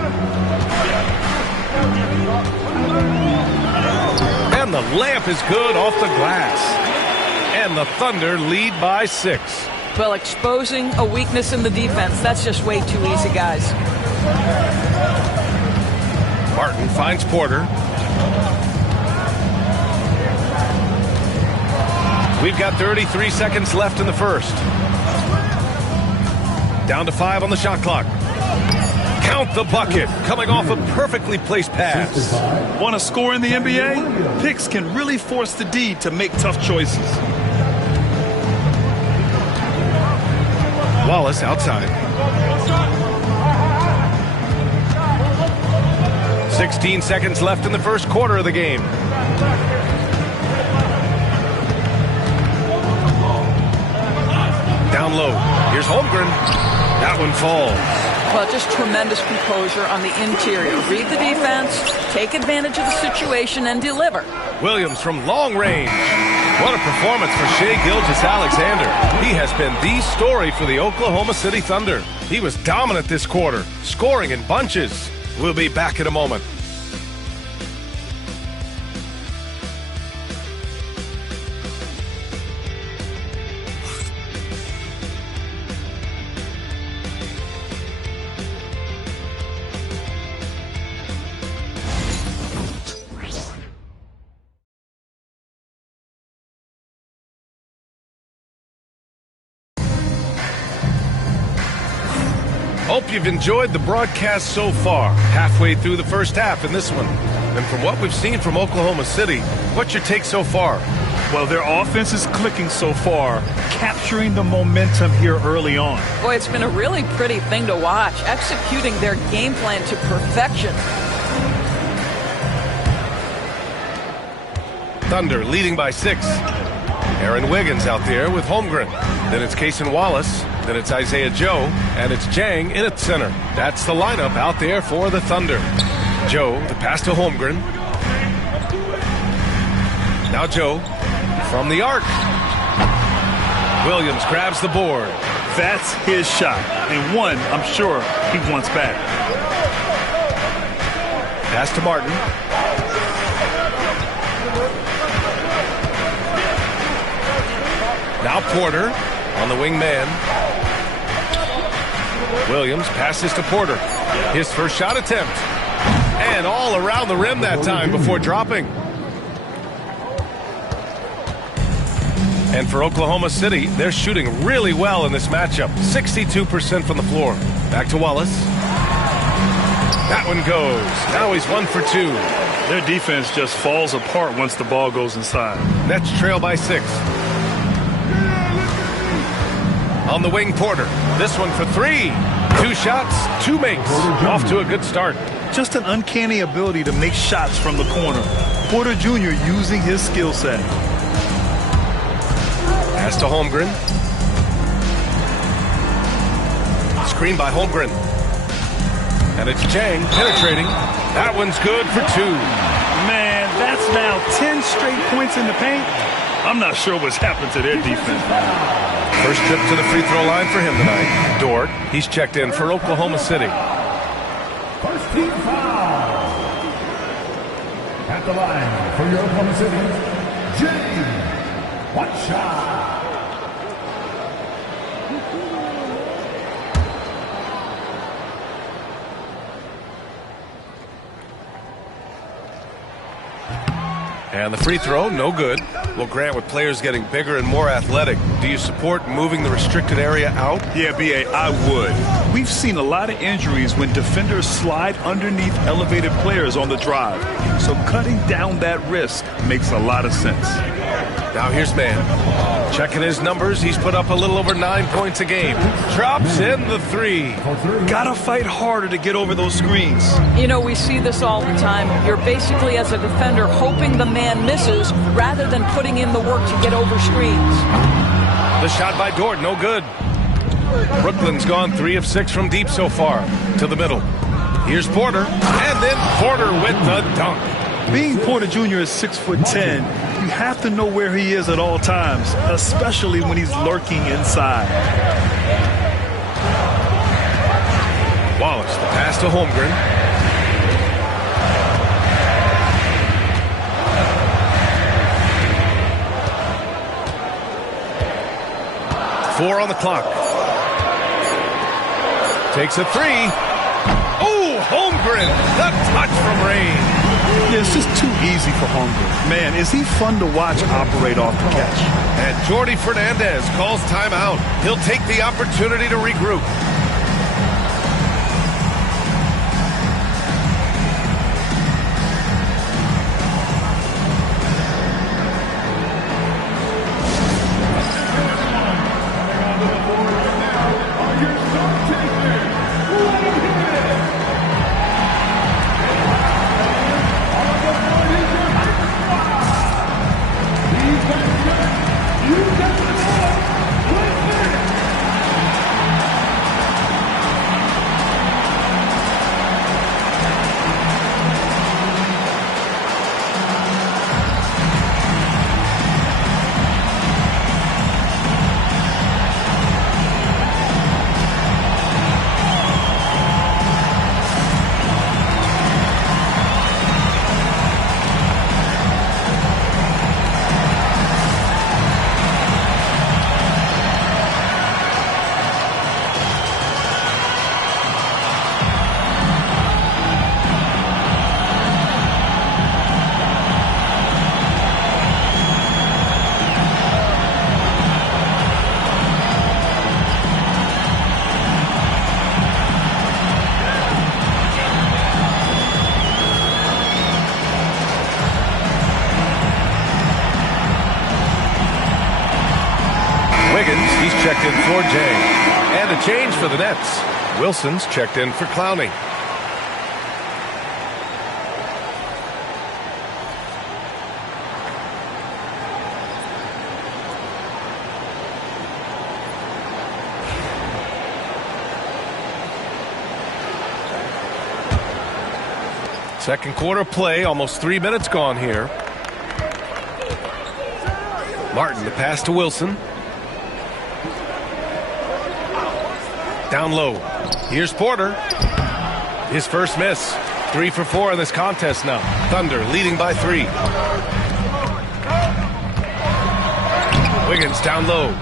And the layup is good off the glass. And the Thunder lead by 6. Well, exposing a weakness in the defense, that's just way too easy, guys. Martin finds Porter. We've got 33 seconds left in the first. Down to 5 on the shot clock. Count the bucket, coming off a perfectly placed pass. Want to score in the NBA? Picks can really force the D to make tough choices. Wallace outside. 16 seconds left in the first quarter of the game. Down low. Here's Holmgren. That one falls. Well, just tremendous composure on the interior. Read the defense, take advantage of the situation, and deliver. Williams from long range. What a performance for Shai Gilgeous-Alexander. He has been the story for the Oklahoma City Thunder. He was dominant this quarter, scoring in bunches. We'll be back in a moment. Hope you've enjoyed the broadcast so far. Halfway through the first half in this one. And from what we've seen from Oklahoma City, what's your take so far? Well, their offense is clicking so far, capturing the momentum here early on. Boy, it's been a really pretty thing to watch, executing their game plan to perfection. Thunder leading by 6. Aaron Wiggins out there with Holmgren. Then it's Cason Wallace. Then it's Isaiah Joe. And it's Jang in at center. That's the lineup out there for the Thunder. Joe, the pass to Holmgren. Now Joe from the arc. Williams grabs the board. That's his shot. And one, I'm sure, he wants back. Pass to Martin. Now Porter on the wing man. Williams passes to Porter. His first shot attempt. And all around the rim that time before dropping. And for Oklahoma City, they're shooting really well in this matchup. 62% from the floor. Back to Wallace. That one goes. Now he's 1 for 2. Their defense just falls apart once the ball goes inside. Nets trail by 6. On the wing, Porter. This one for 3. 2 shots, 2 makes. Off to a good start. Just an uncanny ability to make shots from the corner. Porter Jr. using his skill set. Pass to Holmgren. Screen by Holmgren. And it's Jang penetrating. That one's good for 2. Man, that's now 10 straight points in the paint. I'm not sure what's happened to their defense. First trip to the free throw line for him tonight. Dort, he's checked in for Oklahoma City. First team foul. At the line for your Oklahoma City, Jang. One shot. And the free throw, no good. Well, Grant, with players getting bigger and more athletic, do you support moving the restricted area out? Yeah, B.A., I would. We've seen a lot of injuries when defenders slide underneath elevated players on the drive. So cutting down that risk makes a lot of sense. Now here's Mann. Checking his numbers, he's put up a little over 9 points a game. Drops in the 3. Gotta fight harder to get over those screens. You know, we see this all the time. You're basically, as a defender, hoping the man misses rather than putting in the work to get over screens. The shot by Dort, no good. Brooklyn's gone 3 of 6 from deep so far. To the middle. Here's Porter. And then Porter with the dunk. Being Porter Jr. is 6'10", You have to know where he is at all times, especially when he's lurking inside. Wallace, the pass to Holmgren. Four on the clock. Takes a three. Oh, Holmgren, the touch from Rain. Yeah, it's just too easy for Holmgren. Man, is he fun to watch operate off the catch. And Jordi Fernandez calls timeout. He'll take the opportunity to regroup. He's checked in for Jay. And a change for the Nets. Wilson's checked in for Clowney. Second quarter play, almost 3 minutes gone here. Martin, the pass to Wilson. Down low. Here's Porter. His first miss. 3 for 4 in this contest now. Thunder leading by 3. Wiggins down low.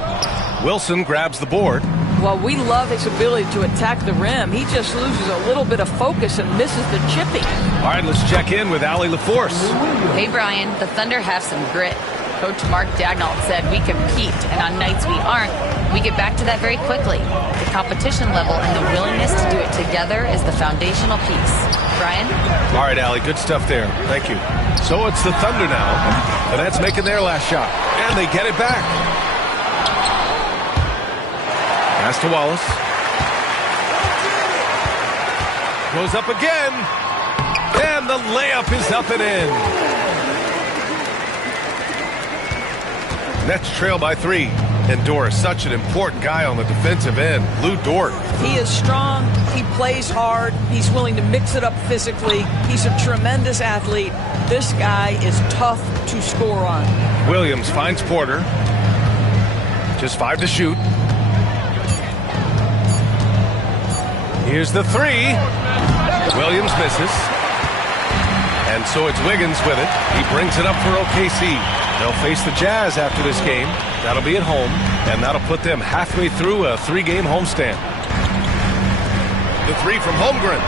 Wilson grabs the board. Well, we love his ability to attack the rim. He just loses a little bit of focus and misses the chipping. All right, let's check in with Allie LaForce. Hey, Brian, the Thunder have some grit. Coach Mark Dagnall said we compete, and on nights we aren't, we get back to that very quickly. The competition level and the willingness to do it together is the foundational piece. Brian? All right, Allie, good stuff there. Thank you. So it's the Thunder now. The Nets making their last shot, and they get it back. Pass to Wallace. Goes up again, and the layup is up and in. Nets trail by 3. And Dort is such an important guy on the defensive end. Lou Dort. He is strong. He plays hard. He's willing to mix it up physically. He's a tremendous athlete. This guy is tough to score on. Williams finds Porter. Just 5 to shoot. Here's the 3. Williams misses. And so it's Wiggins with it. He brings it up for OKC. They'll face the Jazz after this game. That'll be at home, and that'll put them halfway through a 3-game homestand. The 3 from Holmgren.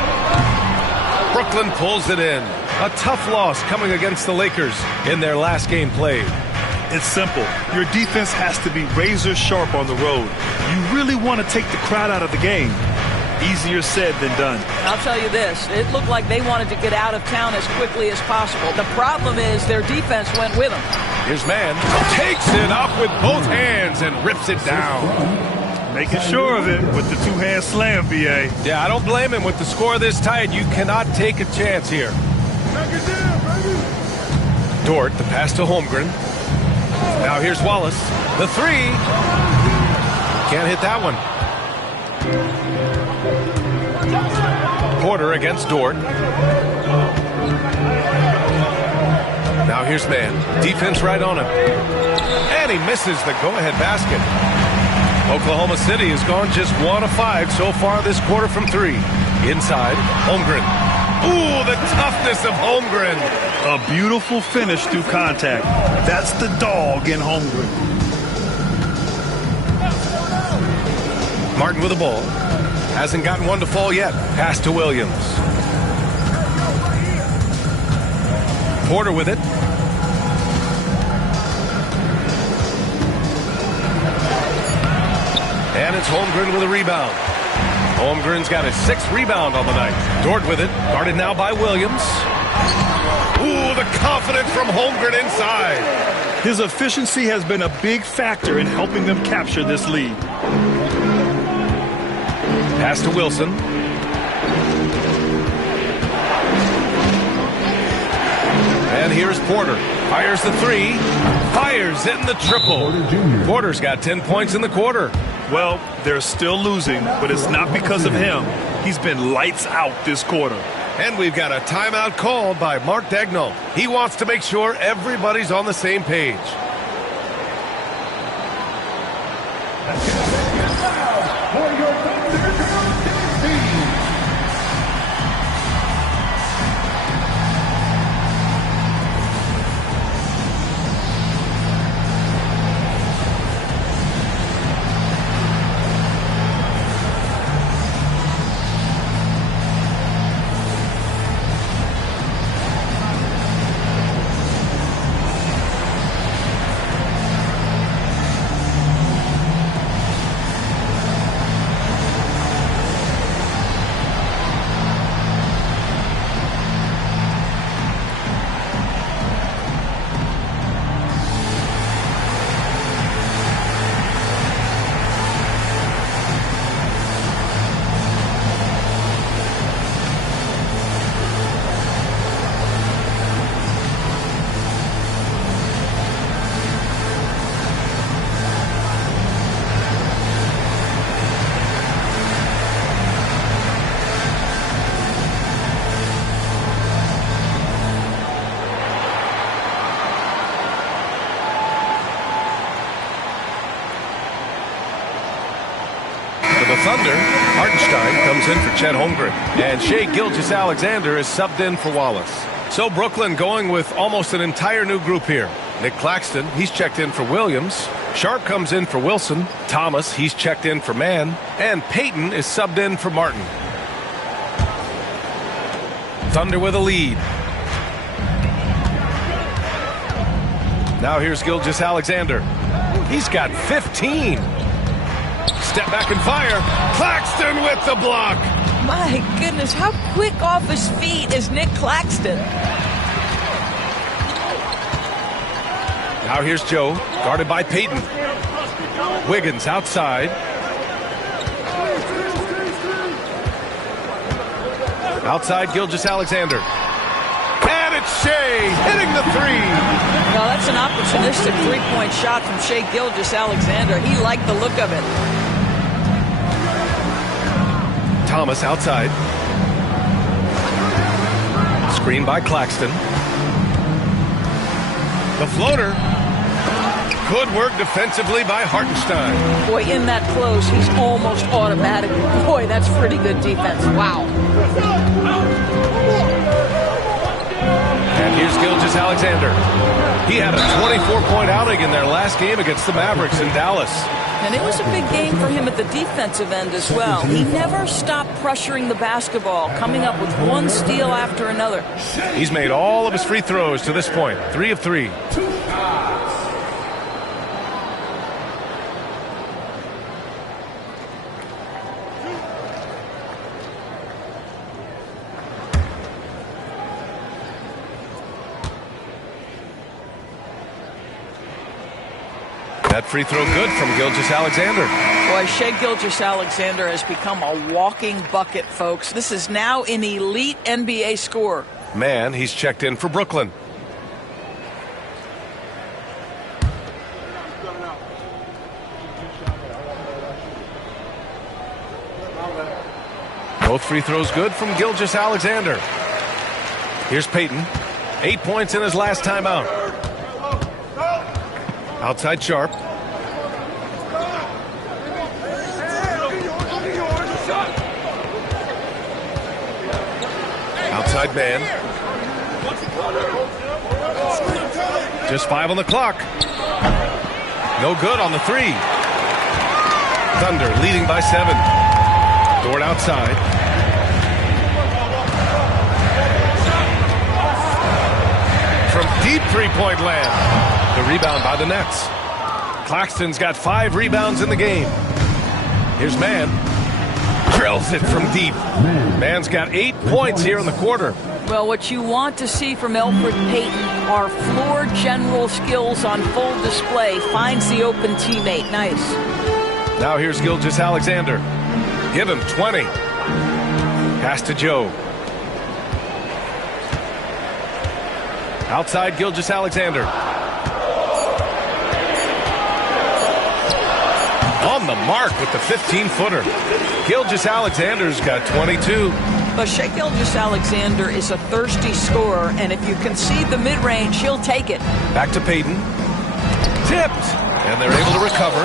Brooklyn pulls it in. A tough loss coming against the Lakers in their last game played. It's simple. Your defense has to be razor sharp on the road. You really want to take the crowd out of the game. Easier said than done. I'll tell you this, it looked like they wanted to get out of town as quickly as possible. The problem is their defense went with them. Here's Mann, takes it up with both hands and rips it down. Making sure of it with the 2-hand slam, B.A. Yeah, I don't blame him. With the score this tight, you cannot take a chance here. Dort, the pass to Holmgren. Now here's Wallace. The 3. Can't hit that one. Porter against Dort. Now here's man. Defense right on him. And he misses the go-ahead basket. Oklahoma City has gone just 1 of 5 so far this quarter from 3. Inside, Holmgren. Ooh, the toughness of Holmgren. A beautiful finish through contact. That's the dog in Holmgren. Martin with the ball. Hasn't gotten one to fall yet. Pass to Williams. Porter with it. And it's Holmgren with a rebound. Holmgren's got his 6th rebound on the night. Dort with it. Guarded now by Williams. Ooh, the confidence from Holmgren inside. His efficiency has been a big factor in helping them capture this lead. Pass to Wilson. And here's Porter. Fires the 3. Fires in the triple. Porter's got 10 points in the quarter. Well, they're still losing, but it's not because of him. He's been lights out this quarter. And we've got a timeout called by Mark Daigneault. He wants to make sure everybody's on the same page. Thunder, Hartenstein comes in for Chet Holmgren. And Shai Gilgeous-Alexander is subbed in for Wallace. So Brooklyn going with almost an entire new group here. Nick Claxton, he's checked in for Williams. Sharp comes in for Wilson. Thomas, he's checked in for Mann. And Payton is subbed in for Martin. Thunder with a lead. Now here's Gilgeous-Alexander. He's got 15. Step back and fire. Claxton with the block. My goodness, how quick off his feet is Nick Claxton? Now here's Joe, guarded by Payton. Wiggins outside. Outside Gilgeous-Alexander. And it's Shai hitting the 3. Well, that's an opportunistic three-point shot from Shai Gilgeous-Alexander. He liked the look of it. Thomas outside. Screen by Claxton. The floater. Good work defensively by Hartenstein. Boy, in that close, he's almost automatic. Boy, that's pretty good defense. Wow. And here's Gilgeous-Alexander. He had a 24-point outing in their last game against the Mavericks in Dallas. And it was a big game for him at the defensive end as well. He never stopped pressuring the basketball, coming up with one steal after another. He's made all of his free throws to this point. 3 of 3. That free throw good from Gilgeous-Alexander. Boy, Shai Gilgeous-Alexander has become a walking bucket, folks. This is now an elite NBA scorer. Man, he's checked in for Brooklyn. Both free throws good from Gilgeous-Alexander. Here's Payton. 8 points in his last timeout. Outside Sharp. Outside man. Just 5 on the clock. No good on the 3. Thunder leading by 7. Dort outside. From deep three-point land. The rebound by the Nets. Claxton's got 5 rebounds in the game. Here's Mann. Drills it from deep. Mann's got 8 points here in the quarter. Well, what you want to see from Elfrid Payton are floor general skills on full display. Finds the open teammate. Nice. Now here's Gilgeous-Alexander. Give him 20. Pass to Joe. Outside Gilgeous-Alexander. On the mark with the 15-footer. Gilgeous-Alexander's got 22. But Shai Gilgeous-Alexander is a thirsty scorer, and if you concede the mid-range, he'll take it. Back to Payton. Tipped. And they're able to recover.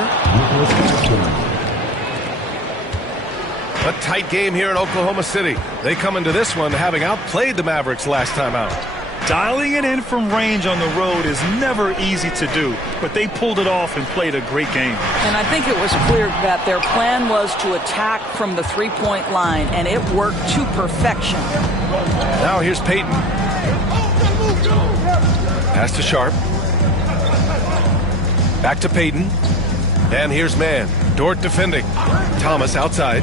A tight game here in Oklahoma City. They come into this one having outplayed the Mavericks last time out. Dialing it in from range on the road is never easy to do, but they pulled it off and played a great game. And I think it was clear that their plan was to attack from the three-point line, and it worked to perfection. Now here's Payton. Pass to Sharp. Back to Payton. And here's Mann. Dort defending. Thomas outside.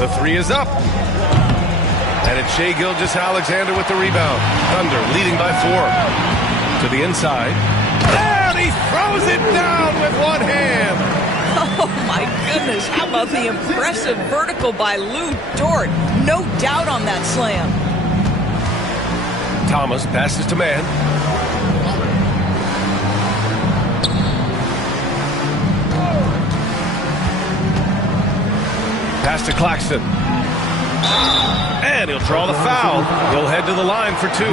The 3 is up. And it's Shai Gilgeous-Alexander with the rebound. Thunder leading by 4. To the inside. And he throws it down with one hand. Oh, my goodness. How about the impressive vertical by Lou Dort? No doubt on that slam. Thomas passes to Mann. Pass to Claxton. And he'll draw the foul. He'll head to the line for 2.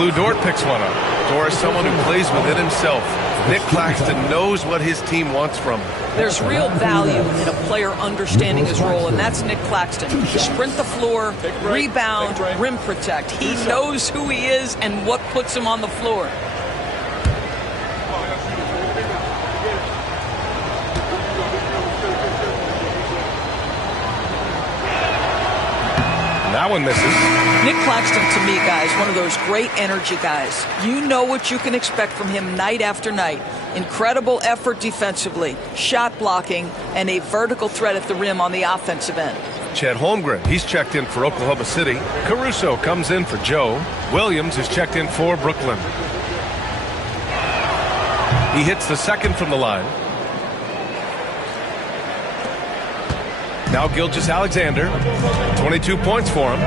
Lou Dort picks one up. Dort is someone who plays within himself. Nick Claxton knows what his team wants from him. There's real value in a player understanding his role, and that's Nick Claxton. Sprint the floor, rebound, rim protect. He knows who he is and what puts him on the floor. That one misses. Nick Claxton, to me, guys, one of those great energy guys. You know what you can expect from him night after night. Incredible effort defensively, shot blocking, and a vertical threat at the rim on the offensive end. Chet Holmgren, he's checked in for Oklahoma City. Caruso comes in for Joe. Williams is checked in for Brooklyn. He hits the second from the line. Now Gilgeous-Alexander, 22 points for him.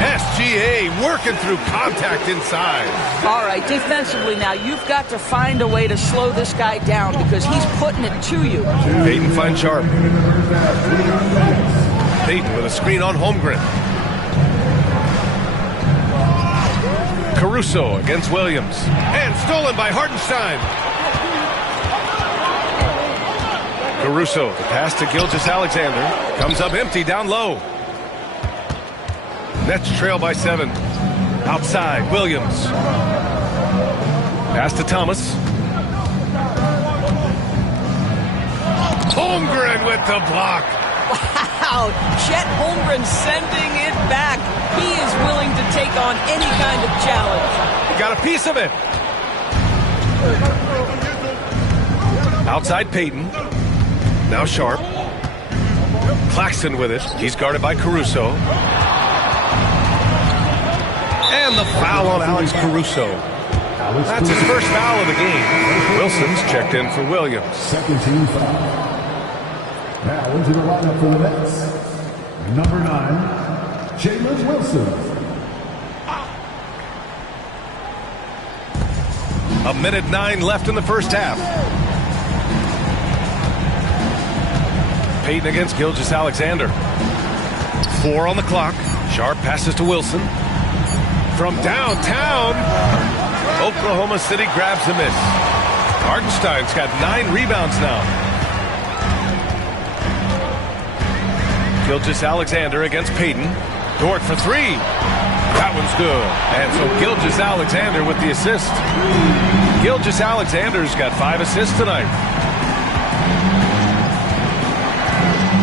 SGA working through contact inside. All right, defensively now, you've got to find a way to slow this guy down because he's putting it to you. Payton finds Sharp. Payton with a screen on Holmgren. Caruso against Williams. And stolen by Hartenstein. Caruso, the pass to Gilgeous-Alexander. Comes up empty down low. Nets trail by 7. Outside, Williams. Pass to Thomas. Holmgren with the block. Wow, Chet Holmgren sending it back. He is willing to take on any kind of challenge. He got a piece of it. Outside Payton. Now Sharp. Claxton with it. He's guarded by Caruso. And the foul on Alex Caruso. That's his first foul of the game. Wilson's checked in for Williams. Second team foul. Now into the lineup for the Nets. Number 9, Jalen Wilson. A minute 9 left in the first half. Payton against Gilgeous-Alexander. 4 on the clock. Sharp passes to Wilson. From downtown, Oklahoma City grabs the miss. Hartenstein's got 9 rebounds now. Gilgeous-Alexander against Payton. Dort for 3. That one's good. And so Gilgeous-Alexander with the assist. Gilgeous-Alexander's got 5 assists tonight.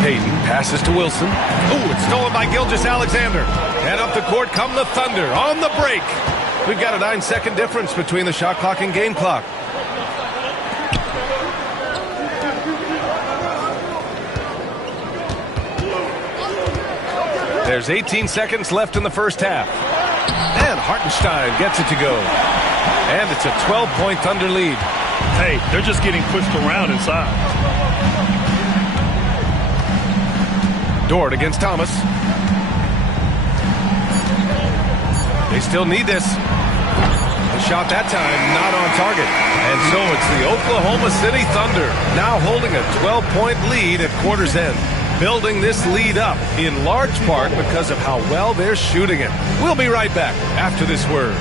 Payton passes to Wilson. Ooh, it's stolen by Gilgeous-Alexander. And up the court come the Thunder on the break. We've got a 9-second difference between the shot clock and game clock. There's 18 seconds left in the first half. And Hartenstein gets it to go. And it's a 12-point Thunder lead. Hey, they're just getting pushed around inside. Dort against Thomas. They still need this. The shot that time not on target. And so it's the Oklahoma City Thunder now holding a 12-point lead at quarter's end. Building this lead up in large part because of how well they're shooting it. We'll be right back after this word.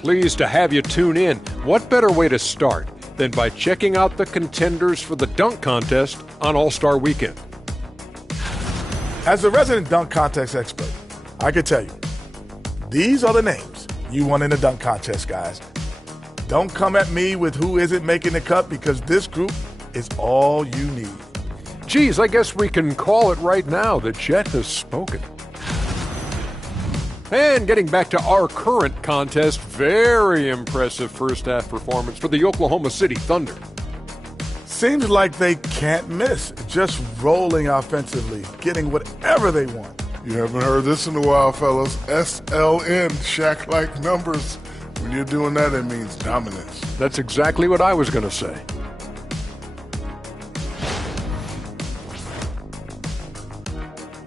Pleased to have you tune in. What better way to start than by checking out the contenders for the dunk contest on All-Star Weekend? As a resident dunk contest expert, I can tell you, these are the names you want in the dunk contest, guys. Don't come at me with who isn't making the cut, because this group is all you need. Geez, I guess we can call it right now that Jet has spoken. And getting back to our current contest, very impressive first half performance for the Oklahoma City Thunder. Seems like they can't miss, just rolling offensively, getting whatever they want. You haven't heard this in a while, fellas. SLN, Shaq-like numbers. When you're doing that, it means dominance. That's exactly what I was going to say.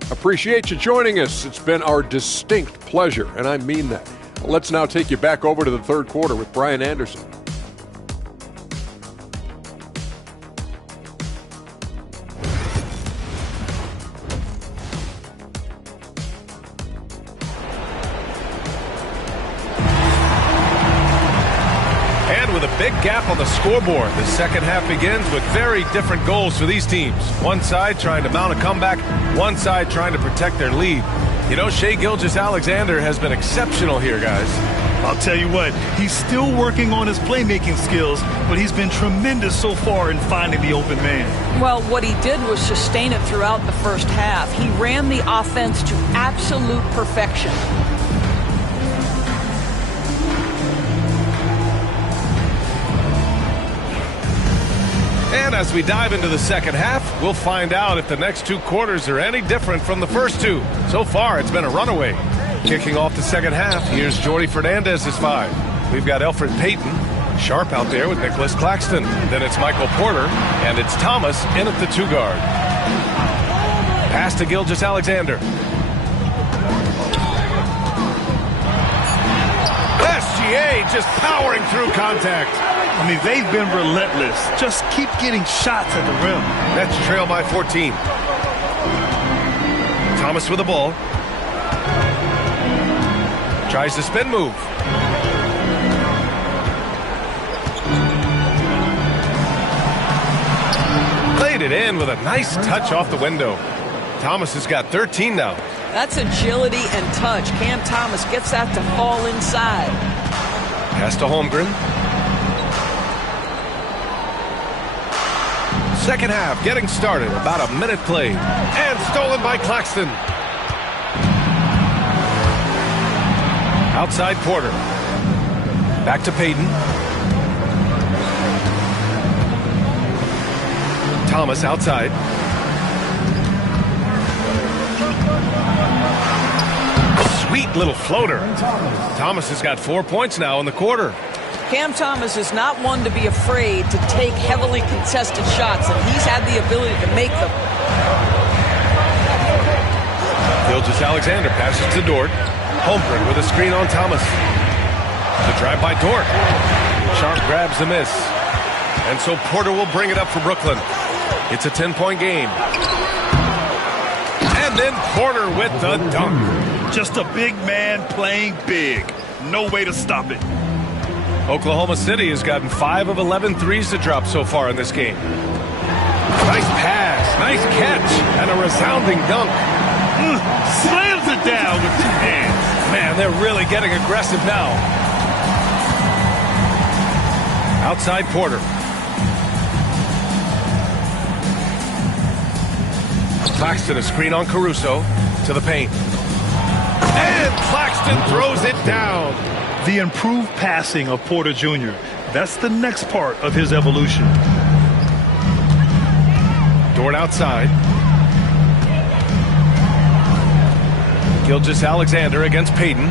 Appreciate you joining us. It's been our distinct pleasure, and I mean that. Let's now take you back over to the third quarter with Brian Anderson. With a big gap on the scoreboard, the second half begins with very different goals for these teams. One side trying to mount a comeback, one side trying to protect their lead. You know, Shai Gilgeous-Alexander has been exceptional here, guys. I'll tell you what, he's still working on his playmaking skills, but he's been tremendous so far in finding the open man. Well, what he did was sustain it throughout the first half. He ran the offense to absolute perfection. And as we dive into the second half, we'll find out if the next 2 quarters are any different from the first 2. So far, it's been a runaway. Kicking off the second half, here's Jordy Fernandez's 5. We've got Elfrid Payton, sharp out there with Nicholas Claxton. Then it's Michael Porter, and it's Thomas in at the 2 guard. Pass to Gilgeous-Alexander. SGA just powering through contact. I mean, they've been relentless. Just keep getting shots at the rim. That's trail by 14. Thomas with the ball. Tries the spin move. Laid it in with a nice touch off the window. Thomas has got 13 now. That's agility and touch. Cam Thomas gets that to fall inside. Pass to Holmgren. Second half getting started. About a minute played. And stolen by Claxton. Outside Porter. Back to Payton. Thomas outside. Sweet little floater. Thomas has got 4 points now in the quarter. Cam Thomas is not one to be afraid to take heavily contested shots, and he's had the ability to make them. Gilgeous-Alexander passes to Dort. Holmgren with a screen on Thomas. The drive by Dort. Sharp grabs the miss. And so Porter will bring it up for Brooklyn. It's a 10-point game. And then Porter with the dunk. Just a big man playing big. No way to stop it. Oklahoma City has gotten 5 of 11 threes to drop so far in this game. Nice pass, nice catch, and a resounding dunk. Slams it down with 2 hands. Man, they're really getting aggressive now. Outside Porter. Claxton, a screen on Caruso to the paint. And Claxton throws it down. The improved passing of Porter Jr. That's the next part of his evolution. Dort outside. Gilgeous-Alexander against Payton.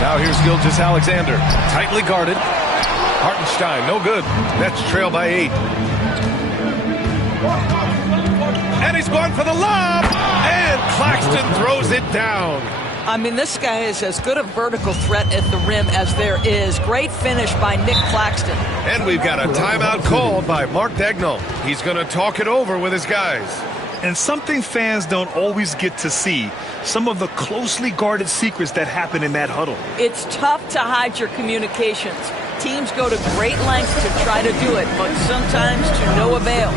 Now here's Gilgeous-Alexander. Tightly guarded. Hartenstein, no good. Nets trail by 8. And he's going for the lob. And Claxton throws it down. I mean, this guy is as good a vertical threat at the rim as there is. Great finish by Nick Claxton. And we've got a timeout called by Mark Daigneault. He's going to talk it over with his guys. And something fans don't always get to see, some of the closely guarded secrets that happen in that huddle. It's tough to hide your communications. Teams go to great lengths to try to do it, but sometimes to no avail.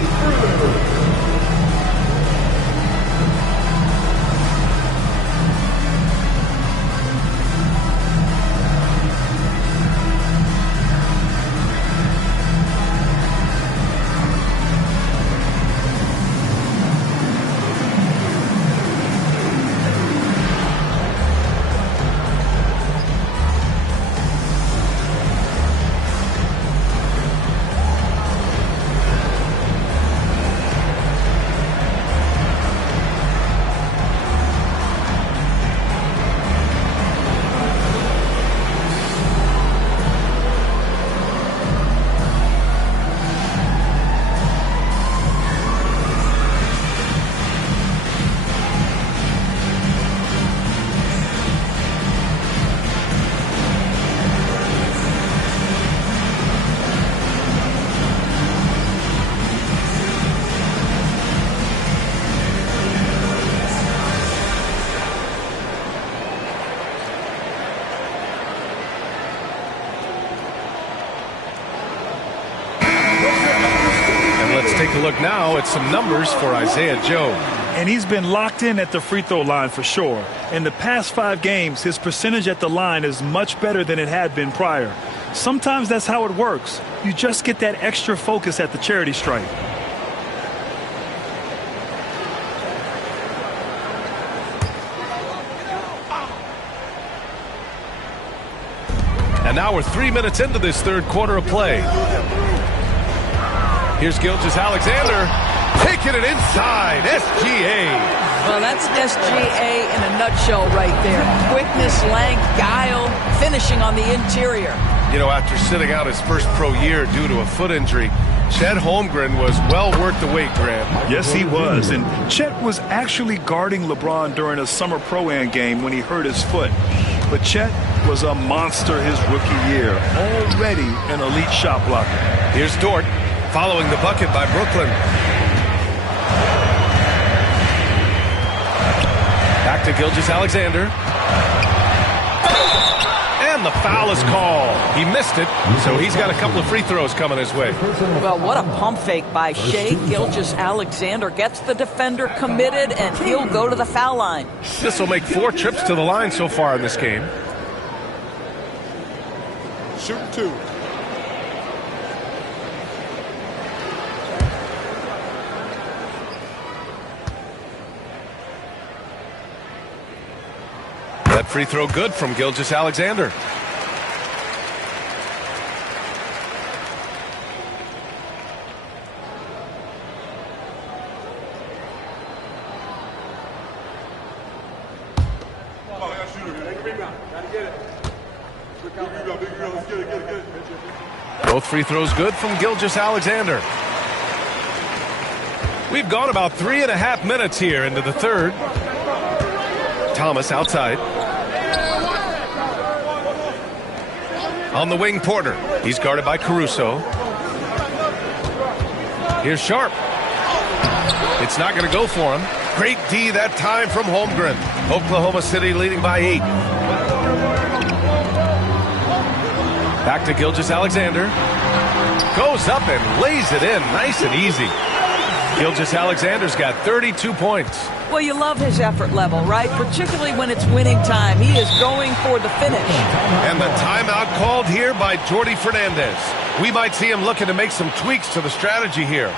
Look now at some numbers for Isaiah Joe. And he's been locked in at the free throw line for sure. In the past 5 games, his percentage at the line is much better than it had been prior. Sometimes that's how it works. You just get that extra focus at the charity stripe. And now we're 3 minutes into this third quarter of play. Here's Gilgeous-Alexander taking it inside. SGA. Well, that's SGA in a nutshell right there. Quickness, length, guile, finishing on the interior. You know, after sitting out his first pro year due to a foot injury, Chet Holmgren was well worth the wait, Graham. Yes, he was. And Chet was actually guarding LeBron during a summer Pro-Am game when he hurt his foot. But Chet was a monster his rookie year. Already an elite shot blocker. Here's Dort. Following the bucket by Brooklyn. Back to Gilgeous-Alexander. And the foul is called. He missed it, so he's got a couple of free throws coming his way. Well, what a pump fake by Shai Gilgeous-Alexander. Gets the defender committed, and he'll go to the foul line. This will make 4 trips to the line so far in this game. Shoot 2. That free throw good from Gilgeous-Alexander. Both free throws good from Gilgeous-Alexander. We've gone about 3.5 minutes here into the third. Thomas outside. On the wing, Porter. He's guarded by Caruso. Here's Sharp. It's not going to go for him. Great D that time from Holmgren. Oklahoma City leading by 8. Back to Gilgeous-Alexander. Goes up and lays it in nice and easy. Gilgeous-Alexander's got 32 points. Well, you love his effort level, right? Particularly when it's winning time. He is going for the finish. And the timeout called here by Jordi Fernandez. We might see him looking to make some tweaks to the strategy here.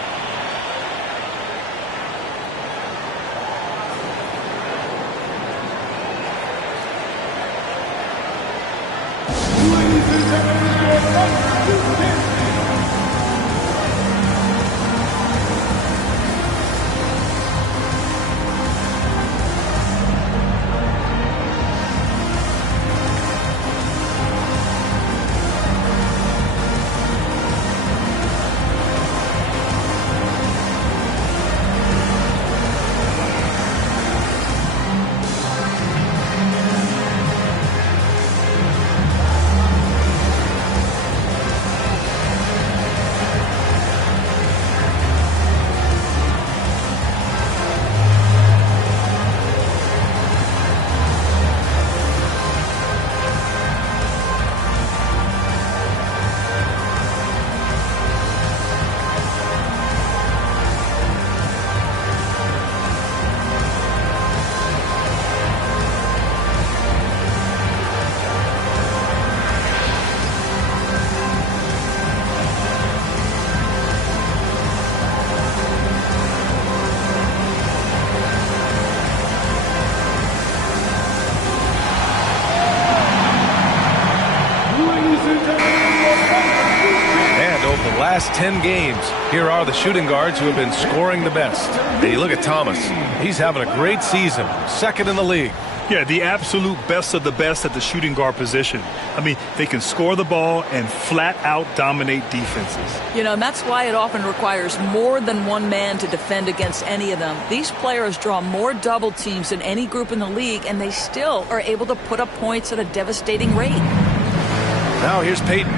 Last 10 games, here are the shooting guards who have been scoring the best. And you look at Thomas. He's having a great season, second in the league. Yeah, the absolute best of the best at the shooting guard position. I mean, they can score the ball and flat out dominate defenses. You know, and that's why it often requires more than one man to defend against any of them. These players draw more double teams than any group in the league, and they still are able to put up points at a devastating rate. Now here's Payton.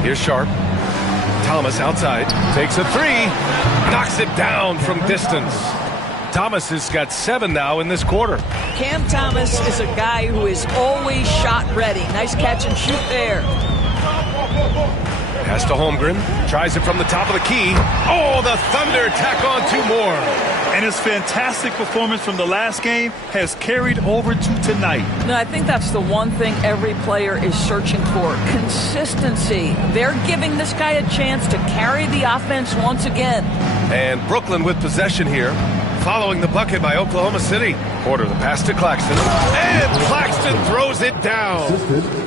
Here's Sharp. Thomas outside. Takes a three. Knocks it down from distance. Thomas has got 7 now in this quarter. Cam Thomas is a guy who is always shot ready. Nice catch and shoot there. Pass to Holmgren. Tries it from the top of the key. Oh, the Thunder tack on 2 more. And his fantastic performance from the last game has carried over to tonight. No, I think that's the one thing every player is searching for. Consistency. They're giving this guy a chance to carry the offense once again. And Brooklyn with possession here. Following the bucket by Oklahoma City. Porter the pass to Claxton. And Claxton throws it down.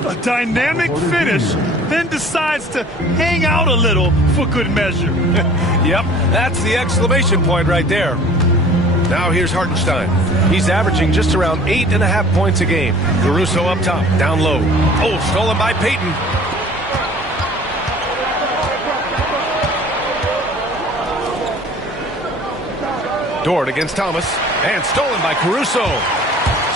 A dynamic finish. Then decides to hang out a little for good measure. Yep, that's the exclamation point right there. Now here's Hartenstein. He's averaging just around 8.5 points a game. Caruso up top, down low. Oh, stolen by Payton. Dort against Thomas, and stolen by Caruso.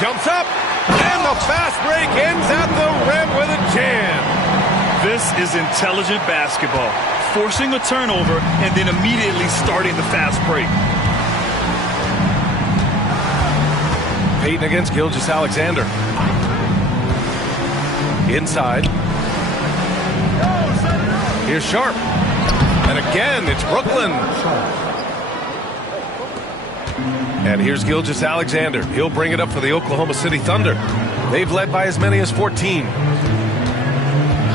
Jumps up, and the fast break ends at the rim with a jam. This is intelligent basketball. Forcing a turnover and then immediately starting the fast break. Payton against Gilgeous-Alexander. Inside. Here's Sharp. And again, it's Brooklyn. And here's Gilgeous-Alexander. He'll bring it up for the Oklahoma City Thunder. They've led by as many as 14.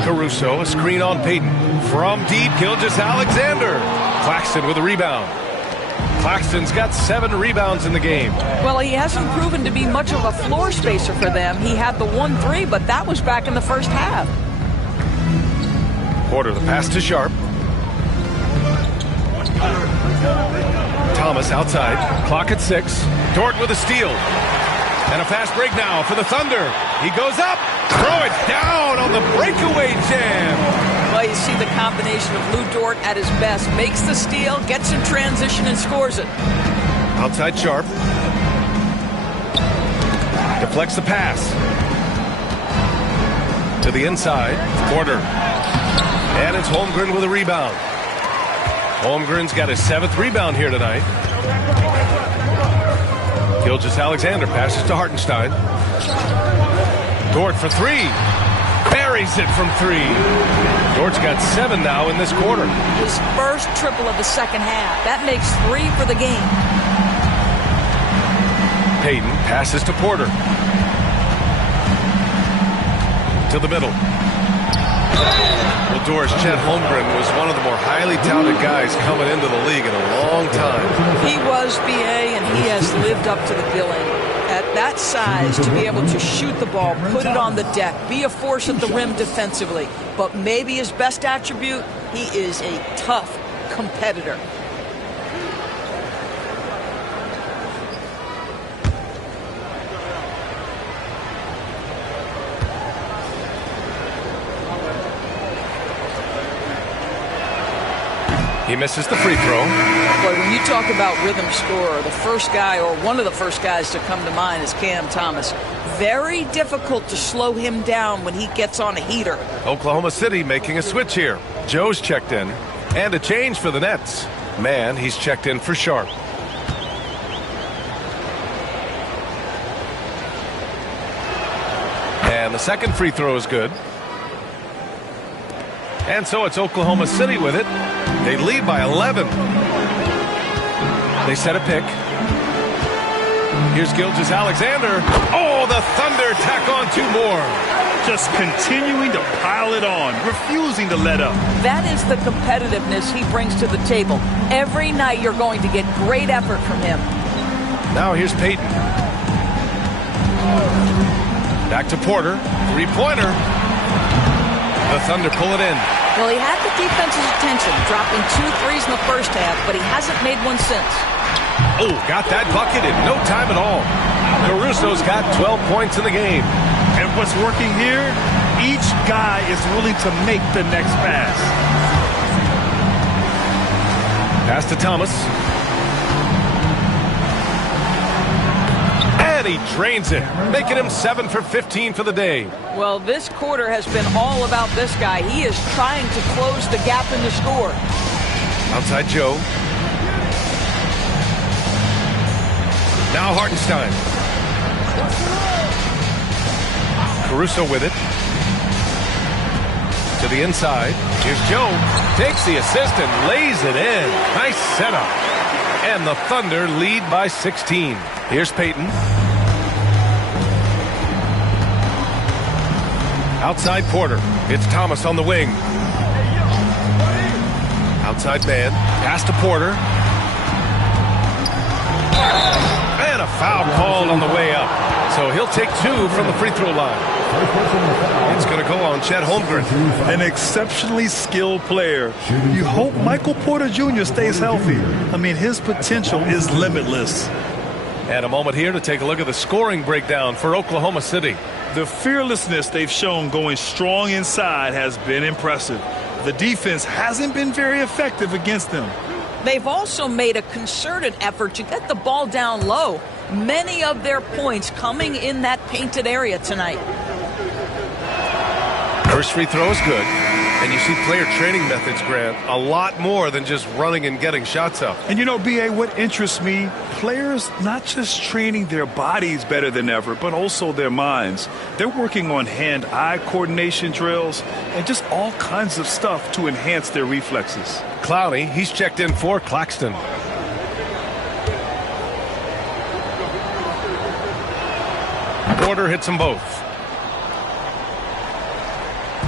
Caruso, a screen on Payton. From deep, Gilgeous-Alexander. Claxton with a rebound. Claxton's got 7 rebounds in the game. Well, he hasn't proven to be much of a floor spacer for them. He had the 1-3, but that was back in the first half. Porter, the pass to Sharp. Thomas outside. Clock at 6. Dort with a steal. And a fast break now for the Thunder. He goes up. Throw it down on the breakaway jam. Well, you see the combination of Lou Dort at his best. Makes the steal, gets in transition, and scores it. Outside Sharp. Deflects the pass. To the inside. Porter. And it's Holmgren with a rebound. Holmgren's got his 7th rebound here tonight. Gilgeous-Alexander passes to Hartenstein. Dort for 3. Buries it from 3. Dort's got 7 now in this quarter. His first triple of the second half. That makes 3 for the game. Payton passes to Porter. To the middle. Well, Doris, Chet Holmgren was one of the more highly touted guys coming into the league in a long time. He was, BA, and he has lived up to the billing. At that size, to be able to shoot the ball, put it on the deck, be a force at the rim defensively. But maybe his best attribute, he is a tough competitor. He misses the free throw. Boy, when you talk about rhythm scorer, the first guy or one of the first guys to come to mind is Cam Thomas. Very difficult to slow him down when he gets on a heater. Oklahoma City making a switch here. Joe's checked in. And a change for the Nets. Man, he's checked in for Sharp. And the second free throw is good. And so it's Oklahoma City with it. They lead by 11. They set a pick. Here's Gilgeous-Alexander. Oh, the Thunder tack on 2 more. Just continuing to pile it on, refusing to let up. That is the competitiveness he brings to the table. Every night you're going to get great effort from him. Now here's Payton. Back to Porter. 3-pointer. The Thunder pull it in. Well, he had the defense's attention, dropping 2 threes in the first half, but he hasn't made one since. Oh, got that bucket in no time at all. Caruso's got 12 points in the game. And what's working here, each guy is willing to make the next pass. Pass to Thomas. And he drains it, making him 7 for 15 for the day. Well, this quarter has been all about this guy. He is trying to close the gap in the score. Outside Joe. Now Hartenstein. Caruso with it. To the inside. Here's Joe. Takes the assist and lays it in. Nice setup. And the Thunder lead by 16. Here's Payton. Outside Porter. It's Thomas on the wing. Outside man. Pass to Porter. And a foul called on the way up. So he'll take 2 from the free throw line. It's going to go on Chet Holmgren. An exceptionally skilled player. You hope Michael Porter Jr. stays healthy. I mean, his potential is limitless. And a moment here to take a look at the scoring breakdown for Oklahoma City. The fearlessness they've shown going strong inside has been impressive. The defense hasn't been very effective against them. They've also made a concerted effort to get the ball down low. Many of their points coming in that painted area tonight. First free throw is good. And you see player training methods, Grant, a lot more than just running and getting shots up. And you know, B.A., what interests me, players not just training their bodies better than ever, but also their minds. They're working on hand-eye coordination drills and just all kinds of stuff to enhance their reflexes. Clowney, he's checked in for Claxton. Porter hits them both.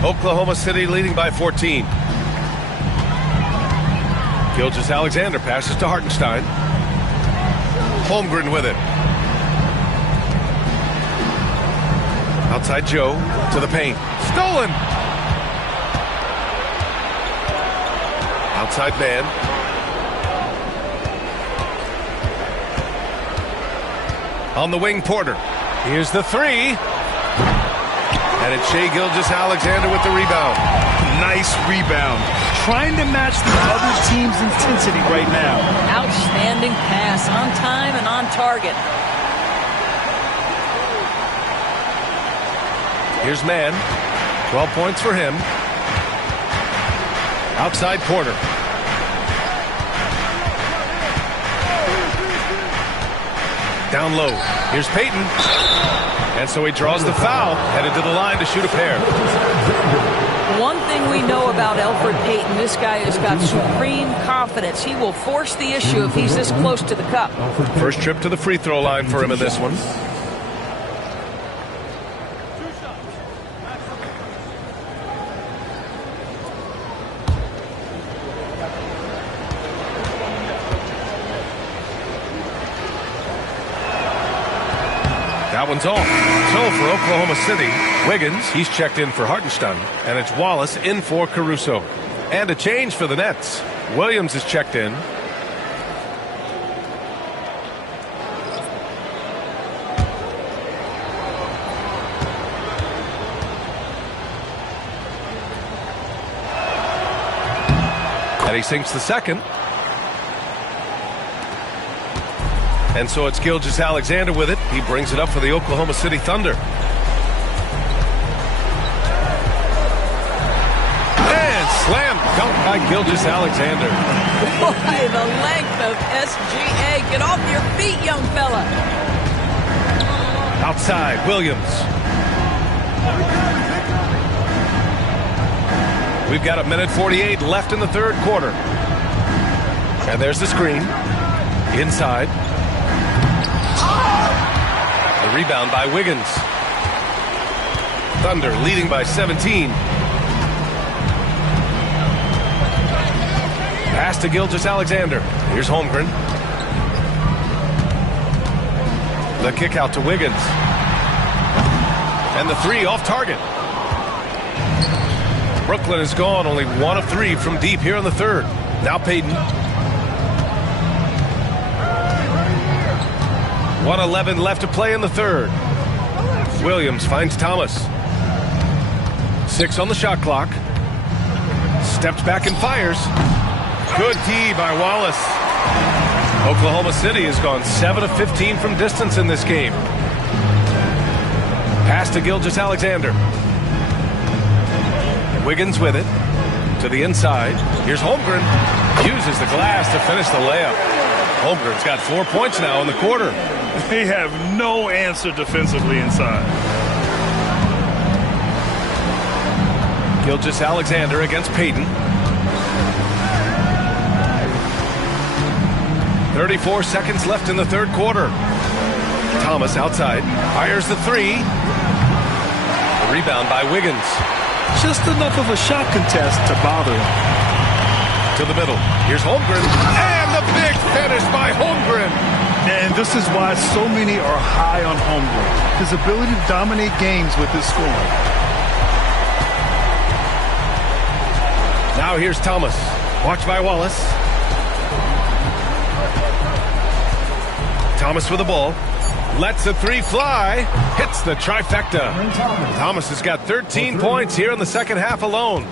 Oklahoma City leading by 14. Gilgeous-Alexander passes to Hartenstein. Holmgren with it. Outside Joe to the paint. Stolen! Outside man. On the wing, Porter. Here's the 3. And it's Shai Gilgeous-Alexander with the rebound. Nice rebound. Trying to match the other team's intensity right now. Outstanding pass, on time and on target. Here's Mann. 12 points for him. Outside Porter. Down low. Here's Payton. And so he draws the foul, headed to the line to shoot a pair. One thing we know about Elfrid Payton, this guy has got supreme confidence. He will force the issue if he's this close to the cup. First trip to the free throw line for him in this one. That one's off. So for Oklahoma City, Wiggins, he's checked in for Hartenstein, and it's Wallace in for Caruso. And a change for the Nets. Williams is checked in. And he sinks the second. And so it's Gilgeous-Alexander with it. He brings it up for the Oklahoma City Thunder. And slam dunk by Gilgeous-Alexander. Boy, the length of SGA. Get off your feet, young fella. Outside, Williams. We've got 1:48 left in the third quarter. And there's the screen. Inside. The rebound by Wiggins. Thunder leading by 17. Pass to Gilgeous-Alexander. Here's Holmgren. The kick out to Wiggins. And the three off target. Brooklyn is gone, only 1 of 3 from deep here in the third. Now Payton. 1:11 left to play in the third. Williams finds Thomas. 6 on the shot clock. Steps back and fires. Good D by Wallace. Oklahoma City has gone 7 of 15 from distance in this game. Pass to Gilgeous-Alexander. Wiggins with it. To the inside. Here's Holmgren. Uses the glass to finish the layup. Holmgren's got 4 points now in the quarter. They have no answer defensively inside. Gilgeous-Alexander against Payton. 34 seconds left in the third quarter. Thomas outside. Fires the three. The rebound by Wiggins. Just enough of a shot contest to bother him. To the middle. Here's Holmgren. And the big finish by Holmgren. And this is why so many are high on Holmgren. His ability to dominate games with his scoring. Now here's Thomas. Watched by Wallace. Thomas with the ball. Lets the three fly. Hits the trifecta. Thomas has got 13 points here in the second half alone.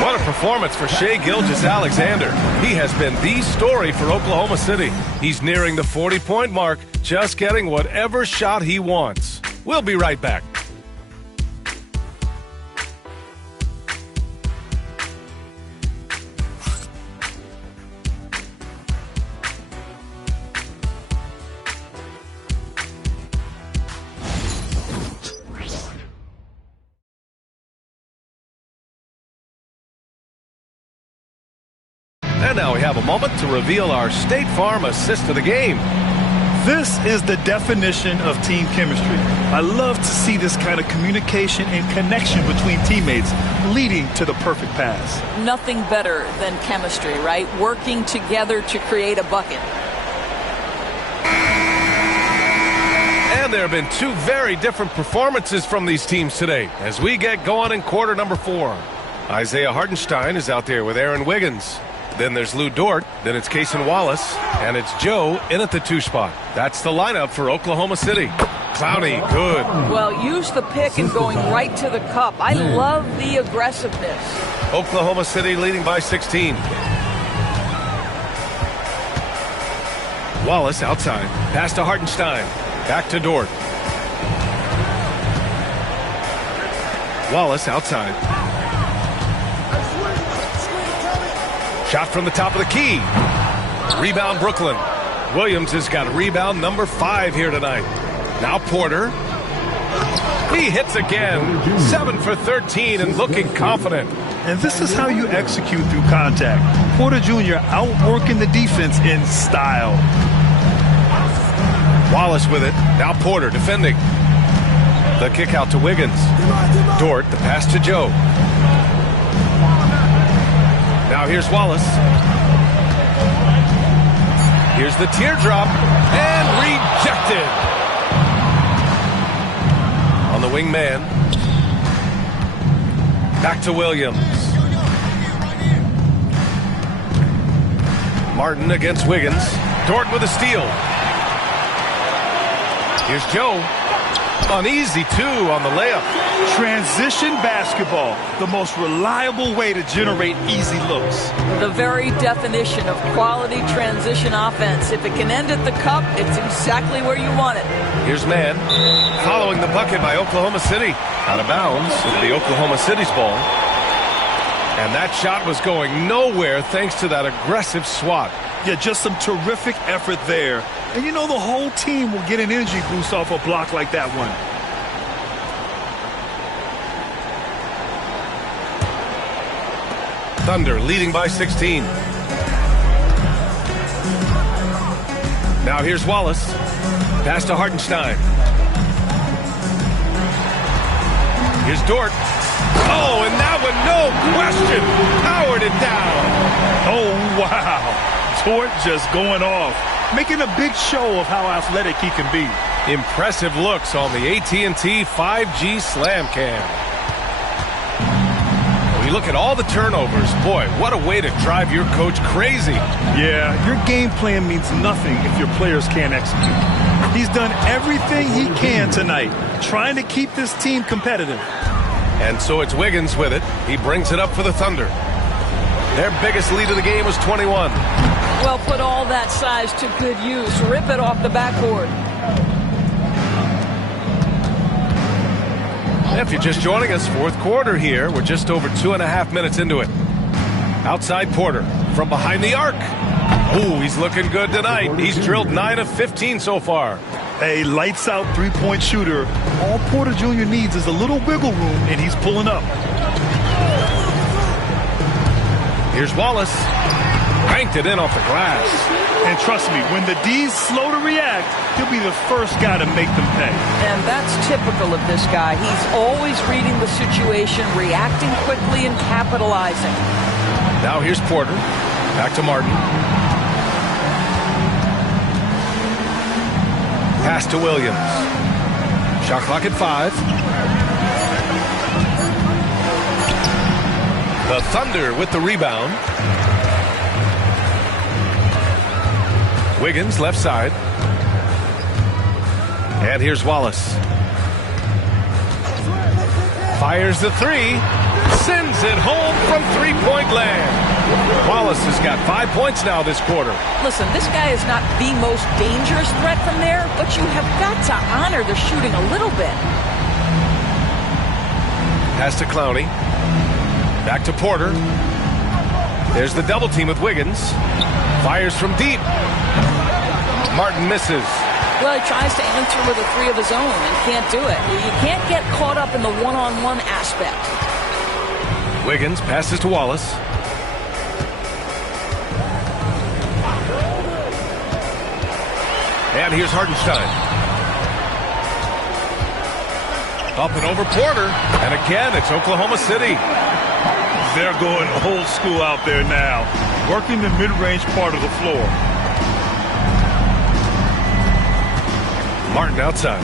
What a performance for Shai Gilgeous-Alexander. He has been the story for Oklahoma City. He's nearing the 40-point mark, just getting whatever shot he wants. We'll be right back. And now we have a moment to reveal our State Farm assist of the game. This is the definition of team chemistry. I love to see this kind of communication and connection between teammates leading to the perfect pass. Nothing better than chemistry, right? Working together to create a bucket. And there have been 2 very different performances from these teams today as we get going in quarter number 4. Isaiah Hartenstein is out there with Aaron Wiggins. Then there's Lou Dort. Then it's Cason Wallace. And it's Joe in at the 2 spot. That's the lineup for Oklahoma City. Clowney, good. Well, use the pick and going right to the cup. I love the aggressiveness. Oklahoma City leading by 16. Wallace outside. Pass to Hartenstein. Back to Dort. Wallace outside. Shot from the top of the key. Rebound Brooklyn. Williams has got rebound number 5 here tonight. Now Porter. He hits again. 7 for 13 and looking confident. And this is how you execute through contact. Porter Jr. outworking the defense in style. Wallace with it. Now Porter defending. The kick out to Wiggins. Dort, the pass to Joe. Now here's Wallace. Here's the teardrop. And rejected. On the wing man. Back to Williams. Martin against Wiggins. Dort with a steal. Here's Joe. Uneasy, too, on the layup. Transition basketball, the most reliable way to generate easy looks. The very definition of quality transition offense. If it can end at the cup, it's exactly where you want it. Here's Mann. Following the bucket by Oklahoma City. Out of bounds. It'll be Oklahoma City's ball. And that shot was going nowhere thanks to that aggressive swat. Yeah, just some terrific effort there. And you know the whole team will get an energy boost off a block like that one. Thunder leading by 16. Now here's Wallace. Pass to Hartenstein. Here's Dort. Oh, and that one, no question, powered it down. Oh, wow. Dort just going off, making a big show of how athletic he can be. Impressive looks on the AT&T 5G Slam Cam. We look at all the turnovers. Boy, what a way to drive your coach crazy. Yeah, your game plan means nothing if your players can't execute. He's done everything he can tonight, trying to keep this team competitive. And so it's Wiggins with it. He brings it up for the Thunder. Their biggest lead of the game was 21. Well, put all that size to good use. Rip it off the backboard. If you're just joining us, fourth quarter here. We're just over 2.5 minutes into it. Outside Porter from behind the arc. Ooh, he's looking good tonight. He's drilled 9 of 15 so far. A lights-out three-point shooter. All Porter Jr. needs is a little wiggle room, and he's pulling up. Here's Wallace. Banked it in off the glass. And trust me, when the D's slow to react, he'll be the first guy to make them pay. And that's typical of this guy. He's always reading the situation, reacting quickly, and capitalizing. Now here's Porter. Back to Martin. Pass to Williams. Shot clock at 5. The Thunder with the rebound. Wiggins left side. And here's Wallace. Fires the 3. Sends it home from three-point land. Wallace has got 5 points now this quarter. Listen, this guy is not the most dangerous threat from there, but you have got to honor the shooting a little bit. Pass to Clowney. Back to Porter. There's the double team with Wiggins. Fires from deep. Martin misses. Well, he tries to answer with a 3 of his own and can't do it. You can't get caught up in the one-on-one aspect. Wiggins passes to Wallace. And here's Hartenstein. Up and over Porter. And again, it's Oklahoma City. They're going old school out there now, working the mid-range part of the floor. Martin outside.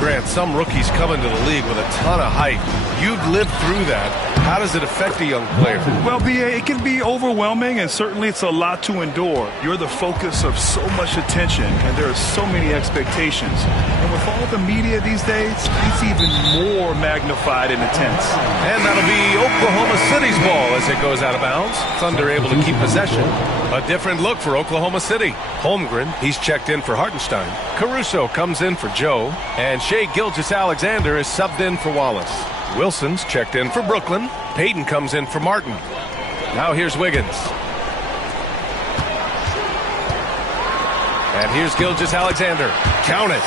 Grant, some rookies come into the league with a ton of height. You'd lived through that. How does it affect a young player? Well, B.A., it can be overwhelming, and certainly it's a lot to endure. You're the focus of so much attention, and there are so many expectations. And with all the media these days, it's even more magnified and intense. And that'll be Oklahoma City's ball as it goes out of bounds. Thunder able to keep possession. A different look for Oklahoma City. Holmgren, he's checked in for Hartenstein. Caruso comes in for Joe. And Shai Gilgeous-Alexander is subbed in for Wallace. Wilson's checked in for Brooklyn. Payton comes in for Martin. Now here's Wiggins. And here's Gilgeous-Alexander. Count it.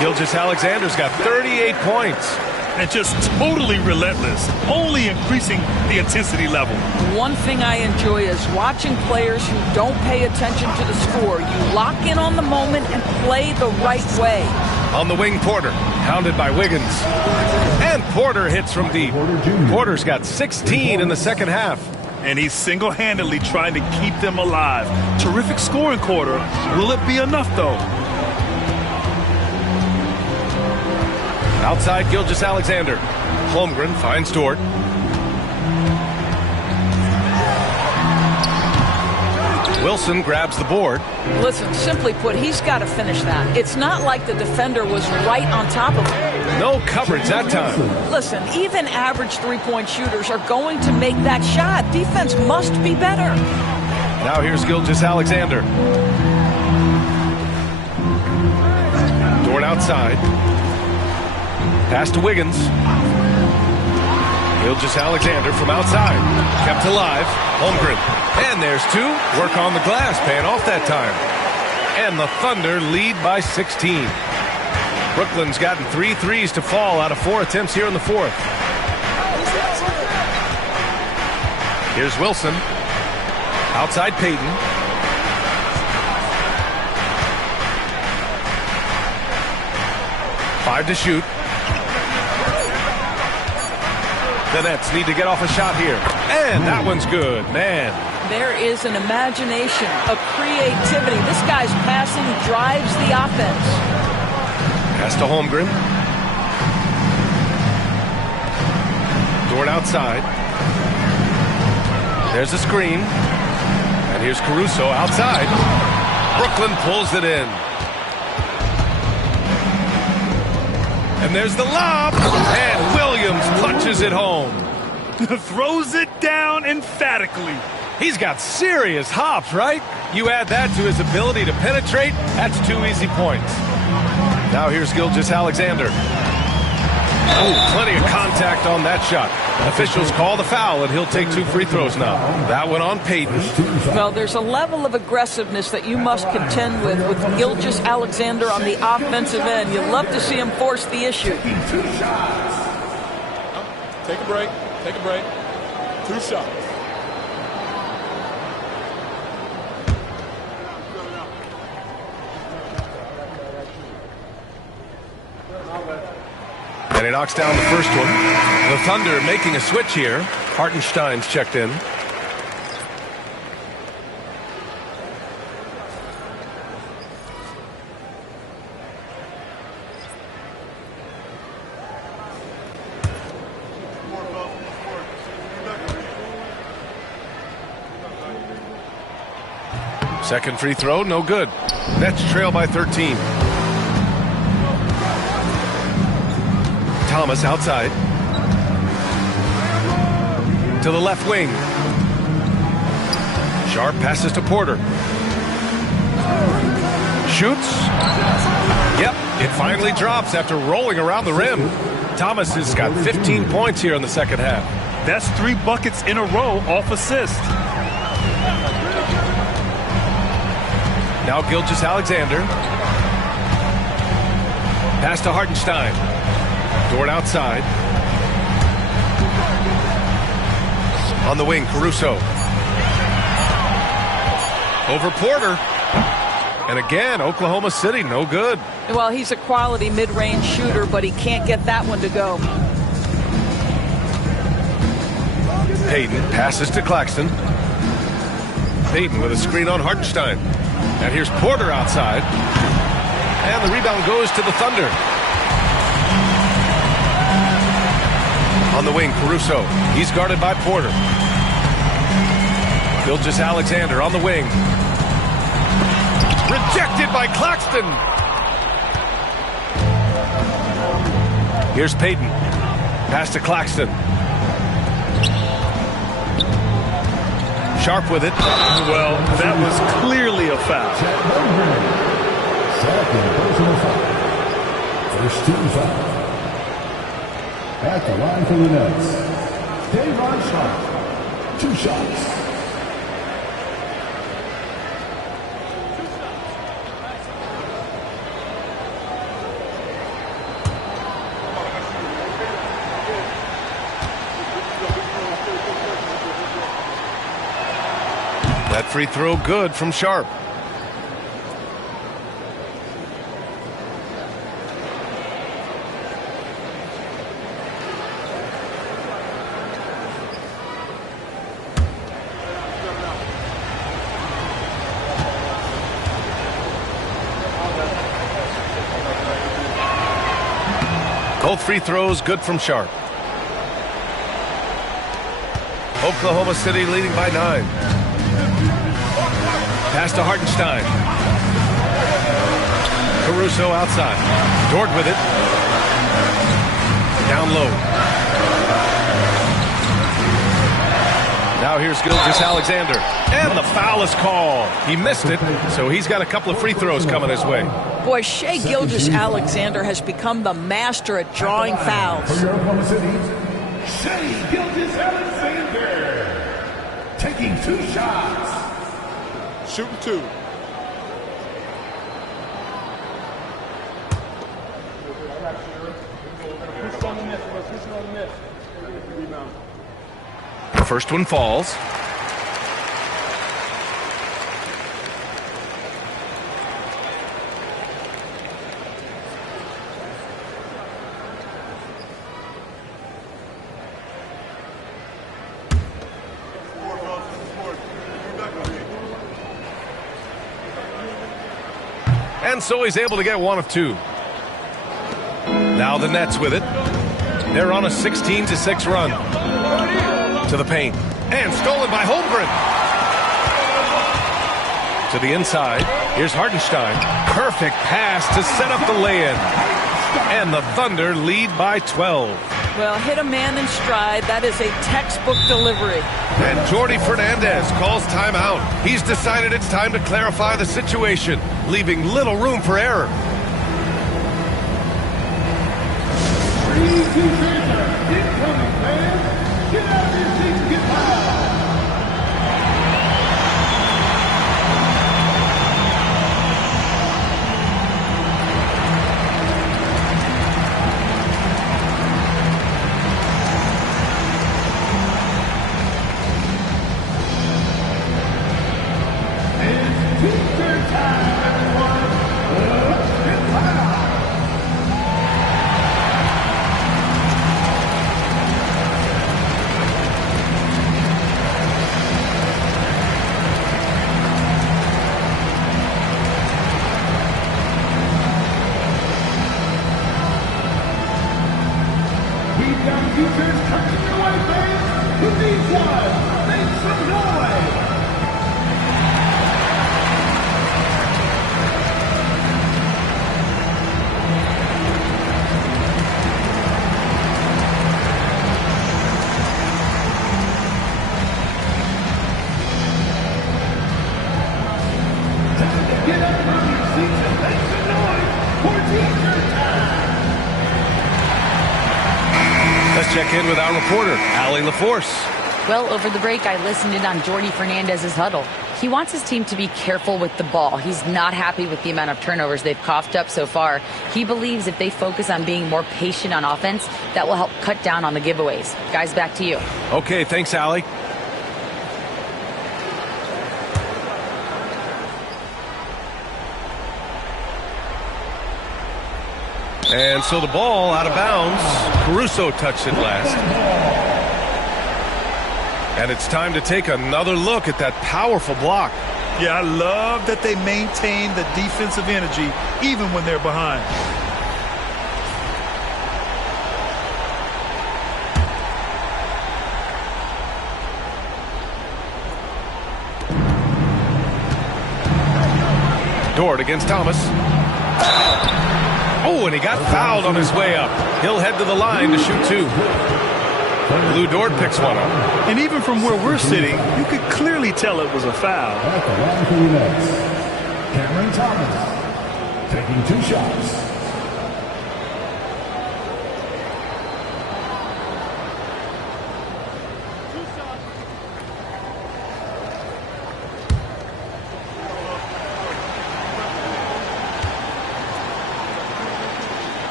Gilgeous-Alexander's got 38 points. And just totally relentless, only increasing the intensity level. One thing I enjoy is watching players who don't pay attention to the score. You lock in on the moment and play the right way. On the wing, Porter, hounded by Wiggins. And Porter hits from deep. Porter's got 16 in the second half. And he's single-handedly trying to keep them alive. Terrific scoring quarter. Will it be enough, though? Outside Gilgeous-Alexander. Holmgren finds Dort. Wilson grabs the board. Listen, simply put, he's got to finish that. It's not like the defender was right on top of him. No coverage that time. Listen, even average three-point shooters are going to make that shot. Defense must be better. Now here's Gilgeous-Alexander. Dort outside. Pass to Wiggins. Gilgeous-Alexander from outside. Kept alive. Holmgren. And there's two. Work on the glass. Paying off that time. And the Thunder lead by 16. Brooklyn's gotten 3 threes to fall out of 4 attempts here in the fourth. Here's Wilson. Outside Payton. Five to shoot. The Nets need to get off a shot here. And that one's good, man. There is an imagination, a creativity. This guy's passing drives the offense. Pass to Holmgren. Dort outside. There's a screen. And here's Caruso outside. Brooklyn pulls it in. And there's the lob. And Williams punches it home. Throws it down emphatically. He's got serious hops, right? You add that to his ability to penetrate, that's 2 easy points. Now here's Gilgeous-Alexander. Oh, plenty of contact on that shot. Officials call the foul, and he'll take 2 free throws now. That one on Payton. Well, there's a level of aggressiveness that you must contend with Gilgeous-Alexander on the offensive end. You love to see him force the issue. Take a break. Take a break. 2 shots. And he knocks down the first one. The Thunder making a switch here. Hartenstein's checked in. Second free throw, no good. Nets trail by 13. Thomas outside. To the left wing. Sharp passes to Porter. Shoots. Yep, it finally drops after rolling around the rim. Thomas has got 15 points here in the second half. That's 3 buckets in a row off assist. Now Gilgeous-Alexander. Pass to Hartenstein. Dort outside. On the wing, Caruso. Over Porter. And again, Oklahoma City, no good. Well, he's a quality mid-range shooter, but he can't get that one to go. Payton passes to Claxton. Payton with a screen on Hartenstein. And here's Porter outside. And the rebound goes to the Thunder. On the wing, Caruso. He's guarded by Porter. Gilgeous-Alexander on the wing. Rejected by Claxton. Here's Payton. Pass to Claxton. Sharp with it. Well, that was clearly a foul. Second personal foul. First team foul. At the line for the Nets, Davon Sharp. 2 shots. That free throw good from Sharp. Both free throws good from Sharp. Oklahoma City leading by 9. Pass to Hartenstein. Caruso outside. Dort with it. Down low. Now here's Gilgeous-Alexander. And the foul is called. He missed it, so he's got a couple of free throws coming his way. Boy, Shai Gilgeous-Alexander has become the master at drawing fouls. For your Oklahoma City, Shai Gilgeous-Alexander. Taking 2 shots. Shooting 2. The first one falls. And so he's able to get 1 of 2. Now the Nets with it. They're on a 16-6 run. To the paint. And stolen by Holmgren. To the inside. Here's Hartenstein. Perfect pass to set up the lay-in. And the Thunder lead by 12. Well, hit a man in stride. That is a textbook delivery. And Jordi Fernandez calls timeout. He's decided it's time to clarify the situation, leaving little room for error. Get out of your seats and get fouled. It's teacher time, everyone. Let's get fouled. Futures touching your way, fans. Who needs one? Make some noise. Get up from your seats and make some noise for teacher time. Let's check in with our reporter, Allie LaForce. Well, over the break, I listened in on Jordi Fernandez's huddle. He wants his team to be careful with the ball. He's not happy with the amount of turnovers they've coughed up so far. He believes if they focus on being more patient on offense, that will help cut down on the giveaways. Guys, back to you. Okay, thanks, Allie. And so the ball out of bounds. Caruso touched it last. And it's time to take another look at that powerful block. Yeah, I love that they maintain the defensive energy even when they're behind. Dort against Thomas. Oh, and he got fouled on his way up. He'll head to the line to shoot 2. Lou Dort picks one up. And even from where we're sitting, you could clearly tell it was a foul. At the line for the Nets, Cameron Thomas taking 2 shots.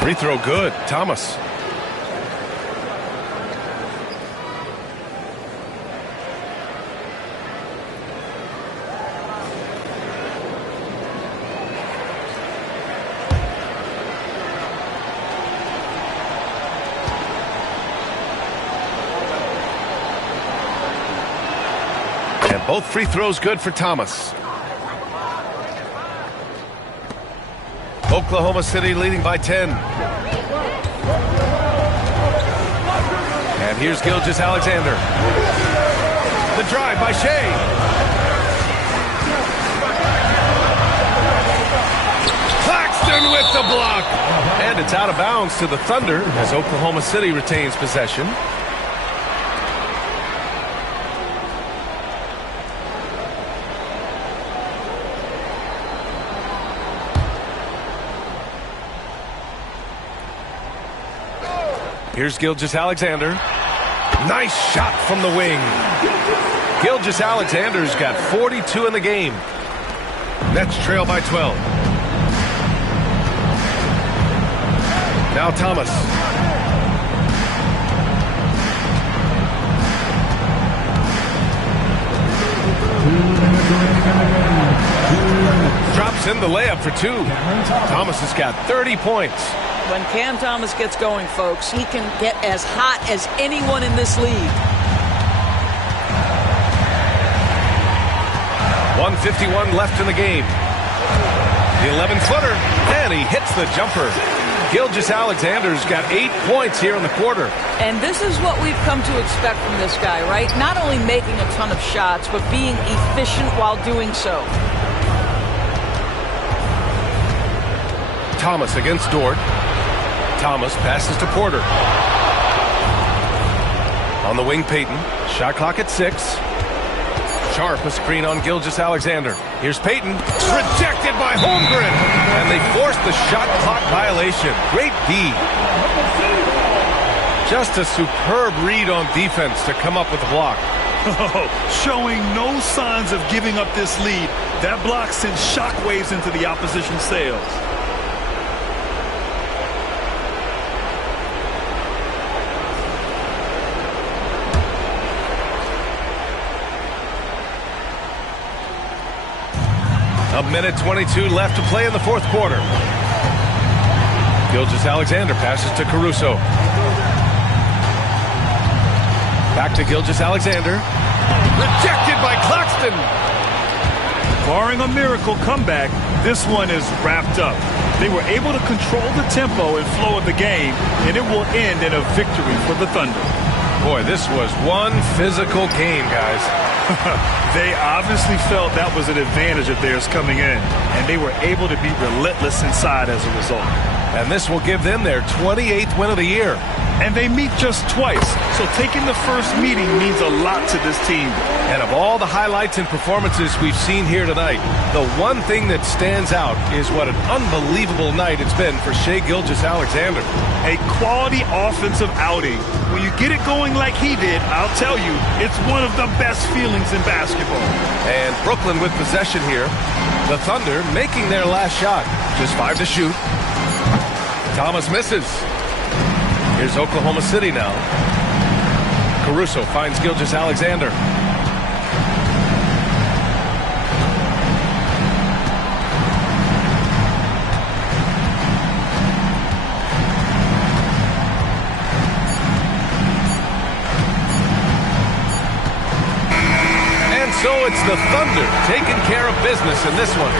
Free throw good. Thomas. And both free throws good for Thomas. Oklahoma City leading by 10. And here's Gilgeous-Alexander. The drive by Shea. Claxton with the block. And it's out of bounds to the Thunder as Oklahoma City retains possession. Here's Gilgeous-Alexander. Nice shot from the wing. Gilgeous-Alexander's got 42 in the game. Nets trail by 12. Now Thomas. Drops in the layup for 2. Thomas has got 30 points. When Cam Thomas gets going, folks, he can get as hot as anyone in this league. 1:51 left in the game. The 11-footer, and he hits the jumper. Gilgeous-Alexander's got 8 points here in the quarter. And this is what we've come to expect from this guy, right? Not only making a ton of shots, but being efficient while doing so. Thomas against Dort. Thomas passes to Porter. On the wing, Payton. Shot clock at 6. Sharp a screen on Gilgeous-Alexander. Here's Payton. Rejected by Holmgren. And they force the shot clock violation. Great D. Just a superb read on defense to come up with the block. Showing no signs of giving up this lead. That block sends shockwaves into the opposition's sails. A minute 22 left to play in the fourth quarter. Gilgeous-Alexander passes to Caruso. Back to Gilgeous-Alexander. Rejected by Claxton. Barring a miracle comeback, this one is wrapped up. They were able to control the tempo and flow of the game, and it will end in a victory for the Thunder. Boy, this was one physical game, guys. They obviously felt that was an advantage of theirs coming in, and they were able to be relentless inside as a result. And this will give them their 28th win of the year. And they meet just twice, so taking the first meeting means a lot to this team. And of all the highlights and performances we've seen here tonight, the one thing that stands out is what an unbelievable night it's been for Shai Gilgeous-Alexander. A quality offensive outing. When you get it going like he did, I'll tell you, it's one of the best feelings in basketball. And Brooklyn with possession here. The Thunder making their last shot. Just 5 to shoot. Thomas misses. Here's Oklahoma City now. Caruso finds Gilgeous-Alexander. And so it's the Thunder taking care of business in this one.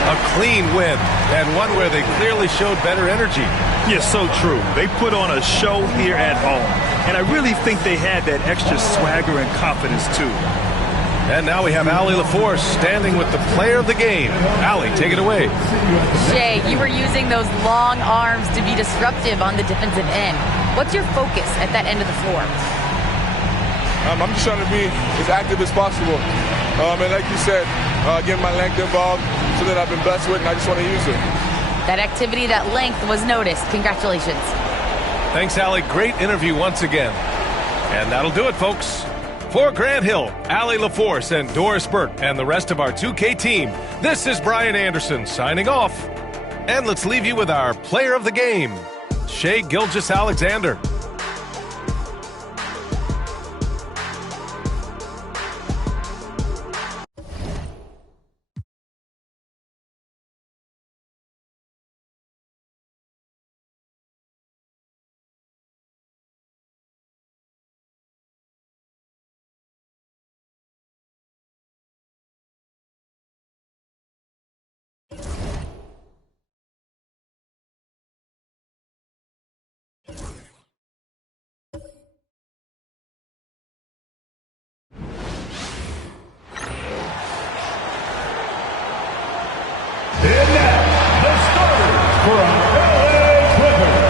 A clean win, and one where they clearly showed better energy. Yeah, so true. They put on a show here at home, and I really think they had that extra swagger and confidence, too. And now we have Allie LaForce standing with the player of the game. Allie, take it away. Shay, you were using those long arms to be disruptive on the defensive end. What's your focus at that end of the floor? I'm just trying to be as active as possible. And like you said, getting my length involved, so that I've been blessed with, and I just want to use it. That activity, that length was noticed. Congratulations. Thanks, Allie. Great interview once again. And that'll do it, folks. For Grant Hill, Allie LaForce, and Doris Burt, and the rest of our 2K team, this is Brian Anderson signing off. And let's leave you with our player of the game, Shai Gilgeous-Alexander. And now, the starters for LA Clippers.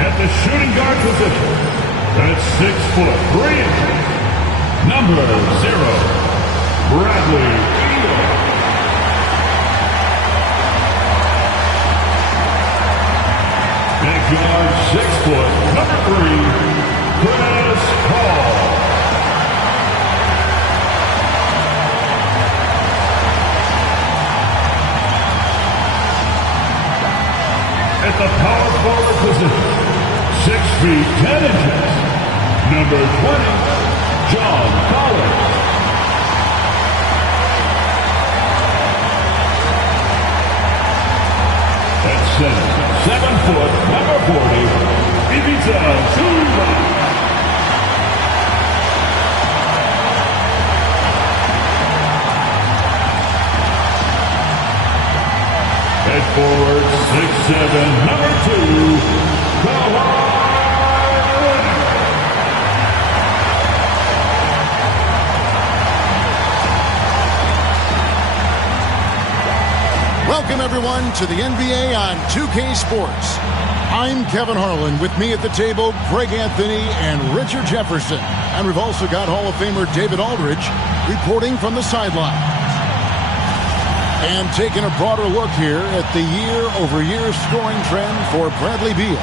At the shooting guard position, at 6'3", number 0, Bradley Beal. At guard 6', number 3, Chris Paul. At the power forward position, 6 feet 10 inches, number 20, John Collins. At center, 7 foot, number 40, Ivica Zubac. At forward, 6'7", number 2, Kawhi. Welcome, everyone, to the NBA on 2K Sports. I'm Kevin Harlan. With me at the table, Greg Anthony and Richard Jefferson. And we've also got Hall of Famer David Aldridge reporting from the sideline. And taking a broader look here at the year-over-year scoring trend for Bradley Beal.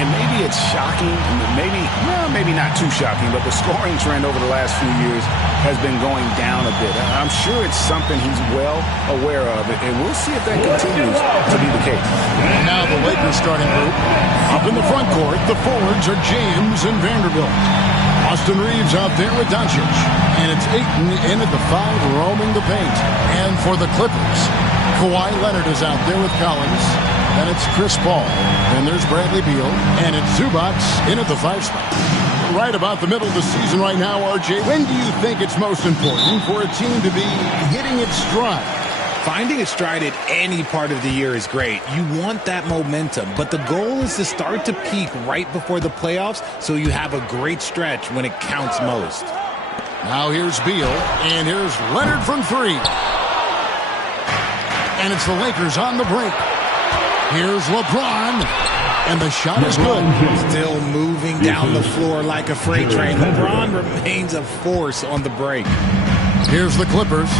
And maybe it's shocking, maybe not too shocking, but the scoring trend over the last few years has been going down a bit. I'm sure it's something he's well aware of, and we'll see if that continues to be the case. And now the Lakers starting group. Up in the front court, the forwards are James and Vanderbilt. Austin Reeves out there with Doncic. And it's Ayton in at the 5, roaming the paint. And for the Clippers, Kawhi Leonard is out there with Collins. Then it's Chris Paul. And there's Bradley Beal. And it's Zubac in at the 5 spot. Right about the middle of the season right now, RJ. When do you think it's most important for a team to be hitting its stride? Finding its stride at any part of the year is great. You want that momentum, but the goal is to start to peak right before the playoffs so you have a great stretch when it counts most. Now here's Beal, and here's Leonard from 3. And it's the Lakers on the brink. Here's LeBron, and the shot is good. Still moving down the floor like a freight train. LeBron remains a force on the break. Here's the Clippers.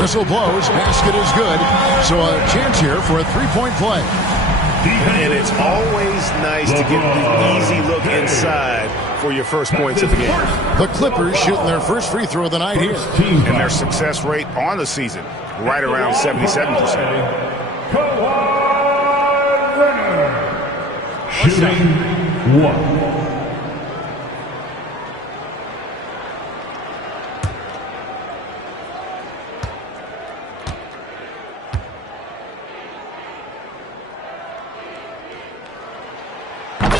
Whistle blows, basket is good. So a chance here for a 3-point play. And it's always nice to get the easy look inside for your first points of the game. The Clippers shooting their first free throw of the night here. And their success rate on the season, right around 77%. Shooting 1.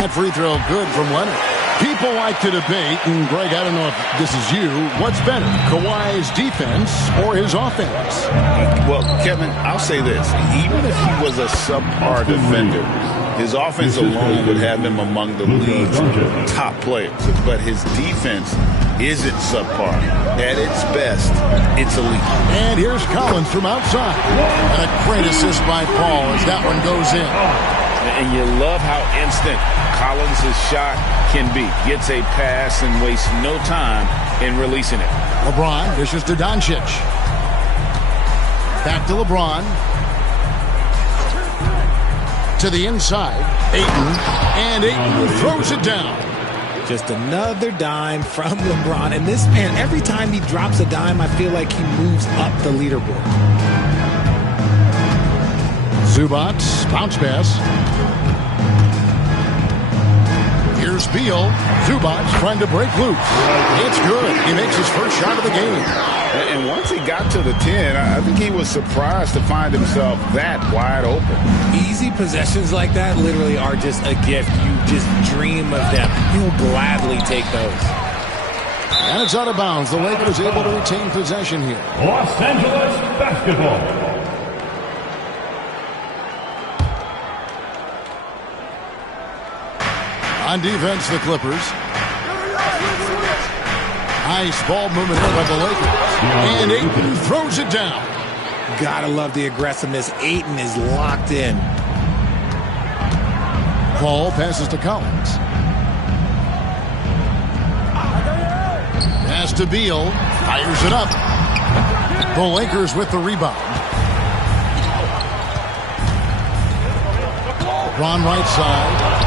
That free throw good from Leonard. People like to debate, and Greg, I don't know if this is you, what's better, Kawhi's defense or his offense? Well, Kevin, I'll say this. Even if he was a subpar defender, his offense alone would have him among the league's top players. But his defense isn't subpar. At its best, it's elite. And here's Collins from outside. And a great assist by Paul as that one goes in. And you love how instant Collins' shot can be. Gets a pass and wastes no time in releasing it. LeBron dishes to Doncic. Back to LeBron. To the inside. Ayton. And Ayton throws it down. Just another dime from LeBron. And this man, every time he drops a dime, I feel like he moves up the leaderboard. Zubac, bounce pass. Here's Beal. Zubac trying to break loose. It's good. He makes his first shot of the game. And once he got to the 10, I think he was surprised to find himself that wide open. Easy possessions like that literally are just a gift. You just dream of them. You'll gladly take those. And it's out of bounds. The Lakers able to retain possession here. Los Angeles basketball. On defense, the Clippers. Nice ball movement here by the Lakers. And Ayton throws it down. Gotta love the aggressiveness. Ayton is locked in. Paul passes to Collins. Pass to Beal. Fires it up. The Lakers with the rebound. LeBron right side.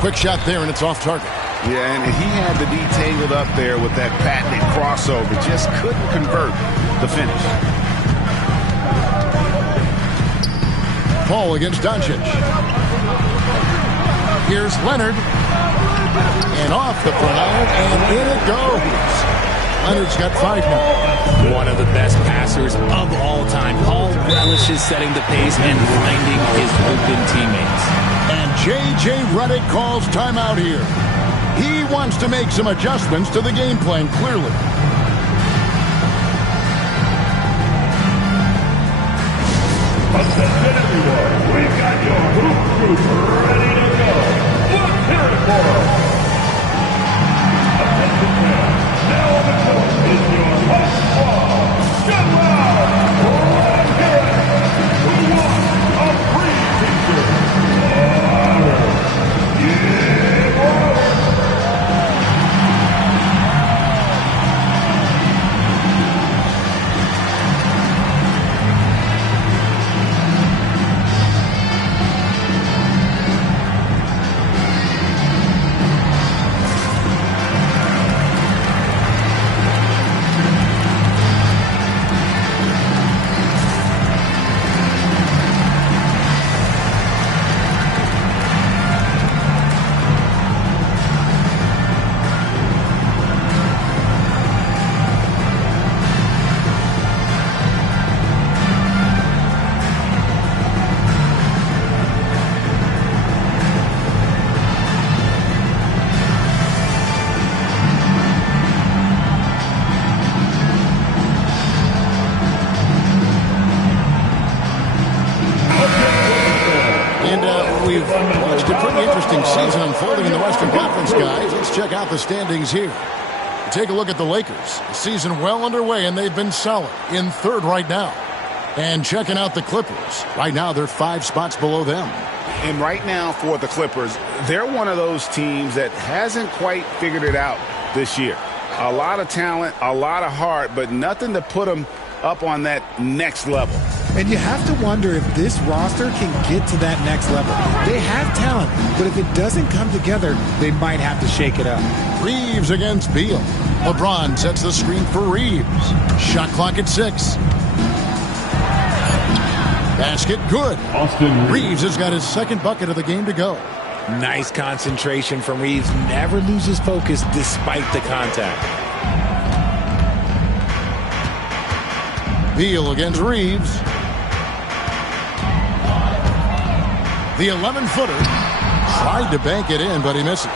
Quick shot there, and it's off target. Yeah, and he had to be tangled up there with that patented crossover. Just couldn't convert the finish. Paul against Doncic. Here's Leonard. And off the front iron, and in it goes. Leonard's got 5 now. One of the best passers of all time. Paul relishes setting the pace and finding his open teammates. And J.J. Redick calls timeout here. He wants to make some adjustments to the game plan, clearly. Attention everyone, we've got your hoop group ready to go. Let's hear it for them. Attention fans, now on the court is your host squad. Get loud for who wants a free t-shirt. Check out the standings here. Take a look at the Lakers. The season well underway, and they've been solid in third right now. And checking out the Clippers. Right now, they're 5 spots below them. And right now for the Clippers, they're one of those teams that hasn't quite figured it out this year. A lot of talent, a lot of heart, but nothing to put them up on that next level. And you have to wonder if this roster can get to that next level. They have talent, but if it doesn't come together, they might have to shake it up. Reeves against Beal. LeBron sets the screen for Reeves. Shot clock at 6. Basket good. Reeves has got his second bucket of the game to go. Nice concentration from Reeves. Never loses focus despite the contact. Beal against Reeves. The 11-footer tried to bank it in, but he misses.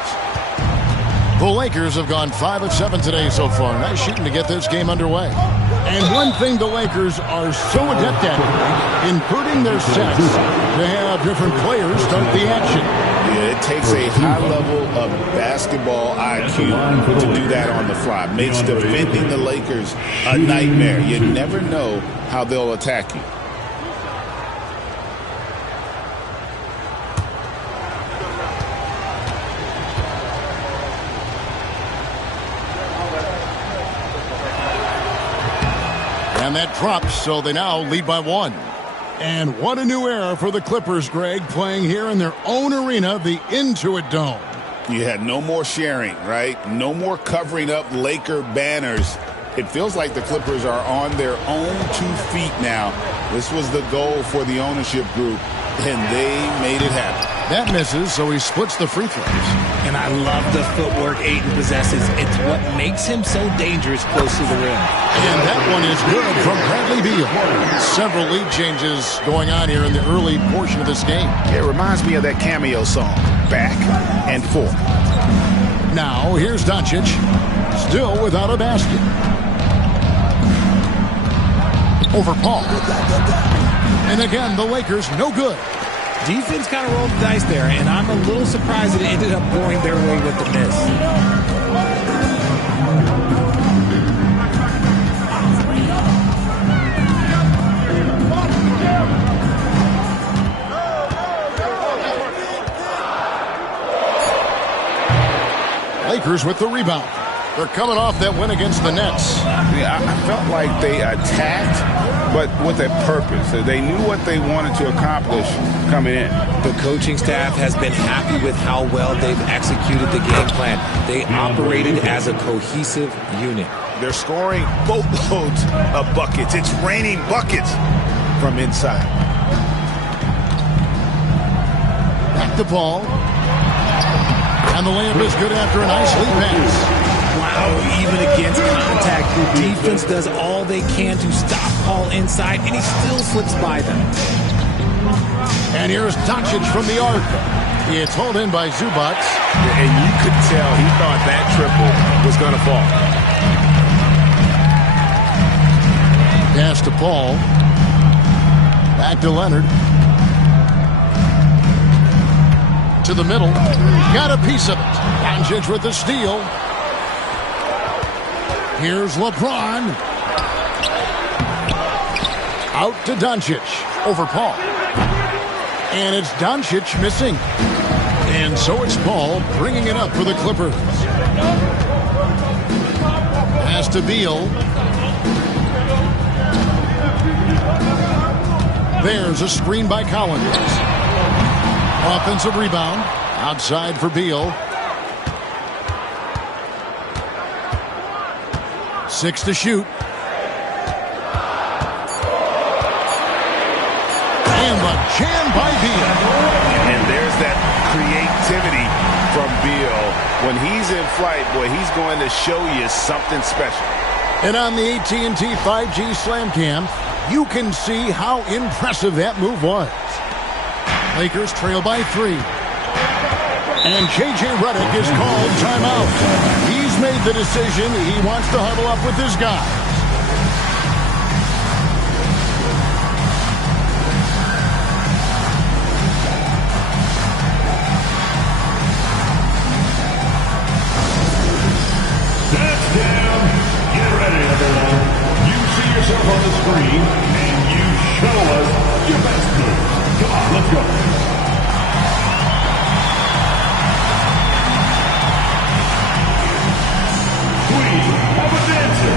The Lakers have gone 5 of 7 today so far. Nice shooting to get this game underway. And one thing the Lakers are so adept at, including their sets, to have different players start the action. Yeah, it takes a high level of basketball IQ to do that on the fly. Makes defending the Lakers a nightmare. You never know how they'll attack you. And that drops, so they now lead by 1. And what a new era for the Clippers, Greg, playing here in their own arena, the Intuit Dome. You had no more sharing, right? No more covering up Laker banners. It feels like the Clippers are on their own 2 feet now. This was the goal for the ownership group, and they made it happen. That misses, so he splits the free throws. And I love the footwork Ayton possesses. It's what makes him so dangerous close to the rim. And that one is good from Bradley Beal. Several lead changes going on here in the early portion of this game. It reminds me of that cameo song, Back and Forth. Now, here's Doncic, still without a basket. Over Paul. And again, the Lakers no good. Defense kind of rolled the dice there, and I'm a little surprised that it ended up going their way with the miss. Lakers with the rebound. They're coming off that win against the Nets. Yeah, I felt like they attacked, but with a purpose. They knew what they wanted to accomplish coming in. The coaching staff has been happy with how well they've executed the game plan. They operated as a cohesive unit. They're scoring boatloads of buckets. It's raining buckets from inside. Back the ball. And the layup is good after a nice lead pass. Wow, even against contact, the defense does all they can to stop Paul inside, and he still slips by them. And here's Doncic from the arc. It's hauled in by Zubac. And you could tell he thought that triple was going to fall. Pass to Paul. Back to Leonard. To the middle. Got a piece of it. Doncic with the steal. Here's LeBron. Out to Doncic. Over Paul. And it's Doncic missing. And so it's Paul bringing it up for the Clippers. Pass to Beal. There's a screen by Collins. Offensive rebound. Outside for Beal. 6 to shoot. And the jam by Beal. And there's that creativity from Beal. When he's in flight, boy, he's going to show you something special. And on the AT&T 5G Slam Cam, you can see how impressive that move was. Lakers trail by 3. And J.J. Redick is called timeout. He's made the decision. He wants to huddle up with his guys. That's down. Get ready, everyone. You see yourself on the screen, and you show us your best move. Come on, let's go. Have a dancer.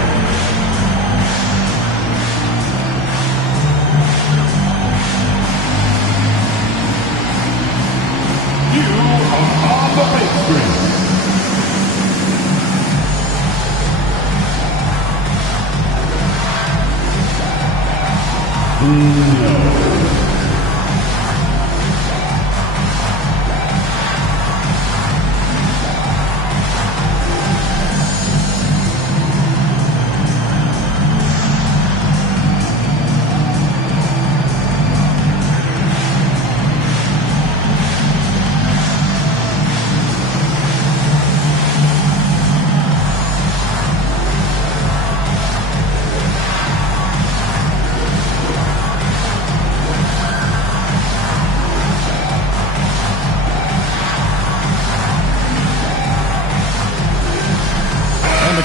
You are on the big screen.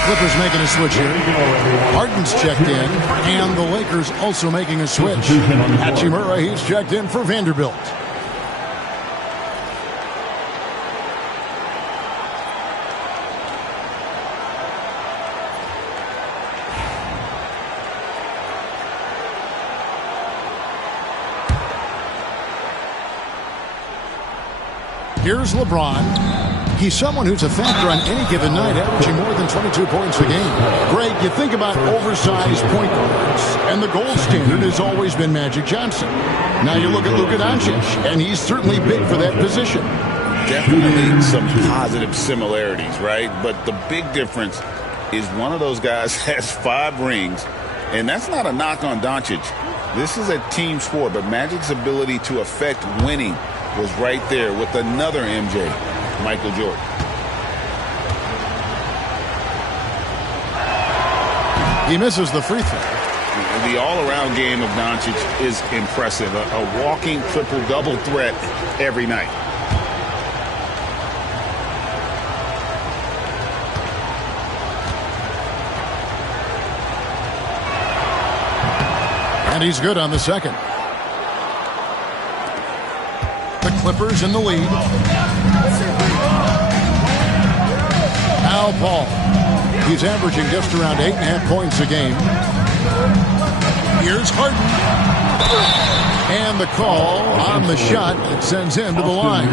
Clippers making a switch here. Harden's checked in, and the Lakers also making a switch. Hachimura, he's checked in for Vanderbilt. Here's LeBron. He's someone who's a factor on any given night, averaging more than 22 points a game. Greg, you think about oversized point guards, and the gold standard has always been Magic Johnson. Now you look at Luka Doncic, and he's certainly big for that position. Definitely some positive similarities, right? But the big difference is one of those guys has 5 rings, and that's not a knock on Doncic. This is a team sport, but Magic's ability to affect winning was right there with another MJ, Michael Jordan. He misses the free throw. The all-around game of Doncic is impressive. A walking triple-double threat every night. And he's good on the second. The Clippers in the lead. Al Paul. He's averaging just around 8.5 points a game. Here's Harden. And the call on the shot that sends him to the line.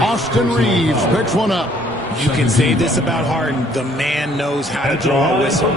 Austin Reeves picks one up. You can say this about Harden. The man knows how to draw a whistle.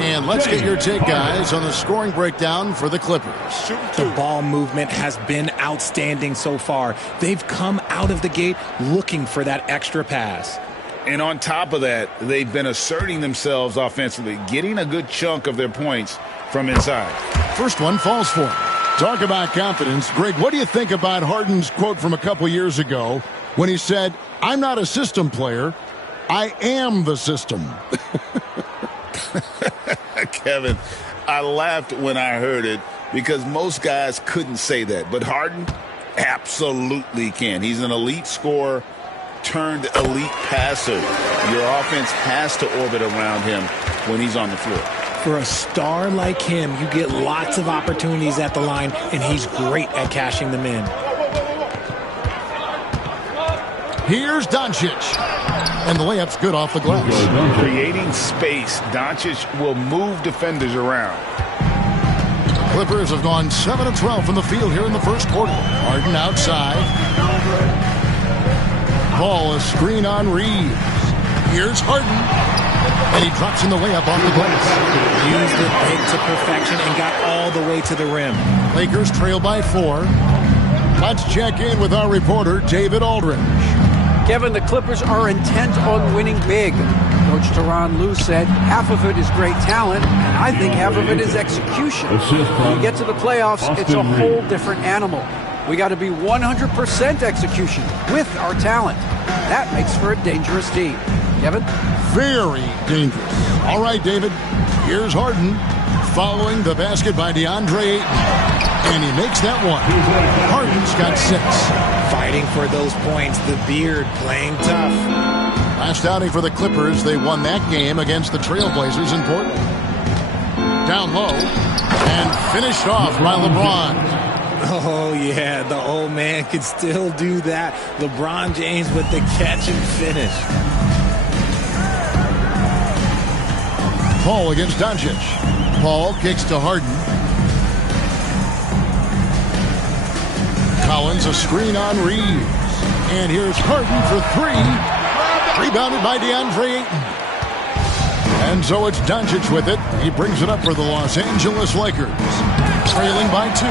And let's get your take, guys, on the scoring breakdown for the Clippers. The ball movement has been outstanding so far. They've come out of the gate looking for that extra pass. And on top of that, they've been asserting themselves offensively, getting a good chunk of their points from inside. First one falls for him. Talk about confidence. Greg, what do you think about Harden's quote from a couple years ago when he said, "I'm not a system player, I am the system"? Kevin, I laughed when I heard it because most guys couldn't say that. But Harden absolutely can. He's an elite scorer turned elite passer. Your offense has to orbit around him when he's on the floor. For a star like him, you get lots of opportunities at the line, and he's great at cashing them in. Here's Doncic. And the layup's good off the glass. Creating space, Doncic will move defenders around. The Clippers have gone 7 of 12 from the field here in the first quarter. Harden outside. Ball, a screen on Reeves. Here's Harden. And he drops in the layup off the glass. Used it big to perfection and got all the way to the rim. Lakers trail by 4. Let's check in with our reporter, David Aldridge. Kevin, the Clippers are intent on winning big. Coach Tyronn Lue said half of it is great talent, and I think half of it is execution. When you get to the playoffs, it's a whole different animal. We got to be 100% execution with our talent. That makes for a dangerous team. Kevin? Very dangerous. All right, David. Here's Harden following the basket by DeAndre Ayton. And he makes that one. Harden's got 6. Fighting for those points. The beard playing tough. Last outing for the Clippers, they won that game against the Trailblazers in Portland. Down low and finished off by LeBron. Oh, yeah, the old man could still do that. LeBron James with the catch and finish. Paul against Doncic. Paul kicks to Harden. Collins, a screen on Reeves. And here's Harden for 3. Rebounded by DeAndre Ayton. And so it's Doncic with it. He brings it up for the Los Angeles Lakers. Trailing by 2.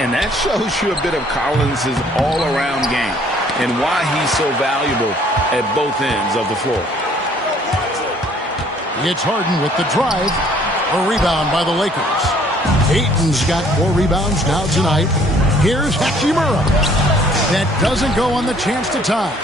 And that shows you a bit of Collins' all-around game and why he's so valuable at both ends of the floor. It's Harden with the drive. A rebound by the Lakers. Ayton's got 4 rebounds now tonight. Here's Hachimura. That doesn't go on the chance to tie.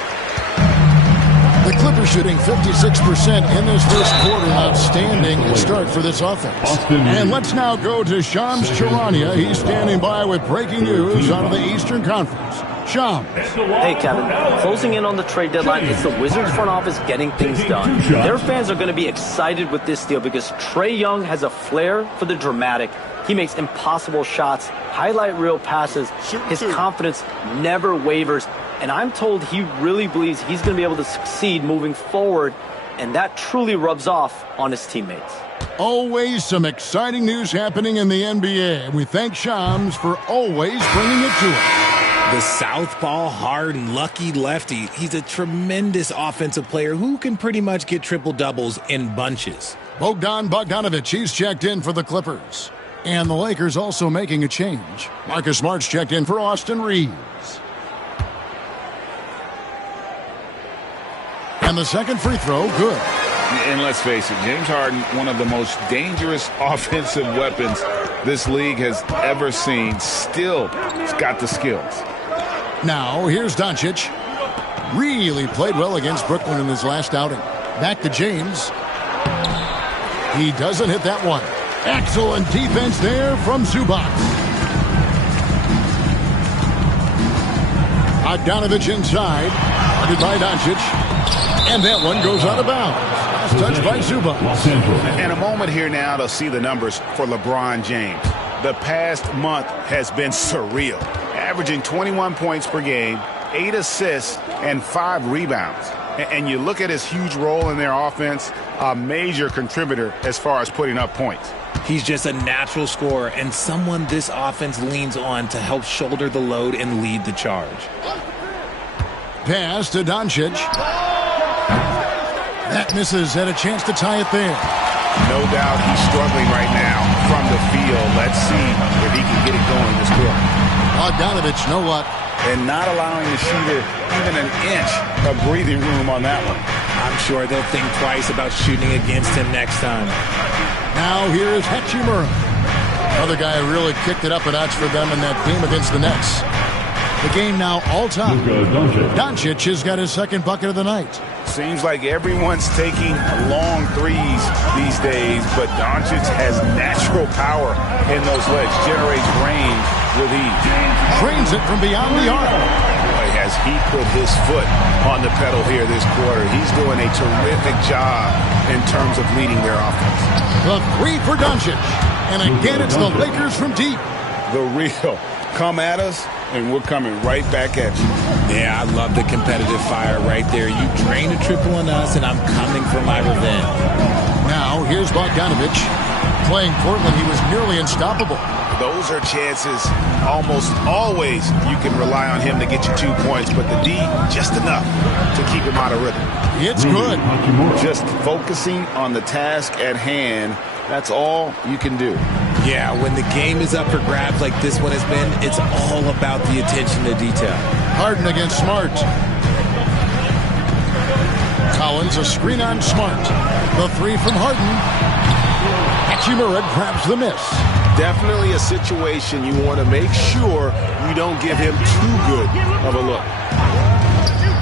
The Clippers shooting 56% in this first quarter. Outstanding start for this offense. And let's now go to Shams Charania. He's standing by with breaking news out of the Eastern Conference. Shams. Hey, Kevin. Closing in on the trade deadline, it's the Wizards front office getting things done. Their fans are going to be excited with this deal because Trae Young has a flair for the dramatic. He makes impossible shots, highlight reel passes. His confidence never wavers. And I'm told he really believes he's going to be able to succeed moving forward. And that truly rubs off on his teammates. Always some exciting news happening in the NBA. And we thank Shams for always bringing it to us. The southpaw, hard, lucky lefty. He's a tremendous offensive player who can pretty much get triple-doubles in bunches. Bogdan Bogdanović, he's checked in for the Clippers. And the Lakers also making a change. Marcus Smart's checked in for Austin Reeves. And the second free throw, good. And let's face it, James Harden, one of the most dangerous offensive weapons this league has ever seen, still has got the skills. Now, here's Doncic. Really played well against Brooklyn in his last outing. Back to James. He doesn't hit that one. Excellent defense there from Zubac. Bogdanović inside. Guarded by Doncic. And that one goes out of bounds. Last touch by Zubac. And a moment here now to see the numbers for LeBron James. The past month has been surreal. Averaging 21 points per game, 8 assists, and 5 rebounds. And you look at his huge role in their offense, a major contributor as far as putting up points. He's just a natural scorer and someone this offense leans on to help shoulder the load and lead the charge. Pass to Doncic. That misses, had a chance to tie it there. No doubt he's struggling right now from the field. Let's see if he can get it going this quarter. Bogdanović, no luck. And not allowing the shooter even an inch of breathing room on that one. I'm sure they'll think twice about shooting against him next time. Now here's Hachimura. Another guy who really kicked it up a notch for them in that game against the Nets. The game now all-time. Doncic has got his second bucket of the night. Seems like everyone's taking long threes these days, but Doncic has natural power in those legs, generates range with ease. Drains it from beyond the arc. Boy, has he put his foot on the pedal here this quarter. He's doing a terrific job in terms of leading their offense. The three for Doncic. And again, it's the Lakers from deep. The real. Come at us, and we're coming right back at you. Yeah, I love the competitive fire right there. You drain a triple on us, and I'm coming for my revenge. Now, here's Bogdanović. Playing Portland, he was nearly unstoppable. Those are chances almost always you can rely on him to get you 2 points, but the D, just enough to keep him out of rhythm. It's good. Just focusing on the task at hand, that's all you can do. Yeah, when the game is up for grabs like this one has been, it's all about the attention to detail. Harden against Smart. Collins, a screen on Smart. The three from Harden. Hachimura grabs the miss. Definitely a situation you want to make sure you don't give him too good of a look.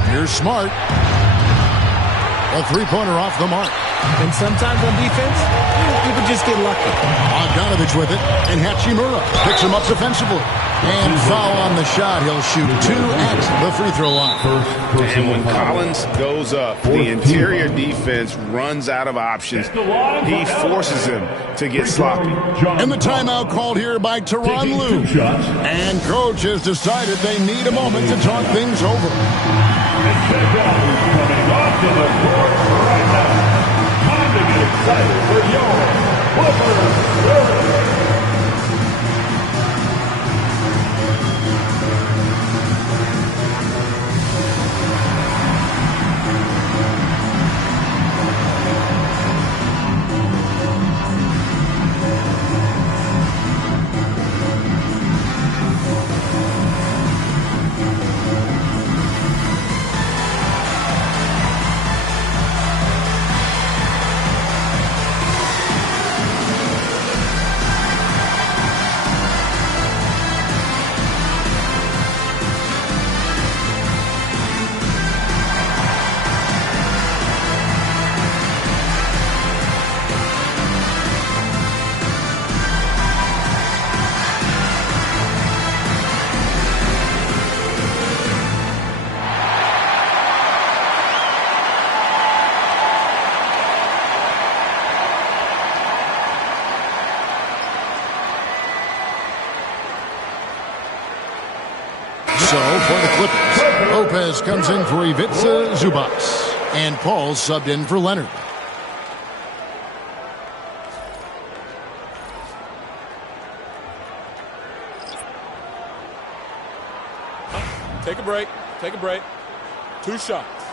Here's Smart. A three-pointer off the mark. And sometimes on defense, people just get lucky. Bogdanović with it, and Hachimura picks him up defensively. And foul on the shot. He'll shoot 2 at the free throw line. And when Collins goes up, the interior defense runs out of options. He forces him to get sloppy. And the timeout called here by Tyronn Lue. And coach has decided they need a moment to talk things over. Coming off to the court right now. Time to get excited for your Clippers. Lopez comes in for Ivica Zubats. And Paul subbed in for Leonard. Take a break. Take a break. 2 shots.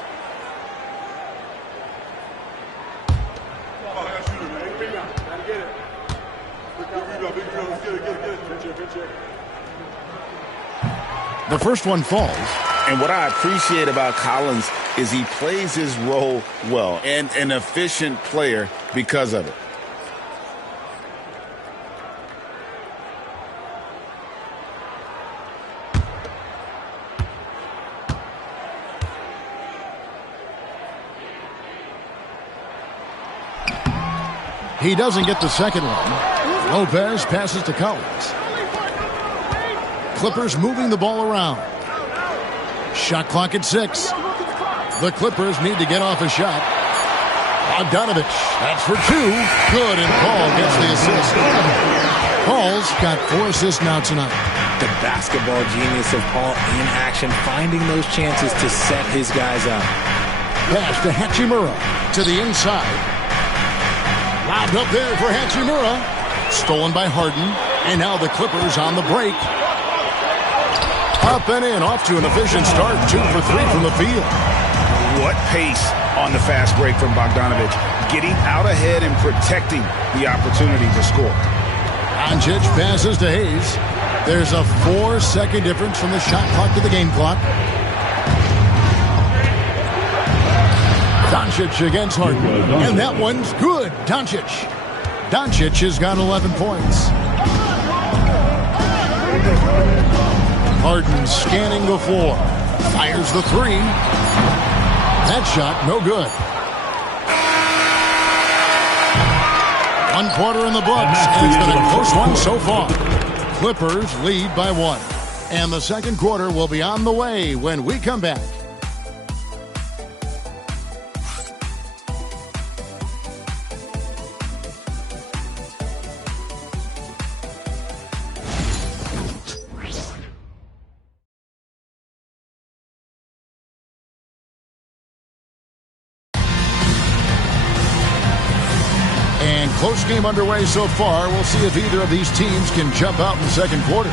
The first one falls. And what I appreciate about Collins is he plays his role well and an efficient player because of it. He doesn't get the second one. Lopez passes to Collins. Clippers moving the ball around. Shot clock at 6. The Clippers need to get off a shot. Bogdanovich, that's for 2. Good, and Paul gets the assist. Paul's got 4 assists now tonight. The basketball genius of Paul in action, finding those chances to set his guys up. Pass to Hachimura to the inside. Lobbed up there for Hachimura. Stolen by Harden. And now the Clippers on the break. Up and in, off to an efficient start. 2 for 3 from the field. What pace on the fast break from Bogdanovich. Getting out ahead and protecting the opportunity to score. Doncic passes to Hayes. There's a 4-second difference from the shot clock to the game clock. Doncic against Harden. And that one's good. Doncic has got 11 points. Harden scanning the floor. Fires the 3. That shot, no good. 1 quarter in the books. And it's been a close one so far. Clippers lead by 1. And the second quarter will be on the way when we come back. Close game underway so far. We'll see if either of these teams can jump out in the second quarter.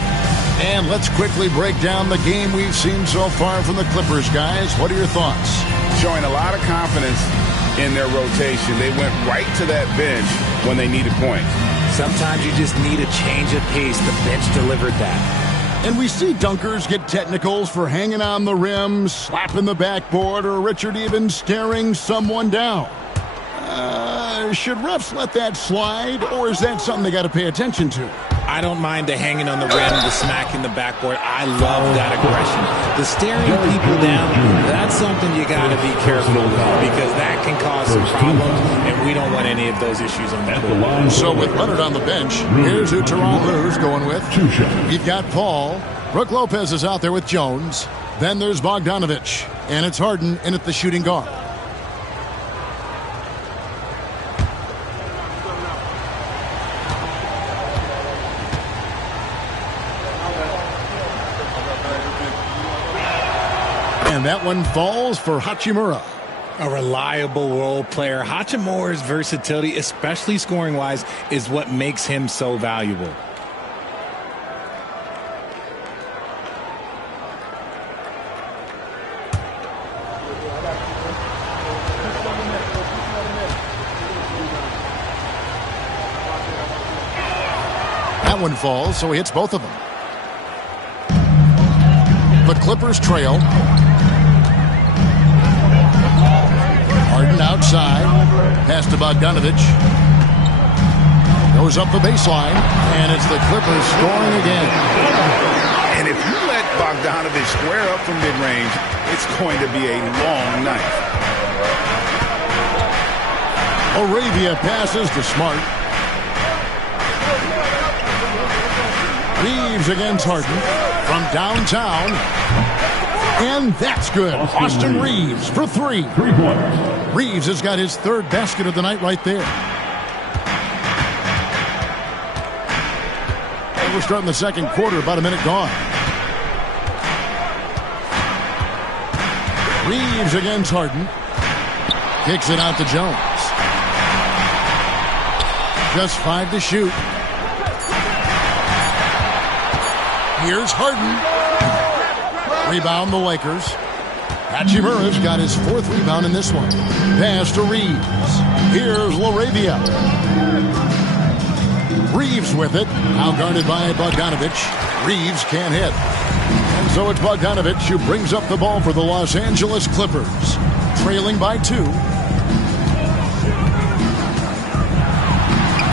And let's quickly break down the game we've seen so far from the Clippers, guys. What are your thoughts? Showing a lot of confidence in their rotation. They went right to that bench when they needed points. Sometimes you just need a change of pace. The bench delivered that. And we see dunkers get technicals for hanging on the rim, slapping the backboard, or Richard even staring someone down. Should refs let that slide, or is that something they got to pay attention to? I don't mind the hanging on the rim, the smacking the backboard. I love that aggression. The staring people down, that's something you got to be careful with because that can cause some problems, and we don't want any of those issues on the court. So with Leonard on the bench, here's who Toronto's going with. You've got Paul. Brook Lopez is out there with Jones. Then there's Bogdanovich, and it's Harden in at the shooting guard. And that one falls for Hachimura. A reliable role player. Hachimura's versatility, especially scoring-wise, is what makes him so valuable. That one falls, so he hits both of them. The Clippers trail. Harden outside. Pass to Bogdanovich. Goes up the baseline. And it's the Clippers scoring again. And if you let Bogdanovich square up from mid-range, it's going to be a long night. Arabia passes to Smart. Reeves against Harden from downtown. And that's good. Austin Reeves for 3. 3 points. Reeves has got his 3rd basket of the night right there. And we're starting the second quarter, about a minute gone. Reeves against Harden. Kicks it out to Jones. Just 5 to shoot. Here's Harden. Rebound the Lakers. Hachimura's got his 4th rebound in this one. Pass to Reeves. Here's LaRavia. Reeves with it. Now guarded by Bogdanovich. Reeves can't hit. And so it's Bogdanovich who brings up the ball for the Los Angeles Clippers. Trailing by 2.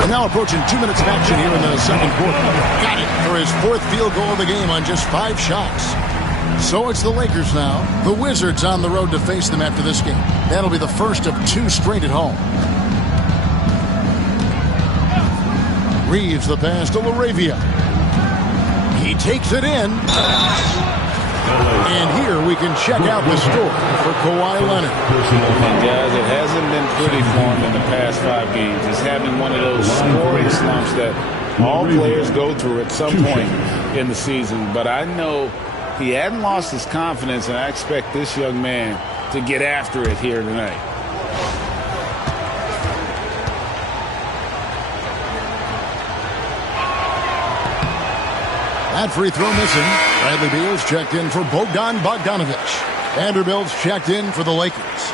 And now approaching 2 minutes of action here in the second quarter. Got it for his 4th field goal of the game on just 5 shots. So it's the Lakers now. The Wizards on the road to face them after this game. That'll be the first of 2 straight at home. Reeves the pass to LaRavia. He takes it in. And here we can check out the score for Kawhi Leonard. And guys, it hasn't been pretty for him in the past 5 games. He's having one of those scoring slumps that all players go through at some point in the season. But I know he hadn't lost his confidence, and I expect this young man to get after it here tonight. That free throw missing. Bradley Beal's checked in for Bogdan Bogdanovich. Vanderbilt's checked in for the Lakers.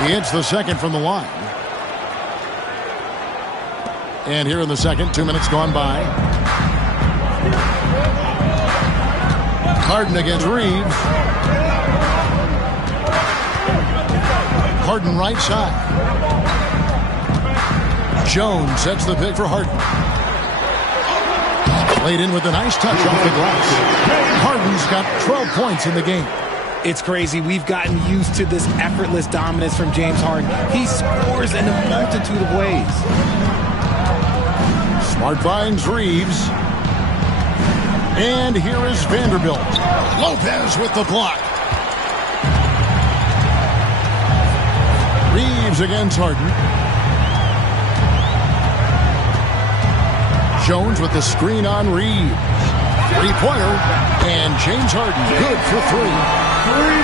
He hits the second from the line. And here in the second, 2 minutes gone by. Harden against Reeves. Harden right side. Jones sets the pick for Harden. Laid in with a nice touch off the glass. Harden's got 12 points in the game. It's crazy. We've gotten used to this effortless dominance from James Harden. He scores in a multitude of ways. Smart finds Reeves. And here is Vanderbilt. Lopez with the block. Reeves against Harden. Jones with the screen on Reeves. Three-pointer. And James Harden good for 3.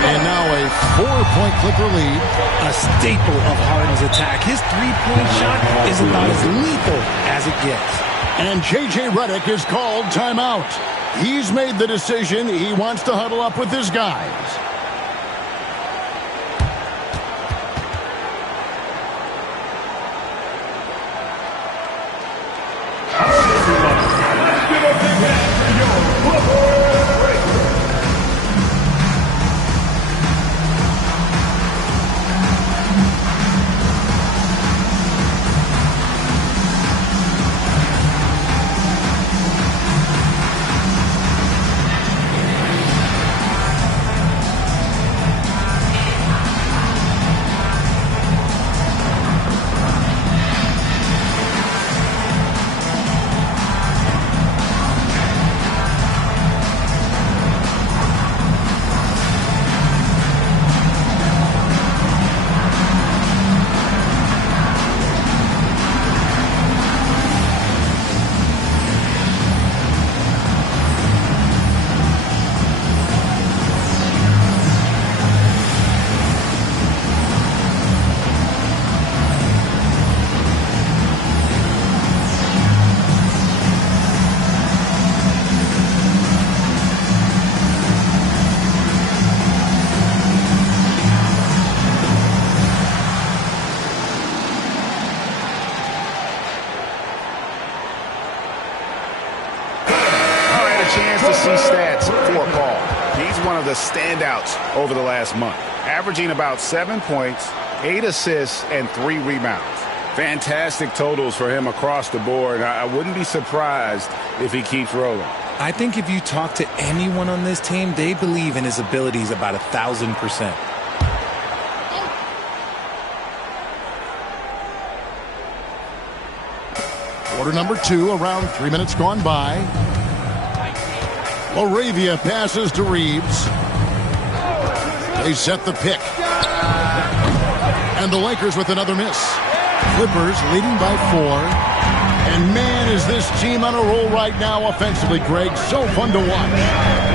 And now a 4-point Clipper lead. A staple of Harden's attack. His three-point shot is about as lethal as it gets. And J.J. Redick is called timeout. He's made the decision. He wants to huddle up with his guys. The standouts over the last month, averaging about 7 points, 8 assists, and 3 rebounds. Fantastic totals for him across the board. I wouldn't be surprised if he keeps rolling. I think if you talk to anyone on this team, they believe in his abilities about 1,000%. Quarter number 2, around 3 minutes gone by. LaRavia passes to Reeves. They set the pick. And the Lakers with another miss. Clippers leading by 4. And man, is this team on a roll right now offensively, Greg. So fun to watch.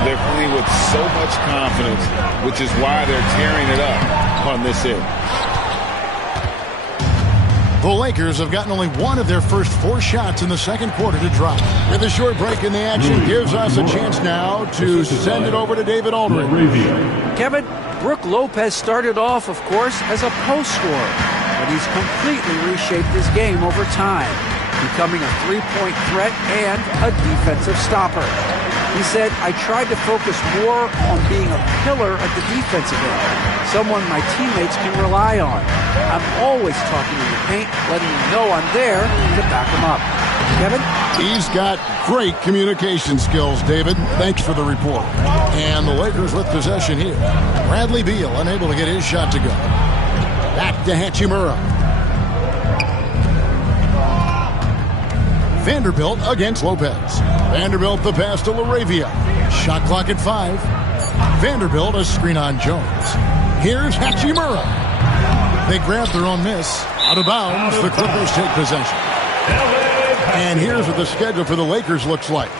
They're playing with so much confidence, which is why they're tearing it up on this end. The Lakers have gotten only one of their first 4 shots in the second quarter to drop. With a short break in the action, gives us a chance now to send it over to David Aldridge. Kevin, Brook Lopez started off, of course, as a post scorer, but he's completely reshaped his game over time, becoming a three-point threat and a defensive stopper. He said, I tried to focus more on being a pillar at the defensive end, someone my teammates can rely on. I'm always talking in the paint, letting him know I'm there to back him up. Kevin? He's got great communication skills, David. Thanks for the report. And the Lakers with possession here. Bradley Beal unable to get his shot to go. Back to Hachimura. Vanderbilt against Lopez. Vanderbilt the pass to LaRavia. Shot clock at 5. Vanderbilt a screen on Jones. Here's Hachimura. They grab their own miss. Out of bounds, the Clippers take possession. And here's what the schedule for the Lakers looks like.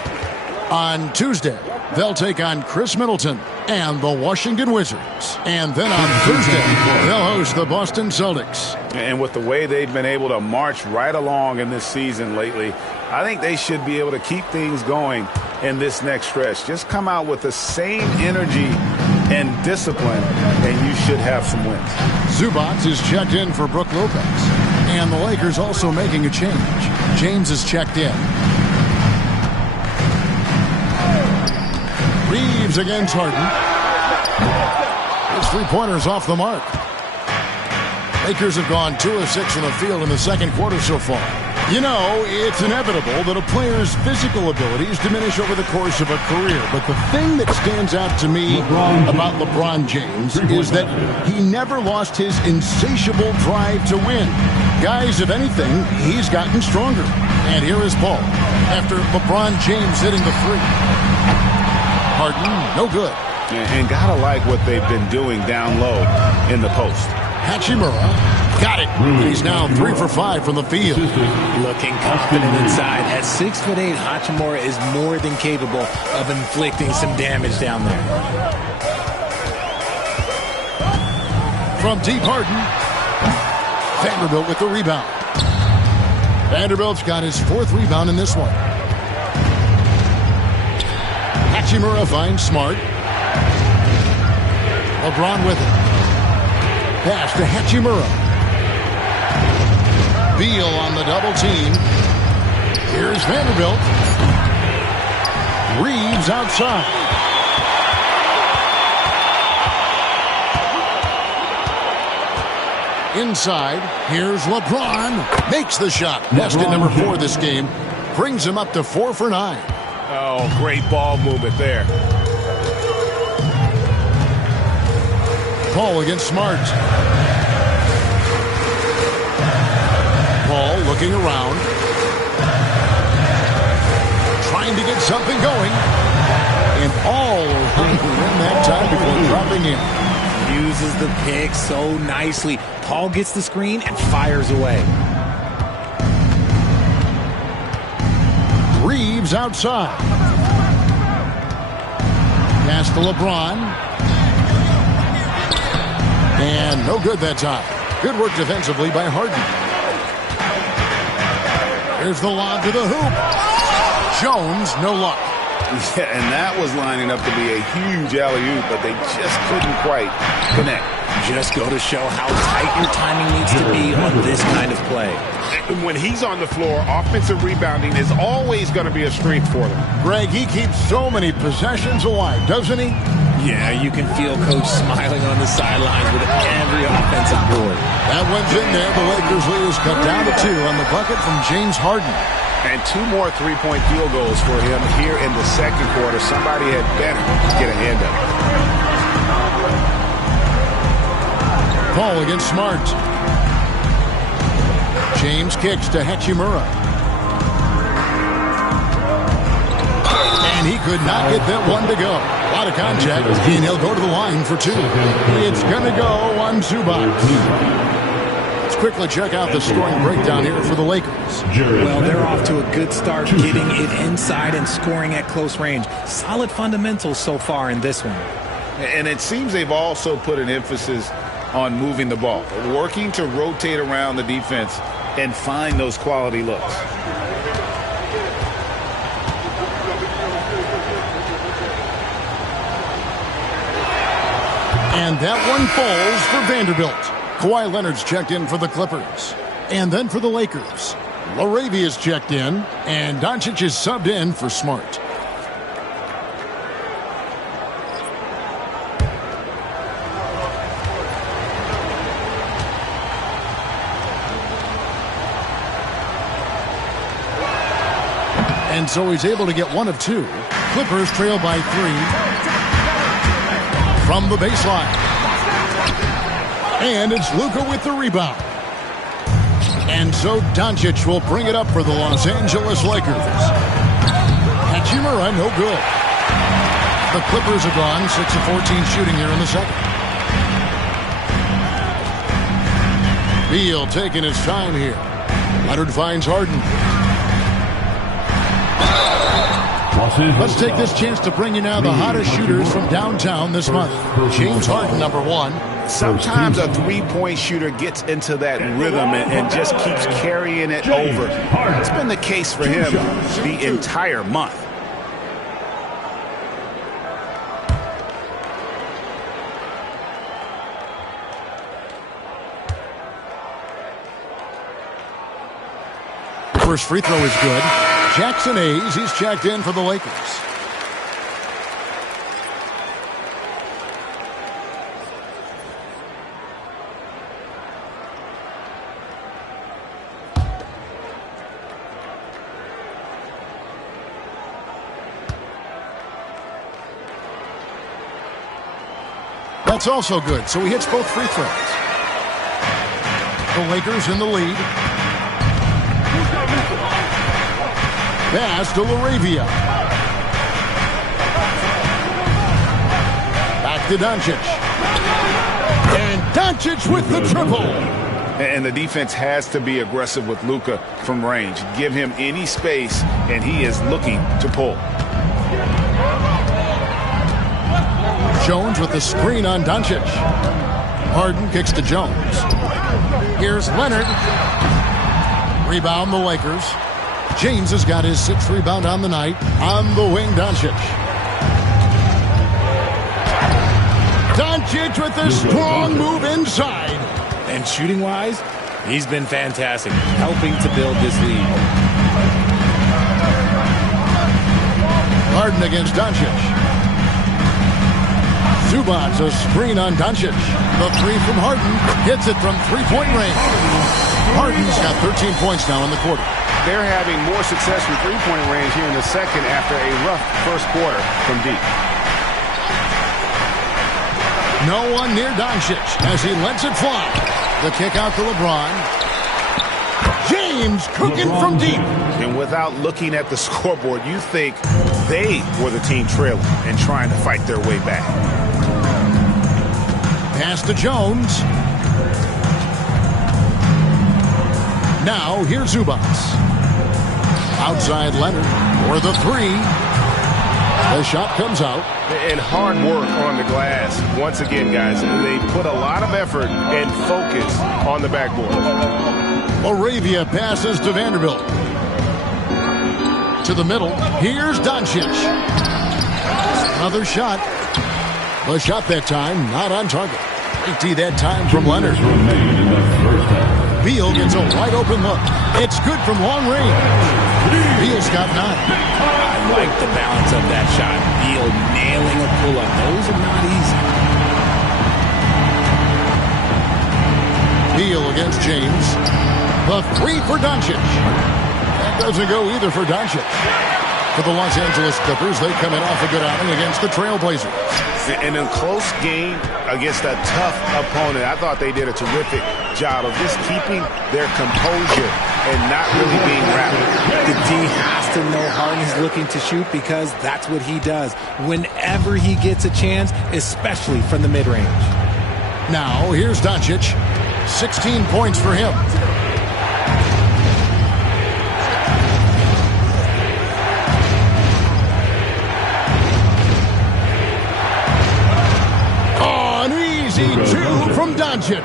On Tuesday, they'll take on Chris Middleton and the Washington Wizards. And then on Thursday, they'll host the Boston Celtics. And with the way they've been able to march right along in this season lately, I think they should be able to keep things going in this next stretch. Just come out with the same energy and discipline, and you should have some wins. Zubac is checked in for Brook Lopez. And the Lakers also making a change. James is checked in. Reeves against Harden. His three-pointer's off the mark. Lakers have gone 2 of 6 from the field in the second quarter so far. You know, it's inevitable that a player's physical abilities diminish over the course of a career. But the thing that stands out to me about LeBron James is that he never lost his insatiable drive to win. Guys, if anything, he's gotten stronger. And here is Paul after LeBron James hitting the three. Harden, no good. And gotta like what they've been doing down low in the post. Hachimura got it. He's now 3 for 5 from the field. Looking confident inside. At 6'8", Hachimura is more than capable of inflicting some damage down there. From deep, Harden. Vanderbilt with the rebound. Vanderbilt's got his 4th rebound in this one. Hachimura finds Smart. LeBron with it. Pass to Hachimura. Beal on the double team. Here's Vanderbilt. Reeves outside. Inside, here's LeBron. Makes the shot. Basket number 4 this game. Brings him up to 4 for 9. Oh, great ball movement there. Paul against Smart. Paul looking around. Trying to get something going. And all around the rim that time before dropping in. Uses the pick so nicely. Paul gets the screen and fires away. Reeves outside. Pass to LeBron. And no good that time. Good work defensively by Harden. Here's the lob to the hoop. Jones, no luck. Yeah, and that was lining up to be a huge alley-oop, but they just couldn't quite connect. Just go to show how tight your timing needs to be on this kind of play. When he's on the floor, offensive rebounding is always going to be a strength for them. Greg, he keeps so many possessions alive, doesn't he? Yeah, you can feel Coach smiling on the sidelines with every offensive board. That one's in there. The Lakers lead is cut down to 2 on the bucket from James Harden. And 2 more three-point field goals for him here in the second quarter. Somebody had better get a hand up. Paul against Smart. James kicks to Hachimura. And he could not get that one to go. A lot of contact, and he'll go to the line for 2. It's going to go on Zubac. Let's quickly check out the scoring breakdown here for the Lakers. Well, they're off to a good start, getting it inside and scoring at close range. Solid fundamentals so far in this one. And it seems they've also put an emphasis on moving the ball, working to rotate around the defense and find those quality looks. And that one falls for Vanderbilt. Kawhi Leonard's checked in for the Clippers. And then for the Lakers, Laravia's checked in, and Doncic is subbed in for Smart. And so he's able to get 1 of 2. Clippers trail by 3 from the baseline. And it's Luka with the rebound. And so Doncic will bring it up for the Los Angeles Lakers. Hachimura, no good. The Clippers are gone 6 of 14 shooting here in the second. Beal taking his time here. Leonard finds Harden. Let's take this chance to bring you now the hottest shooters from downtown this month. James Harden, number 1. Sometimes a three-point shooter gets into that rhythm and just keeps carrying it over. It's been the case for him the entire month. First free throw is good. Jackson Hayes, he's checked in for the Lakers. That's also good, so he hits both free throws. The Lakers in the lead. Pass to Laravia. Back to Doncic. And Doncic with the triple. And the defense has to be aggressive with Luka from range. Give him any space, and he is looking to pull. Jones with the screen on Doncic. Harden kicks to Jones. Here's Leonard. Rebound the Lakers. James has got his 6th rebound on the night. On the wing, Doncic. Doncic with a strong move inside. And shooting-wise, he's been fantastic, helping to build this lead. Harden against Doncic. Zubac, a screen on Doncic. The 3 from Harden hits it from 3-point range. Harden's got 13 points now in the quarter. They're having more success from three-point range here in the second after a rough first quarter from deep. No one near Doncic as he lets it fly. The kick out to LeBron. James cooking from deep. And without looking at the scoreboard, you think they were the team trailing and trying to fight their way back. Pass to Jones. Now here's Zubac. Outside Leonard for the 3. The shot comes out. And hard work on the glass. Once again, guys, they put a lot of effort and focus on the backboard. Laravia passes to Vanderbilt. To the middle. Here's Doncic. Another shot. The shot that time not on target. 80 that time from Leonard. Beal gets a wide open look. It's good from long range. Beal's got 9. I like the balance of that shot. Beal nailing a pull-up. Those are not easy. Beal against James. The 3 for Doncic. That doesn't go either for Doncic. For the Los Angeles Clippers, they come in off a good outing against the Trailblazers. In a close game against a tough opponent, I thought they did a terrific job of just keeping their composure and not really being rapid. The D has to know Harden's looking to shoot because that's what he does whenever he gets a chance, especially from the mid-range. Now, here's Doncic. 16 points for him. Two from Doncic.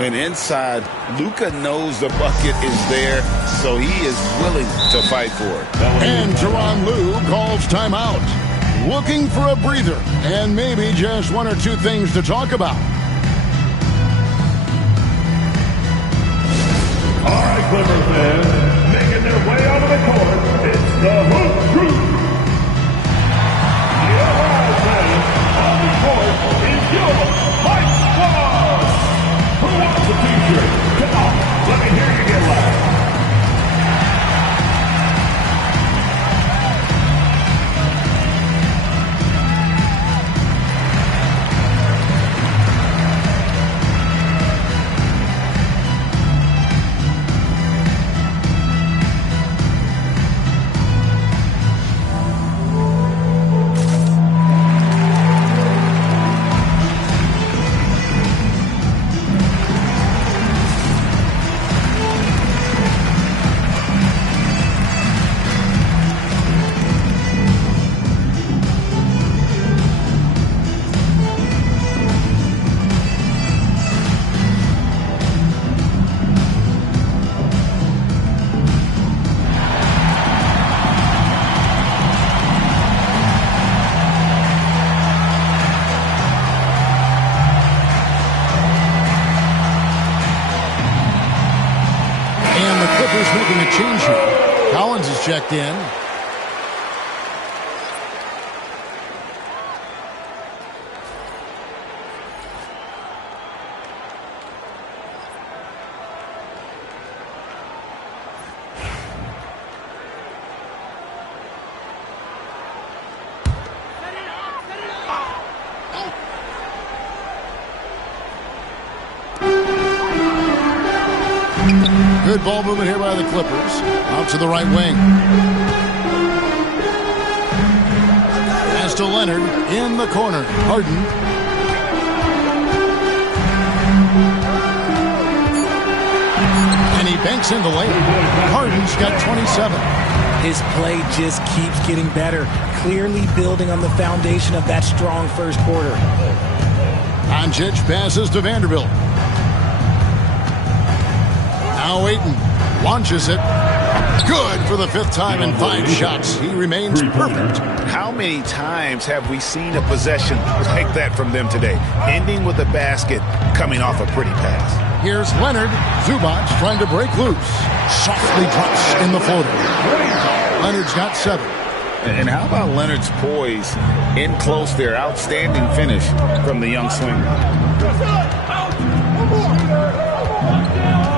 And inside, Luka knows the bucket is there, so he is willing to fight for it. And Tyronn Lue calls timeout. Looking for a breather and maybe just one or two things to talk about. All right, Clippers fans, making their way onto the court, it's the Hoop Crew. The Allied fans on the court is your Fight Squad. Who wants the t-shirt? Come on, let me hear you get loud. Making a change here. Collins is checked in. Good ball movement here by the Clippers. Out to the right wing. Pass to Leonard in the corner. Harden. And he banks in the lane. Harden's got 27. His play just keeps getting better, clearly building on the foundation of that strong first quarter. Doncic passes to Vanderbilt. Now Ayton launches it. Good for the fifth time in 5 shots. He remains perfect. How many times have we seen a possession like that from them today? Ending with a basket, coming off a pretty pass. Here's Leonard. Zubac trying to break loose. Softly drops in the floater. Leonard's got 7. And how about Leonard's poise in close there? Outstanding finish from the young swinger.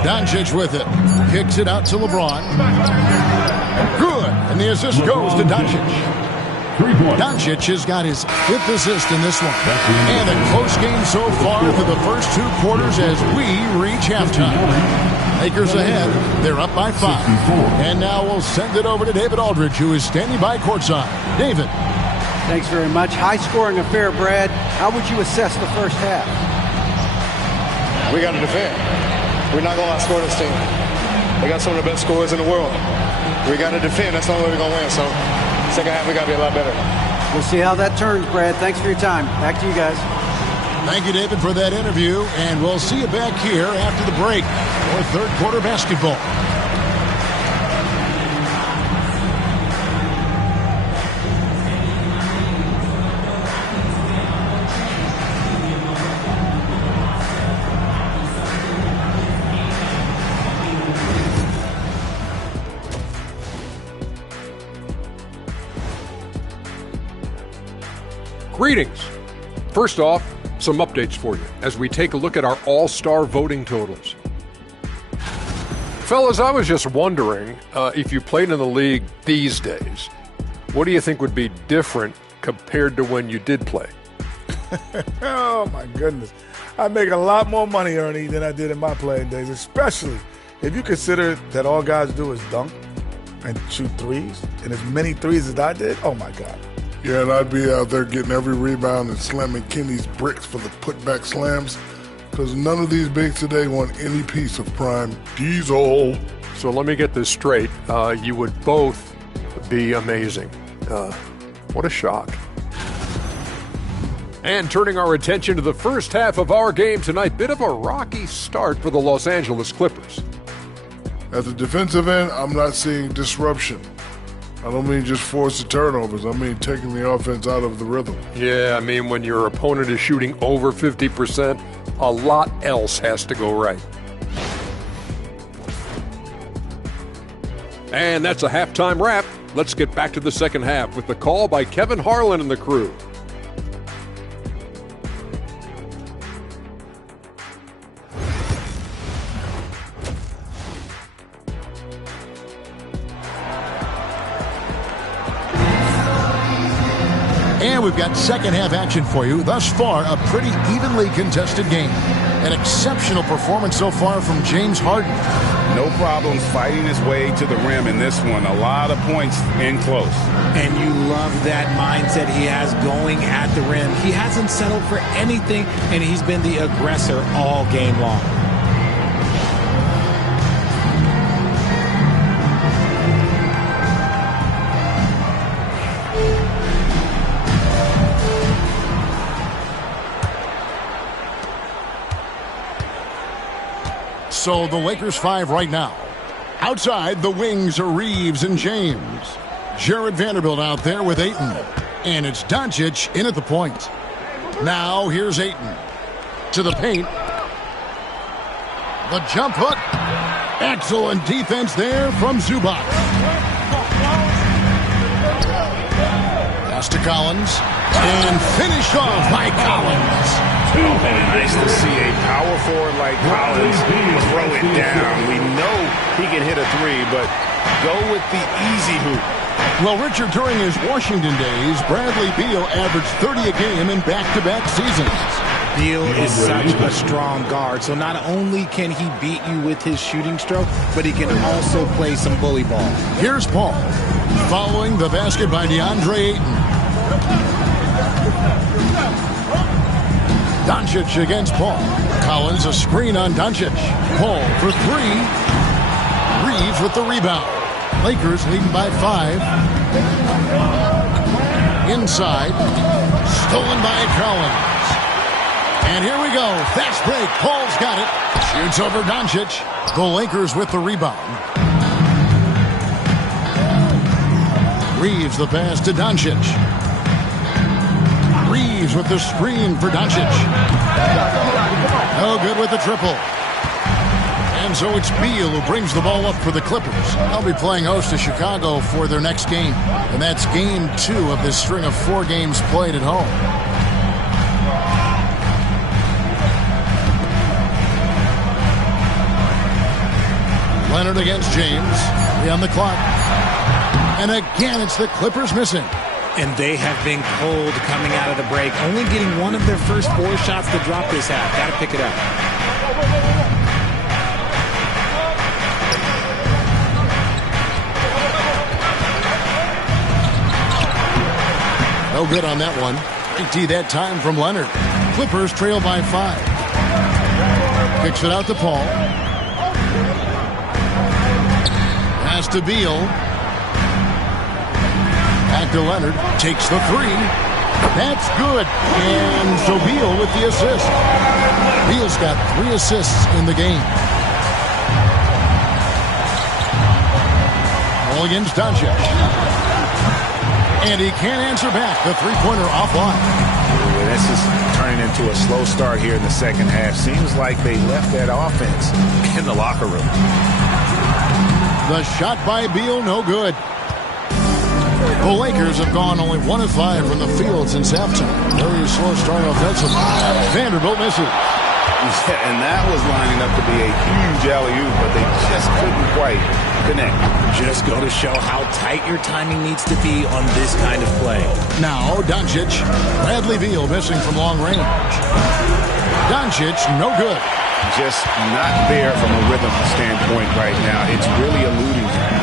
Doncic with it. Kicks it out to LeBron. Good. And the assist goes to Doncic. Doncic has got his 5th assist in this one. And a close game so far through the first 2 quarters as we reach halftime. Lakers ahead. They're up by 5. And now we'll send it over to David Aldridge, who is standing by courtside. David. Thanks very much. High-scoring affair, Brad. How would you assess the first half? We got to defend. We're not going to outscore this team. They got some of the best scorers in the world. We got to defend. That's the only way we're going to win. So, second half, we got to be a lot better. We'll see how that turns, Brad. Thanks for your time. Back to you guys. Thank you, David, for that interview. And we'll see you back here after the break for third quarter basketball. Greetings. First off, some updates for you as we take a look at our all-star voting totals. Fellas, I was just wondering if you played in the league these days, What do you think would be different compared to when you did play? Oh, my goodness. I make a lot more money, Ernie, than I did in my playing days, especially if you consider that all guys do is dunk and shoot threes, and as many threes as I did. Oh, my God. Yeah, and I'd be out there getting every rebound and slamming Kenny's bricks for the putback slams, because none of these bigs today want any piece of prime Diesel. So let me get this straight. You would both be amazing. What a shock. And turning our attention to the first half of our game tonight, bit of a rocky start for the Los Angeles Clippers. At the defensive end, I'm not seeing disruption. I don't mean just forced turnovers. I mean taking the offense out of the rhythm. Yeah, I mean when your opponent is shooting over 50%, a lot else has to go right. And that's a halftime wrap. Let's get back to the second half with the call by Kevin Harlan and the crew. And we've got second half action for you. Thus far, a pretty evenly contested game. An exceptional performance so far from James Harden. No problems fighting his way to the rim in this one. A lot of points in close. And you love that mindset he has going at the rim. He hasn't settled for anything, and he's been the aggressor all game long. So the Lakers 5 right now. Outside, the wings are Reeves and James. Jared Vanderbilt out there with Ayton. And it's Doncic in at the point. Now here's Ayton. To the paint. The jump hook. Excellent defense there from Zubac. Pass to Collins. And finished off by Collins. Oh, nice to see a power forward like Collins throw it down. We know he can hit a three, but go with the easy hoop. Well, Richard, during his Washington days, Bradley Beal averaged 30 a game in back-to-back seasons. Beal is such a strong guard, so not only can he beat you with his shooting stroke, but he can also play some bully ball. Here's Paul, following the basket by DeAndre Ayton. Doncic against Paul. Collins a screen on Doncic. Paul for three. Reeves with the rebound. Lakers leading by 5. Inside. Stolen by Collins. And here we go. Fast break. Paul's got it. Shoots over Doncic. The Lakers with the rebound. Reeves the pass to Doncic. Reeves with the screen for Doncic. No good with the triple. And so it's Beal who brings the ball up for the Clippers. They'll be playing host to Chicago for their next game. And that's game 2 of this string of 4 games played at home. Leonard against James. 3 on the clock. And again, it's the Clippers missing. And they have been cold coming out of the break. Only getting one of their first 4 shots to drop this half. Got to pick it up. No good on that one. Empty that time from Leonard. Clippers trail by 5. Kicks it out to Paul. Pass to Beal. Back to Leonard. Takes the 3. That's good. And so Beal with the assist. Beal's got 3 assists in the game. All against Doncic. And he can't answer back. The 3-pointer offline. This is turning into a slow start here in the second half. Seems like they left that offense in the locker room. The shot by Beal, no good. The Lakers have gone only 1 of 5 from the field since halftime. Very slow start offensively. Vanderbilt misses. And that was lining up to be a huge alley-oop, but they just couldn't quite connect. Just go to show how tight your timing needs to be on this kind of play. Now, Doncic. Bradley Beal missing from long range. Doncic, no good. Just not there from a rhythm standpoint right now. It's really eluding him.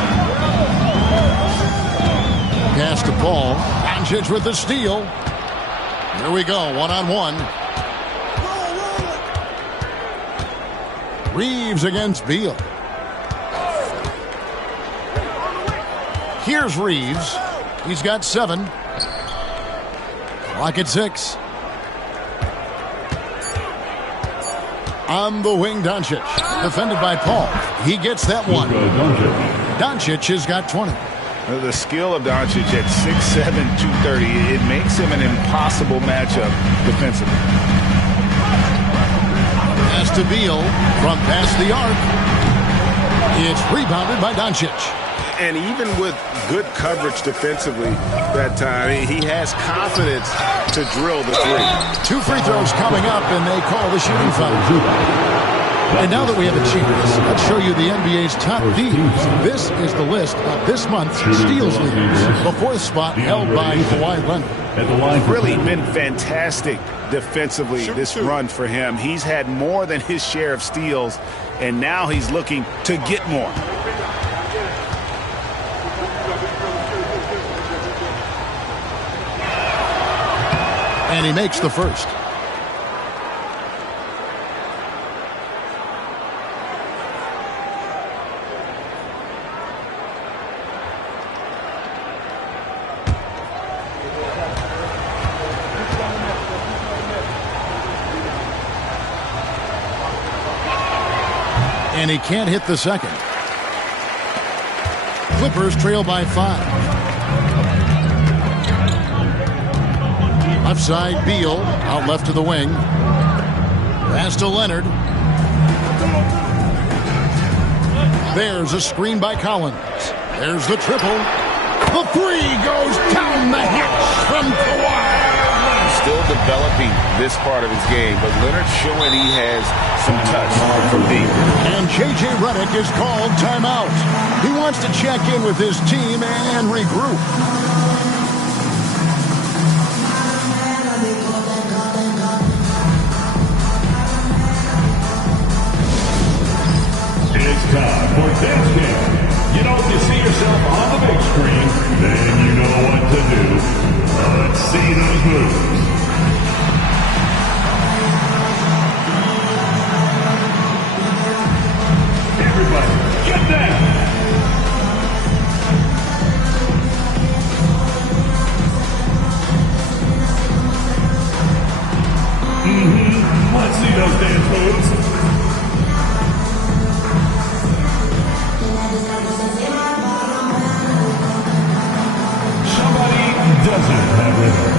Pass to Paul. Doncic with the steal. Here we go, one-on-one. Reeves against Beal. Here's Reeves. He's got 7. Clock at 6. On the wing, Doncic. Defended by Paul. He gets that one. Doncic has got 20. The skill of Doncic at 6'7", 230, it makes him an impossible matchup defensively. Pass to Beal from past the arc. It's rebounded by Doncic. And even with good coverage defensively that time, he has confidence to drill the three. 2 free throws coming up, and they call the shooting foul. And now that we have a chance, let's show you the NBA's top thieves. This is the list of this month's steals leaders. The 4th spot held by Kawhi Leonard. Really been fantastic defensively this run for him. He's had more than his share of steals, and now he's looking to get more. And he makes the first. And he can't hit the second. Clippers trail by 5. Left side, Beal. Out left to the wing. Pass to Leonard. There's a screen by Collins. There's the triple. The 3 goes down the hatch from Kawhi. Still developing this part of his game, but Leonard's showing he has some touch from deep. And J.J. Redick is called timeout. He wants to check in with his team and regroup. It's time for dance game. You know, if you see yourself on the big screen, then you know what to do. Let's see those moves. Everybody, get down. Let's see those dance moves. Doesn't have it.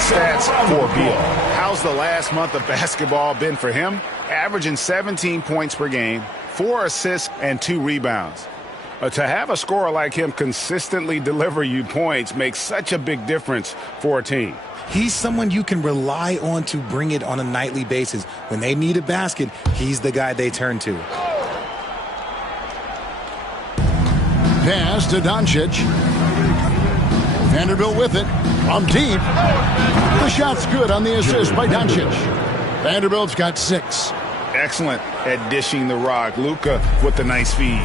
Stats for Beal. How's the last month of basketball been for him? Averaging 17 points per game, 4 assists, and 2 rebounds. To have a scorer like him consistently deliver you points makes such a big difference for a team. He's someone you can rely on to bring it on a nightly basis. When they need a basket, he's the guy they turn to. Pass to Doncic. Vanderbilt with it. From deep. The shot's good on the assist by Doncic. Vanderbilt's got 6. Excellent at dishing the rock. Luka with the nice feed.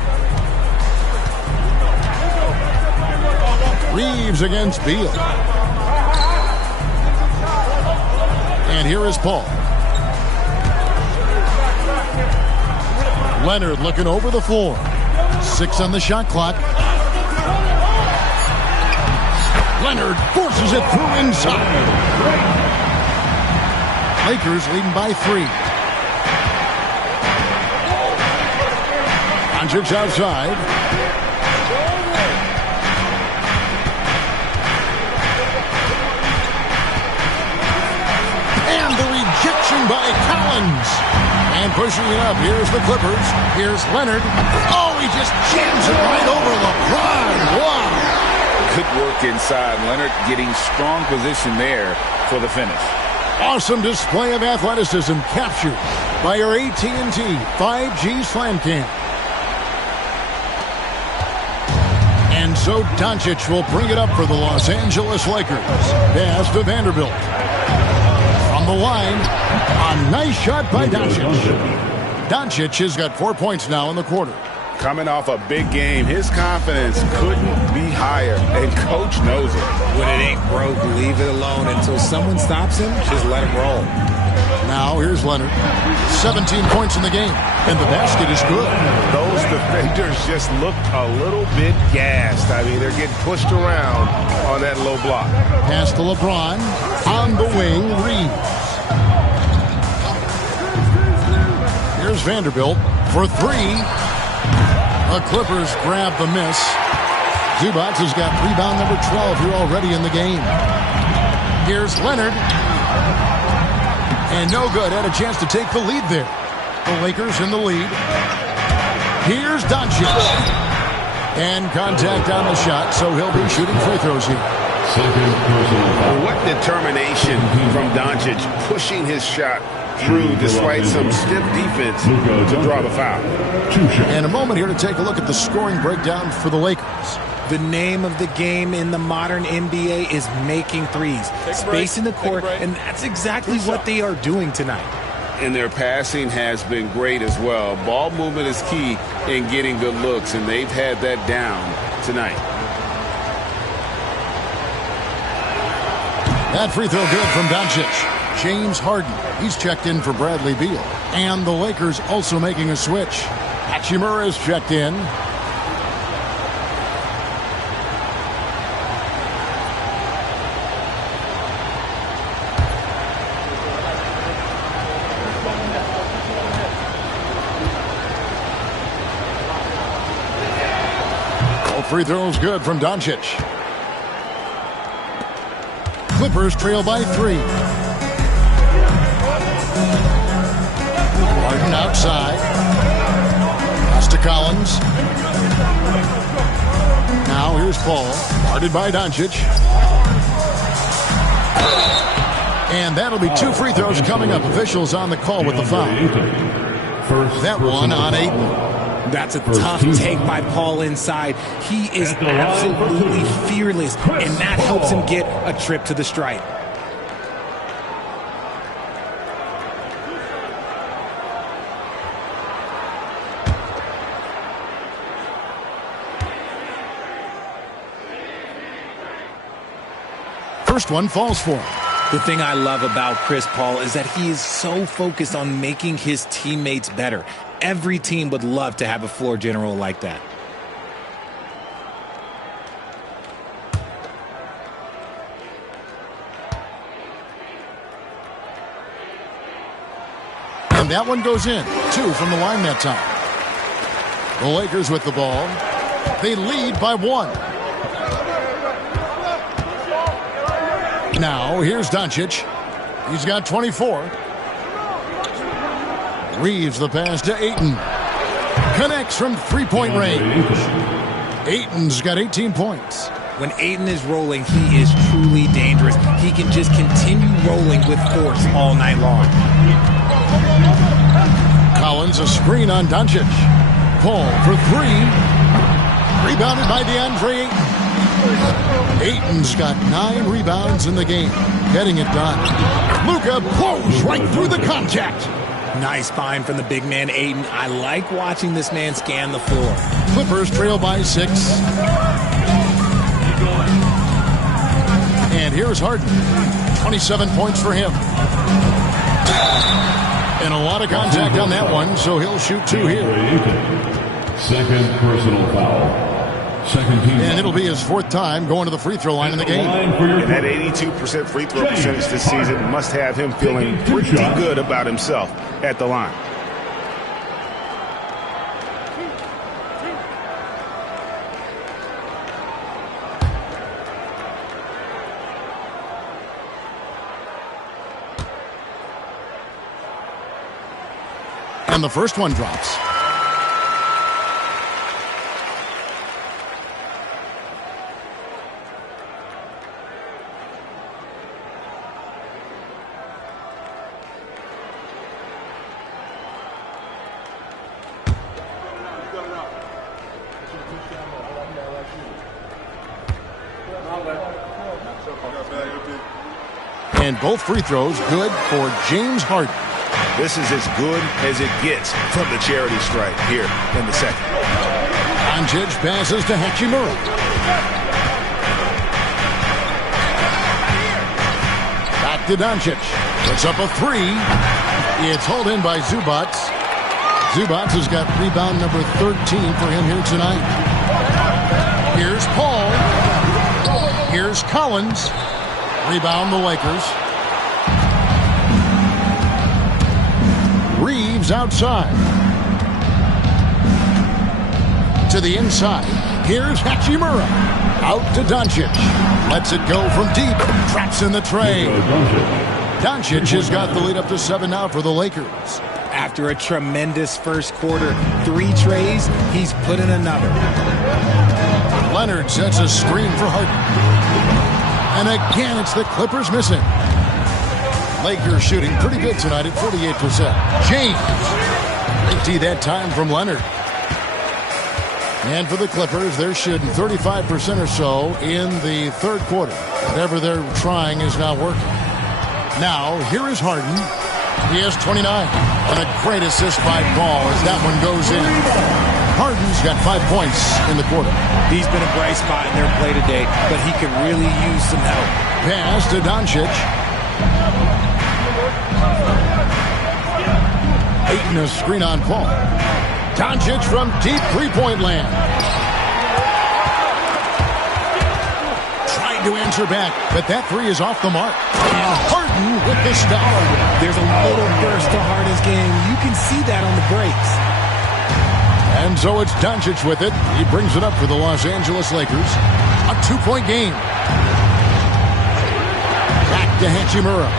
Reeves against Beal. And here is Paul. Leonard looking over the floor. 6 on the shot clock. Leonard forces it through inside. Lakers leading by 3. Doncic outside. And the rejection by Collins. And pushing it up. Here's the Clippers. Here's Leonard. Oh, he just jams it right over LeBron. Wow. Good work inside. Leonard getting strong position there for the finish. Awesome display of athleticism captured by our AT&T 5G Slam Cam. And so Doncic will bring it up for the Los Angeles Lakers. Pass to Vanderbilt. From the line, a nice shot by Doncic. Doncic has got 4 points now in the quarter. Coming off a big game, his confidence couldn't be higher, and Coach knows it. When it ain't broke, leave it alone until someone stops him. Just let him roll. Now here's Leonard. 17 points in the game, and the basket is good. Those defenders just looked a little bit gassed. I mean, they're getting pushed around on that low block. Pass to LeBron. On the wing, Reeves. Here's Vanderbilt for 3. The Clippers grab the miss. Zubac has got rebound number 12 here already in the game. Here's Leonard. And no good. Had a chance to take the lead there. The Lakers in the lead. Here's Doncic. And contact on the shot, so he'll be shooting free throws here. What determination from Doncic pushing his shot through despite some stiff defense to draw the foul. And a moment here to take a look at the scoring breakdown for the Lakers. The name of the game in the modern NBA is making threes. Space in the court, and that's exactly what they are doing tonight. And their passing has been great as well. Ball movement is key in getting good looks, and they've had that down tonight. That free throw good from Doncic. James Harden, he's checked in for Bradley Beal. And the Lakers also making a switch. Hachimura is checked in. All free throws good from Doncic. Clippers trail by 3. Harden outside. Pass to Collins. Now here's Paul. Guarded by Doncic. And that'll be 2 free throws coming up. Officials on the call with the foul. That one on Ayton. That's a tough take by Paul inside. He is absolutely fearless, and that helps him get a trip to the stripe. First one falls for him. The thing I love about Chris Paul is that he is so focused on making his teammates better. Every team would love to have a floor general like that. And that one goes in. 2 from the line that time. The Lakers with the ball. They lead by 1. Now, here's Doncic. He's got 24. Reeves the pass to Ayton. Connects from three-point range. Ayton's got 18 points. When Ayton is rolling, he is truly dangerous. He can just continue rolling with force all night long. Collins a screen on Doncic. Paul for 3. Rebounded by DeAndre Ayton. Ayton's got 9 rebounds in the game. Getting it done. Luka blows right through the contact. Nice find from the big man Ayton. I like watching this man scan the floor. Clippers trail by 6. And here's Harden. 27 points for him. And a lot of contact on that one, so he'll shoot 2 here. Second personal foul. And it'll be his 4th time going to the free throw line in the game. And that 82% free throw percentage this season must have him feeling pretty good about himself at the line. And the first one drops. And both free throws good for James Harden. This is as good as it gets from the charity stripe here in the second. Doncic passes to Hachimura. Back to Doncic. Puts up a 3. It's hauled in by Zubac. Zubac has got rebound number 13 for him here tonight. Here's Paul. Here's Collins. Rebound the Lakers. Reeves outside. To the inside. Here's Hachimura. Out to Doncic. Lets it go from deep. Traps in the tray. Doncic has got the lead up to 7 now for the Lakers. After a tremendous first quarter, 3 trays, he's put in another. Leonard sets a screen for Harden. And again, it's the Clippers missing. Lakers shooting pretty good tonight at 48%. James. Empty that time from Leonard. And for the Clippers, they're shooting 35% or so in the third quarter. Whatever they're trying is not working. Now, here is Harden. He has 29. And a great assist by Paul as that one goes in. Harden's got 5 points in the quarter. He's been a bright spot in their play today, but he could really use some help. Pass to Doncic. Aiton a screen on Paul. Doncic from deep three-point land. Trying to answer back, but that 3 is off the mark. And Harden with the stop. There's a little burst to Harden's game. You can see that on the breaks. And so it's Doncic with it. He brings it up for the Los Angeles Lakers. A 2-point game. Back to Hachimura.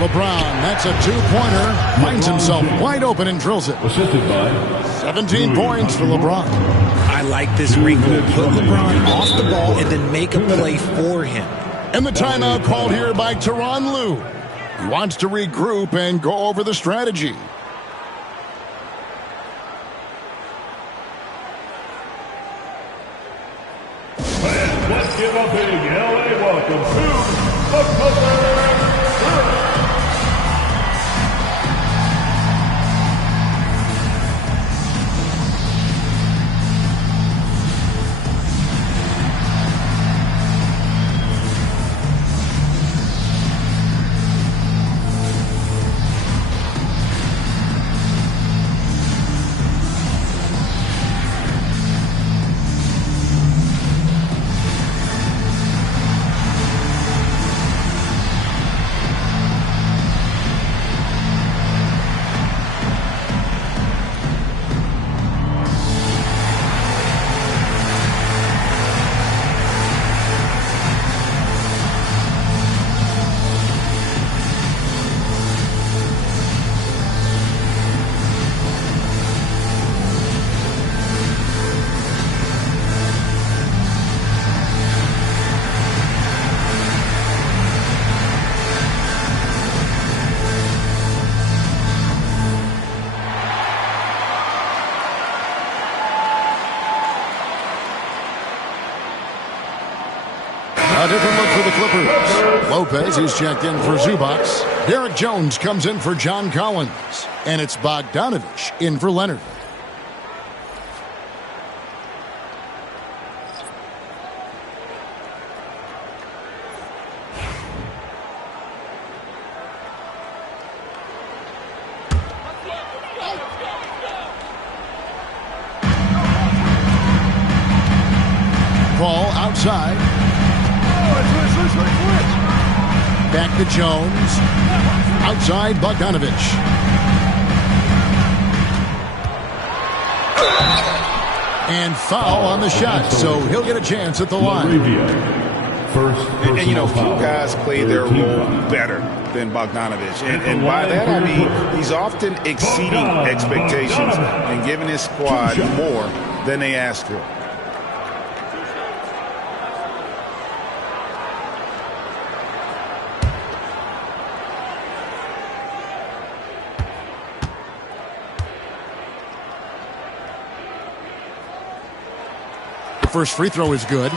LeBron, that's a 2-pointer. Finds himself wide open and drills it. 17 points for LeBron. I like this wrinkle. Put LeBron off the ball and then make a play for him. And the timeout called here by Tyronn Lue. He wants to regroup and go over the strategy. And let's give a big LA welcome to the Clippers. A different look for the Clippers. Lopez is checked in for Zubac. Derek Jones comes in for John Collins. And it's Bogdanovich in for Leonard. outside. Back to Jones. Outside Bogdanovich. And foul on the shot, so he'll get a chance at the line. And you know, few guys play their role better than Bogdanovich. And by that, I mean he's often exceeding expectations and giving his squad more than they asked for. The first free throw is good.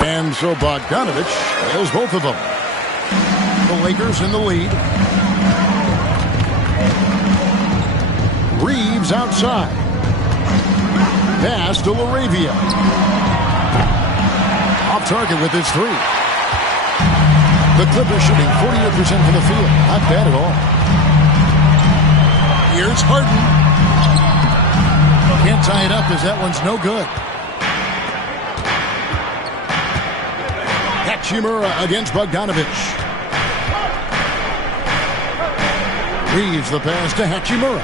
And so Bogdanovich nails both of them. The Lakers in the lead. Reeves outside. Pass to LaRavia. Off target with his three. The Clippers shooting 48% from the field. Not bad at all. Here's Harden. Can't tie it up as that one's no good. Hachimura against Bogdanovich. Reeves the pass to Hachimura.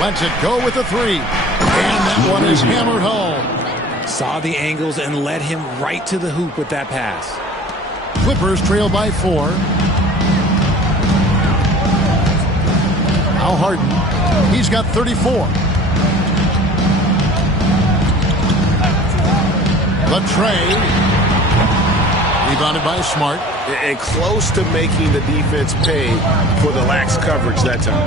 Lets it go with the three. And that one is hammered home. Saw the angles and led him right to the hoop with that pass. Clippers trail by 4. Al Harden. He's got 34. Latrey. Rebounded by Smart. And close to making the defense pay for the lax coverage that time.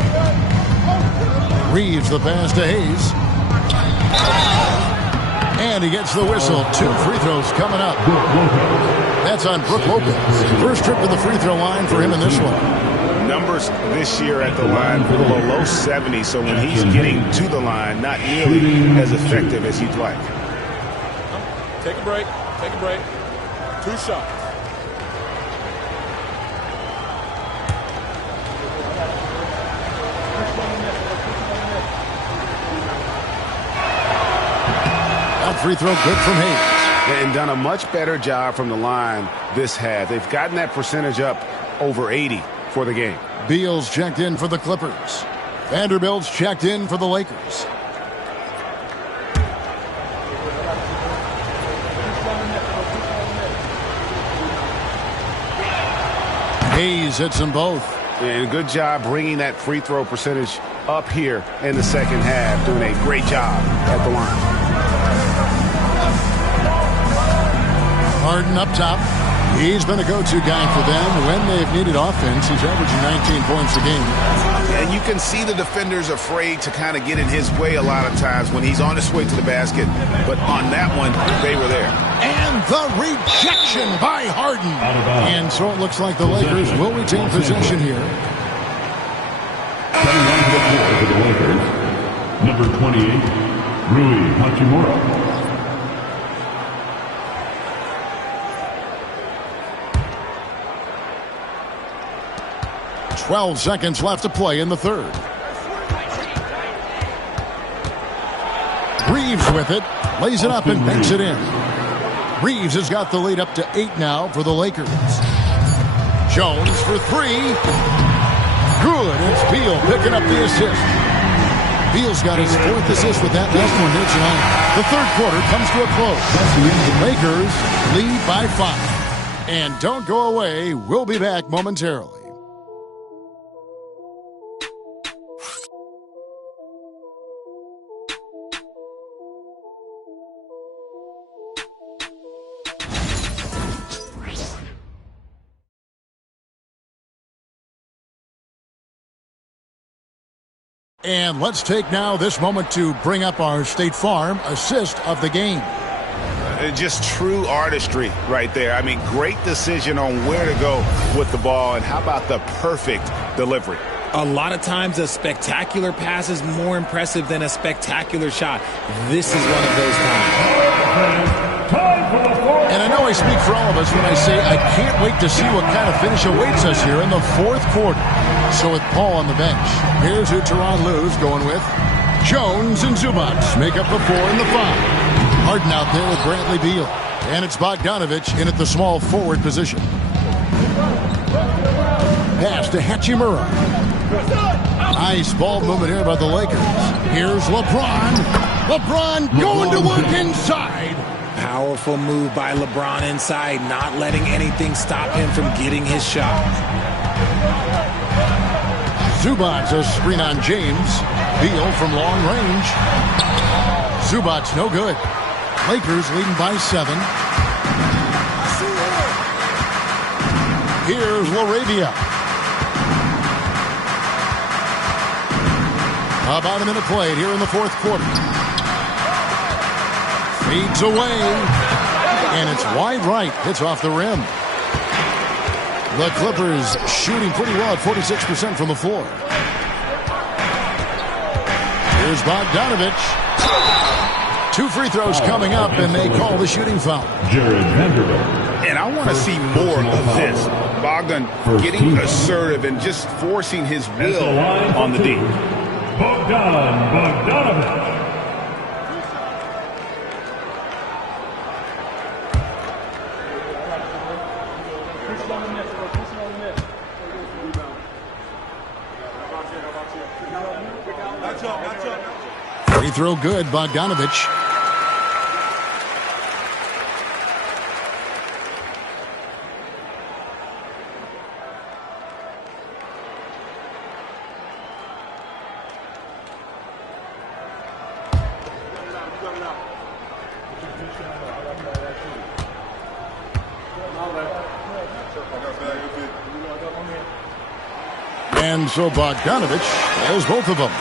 Reeves the pass to Hayes. And he gets the whistle. 2 free throws coming up. That's on Brook Lopez. First trip to the free throw line for him in this one. Numbers this year at the line below 70, so when he's getting to the line, not nearly as effective as you'd like. Take a break. Take a break. 2 shots. Free throw good from Hayes. And done a much better job from the line this half. They've gotten that percentage up over 80 for the game. Beal's checked in for the Clippers. Vanderbilt's checked in for the Lakers. Hayes hits them both. And a good job bringing that free throw percentage up here in the second half. Doing a great job at the line. Harden up top. He's been a go-to guy for them when they've needed offense. He's averaging 19 points a game. And you can see the defenders afraid to kind of get in his way a lot of times when he's on his way to the basket. But on that one, they were there. And the rejection by Harden. And so it looks like the Lakers will retain possession here. Coming onto the floor for the Lakers, number 28, Rui Hachimura. 12 seconds left to play in the third. Reeves with it. Lays it up and banks it in. Reeves has got the lead up to 8 now for the Lakers. Jones for 3. Good. It's Beal picking up the assist. Beal's got his 4th assist with that last one here tonight. The third quarter comes to a close. Lakers lead by 5. And don't go away. We'll be back momentarily. And let's take now this moment to bring up our State Farm assist of the game. Just true artistry right there. I mean, great decision on where to go with the ball, and how about the perfect delivery? A lot of times a spectacular pass is more impressive than a spectacular shot. This is one of those times. And I know I speak for all of us when I say I can't wait to see what kind of finish awaits us here in the fourth quarter. So with Paul on the bench, here's who Tyronn Lue's going with. Jones and Zubac make up the 4 and the 5. Harden out there with Bradley Beal. And it's Bogdanovich in at the small forward position. Pass to Hachimura. Nice ball movement here by the Lakers. Here's LeBron. LeBron going to work inside. Powerful move by LeBron inside, not letting anything stop him from getting his shot. Zubac a screen on James. Beal from long range. Zubac no good. Lakers leading by 7. Here's LaRavia. About a minute played here in the fourth quarter. Feeds away. And it's wide right. Hits off the rim. The Clippers shooting pretty well at 46% from the floor. Here's Bogdanovich. 2 free throws coming up, and they call the shooting foul. And I want to see more of this. Bogdan getting assertive and just forcing his will on the D. Bogdanovich. 3 throw good, Bogdanovich. And so Bogdanovich has both of them.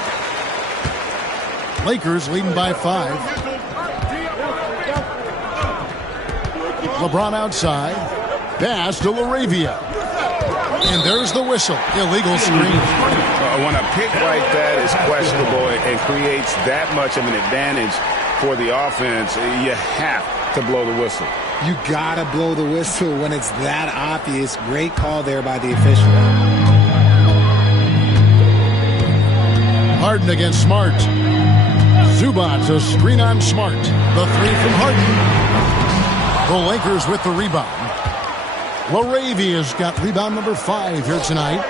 Lakers leading by 5. LeBron outside. Pass to LaRavia. And there's the whistle. Illegal screen. When a pick like that is questionable and creates that much of an advantage for the offense, you have to blow the whistle. You gotta blow the whistle when it's that obvious. Great call there by the official. Harden against Smart. Zubac a screen on Smart. The 3 from Harden. The Lakers with the rebound. LaRavia's got rebound number 5 here tonight.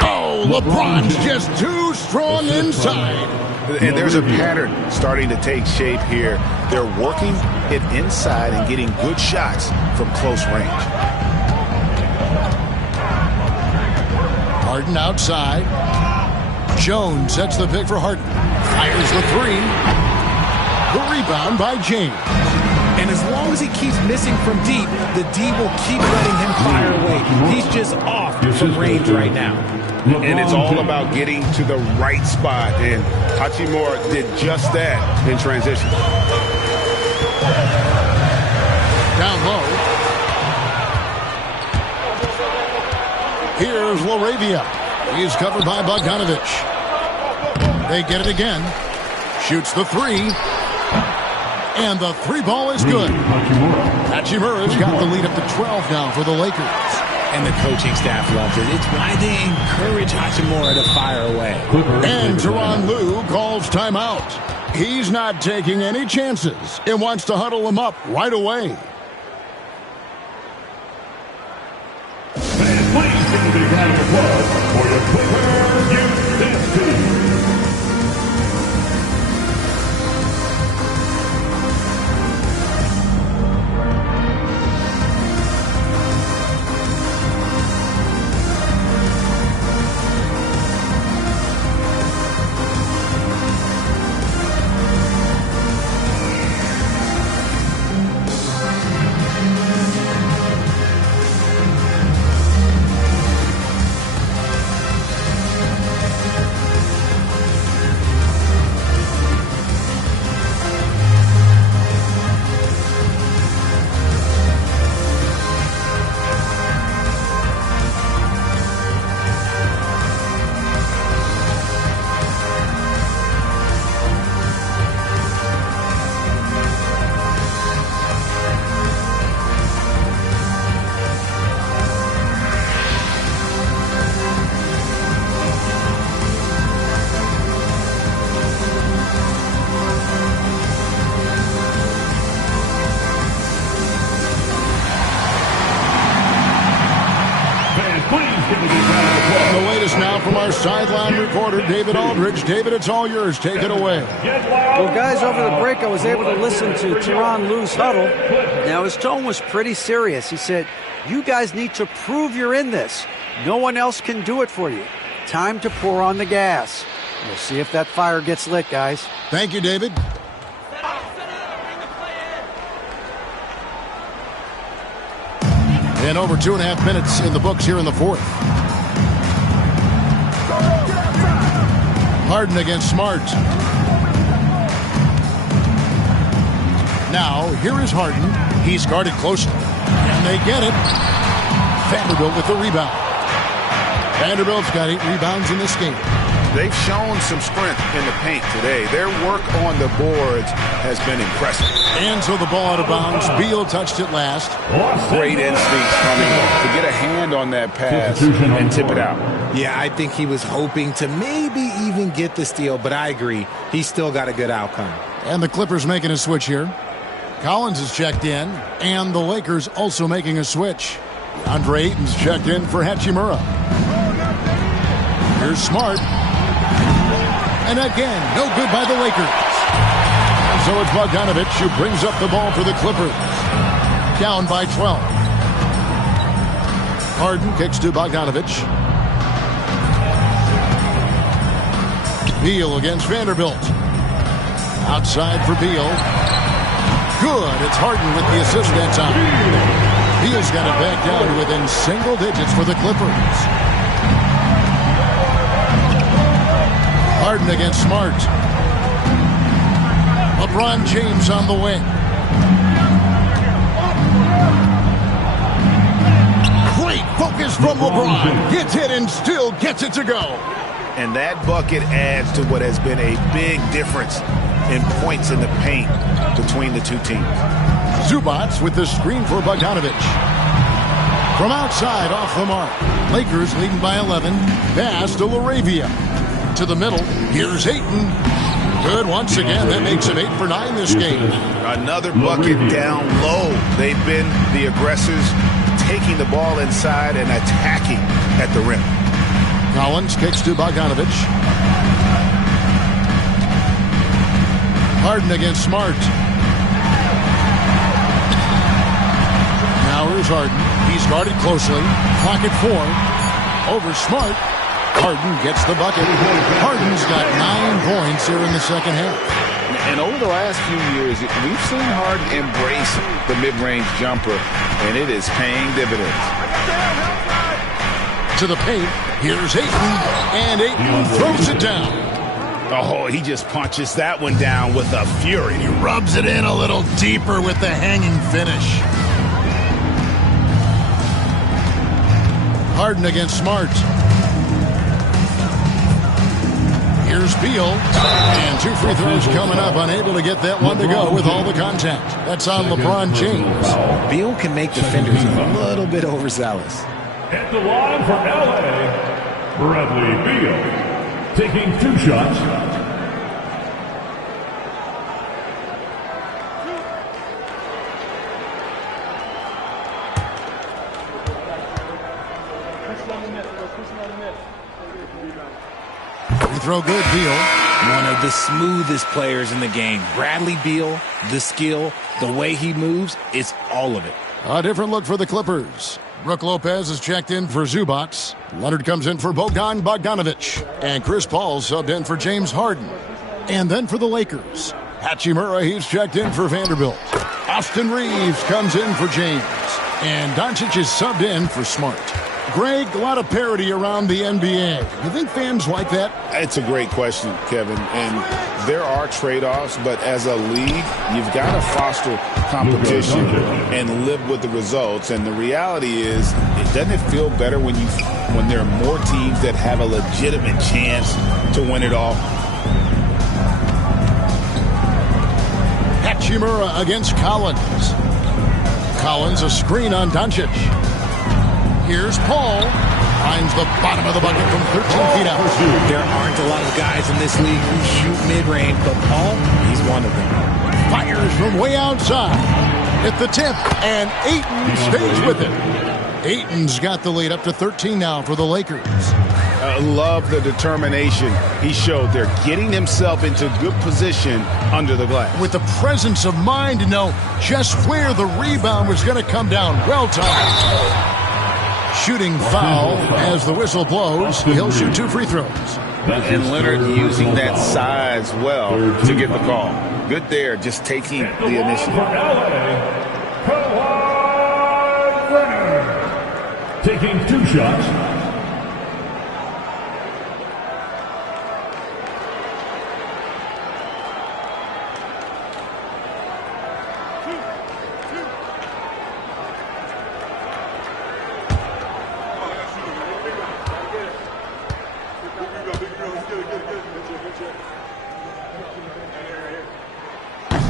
Oh, LeBron's just too strong inside. And there's a pattern starting to take shape here. They're working it inside and getting good shots from close range. Harden outside. Jones sets the pick for Harden. Fires the 3. The rebound by James. And as long as he keeps missing from deep, the D will keep letting him fire away. He's just off from range right now. And it's all about getting to the right spot. And Hachimura did just that in transition. Down low. Here's LaRavia. He's covered by Bogdanovich. They get it again. Shoots the 3. And the 3 ball is good. Hachimura's got the lead up to 12 now for the Lakers. And the coaching staff loves it. It's why they encourage Hachimura to fire away. And Tyronn Lue calls timeout. He's not taking any chances and wants to huddle him up right away. And please give a big round of applause for your Clippers University. from our sideline reporter, David Aldridge. David, it's all yours. Take it away. Well, guys, over the break, I was able to listen to Teron Lue's huddle. Now, his tone was pretty serious. He said, you guys need to prove you're in this. No one else can do it for you. Time to pour on the gas. We'll see if that fire gets lit, guys. Thank you, David. And over 2.5 minutes in the books here in the fourth. Harden against Smart. Now, here is Harden. He's guarded closely. And they get it. Vanderbilt with the rebound. Vanderbilt's got 8 rebounds in this game. They've shown some strength in the paint today. Their work on the boards has been impressive. And so the ball out of bounds. Beal touched it last. Great instinct from him to get a hand on that pass and tip it out. Yeah, I think he was hoping to maybe even get the steal, but I agree. He's still got a good outcome. And the Clippers making a switch here. Collins is checked in, and the Lakers also making a switch. Andre Ayton's checked in for Hachimura. Here's Smart. And again, no good by the Lakers. And so it's Bogdanovich who brings up the ball for the Clippers. Down by 12. Harden kicks to Bogdanovich. Beal against Vanderbilt. Outside for Beal. Good. It's Harden with the assist that time. Beal's got it back down to within single digits for the Clippers. Harden against Smart. LeBron James on the wing. Great focus from LeBron. Gets hit and still gets it to go. And that bucket adds to what has been a big difference in points in the paint between the two teams. Zubac with the screen for Bogdanovich. From outside, off the mark. Lakers leading by 11. Pass to LaRavia. To the middle. Here's Ayton. Good once again. That makes him 8 for 9 this game. Another bucket down low. They've been the aggressors, taking the ball inside and attacking at the rim. Collins kicks to Bogdanovich. Harden against Smart. Now here's Harden. He's guarded closely. Clock at 4. Over Smart. Harden gets the bucket. Harden's got 9 points here in the second half. And over the last few years, we've seen Harden embrace the mid-range jumper, and it is paying dividends. To the paint. Here's Ayton. And Ayton throws it down. Oh, he just punches that one down with a fury. He rubs it in a little deeper with the hanging finish. Harden against Smart. Here's Beal. And 2 free throws coming up. Unable to get that one to go with all the contact. That's on LeBron James. Beal can make defenders a little bit overzealous. At the line for L.A., Bradley Beal, taking 2 shots. Free throw good, Beal. One of the smoothest players in the game. Bradley Beal, the skill, the way he moves, it's all of it. A different look for the Clippers. Brook Lopez is checked in for Zubac. Leonard comes in for Bogdanovich. And Chris Paul subbed in for James Harden. And then for the Lakers, Hachimura, he's checked in for Vanderbilt. Austin Reeves comes in for James. And Doncic is subbed in for Smart. Greg, a lot of parity around the NBA. You think fans like that? It's a great question, Kevin. And there are trade-offs, but as a league, you've got to foster competition and live with the results. And the reality is, doesn't it feel better when there are more teams that have a legitimate chance to win it all? Hachimura against Collins. Collins a screen on Doncic. Here's Paul. Finds the bottom of the bucket from 13 feet out. There aren't a lot of guys in this league who shoot mid-range, but Paul, he's one of them. Fires from way outside. At the tip, and Ayton stays with it. Ayton's got the lead up to 13 now for the Lakers. Love the determination he showed there, getting himself into good position under the glass. With the presence of mind to know just where the rebound was going to come down. Well timed. Shooting foul as the whistle blows. He'll shoot 2 free throws. And Leonard using that size well to get the call. Good there, just taking the initiative. Taking 2 shots.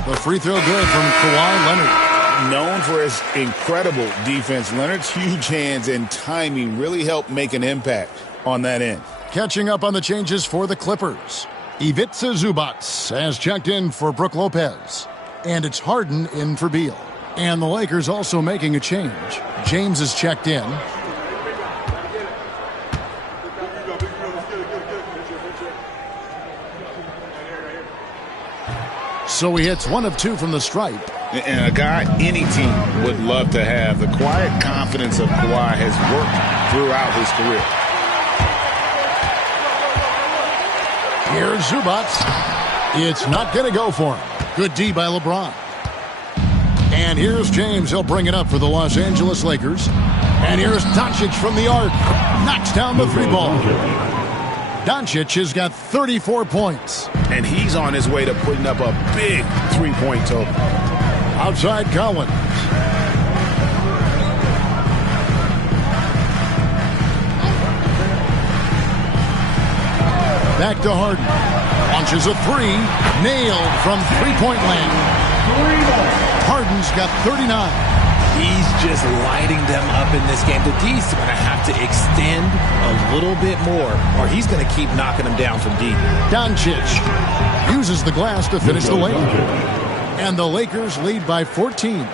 The free throw good from Kawhi Leonard. Known for his incredible defense, Leonard's huge hands and timing really helped make an impact on that end. Catching up on the changes for the Clippers. Ivica Zubac has checked in for Brook Lopez. And it's Harden in for Beal. And the Lakers also making a change. James is checked in. So he hits 1 of 2 from the stripe. And a guy any team would love to have. The quiet confidence of Kawhi has worked throughout his career. Here's Zubac. It's not going to go for him. Good D by LeBron. And here's James. He'll bring it up for the Los Angeles Lakers. And here's Doncic from the arc. Knocks down the 3-ball. Doncic has got 34 points. And he's on his way to putting up a big 3-point total. Outside Collins. Back to Harden. Launches a 3. Nailed from 3-point land. Harden's got 39. He's just lighting them up in this game. The D's going to have to extend a little bit more, or he's going to keep knocking them down from deep. Doncic uses the glass to finish the lane. And the Lakers lead by 14.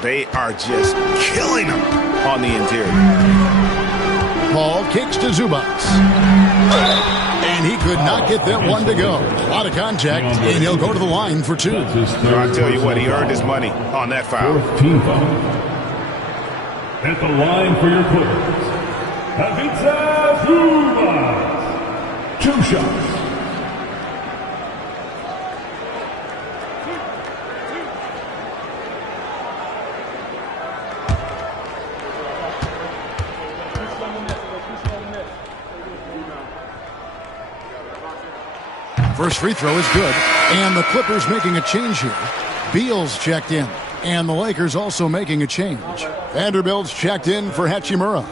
They are just killing them on the interior. Paul kicks to Zubac. And he could not get that one to go. A lot of contact, and he'll go to the line for 2. I'll tell you what, he earned his money on that foul. Team foul. At the line for your Clippers, Ivica Zubac. 2 shots. First free throw is good, and the Clippers making a change here. Beal's checked in, and the Lakers also making a change. Vanderbilt's checked in for Hachimura.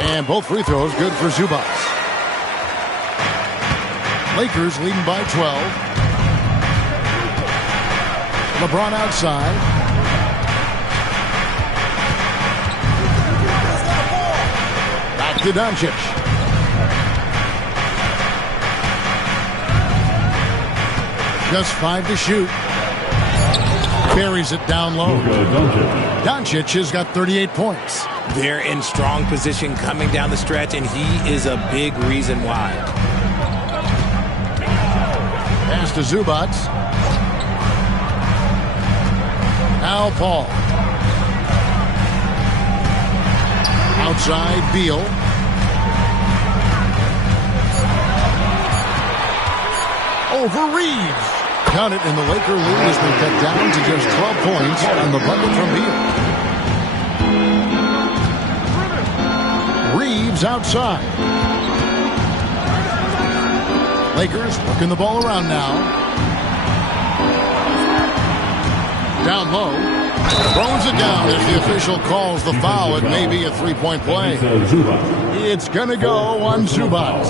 And both free throws good for Zubac. Lakers leading by 12. LeBron outside. Back to Doncic. Just 5 to shoot. Buries it down low. Doncic has got 38 points. They're in strong position coming down the stretch, and he is a big reason why. Pass to Zubac. Now Paul. Outside Beal. Over Reeves. Count it, and the Laker lead has been cut down to just 12 points on the bucket from Beal. Reeves outside. Lakers working the ball around now. Down low. Throws it down as the official calls the foul. It may be a 3-point play. It's going to go on Zubac.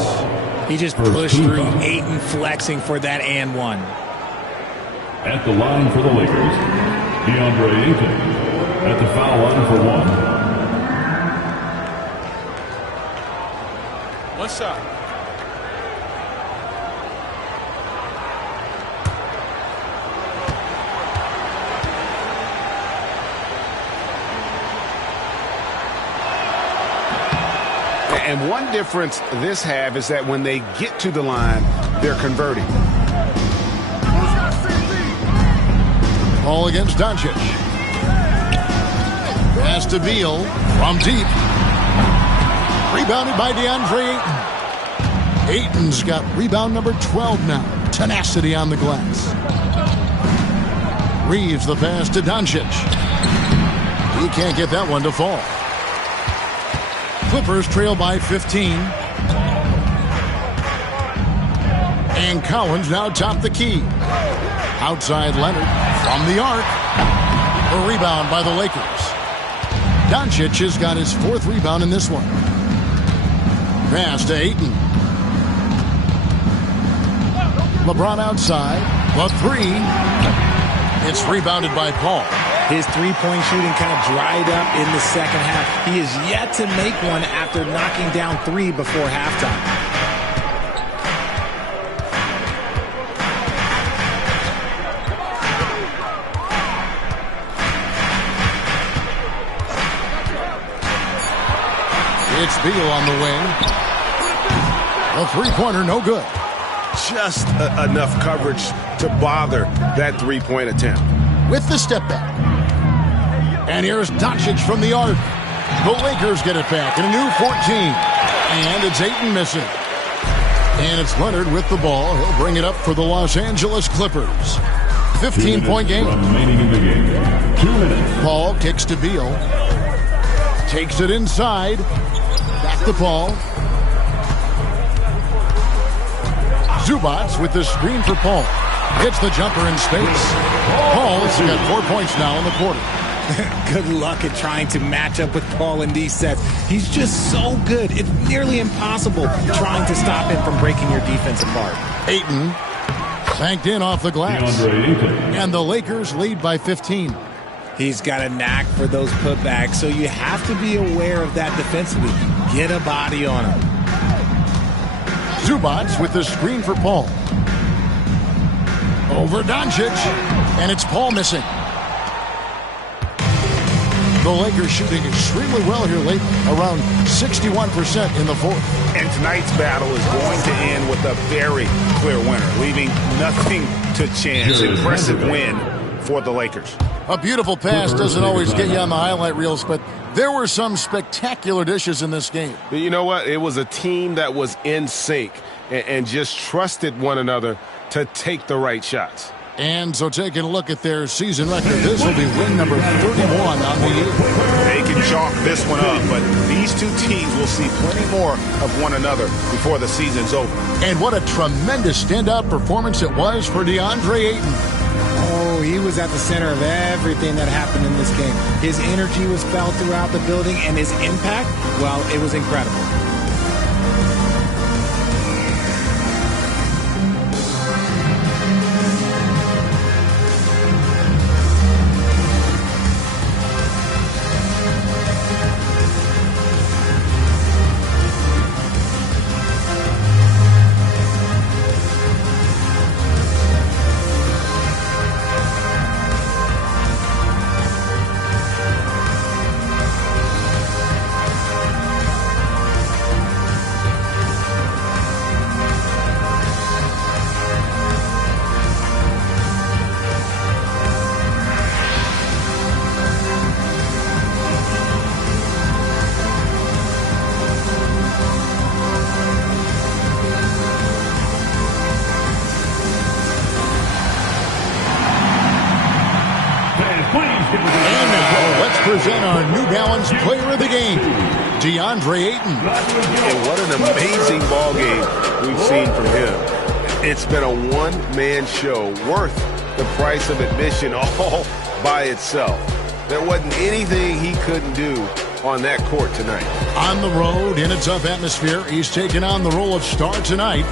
He just pushed through Ayton flexing for that and one. At the line for the Lakers, DeAndre Ayton at the foul line for 1. One shot. And one difference this half is that when they get to the line, they're converting. Ball against Doncic. Pass to Beal from deep. Rebounded by DeAndre Ayton. Ayton's got rebound number 12 now. Tenacity on the glass. Reeves the pass to Doncic. He can't get that one to fall. Clippers trail by 15. And Collins now top the key. Outside Leonard from the arc. A rebound by the Lakers. Doncic has got his 4th rebound in this one. Pass to Ayton. LeBron outside. The 3. It's rebounded by Paul. His three-point shooting kind of dried up in the second half. He is yet to make one after knocking down 3 before halftime. It's Beal on the wing. A three-pointer, no good. Just enough coverage to bother that three-point attempt. With the step back. And here's Doncic from the arc. The Lakers get it back in a new 14. And it's Ayton missing. And it's Leonard with the ball. He'll bring it up for the Los Angeles Clippers. 15-point game. Remaining in the game. 2 minutes. Paul kicks to Beal. Takes it inside. Back to Paul. Zubac with the screen for Paul. Hits the jumper in space. Paul's got 4 points now in the quarter. Good luck at trying to match up with Paul in these sets. He's just so good. It's nearly impossible trying to stop him from breaking your defense apart. Ayton banked in off the glass. And the Lakers lead by 15. He's got a knack for those putbacks, so you have to be aware of that defensively. Get a body on him. Zubac with the screen for Paul. Over Doncic. And it's Paul missing. The Lakers shooting extremely well here lately, around 61% in the 4th. And tonight's battle is going to end with a very clear winner, leaving nothing to chance. Impressive win for the Lakers. A beautiful pass doesn't always get you on the highlight reels, but there were some spectacular dishes in this game. You know what? It was a team that was in sync and just trusted one another to take the right shots. And so taking a look at their season record, this will be win number 31 on the year. They can chalk this one up, but these two teams will see plenty more of one another before the season's over. And what a tremendous standout performance it was for DeAndre Ayton. Oh, he was at the center of everything that happened in this game. His energy was felt throughout the building, and his impact, well, it was incredible. Present our New Balance Player of the Game, DeAndre Ayton. And what an amazing ball game we've seen from him. It's been a one-man show worth the price of admission all by itself. There wasn't anything he couldn't do on that court tonight. On the road, in a tough atmosphere, he's taken on the role of star tonight.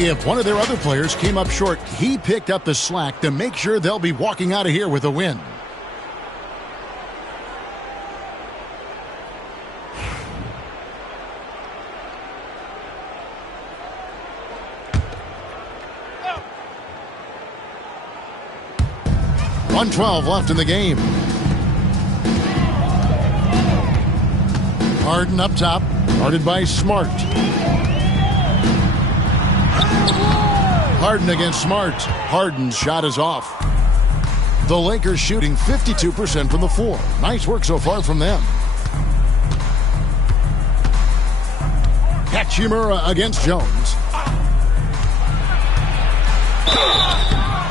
If one of their other players came up short, he picked up the slack to make sure they'll be walking out of here with a win. .112 left in the game. Harden up top, guarded by Smart. Harden against Smart. Harden's shot is off. The Lakers shooting 52% from the floor. Nice work so far from them. Hachimura against Jones.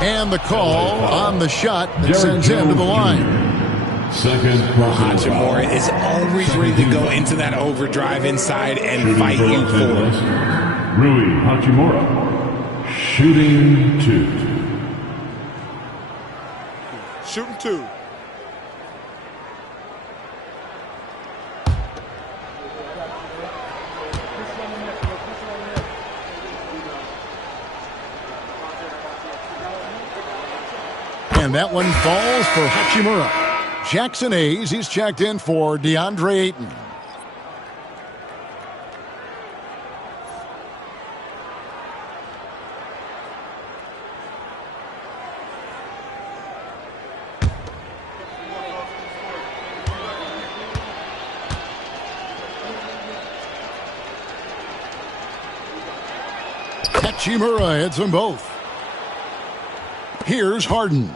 And the call on the shot that sends him to the line. Second Hachimura is always ready to go into that overdrive inside and fight you for it. Rui Hachimura, shooting 2. Shooting 2. And that one falls for Hachimura. Jackson Hayes, he's checked in for DeAndre Ayton. Hachimura hits them both. Here's Harden.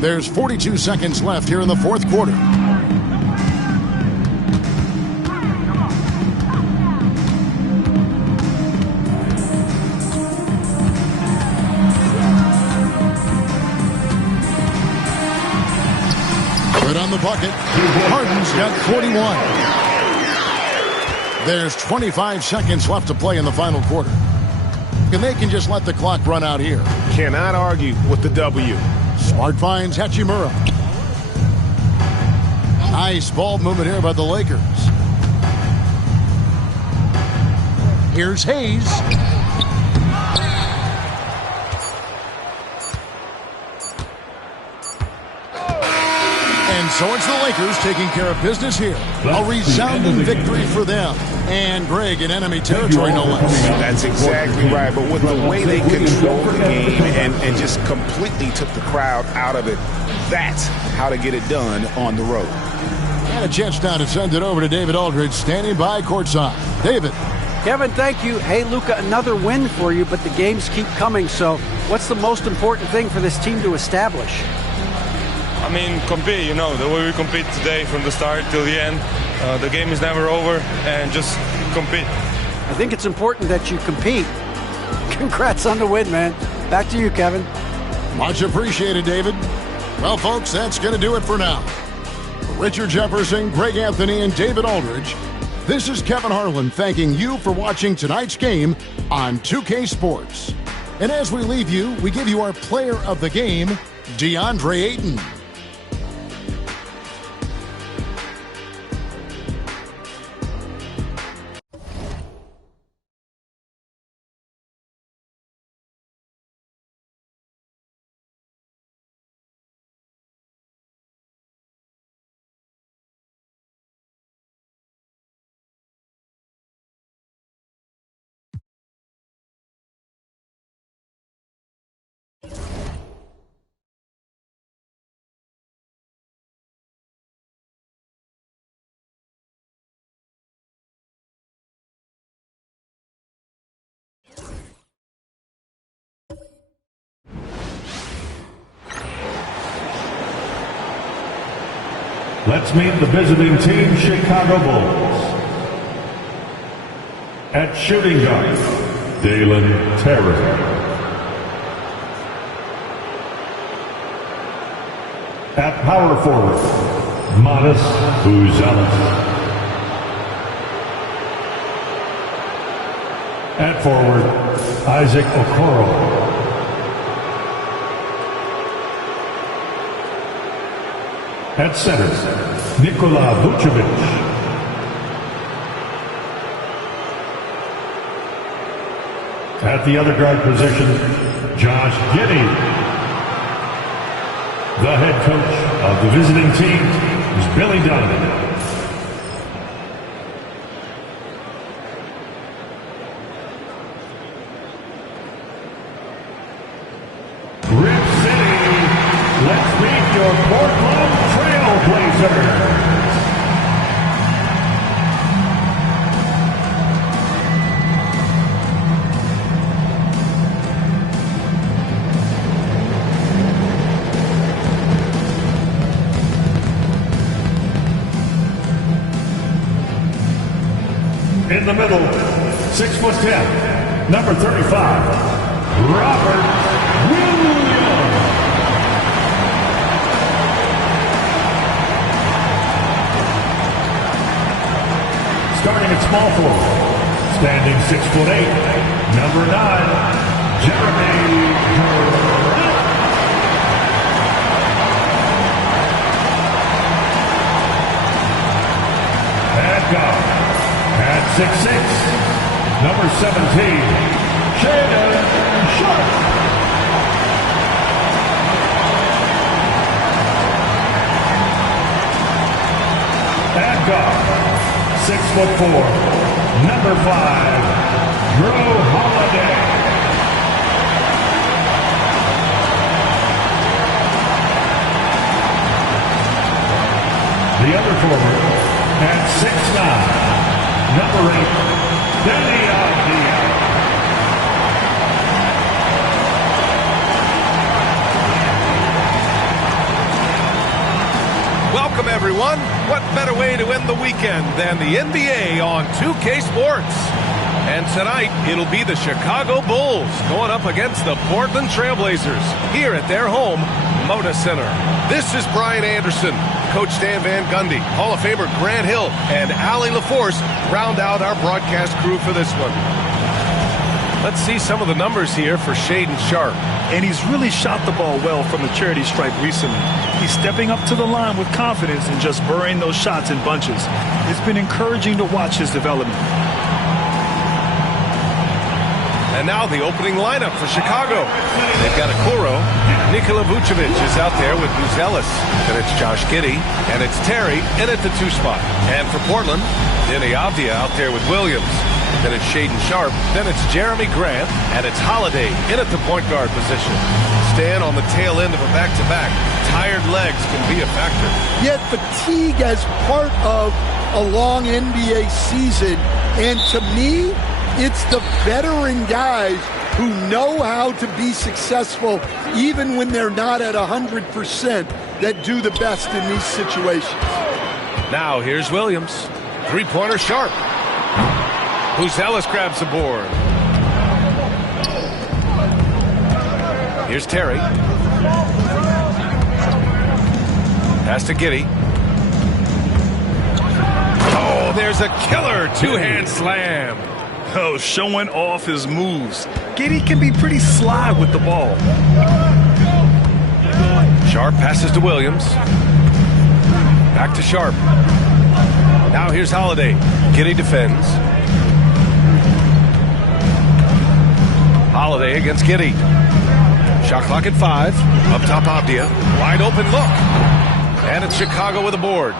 There's 42 seconds left here in the fourth quarter. Good on the bucket. Harden's got 41. There's 25 seconds left to play in the final quarter. And they can just let the clock run out here. Cannot argue with the W. Smart finds Hachimura. Nice ball movement here by the Lakers. Here's Hayes. And so it's the Lakers taking care of business here. A resounding victory for them. And Greg in enemy territory, no less. That's exactly right. But with the way they controlled the game and just completely took the crowd out of it, that's how to get it done on the road. And a chance now to send it over to David Aldridge, standing by courtside. David. Kevin, thank you. Hey, Luka, another win for you, but the games keep coming. So what's the most important thing for this team to establish? I mean, compete, you know, the way we compete today from the start till the end. The game is never over, and just compete. I think it's important that you compete. Congrats on the win, man. Back to you, Kevin. Much appreciated, David. Well, folks, that's going to do it for now. For Richard Jefferson, Greg Anthony, and David Aldridge, this is Kevin Harlan thanking you for watching tonight's game on 2K Sports. And as we leave you, we give you our player of the game, DeAndre Ayton. Let's meet the visiting team, Chicago Bulls. At shooting guard, Dalen Terry. At power forward, Modest Buzalis. At forward, Isaac Okoro. At center, Nikola Vucevic. At the other guard position, Josh Giddey. The head coach of the visiting team is Billy Donovan. Rip City, let's meet your Portland Trailblazers. In the middle, 6'10", number 35, Robert Williams. Starting at small forward, standing 6'8", number 9, Jeremy Grant. And guard at 6'6", number 17, Shaden Sharp. And guard, 6'4", number 5, Drew Holiday. The other forward at 6'9", number 8, Danny Avdia. Welcome, everyone. What better way to end the weekend than the NBA on 2K Sports? And tonight, it'll be the Chicago Bulls going up against the Portland Trailblazers here at their home, Moda Center. This is Brian Anderson. Coach Stan Van Gundy, Hall of Famer Grant Hill, and Allie LaForce round out our broadcast crew for this one. Let's see some of the numbers here for Shaden Sharp. And he's really shot the ball well from the charity stripe recently. He's stepping up to the line with confidence and just burying those shots in bunches. It's been encouraging to watch his development. And now the opening lineup for Chicago. They've got Okoro. Nikola Vucevic is out there with Buzelis. Then it's Josh Giddey. And it's Terry in at the 2 spot. And for Portland, Danny Avdia out there with Williams. Then it's Shaden Sharp. Then it's Jeremy Grant. And it's Holiday in at the point guard position. Stan on the tail end of a back-to-back. Tired legs can be a factor. Yet fatigue as part of a long NBA season. And to me, it's the veteran guys who know how to be successful even when they're not at 100% that do the best in these situations. Now here's Williams. Three-pointer Sharp. Buzelis grabs the board. Here's Terry. Pass to Giddey. Oh, there's a killer two-hand slam. Oh, showing off his moves. Giddey can be pretty sly with the ball. Sharp passes to Williams. Back to Sharp. Now here's Holiday. Giddey defends. Holiday against Giddey. Shot clock at 5. Up top, Avdia. Wide open look. And it's Chicago with a board.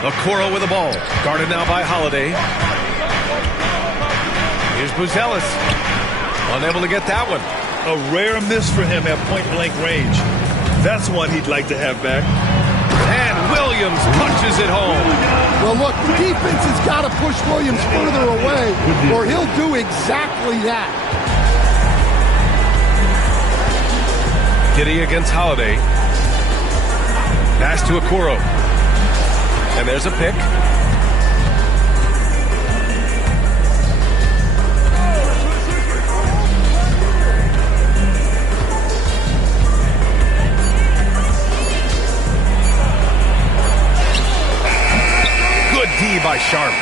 Okoro with the ball. Guarded now by Holiday. Here's Buzelis. Unable to get that one. A rare miss for him at point-blank range. That's one he'd like to have back. And Williams punches it home. Well, look, the defense has got to push Williams further away, or he'll do exactly that. Giddey against Holiday. Pass to Okoro. And there's a pick. By Sharp.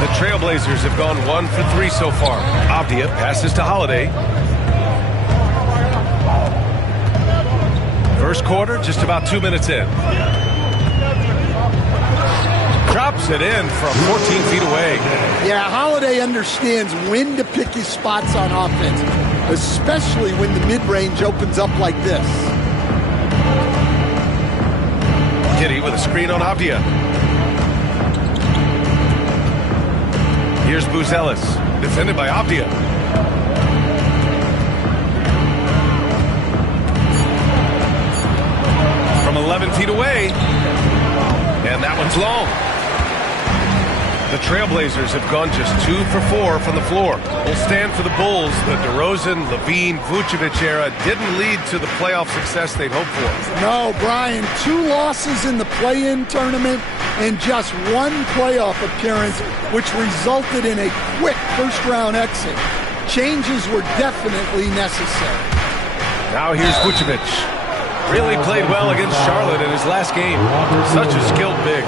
The Trailblazers have gone 1 for 3 so far. Avdia passes to Holiday. First quarter, just about 2 minutes in. Drops it in from 14 feet away. Yeah, Holiday understands when to pick his spots on offense, especially when the mid-range opens up like this. Giddey with a screen on Avdia. Here's Buzelis, defended by Avdia. From 11 feet away, and that one's long. The Trailblazers have gone just 2 for 4 from the floor. Will stand for the Bulls. The DeRozan, Levine, Vucevic era didn't lead to the playoff success they'd hoped for. No, Brian, 2 losses in the play-in tournament and just one playoff appearance, which resulted in a quick first-round exit. Changes were definitely necessary. Now here's Vucevic. Really played well against Charlotte in his last game. Such a skilled big.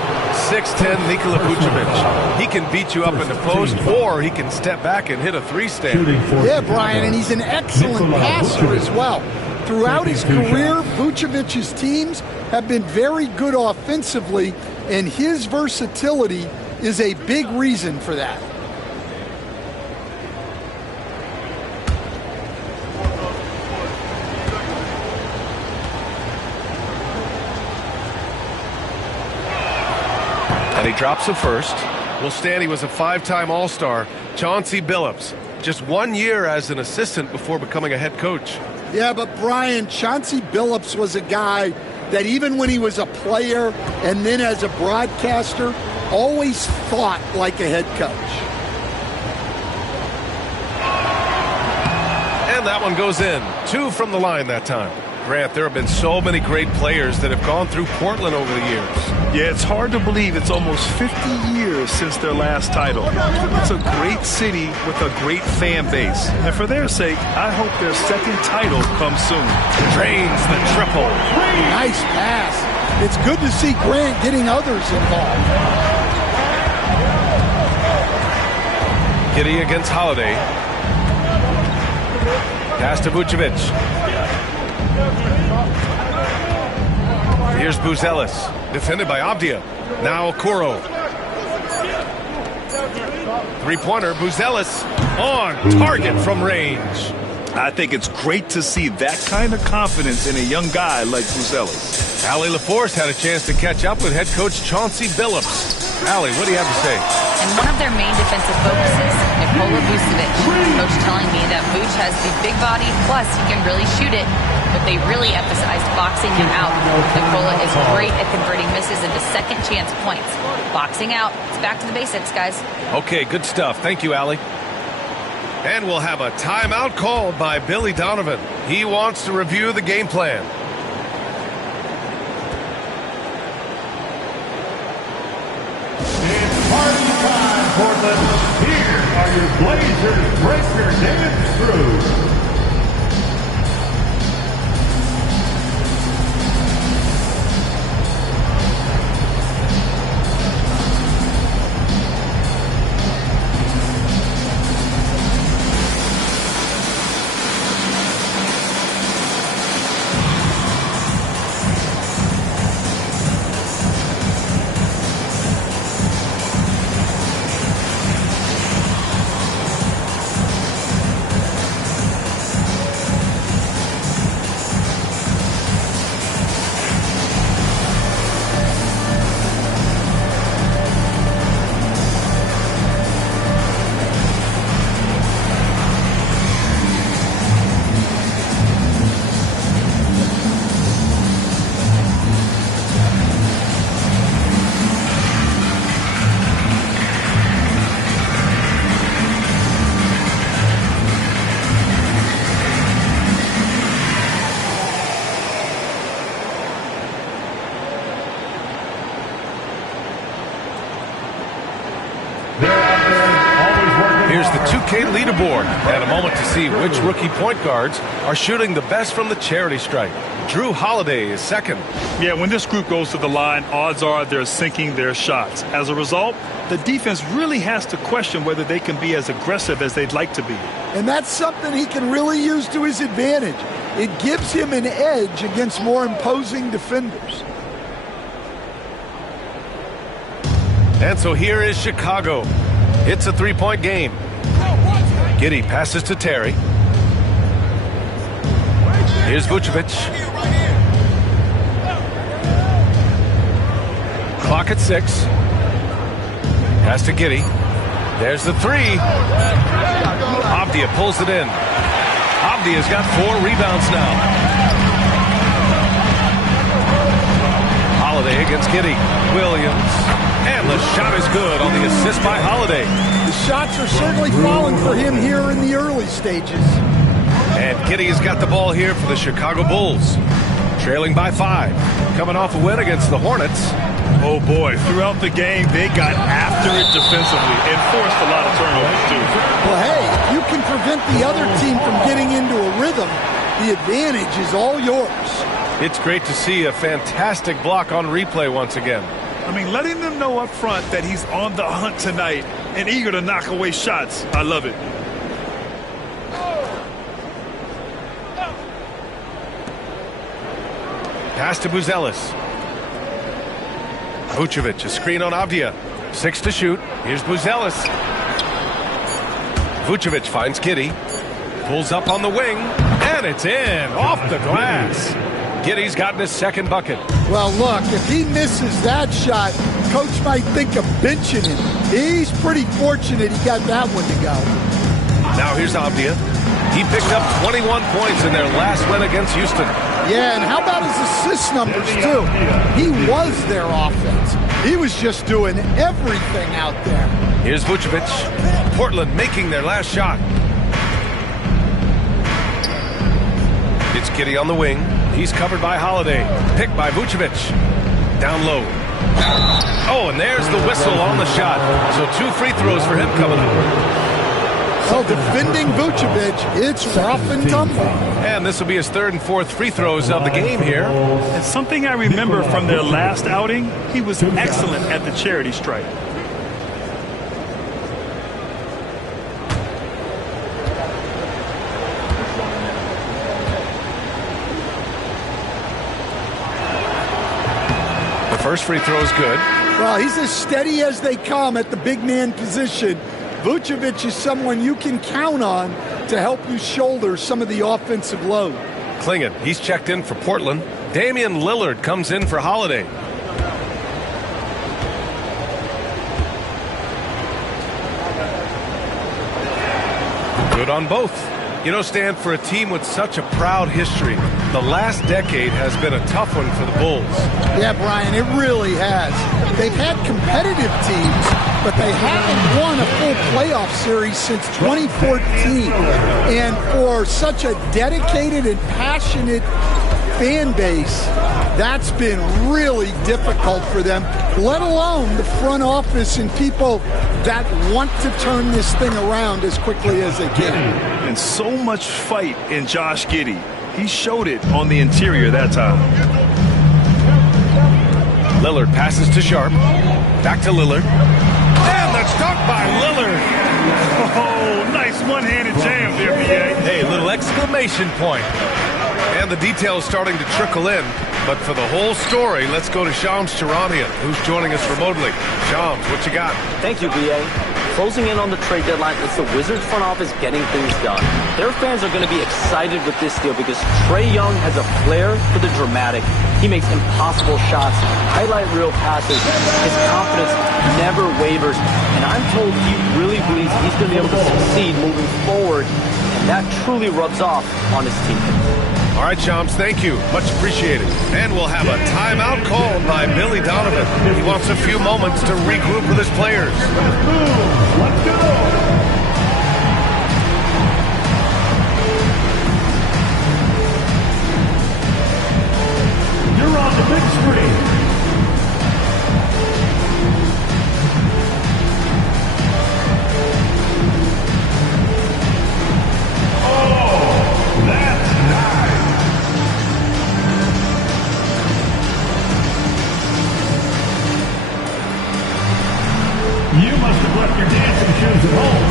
6'10" Nikola Vucevic. He can beat you up in the post, or he can step back and hit a three-stand. Yeah, Brian, and he's an excellent passer as well. Throughout his career, Vucevic's teams have been very good offensively, and his versatility is a big reason for that. And he drops the first. Well, Stan, he was a 5-time All-Star. Chauncey Billups, just 1 year as an assistant before becoming a head coach. Yeah, but Brian, Chauncey Billups was a guy that even when he was a player and then as a broadcaster, always thought like a head coach. And that one goes in. 2 from the line that time. Grant, there have been so many great players that have gone through Portland over the years. Yeah, it's hard to believe it's almost 50 years since their last title. It's a great city with a great fan base. And for their sake, I hope their second title comes soon. Drains the triple. Nice pass. It's good to see Grant getting others involved. Giddey against Holiday. Pass to Vucevic. Here's Buzelis, defended by Abdia. Now Okoro. Three-pointer, Buzelis on target from range. I think it's great to see that kind of confidence in a young guy like Buzelis. Allie LaForce had a chance to catch up with head coach Chauncey Billups. Allie, what do you have to say? And one of their main defensive focuses, Nikola Vucevic. Coach telling me that Vuce has the big body, plus he can really shoot it, but they really emphasized boxing him out. Nikola is great at converting misses into second chance points. Boxing out. It's back to the basics, guys. Okay, good stuff. Thank you, Allie. And we'll have a timeout called by Billy Donovan. He wants to review the game plan. It's party time, Portland. Here are your Blazers breaker dance through. Here's the 2K leaderboard and a moment to see which rookie point guards are shooting the best from the charity stripe. Drew Holiday is second. Yeah, when this group goes to the line, odds are they're sinking their shots. As a result, the defense really has to question whether they can be as aggressive as they'd like to be. And that's something he can really use to his advantage. It gives him an edge against more imposing defenders. And so here is Chicago. It's a three-point game. Giddey passes to Terry. Here's Vucevic. Clock at 6. Pass to Giddey. There's the three. Abdia pulls it in. Abdia's got 4 rebounds now. Holiday against Giddey. Williams. And the shot is good on the assist by Holiday. The shots are certainly falling for him here in the early stages. And Giddey has got the ball here for the Chicago Bulls. Trailing by 5. Coming off a win against the Hornets. Oh, boy. Throughout the game, they got after it defensively and forced a lot of turnovers, too. Well, hey, if you can prevent the other team from getting into a rhythm, the advantage is all yours. It's great to see a fantastic block on replay once again. I mean, letting them know up front that he's on the hunt tonight and eager to knock away shots. I love it. Pass to Buzelis. Vucevic, a screen on Avdia. 6 to shoot. Here's Buzelis. Vucevic finds Giddey. Pulls up on the wing. And it's in. Off the glass. Giddey's gotten his second bucket. Well, look, if he misses that shot, coach might think of benching him. He's pretty fortunate he got that one to go. Now here's Avdia. He picked up 21 points in their last win against Houston. Yeah, and how about his assist numbers, too? He was their offense. He was just doing everything out there. Here's Vucevic. Portland making their last shot. It's Giddey on the wing. He's covered by Holiday. Picked by Vucevic. Down low. Oh, and there's the whistle on the shot. So 2 free throws for him coming up. Well, defending Vucevic, it's rough and tumble. And this will be his 3rd and 4th free throws of the game here. And something I remember from their last outing, he was excellent at the charity stripe. The first free throw is good. Well, he's as steady as they come at the big man position. Vucevic is someone you can count on to help you shoulder some of the offensive load. Klingon, he's checked in for Portland. Damian Lillard comes in for Holiday. Good on both. You know, Stan, for a team with such a proud history, the last decade has been a tough one for the Bulls. Yeah, Brian, it really has. They've had competitive teams, but they haven't won a full playoff series since 2014. And for such a dedicated and passionate fan base, that's been really difficult for them, let alone the front office and people that want to turn this thing around as quickly as they can. And so much fight in Josh Giddey. He showed it on the interior that time. Lillard passes to Sharp. Back to Lillard. And that's dunk by Lillard. Oh, nice one-handed jam there, B.A. Hey, little exclamation point. And the details starting to trickle in. But for the whole story, let's go to Shams Charania, who's joining us remotely. Shams, what you got? Thank you, B.A. Closing in on the trade deadline, it's the Wizards front office getting things done. Their fans are going to be excited with this deal because Trae Young has a flair for the dramatic. He makes impossible shots, highlight reel passes. His confidence never wavers. And I'm told he really believes he's going to be able to succeed moving forward. And that truly rubs off on his teammates. All right, Shams, thank you. Much appreciated. And we'll have a timeout called by Billy Donovan. He wants a few moments to regroup with his players. Let's go. You're on the big screen. You must have left your dancing shoes at home.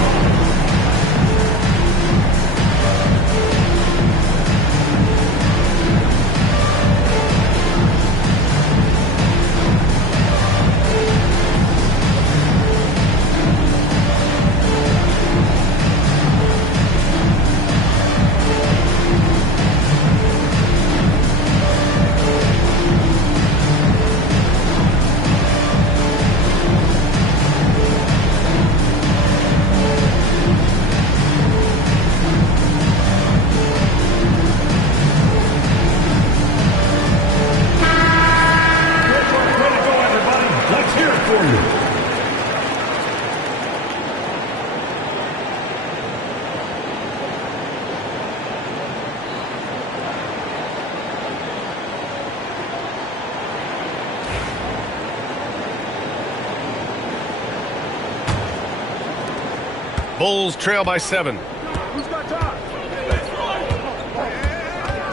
Bulls trail by 7.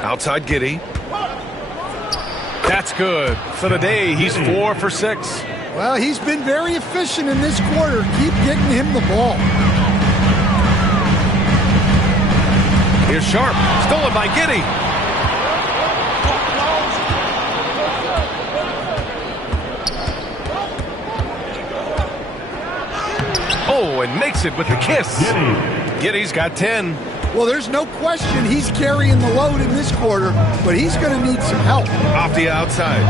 Outside Giddey. That's good. For the day, he's 4 for 6. Well, he's been very efficient in this quarter. Keep getting him the ball. Here's Sharp. Stolen by Giddey. Oh, and makes it with the kiss. Giddey's got 10. Well, there's no question he's carrying the load in this quarter, but he's going to need some help. Off the outside.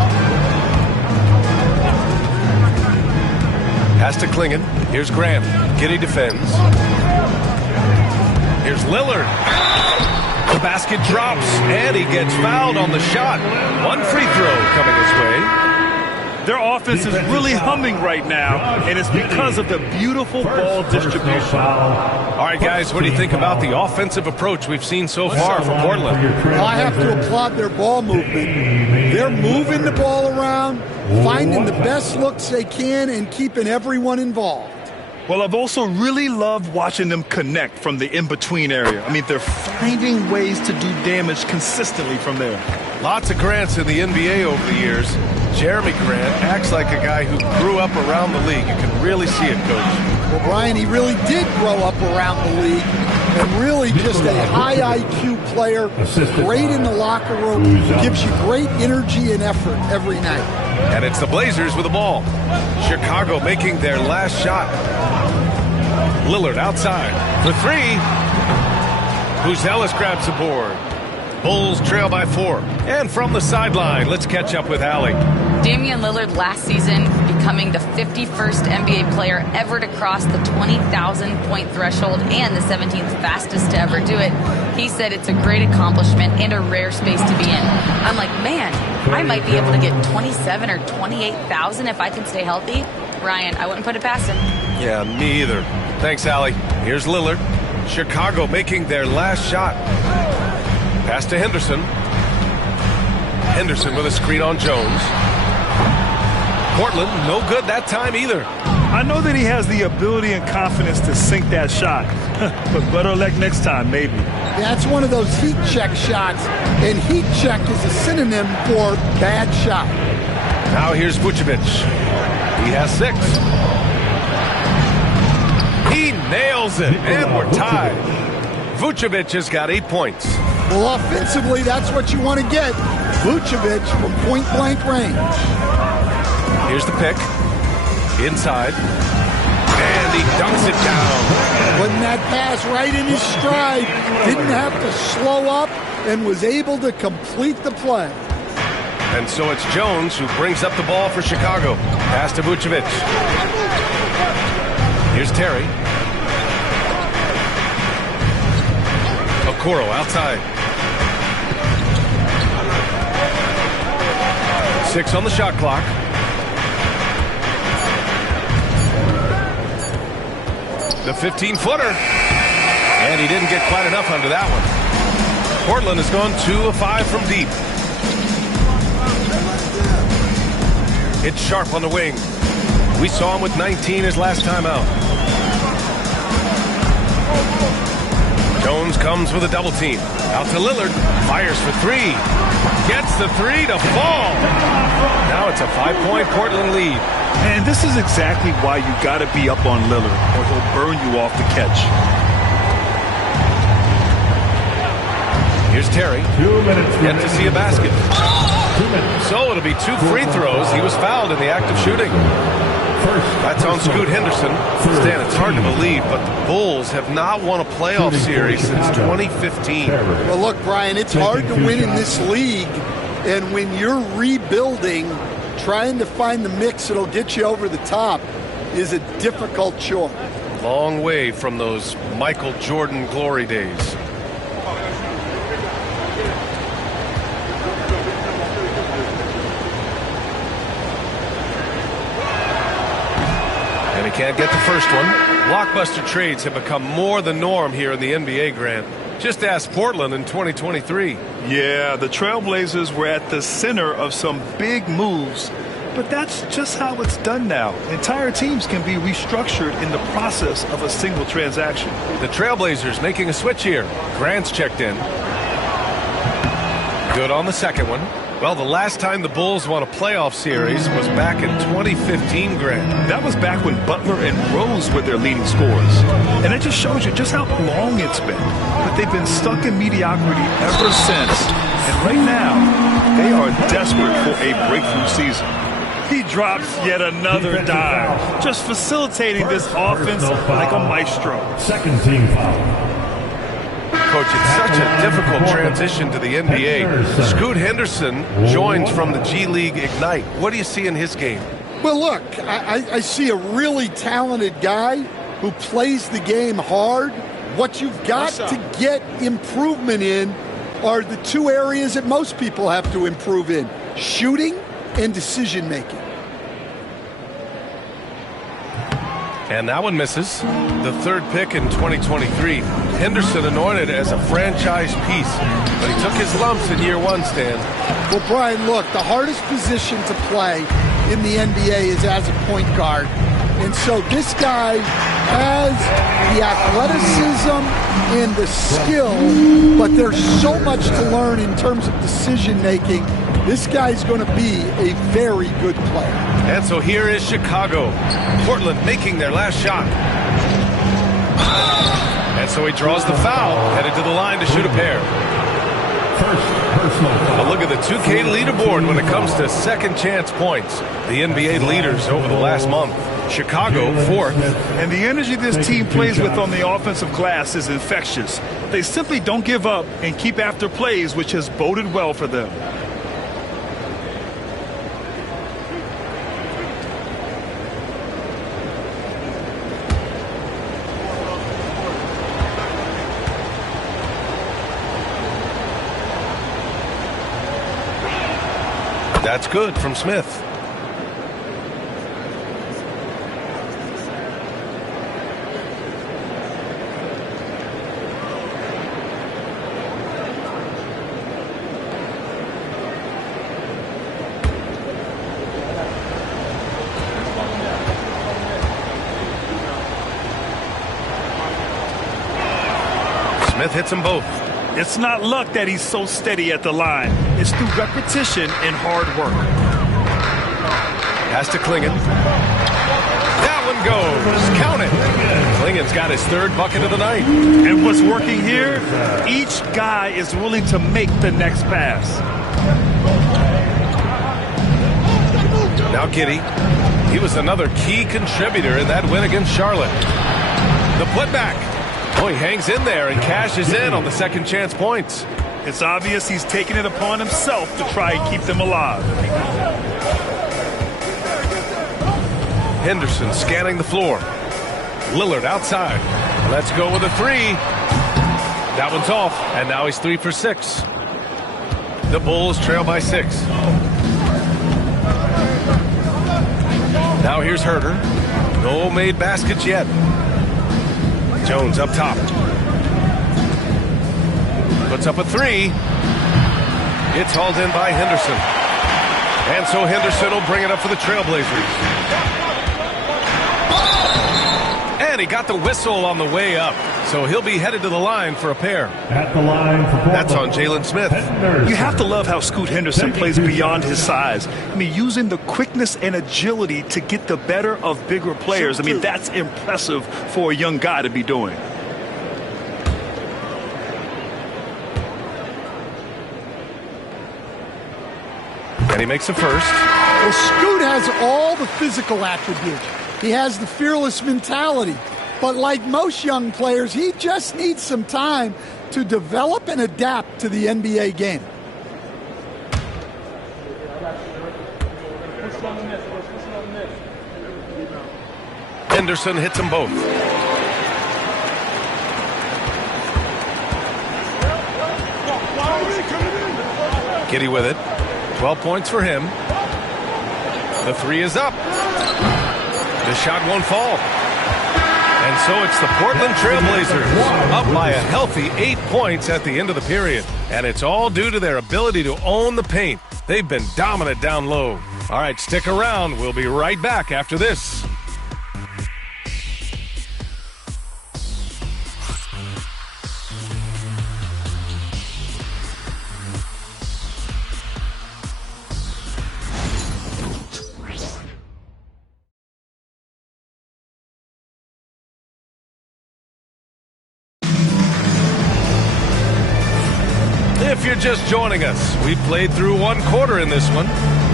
Pass to Klingon. Here's Grant. Giddey defends. Here's Lillard. The basket drops, and he gets fouled on the shot. One free throw coming his way. Their offense is really humming right now, and it's because of the beautiful ball distribution. All right, guys, what do you think about the offensive approach we've seen so far from Portland? Well, I have to applaud their ball movement. They're moving the ball around, finding the best looks they can, and keeping everyone involved. Well, I've also really loved watching them connect from the in-between area. I mean, they're finding ways to do damage consistently from there. Lots of Grants in the NBA over the years. Jeremy Grant acts like a guy who grew up around the league. You can really see it, Coach. Well, Brian, he really did grow up around the league and really just a high IQ player, great in the locker room, gives you great energy and effort every night. And it's the Blazers with the ball. Chicago making their last shot. Lillard outside for 3. Buzelis grabs the board. Bulls trail by 4. And from the sideline, let's catch up with Allie. Damian Lillard last season becoming the 51st NBA player ever to cross the 20,000-point threshold and the 17th fastest to ever do it. He said it's a great accomplishment and a rare space to be in. I'm like, man, I might be able to get 27 or 28,000 if I can stay healthy. Ryan, I wouldn't put it past him. Yeah, me either. Thanks, Allie. Here's Lillard. Chicago making their last shot. Pass to Henderson. Henderson with a screen on Jones. Portland, no good that time either. I know that he has the ability and confidence to sink that shot, but better luck next time, maybe. That's one of those heat check shots, and heat check is a synonym for bad shot. Now here's Vucevic. He has 6. He nails it, and we're tied. Vucevic has got 8 points. Well, offensively, that's what you want to get. Vucevic from point-blank range. Here's the pick. Inside. And he dunks it down. Putting that pass right in his stride. Didn't have to slow up and was able to complete the play. And so it's Jones who brings up the ball for Chicago. Pass to Vucevic. Here's Terry. Okoro outside. 6 on the shot clock. The 15-footer. And he didn't get quite enough under that one. Portland has gone 2 of 5 from deep. It's Sharp on the wing. We saw him with 19 his last time out. Jones comes with a double team. Out to Lillard. Fires for 3. Gets the 3 to fall. Now it's a 5-point Portland lead. And this is exactly why you got to be up on Lillard, or he'll burn you off the catch. Here's Terry. 2 minutes. Yet to see a basket. So it'll be 2 free throws. He was fouled in the act of shooting. That's on Scoot Henderson. Stan, it's hard to believe, but the Bulls have not won a playoff series since 2015. Well, look, Brian, it's hard to win in this league. And when you're rebuilding, trying to find the mix that'll get you over the top is a difficult chore. Long way from those Michael Jordan glory days. And he can't get the first one. Blockbuster trades have become more the norm here in the NBA, Grant. Just ask Portland in 2023. Yeah, the Trailblazers were at the center of some big moves But that's just how it's done now. Entire teams can be restructured in the process of a single transaction. The Trailblazers making a switch here. Grant's checked in. Good on the second one. Well, the last time the Bulls won a playoff series was back in 2015, Grant. That was back when Butler and Rose were their leading scorers. And it just shows you just how long it's been. But they've been stuck in mediocrity ever since. And right now, they are desperate for a breakthrough season. He drops yet another dive, just facilitating this offense like a maestro. Second team foul. Coach, it's such a difficult transition to the NBA. Scoot Henderson joins from the G League Ignite. What do you see in his game? Well, look, I see a really talented guy who plays the game hard. What you've got to get improvement in are the two areas that most people have to improve in: shooting and decision-making. And that one misses. The third pick in 2023. Henderson anointed as a franchise piece, but he took his lumps in year one, Stan. Well, Brian, look, the hardest position to play in the NBA is as a point guard. And so this guy has the athleticism and the skill, but there's so much to learn in terms of decision-making. This guy's going to be a very good player. And so here is Chicago. Portland making their last shot. And so he draws the foul, headed to the line to shoot a pair. First personal foul. A look at the 2K leaderboard when it comes to second chance points. The NBA leaders over the last month. Chicago, fourth. And the energy this team plays with on the offensive glass is infectious. They simply don't give up and keep after plays, which has boded well for them. That's good from Smith. Smith hits them both. It's not luck that he's so steady at the line. It's through repetition and hard work. Has to Klingon. That one goes. Count it. Klingon's got his third bucket of the night. And what's working here? Each guy is willing to make the next pass. Now Giddey. He was another key contributor in that win against Charlotte. The putback. Oh, he hangs in there and cashes in on the second chance points. It's obvious he's taking it upon himself to try and keep them alive. Henderson scanning the floor. Lillard outside. Let's go with a three. That one's off, and now he's 3 for 6. The Bulls trail by 6. Now here's Herter. No made baskets yet. Jones up top. Puts up a three. It's hauled in by Henderson. And so Henderson will bring it up for the Trailblazers. And he got the whistle on the way up. So he'll be headed to the line for a pair. At the line for Portland. That's on Jalen Smith. You have to love how Scoot Henderson plays beyond his size. I mean, using the quickness and agility to get the better of bigger players. I mean, that's impressive for a young guy to be doing. And he makes a first. Well, Scoot has all the physical attributes. He has the fearless mentality. But like most young players, he just needs some time to develop and adapt to the NBA game. Henderson hits them both. Giddey with it. 12 points for him. The three is up. The shot won't fall. And so it's the Portland Trailblazers up by a healthy 8 points at the end of the period. And it's all due to their ability to own the paint. They've been dominant down low. All right, stick around. We'll be right back after this. If you're just joining us, we've played through one quarter in this one.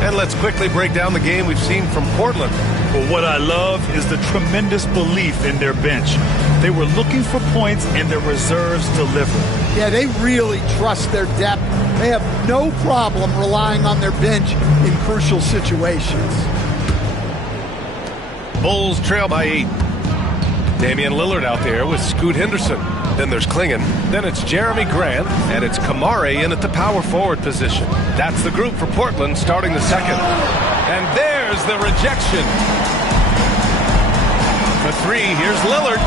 And let's quickly break down the game we've seen from Portland. But what I love is the tremendous belief in their bench. They were looking for points, and their reserves delivered. Yeah, they really trust their depth. They have no problem relying on their bench in crucial situations. Bulls trail by 8. Damian Lillard out there with Scoot Henderson. Then there's Klingon. Then it's Jeremy Grant. And it's Kamare in at the power forward position. That's the group for Portland starting the second. And there's the rejection. For 3, here's Lillard.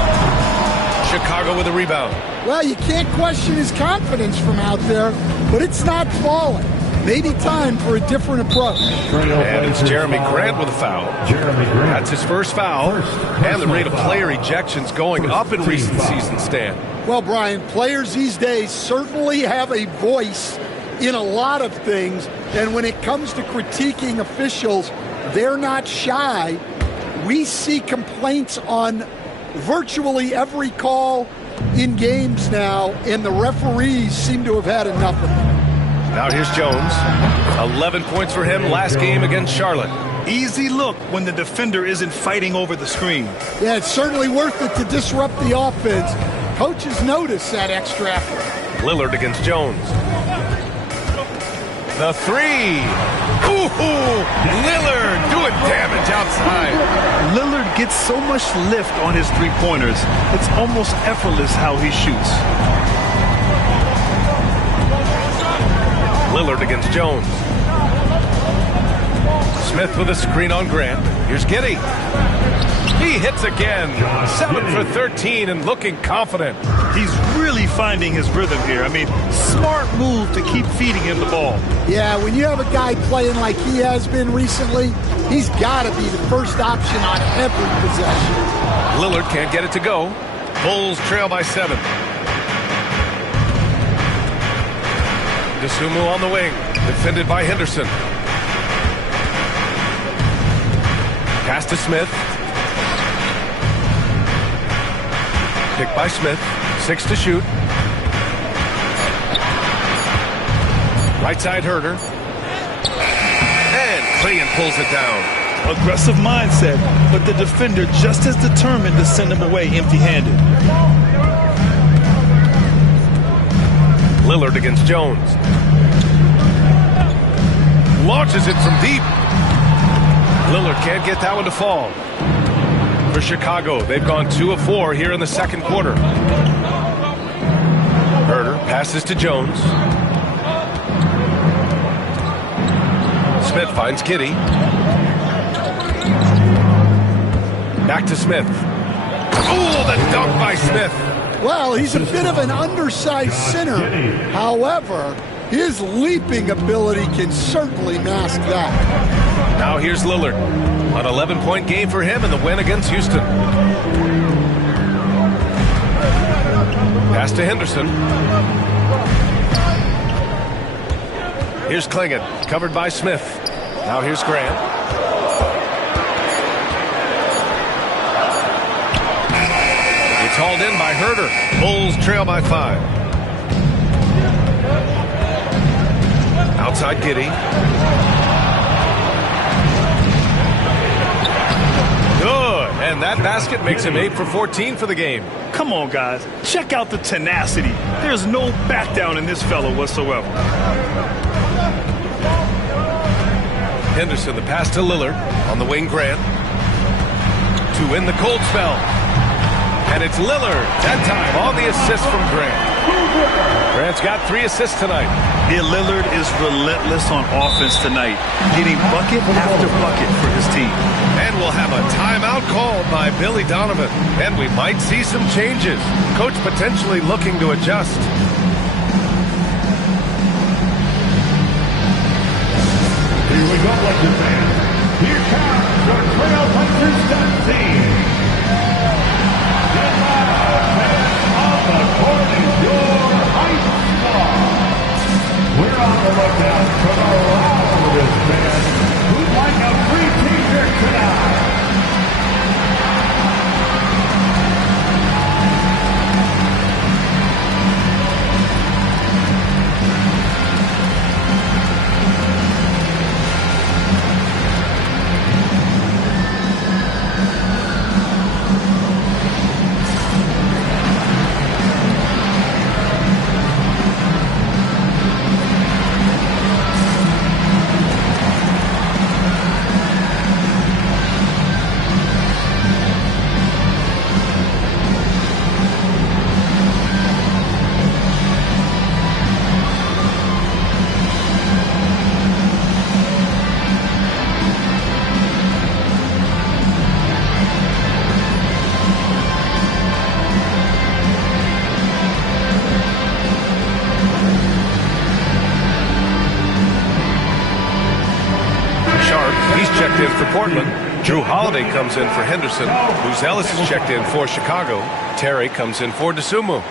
Chicago with a rebound. Well, you can't question his confidence from out there, but it's not falling. Maybe time for a different approach. And it's Jeremy Grant with a foul. That's his first foul. And the rate of player ejections going up in recent seasons, Stan. Well, Brian, players these days certainly have a voice in a lot of things. And when it comes to critiquing officials, they're not shy. We see complaints on virtually every call in games now, and the referees seem to have had enough of it. Now here's Jones. 11 points for him last game against Charlotte. Easy look when the defender isn't fighting over the screen. Yeah, it's certainly worth it to disrupt the offense. Coaches notice that extra effort. Lillard against Jones. The 3. Ooh, Lillard doing damage outside. Lillard gets so much lift on his three-pointers. It's almost effortless how he shoots. Lillard against Jones. Smith with a screen on Grant. Here's Giddey. He hits again. 7 for 13 and looking confident. He's really finding his rhythm here. I mean, smart move to keep feeding him the ball. Yeah, when you have a guy playing like he has been recently, he's got to be the first option on every possession. Lillard can't get it to go. Bulls trail by 7. Dosunmu on the wing, defended by Henderson. Pass to Smith. Picked by Smith. 6 to shoot. Right side Herder. And Klingon pulls it down. Aggressive mindset, but the defender just as determined to send him away empty-handed. Lillard against Jones. Launches it from deep. Lillard can't get that one to fall. For Chicago, they've gone 2 of 4 here in the second quarter. Herder passes to Jones. Smith finds Giddey. Back to Smith. Oh, the dunk by Smith. Well, he's a bit of an undersized center. However, his leaping ability can certainly mask that. Now here's Lillard. An 11-point game for him in the win against Houston. Pass to Henderson. Here's Klingon, covered by Smith. Now here's Grant. It's hauled in by Herder. Bulls trail by 5. Outside Giddey. Good. And that basket makes him 8 for 14 for the game. Come on, guys. Check out the tenacity. There's no back down in this fellow whatsoever. Henderson, the pass to Lillard. On the wing, Grant. To win the cold spell. And it's Lillard, that time on the assist from Grant. Grant's got 3 assists tonight. Yeah, Lillard is relentless on offense tonight, getting bucket after bucket for his team. And we'll have a timeout called by Billy Donovan. And we might see some changes. Coach potentially looking to adjust. Here we go, Lakers fans. Here comes your Trailblazers team. On the court is your ice star. We're on the lookout for the loudest man who'd like a free t-shirt tonight. Drew Holiday comes in for Henderson. Luz Ellis is checked in for Chicago. Terry comes in for DeSumo.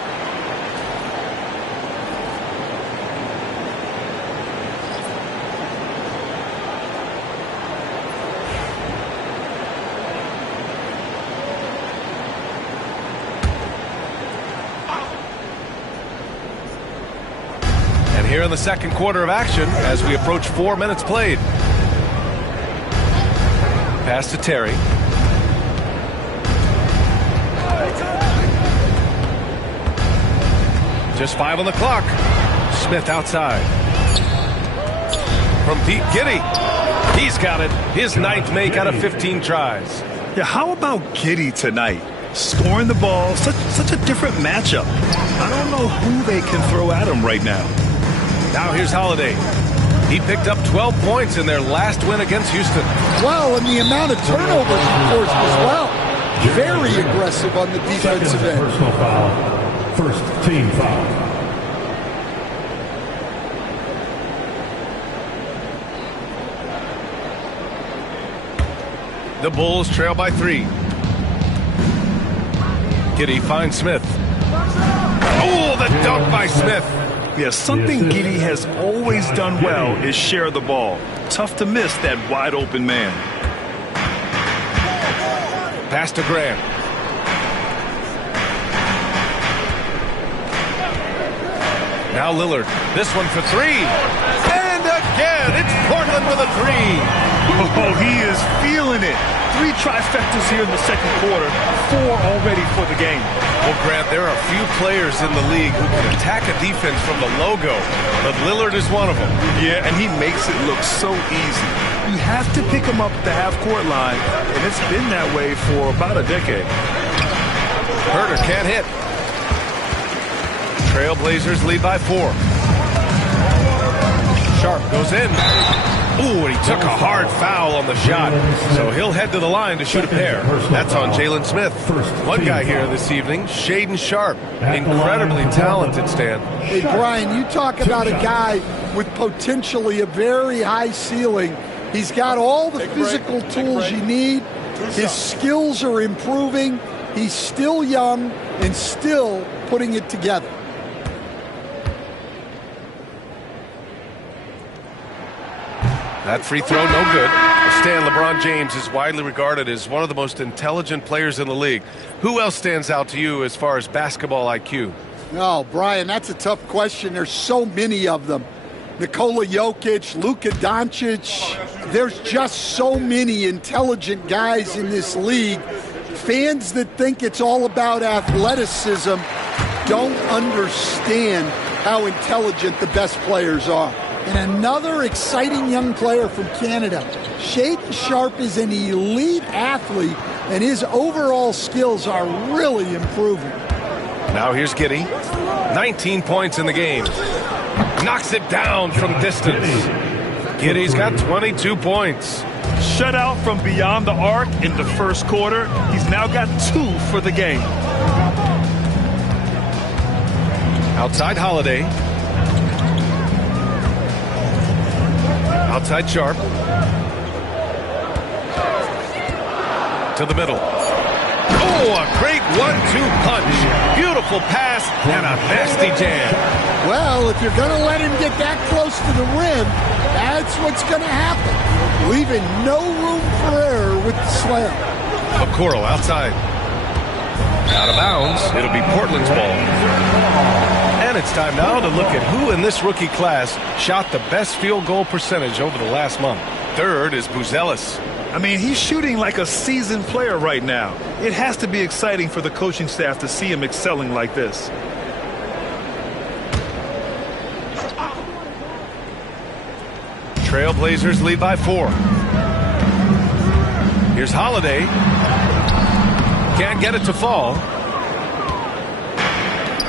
And here in the second quarter of action, as we approach 4 minutes played. Pass to Terry. Just 5 on the clock. Smith outside. From Pete Giddey. He's got it. His 9th make out of 15 tries. Yeah, how about Giddey tonight? Scoring the ball, such a different matchup. I don't know who they can throw at him right now. Now here's Holiday. He picked up 12 points in their last win against Houston. Well, and the amount of turnovers, of course, as well. Very aggressive on the defensive end. Personal foul. First team foul. The Bulls trail by 3. Giddey finds Smith. Oh, the dunk by Smith. Yeah, something Giddey has always done well is share the ball. Tough to miss that wide open man. Pass to Grant. Now Lillard. This one for 3. And again, it's Portland with a 3. Oh, he is feeling it. 3 trifectas here in the second quarter. 4 already for the game. Well, Grant, there are few players in the league who can attack a defense from the logo, but Lillard is one of them. Yeah, and he makes it look so easy. You have to pick him up at the half-court line, and it's been that way for about a decade. Herter can't hit. Trailblazers lead by 4. Sharp goes in. Ooh, and he took a hard foul on the shot. So he'll head to the line to shoot a pair. That's on Jalen Smith. One guy here this evening, Shaedon Sharpe. Incredibly talented, Stan. Hey, Brian, you talk about a guy with potentially a very high ceiling. He's got all the physical tools you need. His skills are improving. He's still young and still putting it together. That free throw, no good. Stan, LeBron James is widely regarded as one of the most intelligent players in the league. Who else stands out to you as far as basketball IQ? Oh, Brian, that's a tough question. There's so many of them. Nikola Jokic, Luka Doncic. There's just so many intelligent guys in this league. Fans that think it's all about athleticism don't understand how intelligent the best players are. And another exciting young player from Canada. Shaedon Sharpe is an elite athlete and his overall skills are really improving. Now here's Giddey. 19 points in the game. Knocks it down from distance. Giddey's got 22 points. Shutout from beyond the arc in the first quarter. He's now got 2 for the game. Outside Holiday. Outside Sharp. To the middle. Oh, a great 1-2 punch. Beautiful pass and a nasty jam. Well, if you're going to let him get that close to the rim, that's what's going to happen. Leaving no room for error with the slam. Okoro outside. Out of bounds. It'll be Portland's ball. And it's time now to look at who in this rookie class shot the best field goal percentage over the last month. Third is Buzelis. I mean, he's shooting like a seasoned player right now. It has to be exciting for the coaching staff to see him excelling like this. Trailblazers lead by 4. Here's Holiday. Can't get it to fall.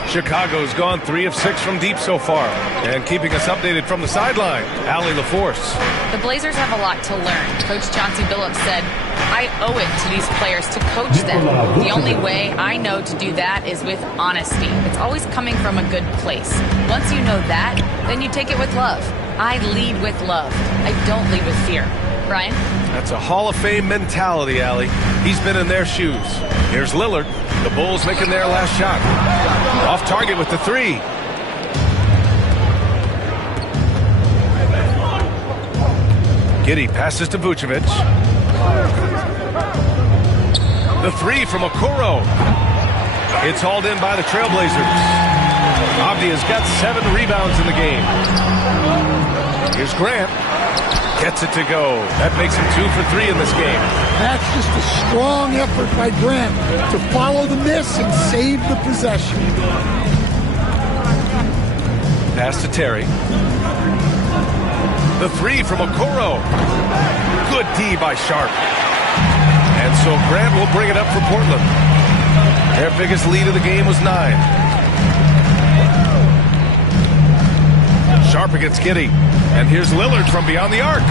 Chicago's gone 3 of 6 from deep so far. And keeping us updated from the sideline, Allie LaForce. The Blazers have a lot to learn. Coach Chauncey Billups said, I owe it to these players to coach them. The only way I know to do that is with honesty. It's always coming from a good place. Once you know that, then you take it with love. I lead with love. I don't lead with fear. Brian? That's a Hall of Fame mentality, Allie. He's been in their shoes. Here's Lillard. The Bulls making their last shot. Off target with the 3. Giddey passes to Vucevic. The 3 from Okoro. It's hauled in by the Trailblazers. Avdia's got 7 rebounds in the game. Here's Grant. Gets it to go. That makes him 2 for 3 in this game. That's just a strong effort by Grant to follow the miss and save the possession. Pass to Terry. The 3 from Okoro. Good D by Sharp. And so Grant will bring it up for Portland. Their biggest lead of the game was 9. Sharp against Giddey. And here's Lillard from beyond the arc.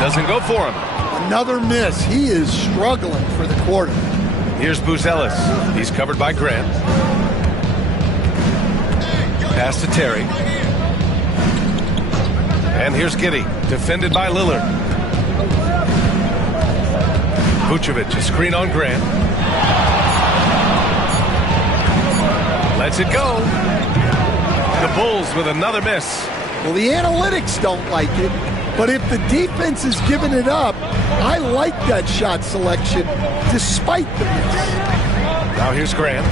Doesn't go for him. Another miss. He is struggling for the quarter. Here's Buzelis. He's covered by Grant. Pass to Terry. And here's Giddey. Defended by Lillard. Vucevic, a screen on Grant. Lets it go. The Bulls with another miss. Well, the analytics don't like it, but if the defense is giving it up, I like that shot selection despite the miss. Now here's Grant.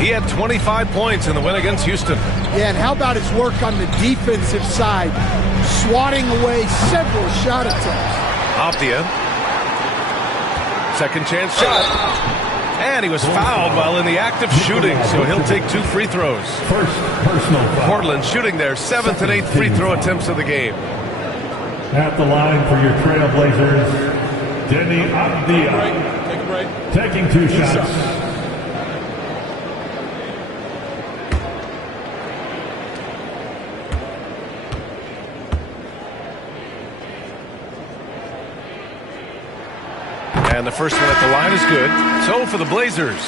He had 25 points in the win against Houston. Yeah, and how about his work on the defensive side, swatting away several shot attempts. Avdia. Second chance shot. And he was fouled while in the act of shooting, so he'll take 2 free throws. First personal foul. Portland shooting their 7th and 8th free throw attempts of the game. At the line for your Trailblazers, Deni Avdia. Take a break. Taking 2 shots. And the first one at the line is good. So for the Blazers,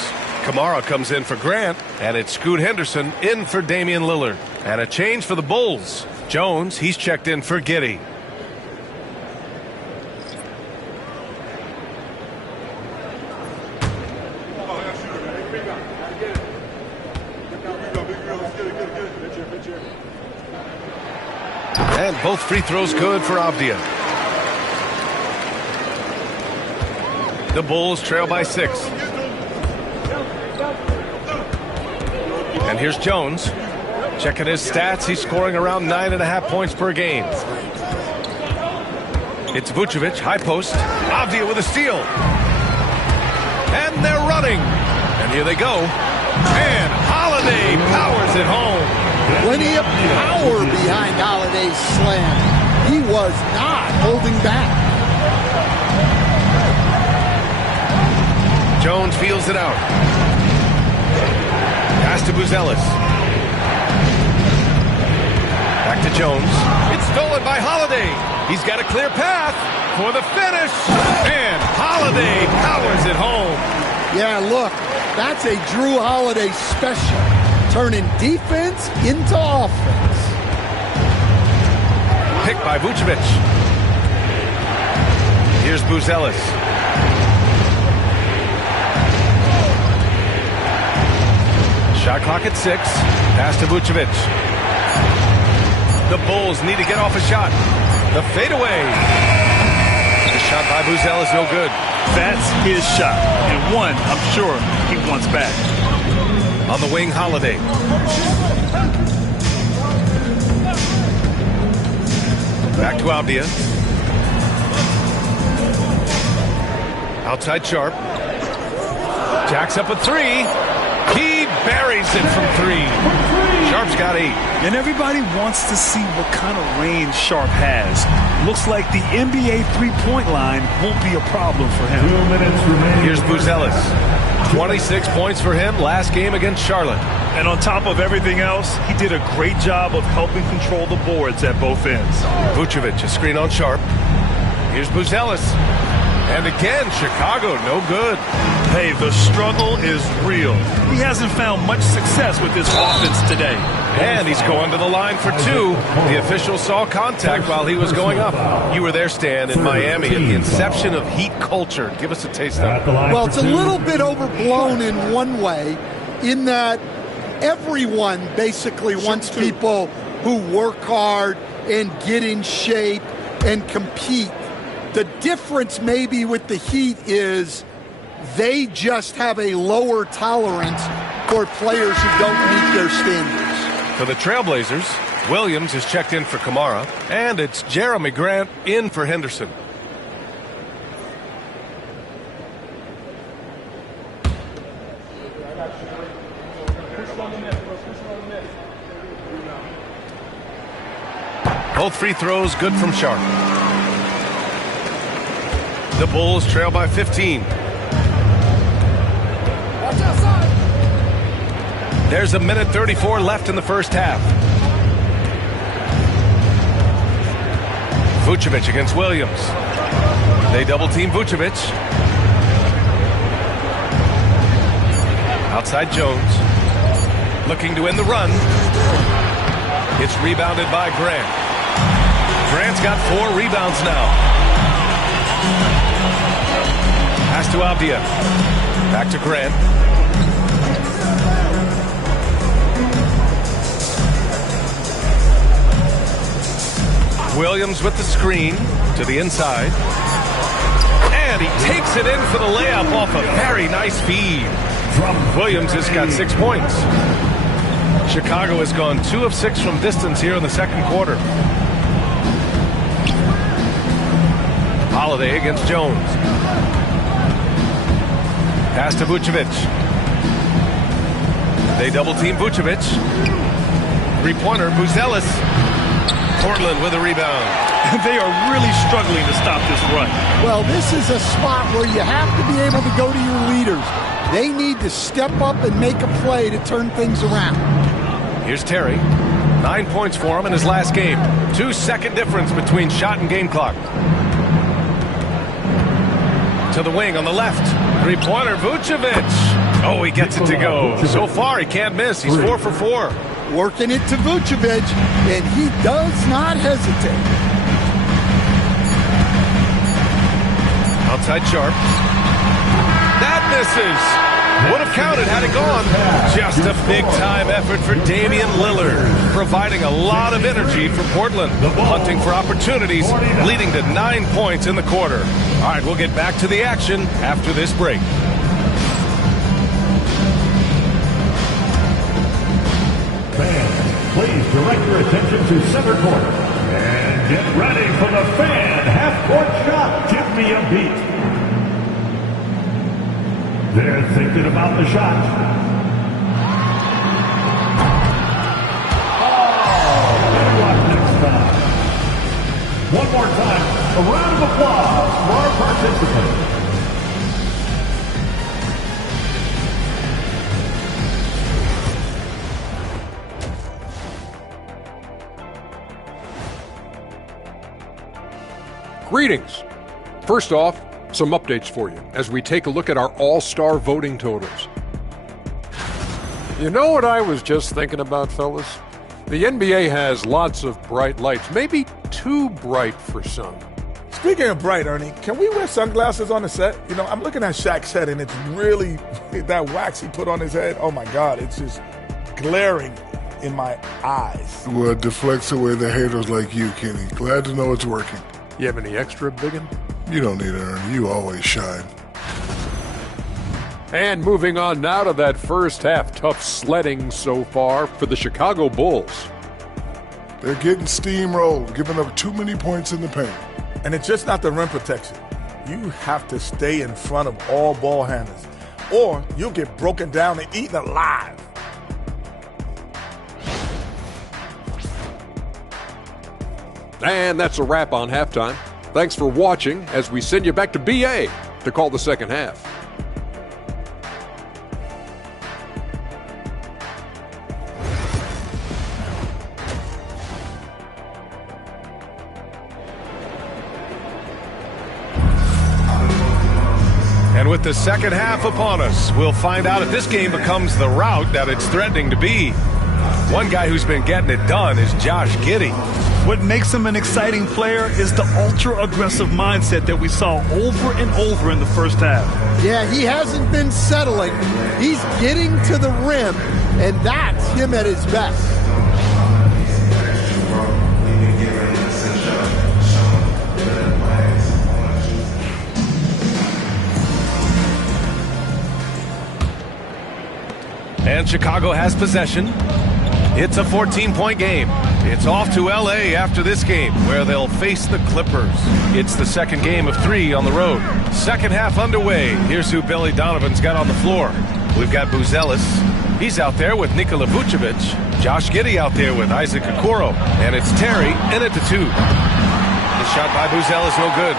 Kamara comes in for Grant, and it's Scoot Henderson in for Damian Lillard. And a change for the Bulls. Jones, he's checked in for Giddey. And both free throws good for Avdia. The Bulls trail by 6. And here's Jones. Checking his stats. He's scoring around 9.5 points per game. It's Vucevic, high post. Avdia with a steal. And they're running. And here they go. And Holiday powers it home. Plenty of power behind Holiday's slam. He was not holding back. Jones feels it out. Pass to Buzelis. Back to Jones. It's stolen by Holiday. He's got a clear path for the finish. And Holiday powers it home. Yeah, look, that's a Drew Holiday special. Turning defense into offense. Picked by Vucevic. Here's Buzelis. Shot clock at 6. Pass to Vucevic. The Bulls need to get off a shot. The fadeaway. The shot by Buzelis, no good. That's his shot, and one I'm sure he wants back. On the wing, Holiday. Back to Avdia. Outside Sharp. Jacks up a 3. He buries it from 3. Sharp's got 8. And everybody wants to see what kind of range Sharp has. Looks like the NBA three-point line won't be a problem for him. 2 minutes remaining. Here's Buzelis. 26 points for him last game against Charlotte. And on top of everything else, he did a great job of helping control the boards at both ends. Vucevic, a screen on Sharp. Here's Buzelis. And again, Chicago, no good. Hey, the struggle is real. He hasn't found much success with this offense today. And he's going to the line for 2. The official saw contact while he was going up. You were there, Stan, in Miami at the inception of Heat culture. Give us a taste of it. Well, it's a little bit overblown in one way, in that everyone basically wants people who work hard and get in shape and compete. The difference maybe with the Heat is they just have a lower tolerance for players who don't meet their standards. For the Trailblazers, Williams is checked in for Kamara, and it's Jeremy Grant in for Henderson. Both free throws good from Sharp. The Bulls trail by 15. There's a minute 34 left in the first half. Vucevic against Williams. They double-team Vucevic. Outside Jones. Looking to end the run. It's rebounded by Grant. Grant's got 4 rebounds now. Pass to Avdia. Back to Grant. Williams with the screen to the inside. And he takes it in for the layup off a very nice feed. Williams has got 6 points. Chicago has gone 2 of 6 from distance here in the second quarter. Holiday against Jones. Pass to Vucevic. They double-team Vucevic. Three-pointer, Buzelis. Portland with a rebound. They are really struggling to stop this run. Well, this is a spot where you have to be able to go to your leaders. They need to step up and make a play to turn things around. Here's Terry. 9 points for him in his last game. 2-second difference between shot and game clock. To the wing on the left. Three-pointer, Vucevic. Oh, he gets it to go. So far, he can't miss. He's 4 for 4. Working it to Vucevic, and he does not hesitate. Outside Sharp. That misses. Would have counted had it gone. Just a big-time effort for Damian Lillard, providing a lot of energy for Portland, hunting for opportunities, leading to 9 points in the quarter. All right, we'll get back to the action after this break. Fans, please direct your attention to center court. And get ready for the fan half-court shot. Give me a beat. They're thinking about the shot. Oh, better luck next time. One more time, a round of applause for our participants. Greetings. First off, some updates for you as we take a look at our all-star voting totals. You know what I was just thinking about, fellas? The NBA has lots of bright lights, maybe too bright for some. Speaking of bright, Ernie, can we wear sunglasses on the set? You know, I'm looking at Shaq's head, and it's really that wax he put on his head. Oh, my God, it's just glaring in my eyes. Well, it deflects away the haters like you, Kenny. Glad to know it's working. You have any extra, biggin? You don't need it, Ernie. You always shine. And moving on now to that first half. Tough sledding so far for the Chicago Bulls. They're getting steamrolled, giving up too many points in the paint. And it's just not the rim protection. You have to stay in front of all ball handlers, or you'll get broken down and eaten alive. And that's a wrap on halftime. Thanks for watching as we send you back to BA to call the second half. And with the second half upon us, we'll find out if this game becomes the rout that it's threatening to be. One guy who's been getting it done is Josh Giddey. What makes him an exciting player is the ultra-aggressive mindset that we saw over and over in the first half. Yeah, he hasn't been settling. He's getting to the rim, and that's him at his best. And Chicago has possession. It's a 14-point game. It's off to L.A. after this game, where they'll face the Clippers. It's the second game of 3 on the road. Second half underway. Here's who Billy Donovan's got on the floor. We've got Buzelis. He's out there with Nikola Vucevic. Josh Giddey out there with Isaac Okoro. And it's Terry in at the 2. The shot by Buzelis, no good.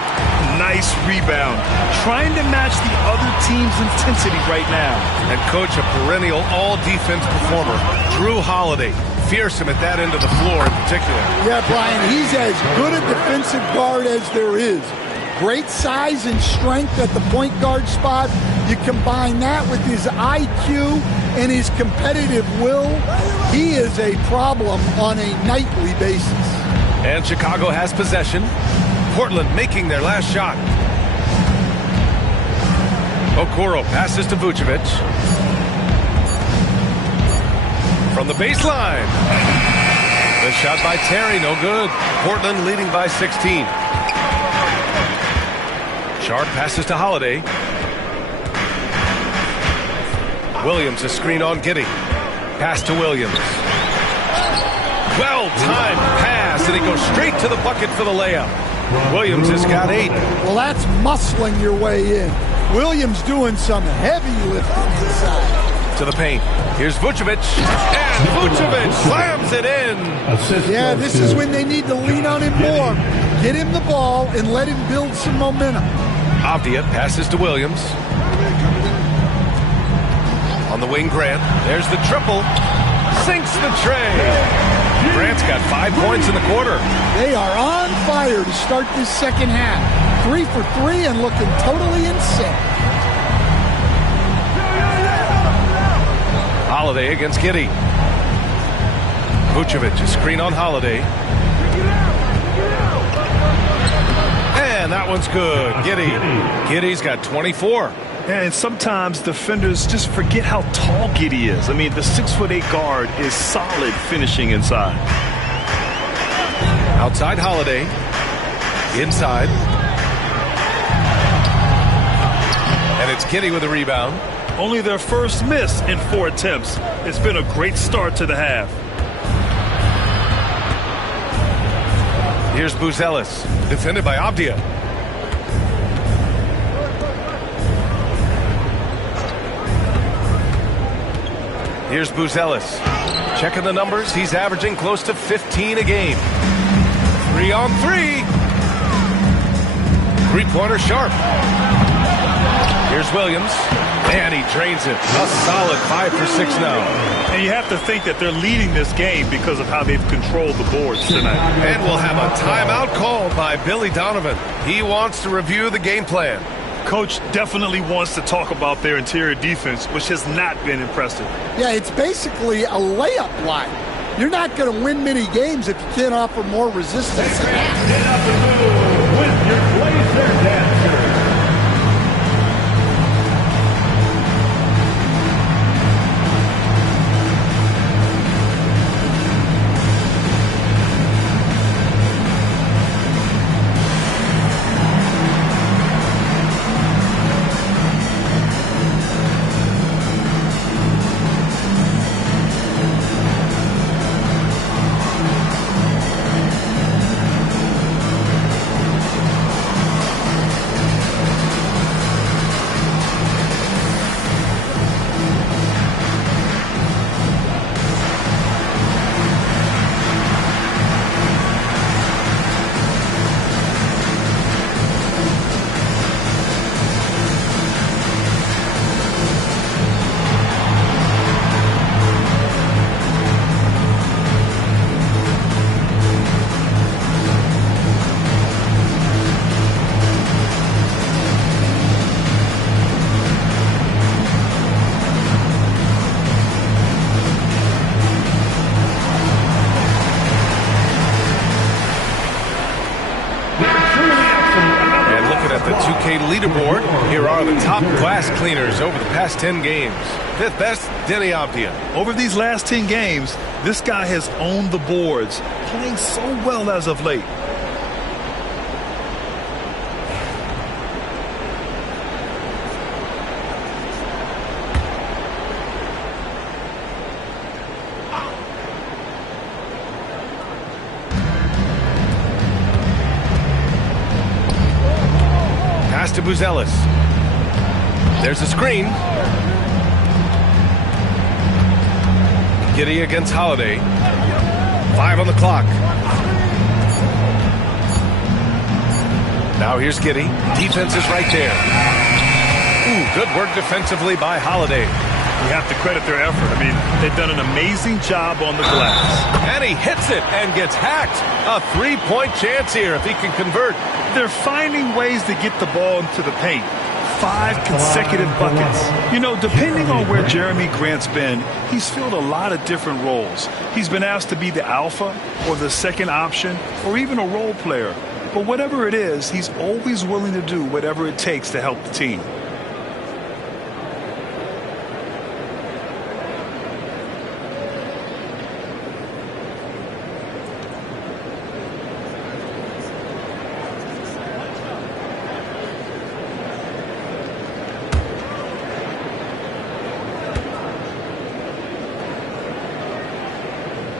Nice rebound. Trying to match the other team's intensity right now. And coach, a perennial all-defense performer, Drew Holiday. Fearsome at that end of the floor in particular. Yeah, Brian, he's as good a defensive guard as there is. Great size and strength at the point guard spot. You combine that with his IQ and his competitive will, he is a problem on a nightly basis. And Chicago has possession. Portland making their last shot. Okoro passes to Vucevic. From the baseline. The shot by Terry, no good. Portland leading by 16. Sharp passes to Holiday. Williams, a screen on Giddey. Pass to Williams. Well-timed pass, and he goes straight to the bucket for the layup. Williams has got 8. Well, that's muscling your way in. Williams doing some heavy lifting inside. To the paint. Here's Vucevic. And Vucevic slams it in. Yeah, this is when they need to lean on him more. Get him the ball and let him build some momentum. Avdia passes to Williams. On the wing, Grant. There's the triple. Sinks the tray. Grant's got 5 points in the quarter. They are on fire to start this second half. 3 for 3 and looking totally insane. Holiday against Giddey. Vucevic, a screen on Holiday. And that one's good. Giddey's got 24. And sometimes defenders just forget how tall Giddey is. I mean, the 6'8" guard is solid finishing inside. Outside Holiday. Inside. And it's Giddey with a rebound. Only their first miss in 4 attempts. It's been a great start to the half. Here's Buzelis, defended by Avdia. Here's Buzelis. Checking the numbers. He's averaging close to 15 a game. 3 on 3. Three-pointer Sharp. Here's Williams. And he drains it. A solid 5 for 6 now. And you have to think that they're leading this game because of how they've controlled the boards tonight. And we'll have a timeout called by Billy Donovan. He wants to review the game plan. Coach definitely wants to talk about their interior defense, which has not been impressive. Yeah, it's basically a layup line. You're not going to win many games if you can't offer more resistance. With your place there, dancer. Leaderboard. Here are the top glass cleaners over the past 10 games. Fifth best, Denny Abdia. Over these last 10 games, this guy has owned the boards, playing so well as of late. To Buzelis. There's a screen. Giddey against Holiday. 5 on the clock. Now here's Giddey. Defense is right there. Ooh, good work defensively by Holiday. We have to credit their effort. I mean, they've done an amazing job on the glass. And he hits it and gets hacked. A 3-point chance here if he can convert. They're finding ways to get the ball into the paint. 5 consecutive buckets. You know, depending on where Jeremy Grant's been, he's filled a lot of different roles. He's been asked to be the alpha or the second option or even a role player. But whatever it is, he's always willing to do whatever it takes to help the team.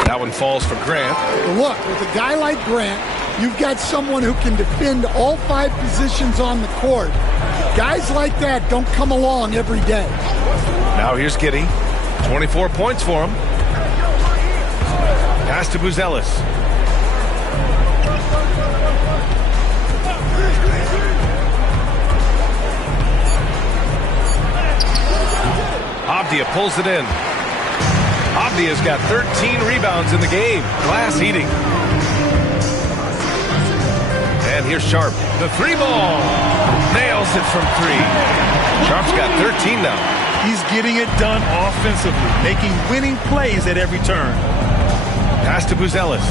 That one falls for Grant. Look, with a guy like Grant, you've got someone who can defend all 5 positions on the court. Guys like that don't come along every day. Now here's Giddey. 24 points for him. Pass to Buzelis. Abdia pulls it in. Abdia's got 13 rebounds in the game. Glass eating. And here's Sharp. The 3 ball. Nails it from 3. Sharp's got 13 now. He's getting it done offensively, making winning plays at every turn. Pass to Buzelis.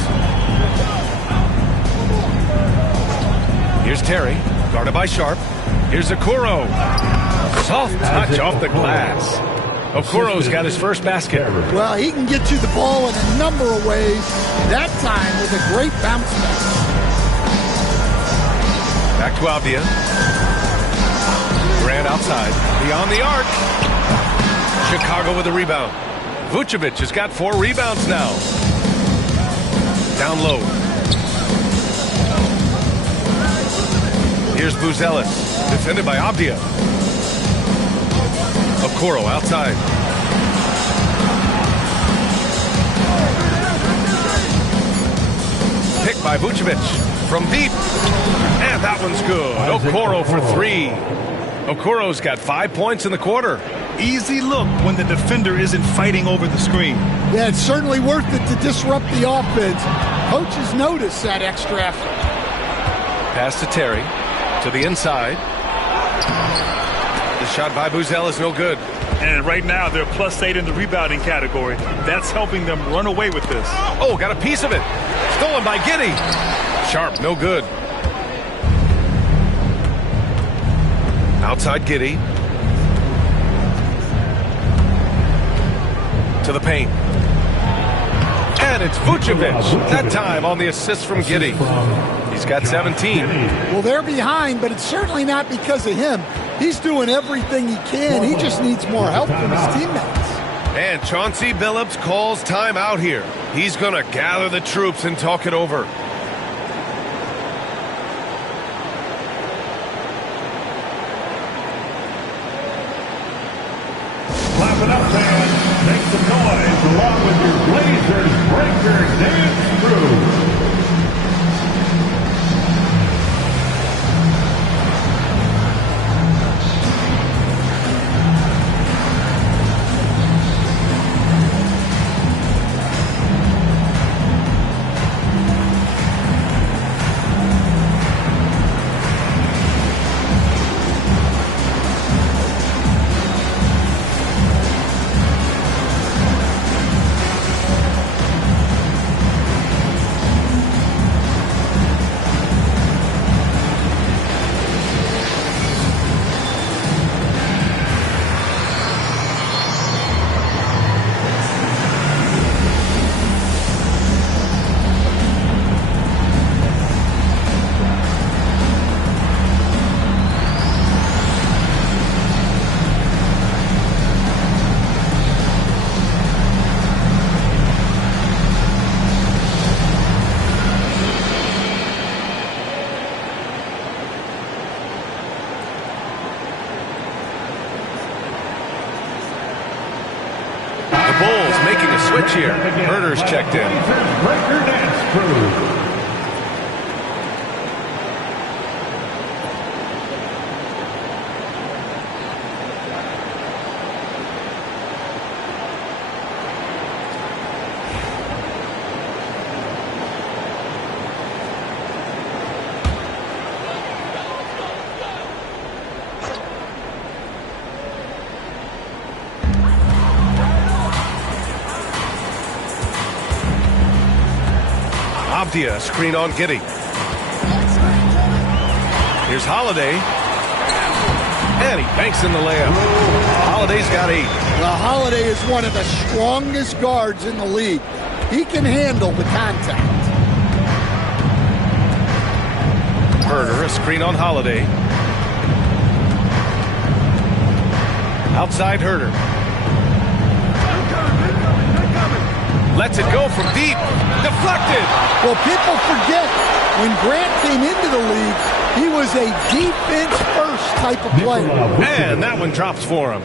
Here's Terry, guarded by Sharp. Here's Okoro. Soft touch off the glass. Okoro's got his first basket. Well, he can get you the ball in a number of ways. That time with a great bounce back. Back to Abdia. Grant outside. Beyond the arc. Chicago with a rebound. Vucevic has got 4 rebounds now. Down low. Here's Buzelis. Defended by Abdia. Okoro outside. Picked by Vucevic from deep. And that one's good. Okoro for 3. Okuro's got 5 points in the quarter. Easy look when the defender isn't fighting over the screen. Yeah, it's certainly worth it to disrupt the offense. Coaches notice that extra effort. Pass to Terry. To the inside. The shot by Buzzell is no good. And right now, they're +8 in the rebounding category. That's helping them run away with this. Oh, got a piece of it. Stolen by Giddey. Sharp, no good. Outside Giddey. To the paint. And it's Vucevic. That time on the assist from Giddey. He's got 17. Well, they're behind, but it's certainly not because of him. He's doing everything he can. He just needs more help from his teammates. And Chauncey Billups calls time out here. He's going to gather the troops and talk it over. Clap it up, fans. Make some noise along with your Blazers Breaker dance crew. Switch here. Herder's checked in. Breaker dance crew. Abdia, screen on Giddey. Here's Holiday. And he banks in the layup. Holiday's got 8. Well, Holiday is one of the strongest guards in the league. He can handle the contact. Herder, a screen on Holiday. Outside Herder. Lets it go from deep. Deflected. Well, people forget when Grant came into the league, he was a defense-first type of player. And that one drops for him.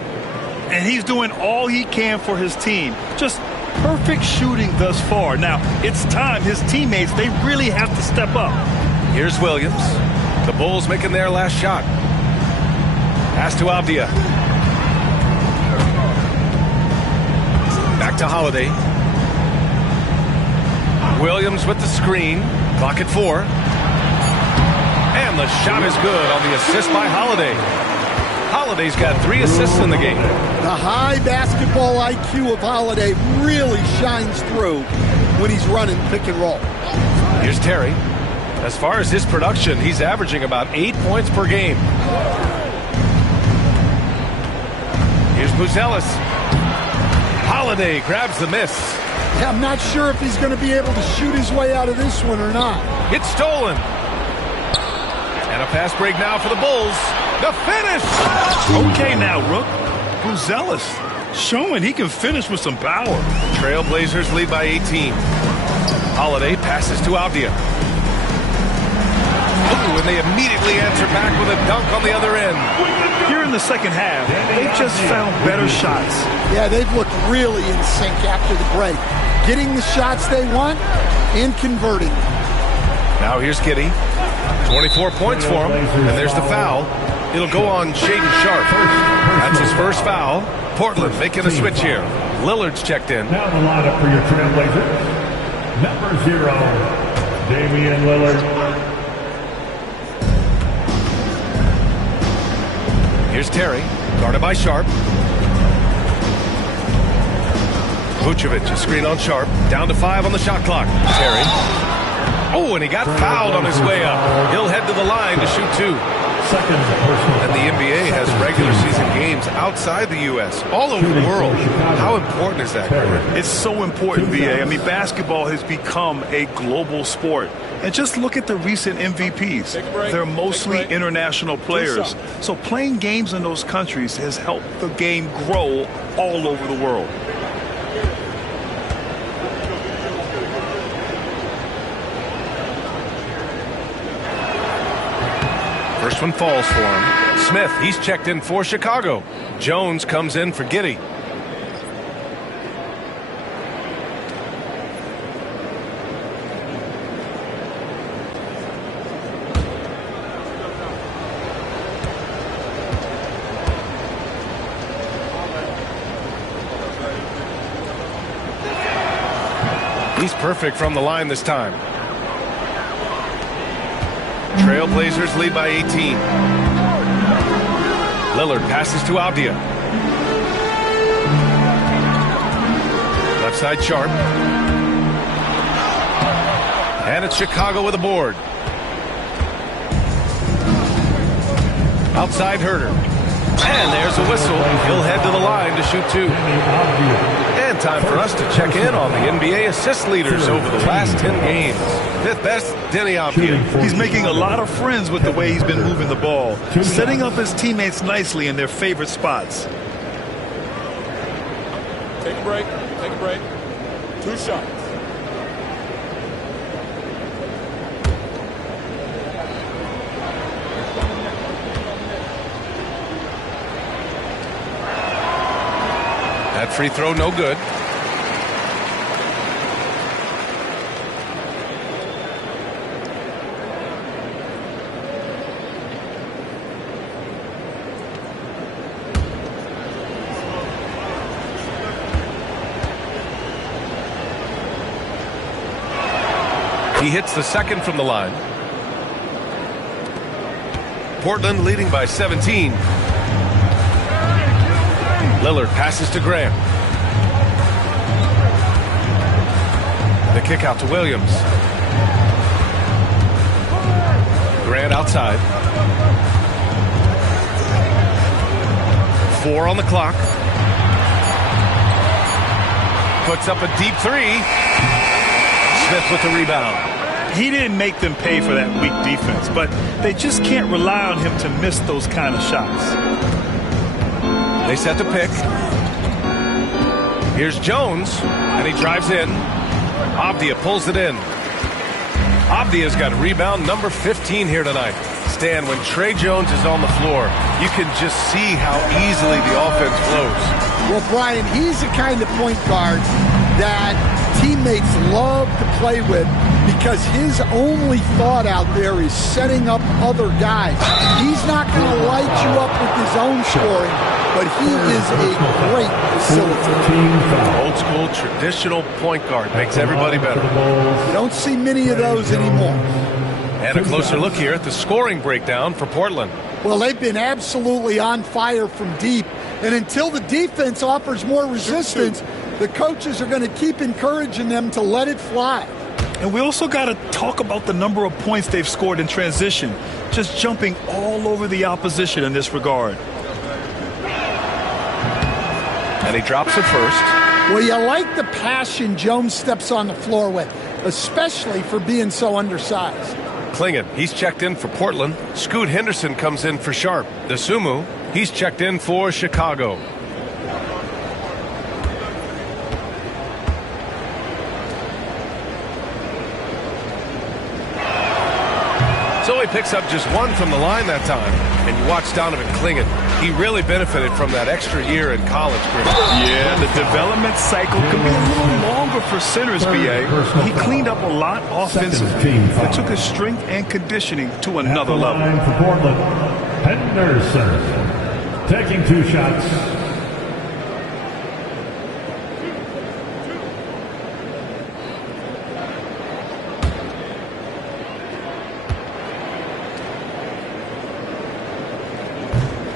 And he's doing all he can for his team. Just perfect shooting thus far. Now, it's time his teammates, they really have to step up. Here's Williams. The Bulls making their last shot. Pass to Abdia. Back to Holiday. Williams with the screen. Clock at 4. And the shot is good on the assist by Holiday. Holiday's got 3 assists in the game. The high basketball IQ of Holiday really shines through when he's running pick and roll. Here's Terry. As far as his production, he's averaging about 8 points per game. Here's Buzelis. Holiday grabs the miss. Yeah, I'm not sure if he's going to be able to shoot his way out of this one or not. It's stolen. And a pass break now for the Bulls. The finish! Okay now, Rook. Buzelis showing he can finish with some power. Trailblazers lead by 18. Holiday passes to Abdia. Ooh, and they immediately answer back with a dunk on the other end. Here in the second half, they've just found better shots. Yeah, they've looked really in sync after the break. Getting the shots they want and converting. Now here's Giddey. 24 points for him, and there's the foul. It'll go on Shaden Sharp. That's his first foul. Portland making a switch here. Lillard's checked in. Now the lineup for your Trailblazers. Number 0, Damian Lillard. Here's Terry, guarded by Sharp. Vucevic, a screen on Sharp. Down to 5 on the shot clock. Terry. Oh, and he got fouled on his way up. He'll head to the line to shoot 2. And the NBA has regular season games outside the U.S., all over the world. How important is that, Gordon? It's so important, VA. I mean, basketball has become a global sport. And just look at the recent MVPs. They're mostly international players. So playing games in those countries has helped the game grow all over the world. First one falls for him. Smith, he's checked in for Chicago. Jones comes in for Giddey. He's perfect from the line this time. Trailblazers lead by 18. Lillard passes to Avdia. Left side Sharp. And it's Chicago with a board. Outside Herter. And there's a whistle. He'll head to the line to shoot 2. And time for us to check in on the NBA assist leaders over the last 10 games. Fifth best, Denny Avdia. He's making a lot of friends with the way he's been moving the ball, setting up his teammates nicely in their favorite spots. Take a break. Take a break. 2 shots. That free throw no good. He hits the second from the line. Portland leading by 17. Lillard passes to Graham. The kick out to Williams. Grant outside. 4 on the clock. Puts up a deep 3. Smith with the rebound. He didn't make them pay for that weak defense, but they just can't rely on him to miss those kind of shots. They set the pick. Here's Jones, and he drives in. Avdia pulls it in. Avdia's got rebound number 15 here tonight. Stan, when Trey Jones is on the floor, you can just see how easily the offense flows. Well, Brian, he's the kind of point guard that teammates love to play with because his only thought out there is setting up other guys. He's not going to light you up with his own scoring, but he is a great facilitator. Old school, traditional point guard makes everybody better. You don't see many of those anymore. And a closer look here at the scoring breakdown for Portland. Well, they've been absolutely on fire from deep, and until the defense offers more resistance, the coaches are going to keep encouraging them to let it fly. And we also got to talk about the number of points they've scored in transition, just jumping all over the opposition in this regard. And he drops it first. Well, you like the passion Jones steps on the floor with, especially for being so undersized. Klingon, he's checked in for Portland. Scoot Henderson comes in for Sharp. Desumu, he's checked in for Chicago. So he picks up just 1 from the line that time. And you watch Donovan Klingon. He really benefited from that extra year in college. Yeah, the development cycle can be a little longer for centers, BA. He cleaned up a lot offensively. It took his strength and conditioning to another level. Henderson taking 2 shots.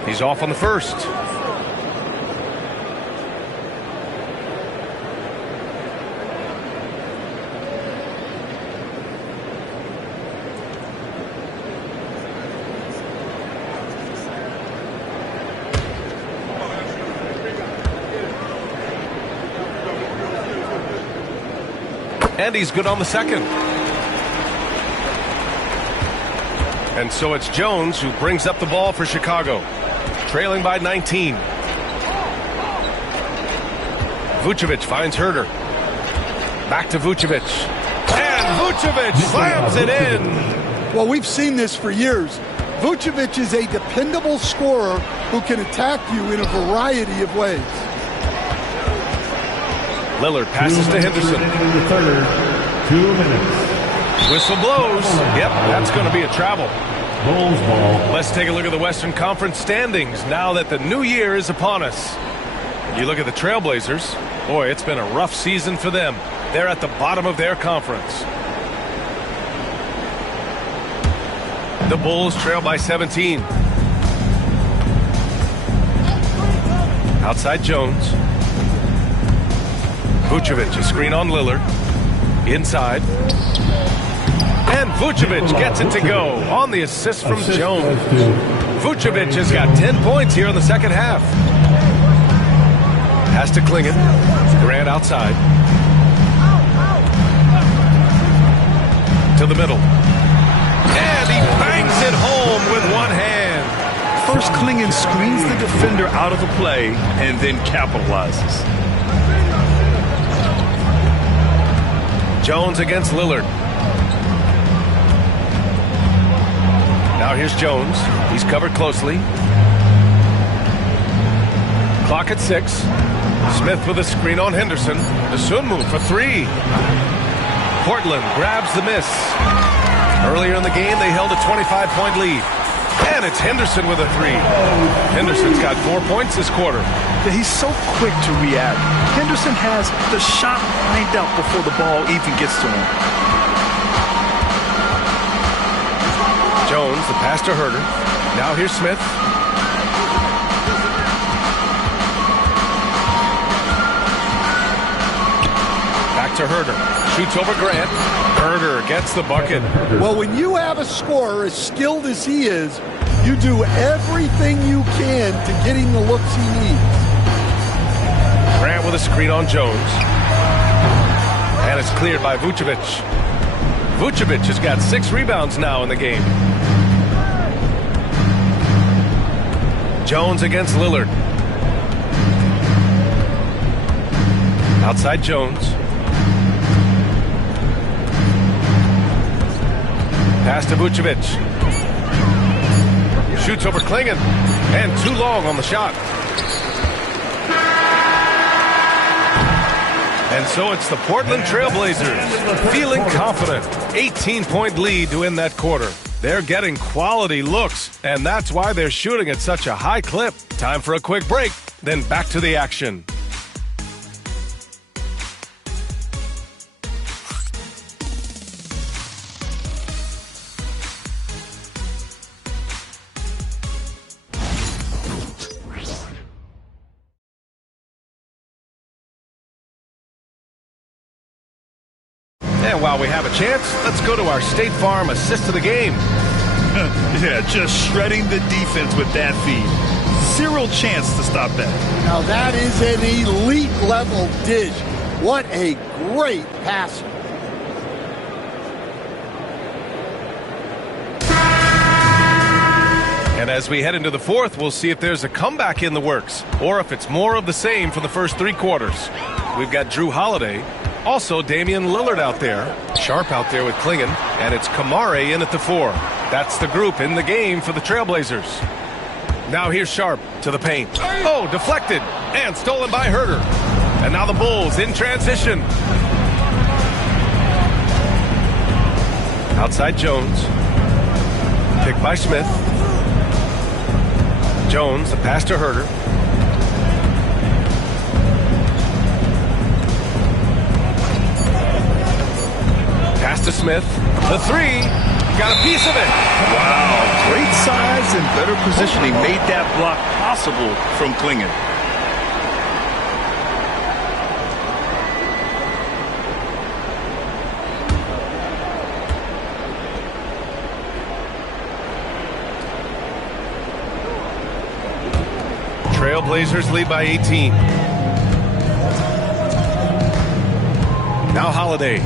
He's off on the first. And he's good on the second. And so it's Jones who brings up the ball for Chicago, trailing by 19. Vucevic finds Herder. Back to Vucevic. And Vucevic slams it in. Well, we've seen this for years. Vucevic is a dependable scorer who can attack you in a variety of ways. Lillard passes to Henderson. In the third, 2 minutes. Whistle blows. Yep, that's going to be a travel. Bulls ball. Let's take a look at the Western Conference standings now that the new year is upon us. You look at the Trailblazers. Boy, it's been a rough season for them. They're at the bottom of their conference. The Bulls trail by 17. Outside Jones. Vucevic, a screen on Lillard. Inside. And Vucevic gets it to go on the assist from Jones. Vucevic has got 10 points here in the second half. Pass to Klingon. Grant outside. To the middle. And he bangs it home with one hand. First, Klingon screens the defender out of the play and then capitalizes. Jones against Lillard. Now here's Jones. He's covered closely. Clock at 6. Smith with a screen on Henderson. The Sunmu for 3. Portland grabs the miss. Earlier in the game, they held a 25-point lead. And it's Henderson with a 3. Henderson's got 4 points this quarter. He's so quick to react. Henderson has the shot lined up before the ball even gets to him. Jones, the pass to Herder. Now here's Smith. Back to Herder. Shoots over Grant. Herder gets the bucket. Well, when you have a scorer as skilled as he is, you do everything you can to get him the looks he needs. Grant with a screen on Jones. And it's cleared by Vucevic. Vucevic has got 6 rebounds now in the game. Jones against Lillard. Outside Jones. Pass to Vucevic. Shoots over Klingon. And too long on the shot. And so it's the Portland Trailblazers feeling confident. 18-point lead to end that quarter. They're getting quality looks, and that's why they're shooting at such a high clip. Time for a quick break, then back to the action. And while we have a chance, let's go to our State Farm assist of the game. Yeah, just shredding the defense with that feed. 0 chance to stop that. Now that is an elite level dish. What a great passer. And as we head into the fourth, we'll see if there's a comeback in the works or if it's more of the same for the first 3 quarters. We've got Drew Holiday. Also, Damian Lillard out there. Sharp out there with Klingon. And it's Kamare in at the 4. That's the group in the game for the Trailblazers. Now here's Sharp to the paint. Oh, deflected. And stolen by Herder. And now the Bulls in transition. Outside Jones. Picked by Smith. Jones, the pass to Herter. Pass to Smith. The three. Got a piece of it. Wow. Great size and better positioning made that block possible from Klingon. Trailblazers lead by 18. Now Holiday.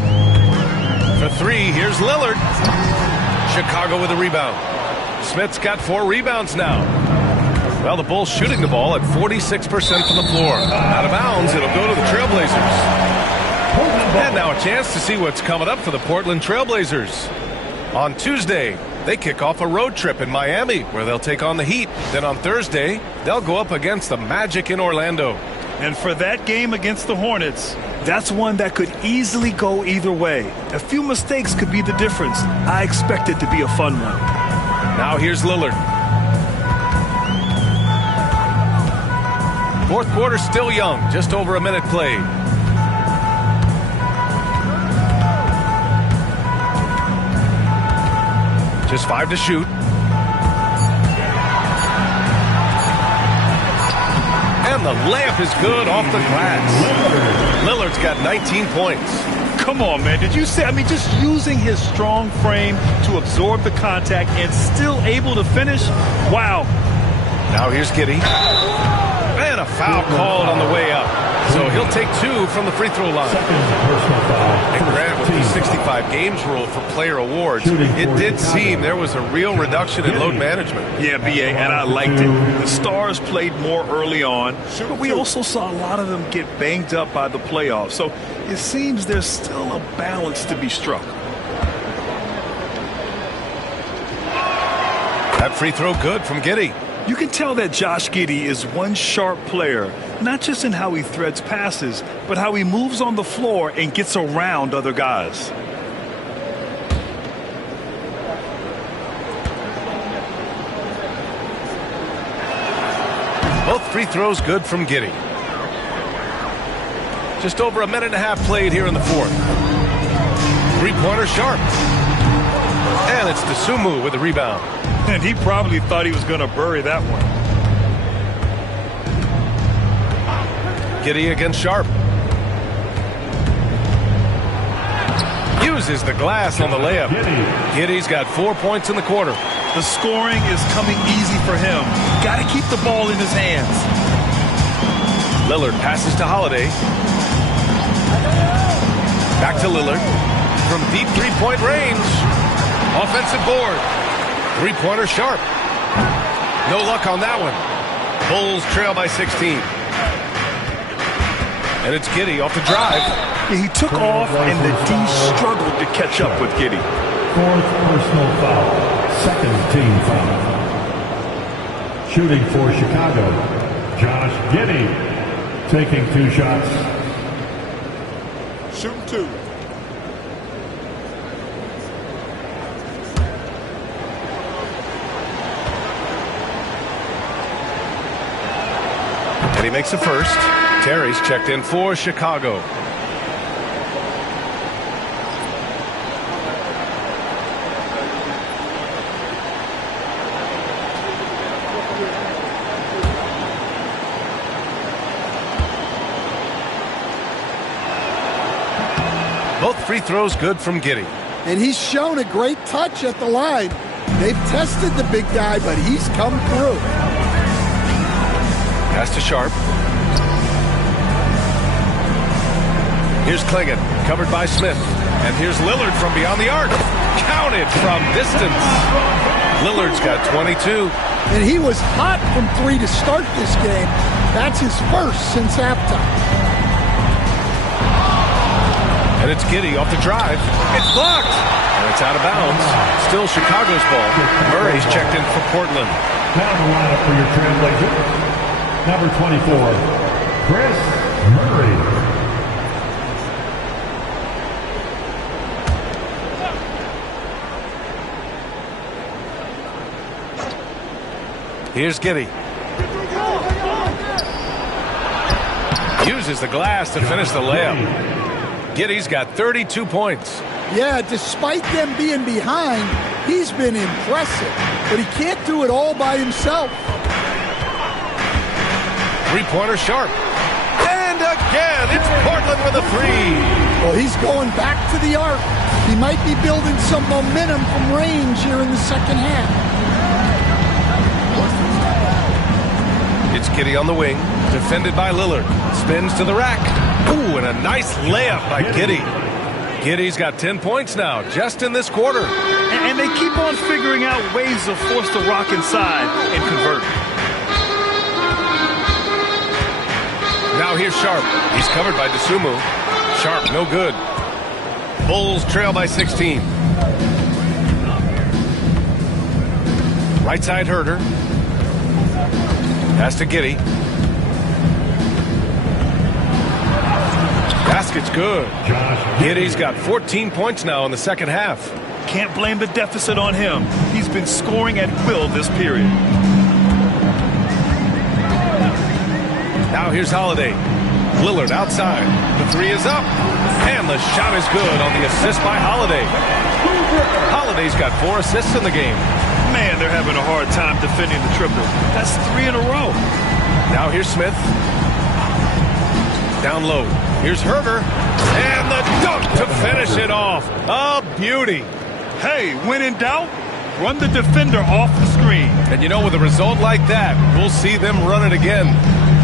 For three, here's Lillard. Chicago with a rebound. Smith's got 4 rebounds now. Well, the Bulls shooting the ball at 46% from the floor. Out of bounds, it'll go to the Trailblazers. And now a chance to see what's coming up for the Portland Trailblazers. On Tuesday, they kick off a road trip in Miami where they'll take on the Heat. Then on Thursday, they'll go up against the Magic in Orlando. And for that game against the Hornets, that's one that could easily go either way. A few mistakes could be the difference. I expect it to be a fun one. Now here's Lillard. Fourth quarter still young, just over a minute played. Just 5 to shoot. And the layup is good off the glass. Lillard's got 19 points. Come on, man. Did you say, just using his strong frame to absorb the contact and still able to finish? Wow. Now here's Giddey. And a foul called on the way up. So he'll take 2 from the free throw line. And Grant, with the 65 games rule for player awards, it did seem there was a real reduction in load management. Yeah, BA, and I liked it. The Stars played more early on, but we also saw a lot of them get banged up by the playoffs. So it seems there's still a balance to be struck. That free throw good from Giddey. You can tell that Josh Giddey is one sharp player, not just in how he threads passes, but how he moves on the floor and gets around other guys. Both free throws good from Giddey. Just over a minute and a half played here in the fourth. Three-pointer sharp. And it's Dosunmu with the rebound. And he probably thought he was going to bury that one. Giddey against Sharp. Uses the glass on the layup. Giddey's got 4 points in the quarter. The scoring is coming easy for him. Got to keep the ball in his hands. Lillard passes to Holiday. Back to Lillard. From deep three-point range. Offensive board. Three-pointer Sharp. No luck on that one. Bulls trail by 16. And it's Giddey off the drive. Yeah, he took off, and the D struggled to catch up with Giddey. Fourth personal foul. Second team foul. Shooting for Chicago, Josh Giddey taking 2 shots. Shooting 2. And he makes the first. Terry's checked in for Chicago. Both free throws good from Giddey. And he's shown a great touch at the line. They've tested the big guy, but he's come through. Pass to Sharp. Here's Klingon, covered by Smith. And here's Lillard from beyond the arc. Counted from distance. Lillard's got 22. And he was hot from 3 to start this game. That's his first since halftime. And it's Giddey off the drive. It's blocked. And it's out of bounds. Still Chicago's ball. Murray's checked in for Portland. Down the lineup for your Trailblazers. Number 24, Chris Murray. Here's Giddey. Uses the glass to finish the layup. Giddey's got 32 points. Yeah, despite them being behind, he's been impressive. But he can't do it all by himself. Three-pointer Sharp. And again, it's Portland with a three. Well, he's going back to the arc. He might be building some momentum from range here in the second half. It's Giddey on the wing, defended by Lillard. Spins to the rack. Ooh, and a nice layup by Giddey. Giddey's got 10 points now, just in this quarter. And they keep on figuring out ways to force the rock inside and convert. Now here's Sharp. He's covered by Dosunmu. Sharp, no good. Bulls trail by 16. Right side Herder. Pass to Giddey. Basket's good. Giddey's got 14 points now in the second half. Can't blame the deficit on him. He's been scoring at will this period. Now here's Holiday. Lillard outside. The three is up. And the shot is good on the assist by Holiday. Holiday's got 4 assists in the game. Man, they're having a hard time defending the triple. That's 3 in a row. Now here's Smith. Down low. Here's Herder. And the dunk to finish it off. A beauty. Hey, when in doubt, run the defender off the screen. And you know, with a result like that, we'll see them run it again.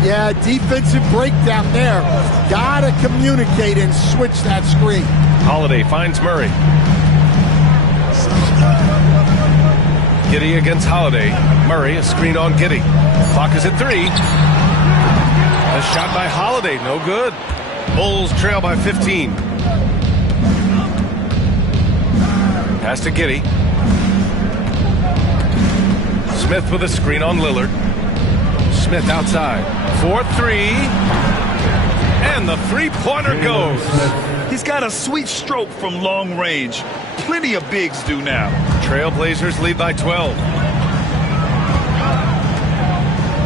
Yeah, defensive breakdown there. Gotta communicate and switch that screen. Holiday finds Murray. Giddey against Holiday. Murray, a screen on Giddey. Clock is at 3. A shot by Holiday, no good. Bulls trail by 15. Pass to Giddey. Smith with a screen on Lillard. Smith outside. 4-3. And the three-pointer goes. He's got a sweet stroke from long range. Plenty of bigs do now. Trailblazers lead by 12.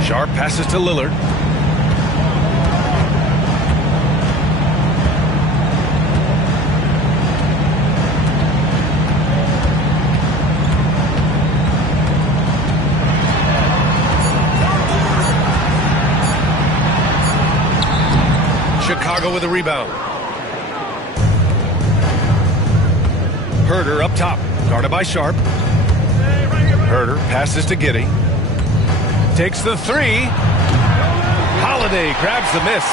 Sharp passes to Lillard. Chicago with a rebound. Herder up top, guarded by Sharp. Herder passes to Giddey. Takes the three. Holiday grabs the miss.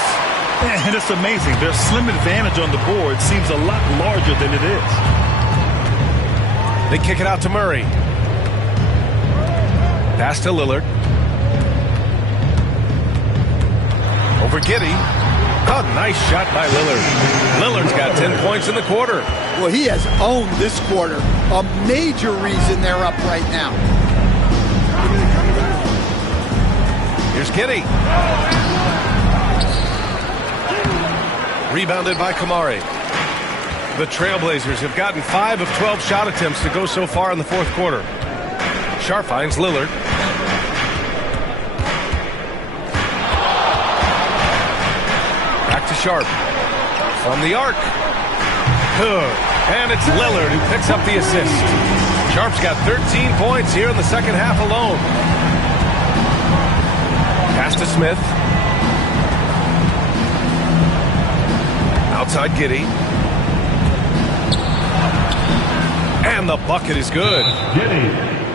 And it's amazing. Their slim advantage on the board seems a lot larger than it is. They kick it out to Murray. Pass to Lillard. Over Giddey. A nice shot by Lillard. Lillard's got 10 points in the quarter. Well, he has owned this quarter. A major reason they're up right now. Here's Giddey. Rebounded by Kamari. The Trailblazers have gotten 5 of 12 shot attempts to go so far in the fourth quarter. Sharp finds Lillard. Back to Sharp. From the arc. Good. And it's Lillard who picks up the assist. Sharp's got 13 points here in the second half alone. Pass to Smith. Outside Giddey. And the bucket is good.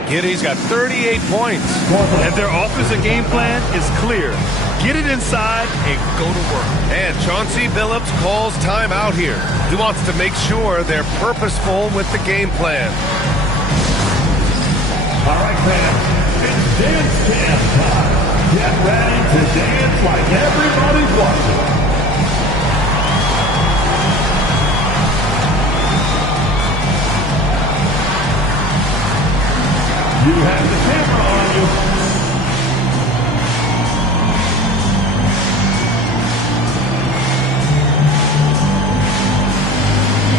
Giddey's got 38 points. And their offensive game plan is clear. Get it inside and go to work. And Chauncey Billups calls timeout here. He wants to make sure they're purposeful with the game plan. All right, fans, it's dance time. Get ready to dance like everybody's watching. You have the camera on you.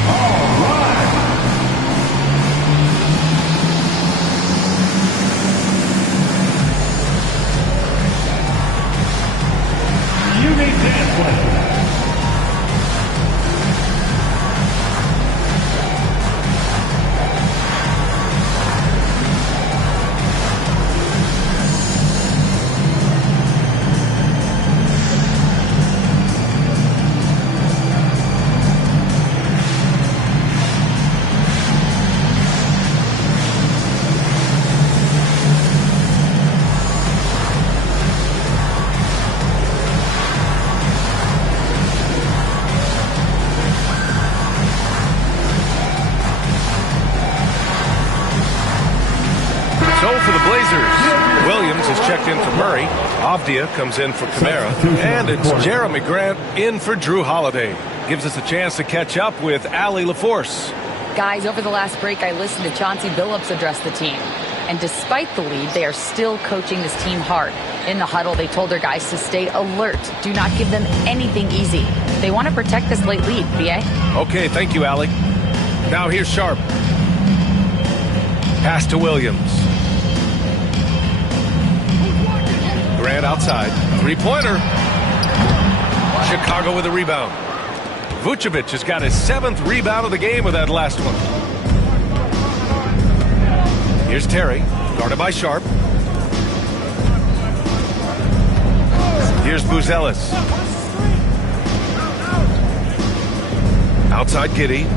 All right. Unique dance play. checked in for Murray. Avdia comes in for Kamara. And it's Jeremy Grant in for Drew Holiday. Gives us a chance to catch up with Allie LaForce. Guys, over the last break, I listened to Chauncey Billups address the team. And despite the lead, they are still coaching this team hard. In the huddle, they told their guys to stay alert. Do not give them anything easy. They want to protect this late lead, B.A. Okay, thank you, Allie. Now here's Sharp. Pass to Williams. Grant outside. Three-pointer. Chicago with a rebound. Vucevic has got his 7th rebound of the game with that last one. Here's Terry, guarded by Sharp. Here's Buzelis. Outside Giddey.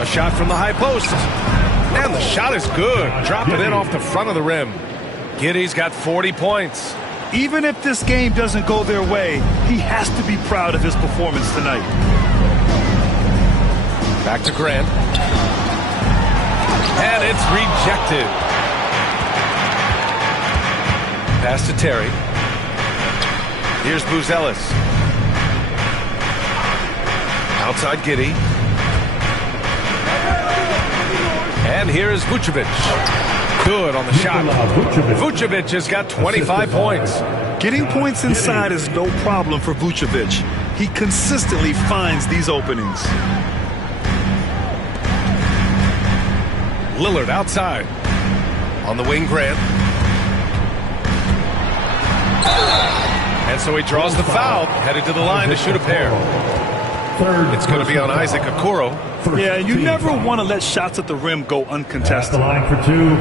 A shot from the high post. And the shot is good. Drop it in off the front of the rim. Giddey's got 40 points. Even if this game doesn't go their way, he has to be proud of his performance tonight. Back to Grant. And it's rejected. Pass to Terry. Here's Buzelis. Outside Giddey. And here is Vucevic. Good on the shot. Vucevic has got 25 points. Getting points inside is no problem for Vucevic. He consistently finds these openings. Lillard outside. On the wing, Grant. And so he draws the foul, headed to the line to shoot a pair. It's going to be on Isaac Okoro. Yeah, you never want to let shots at the rim go uncontested. At the line for two,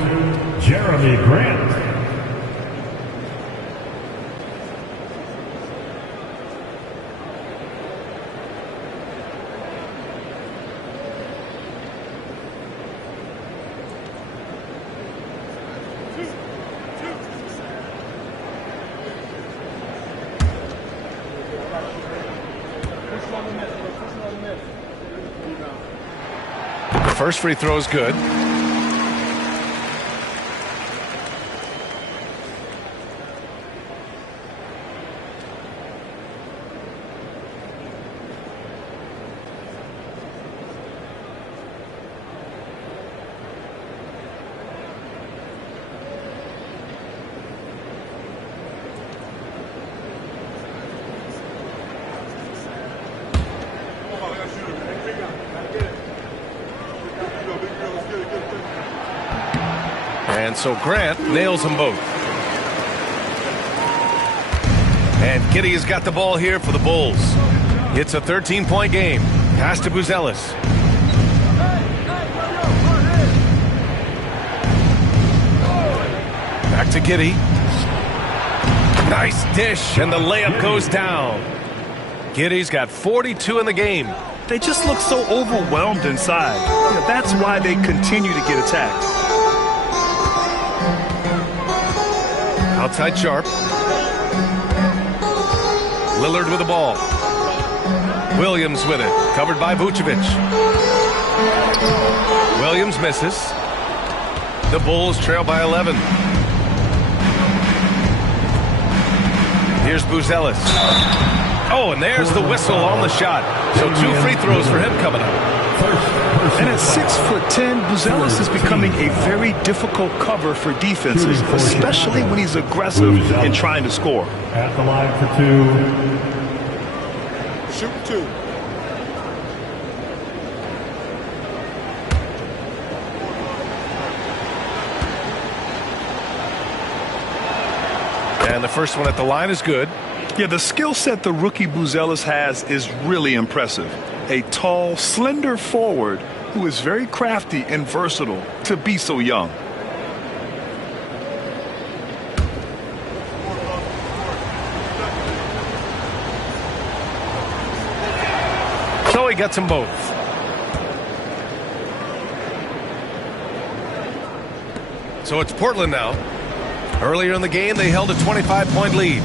Jeremy Grant. First free throw is good. And so Grant nails them both. And Giddey has got the ball here for the Bulls. It's a 13-point game. Pass to Buzelis. Back to Giddey. Nice dish, and the layup goes down. Giddey's got 42 in the game. They just look so overwhelmed inside. Yeah, that's why they continue to get attacked. Outside Sharp. Lillard with the ball. Williams with it. Covered by Vucevic. Williams misses. The Bulls trail by 11. Here's Buzelis. Oh, and there's the whistle on the shot. So 2 free throws for him coming up. And at 6'10", Buzelis is becoming a very difficult cover for defenses, especially when he's aggressive in trying to score. At the line for 2. Shoot 2. And the first one at the line is good. Yeah, the skill set the rookie Buzelis has is really impressive. A tall, slender forward who is very crafty and versatile to be so young. So he gets them both. So it's Portland now. Earlier in the game, they held a 25-point lead.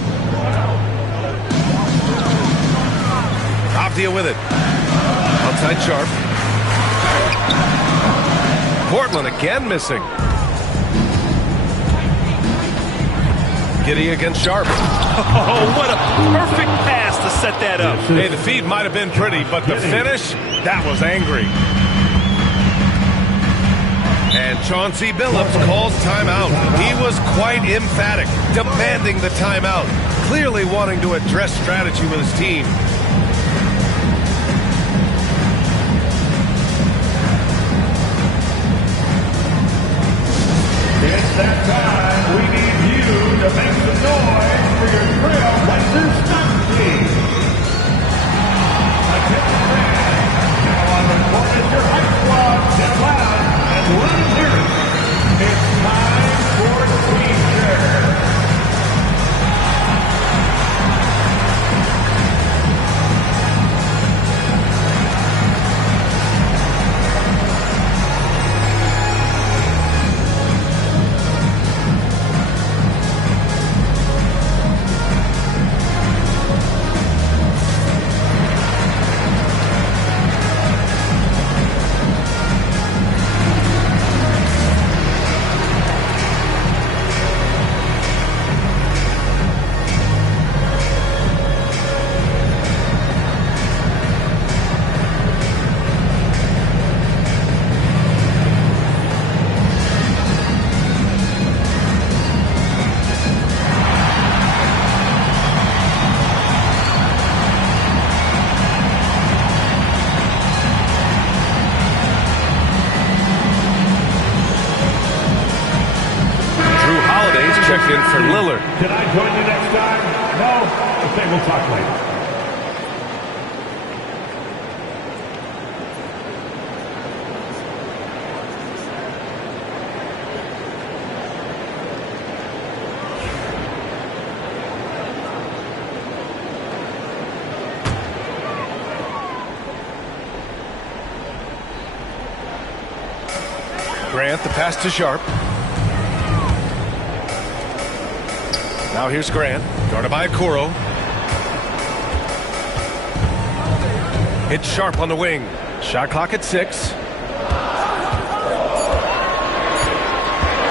Avdia with it. Outside Sharp. Portland again missing. Giddy against Sharp. Oh, what a perfect pass to set that up. Hey, the feed might have been pretty, but the finish, that was angry. And Chauncey Billups calls timeout. He was quite emphatic, demanding the timeout, clearly wanting to address strategy with his team. It's that time. We need you to make some noise for your Trail Blazers Soccer team. Now on the court is your high squad. Get loud and let them hear it. It's time for Team Share. Checked in for Lillard. Can I join you next time? No? Okay, we'll talk later. Grant, the pass to Sharp. Now here's Grant, guarded by Kuro. It's Sharp on the wing. Shot clock at 6.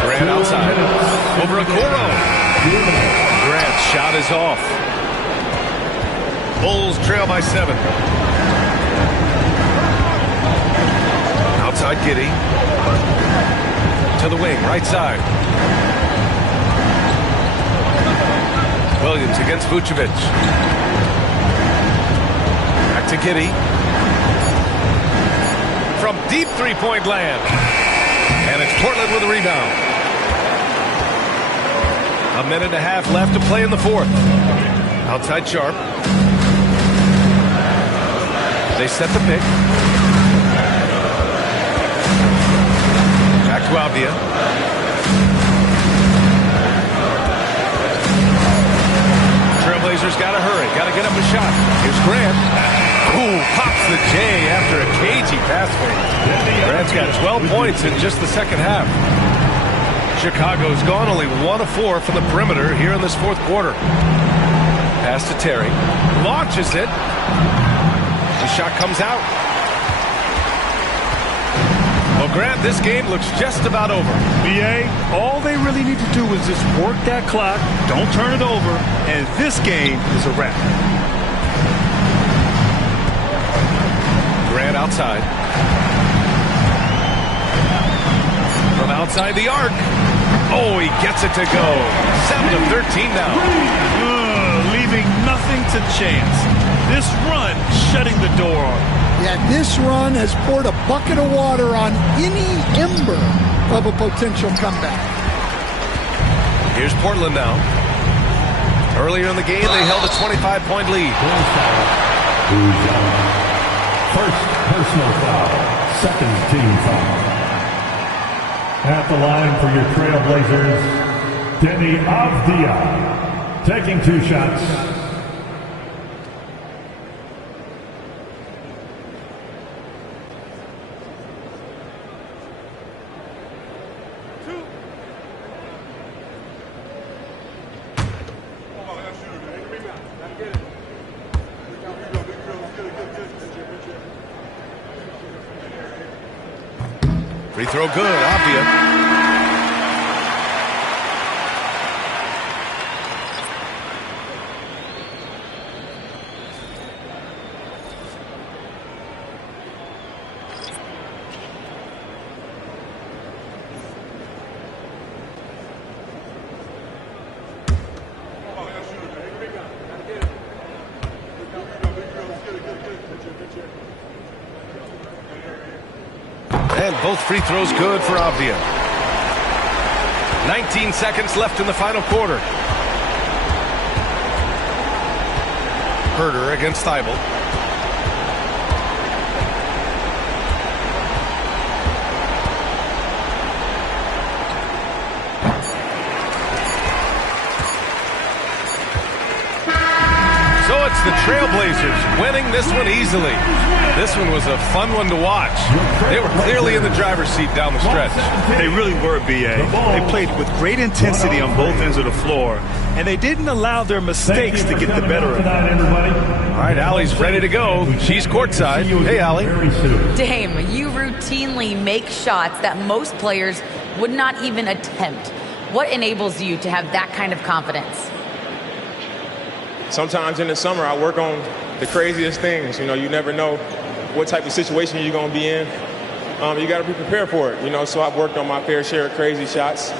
Grant outside. Over a Kuro. Grant's shot is off. Bulls trail by 7. Outside Giddy. To the wing, right side. Williams against Vucevic. Back to Giddy. From deep three-point land. And it's Portland with a rebound. 1.5 minutes left to play in the fourth. Outside Sharp. They set the pick. Back to Avdia. Trailblazers got to hurry. Got to get up a shot. Here's Grant. Ooh, pops the J after a cagey pass fake. Grant's got 12 points in just the second half. Chicago's gone only 1 of 4 from the perimeter here in this fourth quarter. Pass to Terry. Launches it. The shot comes out. Well, Grant, this game looks just about over. BA, all they really need to do is just work that clock, don't turn it over, and this game is a wrap. Grant outside. From outside the arc. Oh, he gets it to go. 7 of 13 now. Leaving nothing to chance. This run shutting the door on him. Yeah, this run has poured a bucket of water on any ember of a potential comeback. Here's Portland now. Earlier in the game, they held a 25-point lead. First personal foul, second team foul. At the line for your Trailblazers, Deni Avdia, taking 2 shots. Free throw good, Avdia. And both free throws good for Avdia. 19 seconds left in the final quarter. Herder against Thibault. So it's the Trailblazers winning this one easily. This one was a fun one to watch. They were clearly in the driver's seat down the stretch. They really were, B.A. They played with great intensity on both ends of the floor, and they didn't allow their mistakes to get the better of them. All right, Allie's ready to go. She's courtside. Hey, Allie. Dame, you routinely make shots that most players would not even attempt. What enables you to have that kind of confidence? Sometimes in the summer, I work on the craziest things. You know, you never know what type of situation you're going to be in. You got to be prepared for it, you know, so I've worked on my fair share of crazy shots,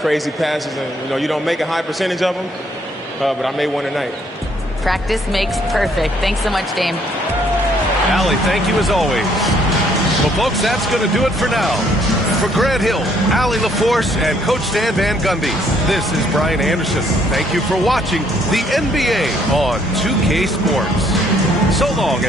crazy passes, and, you know, you don't make a high percentage of them, but I made one tonight. Practice makes perfect. Thanks so much, Dame. Allie, thank you as always. Well, folks, that's going to do it for now. For Grant Hill, Allie LaForce, and Coach Stan Van Gundy, this is Brian Anderson. Thank you for watching the NBA on 2K Sports. So long, everyone.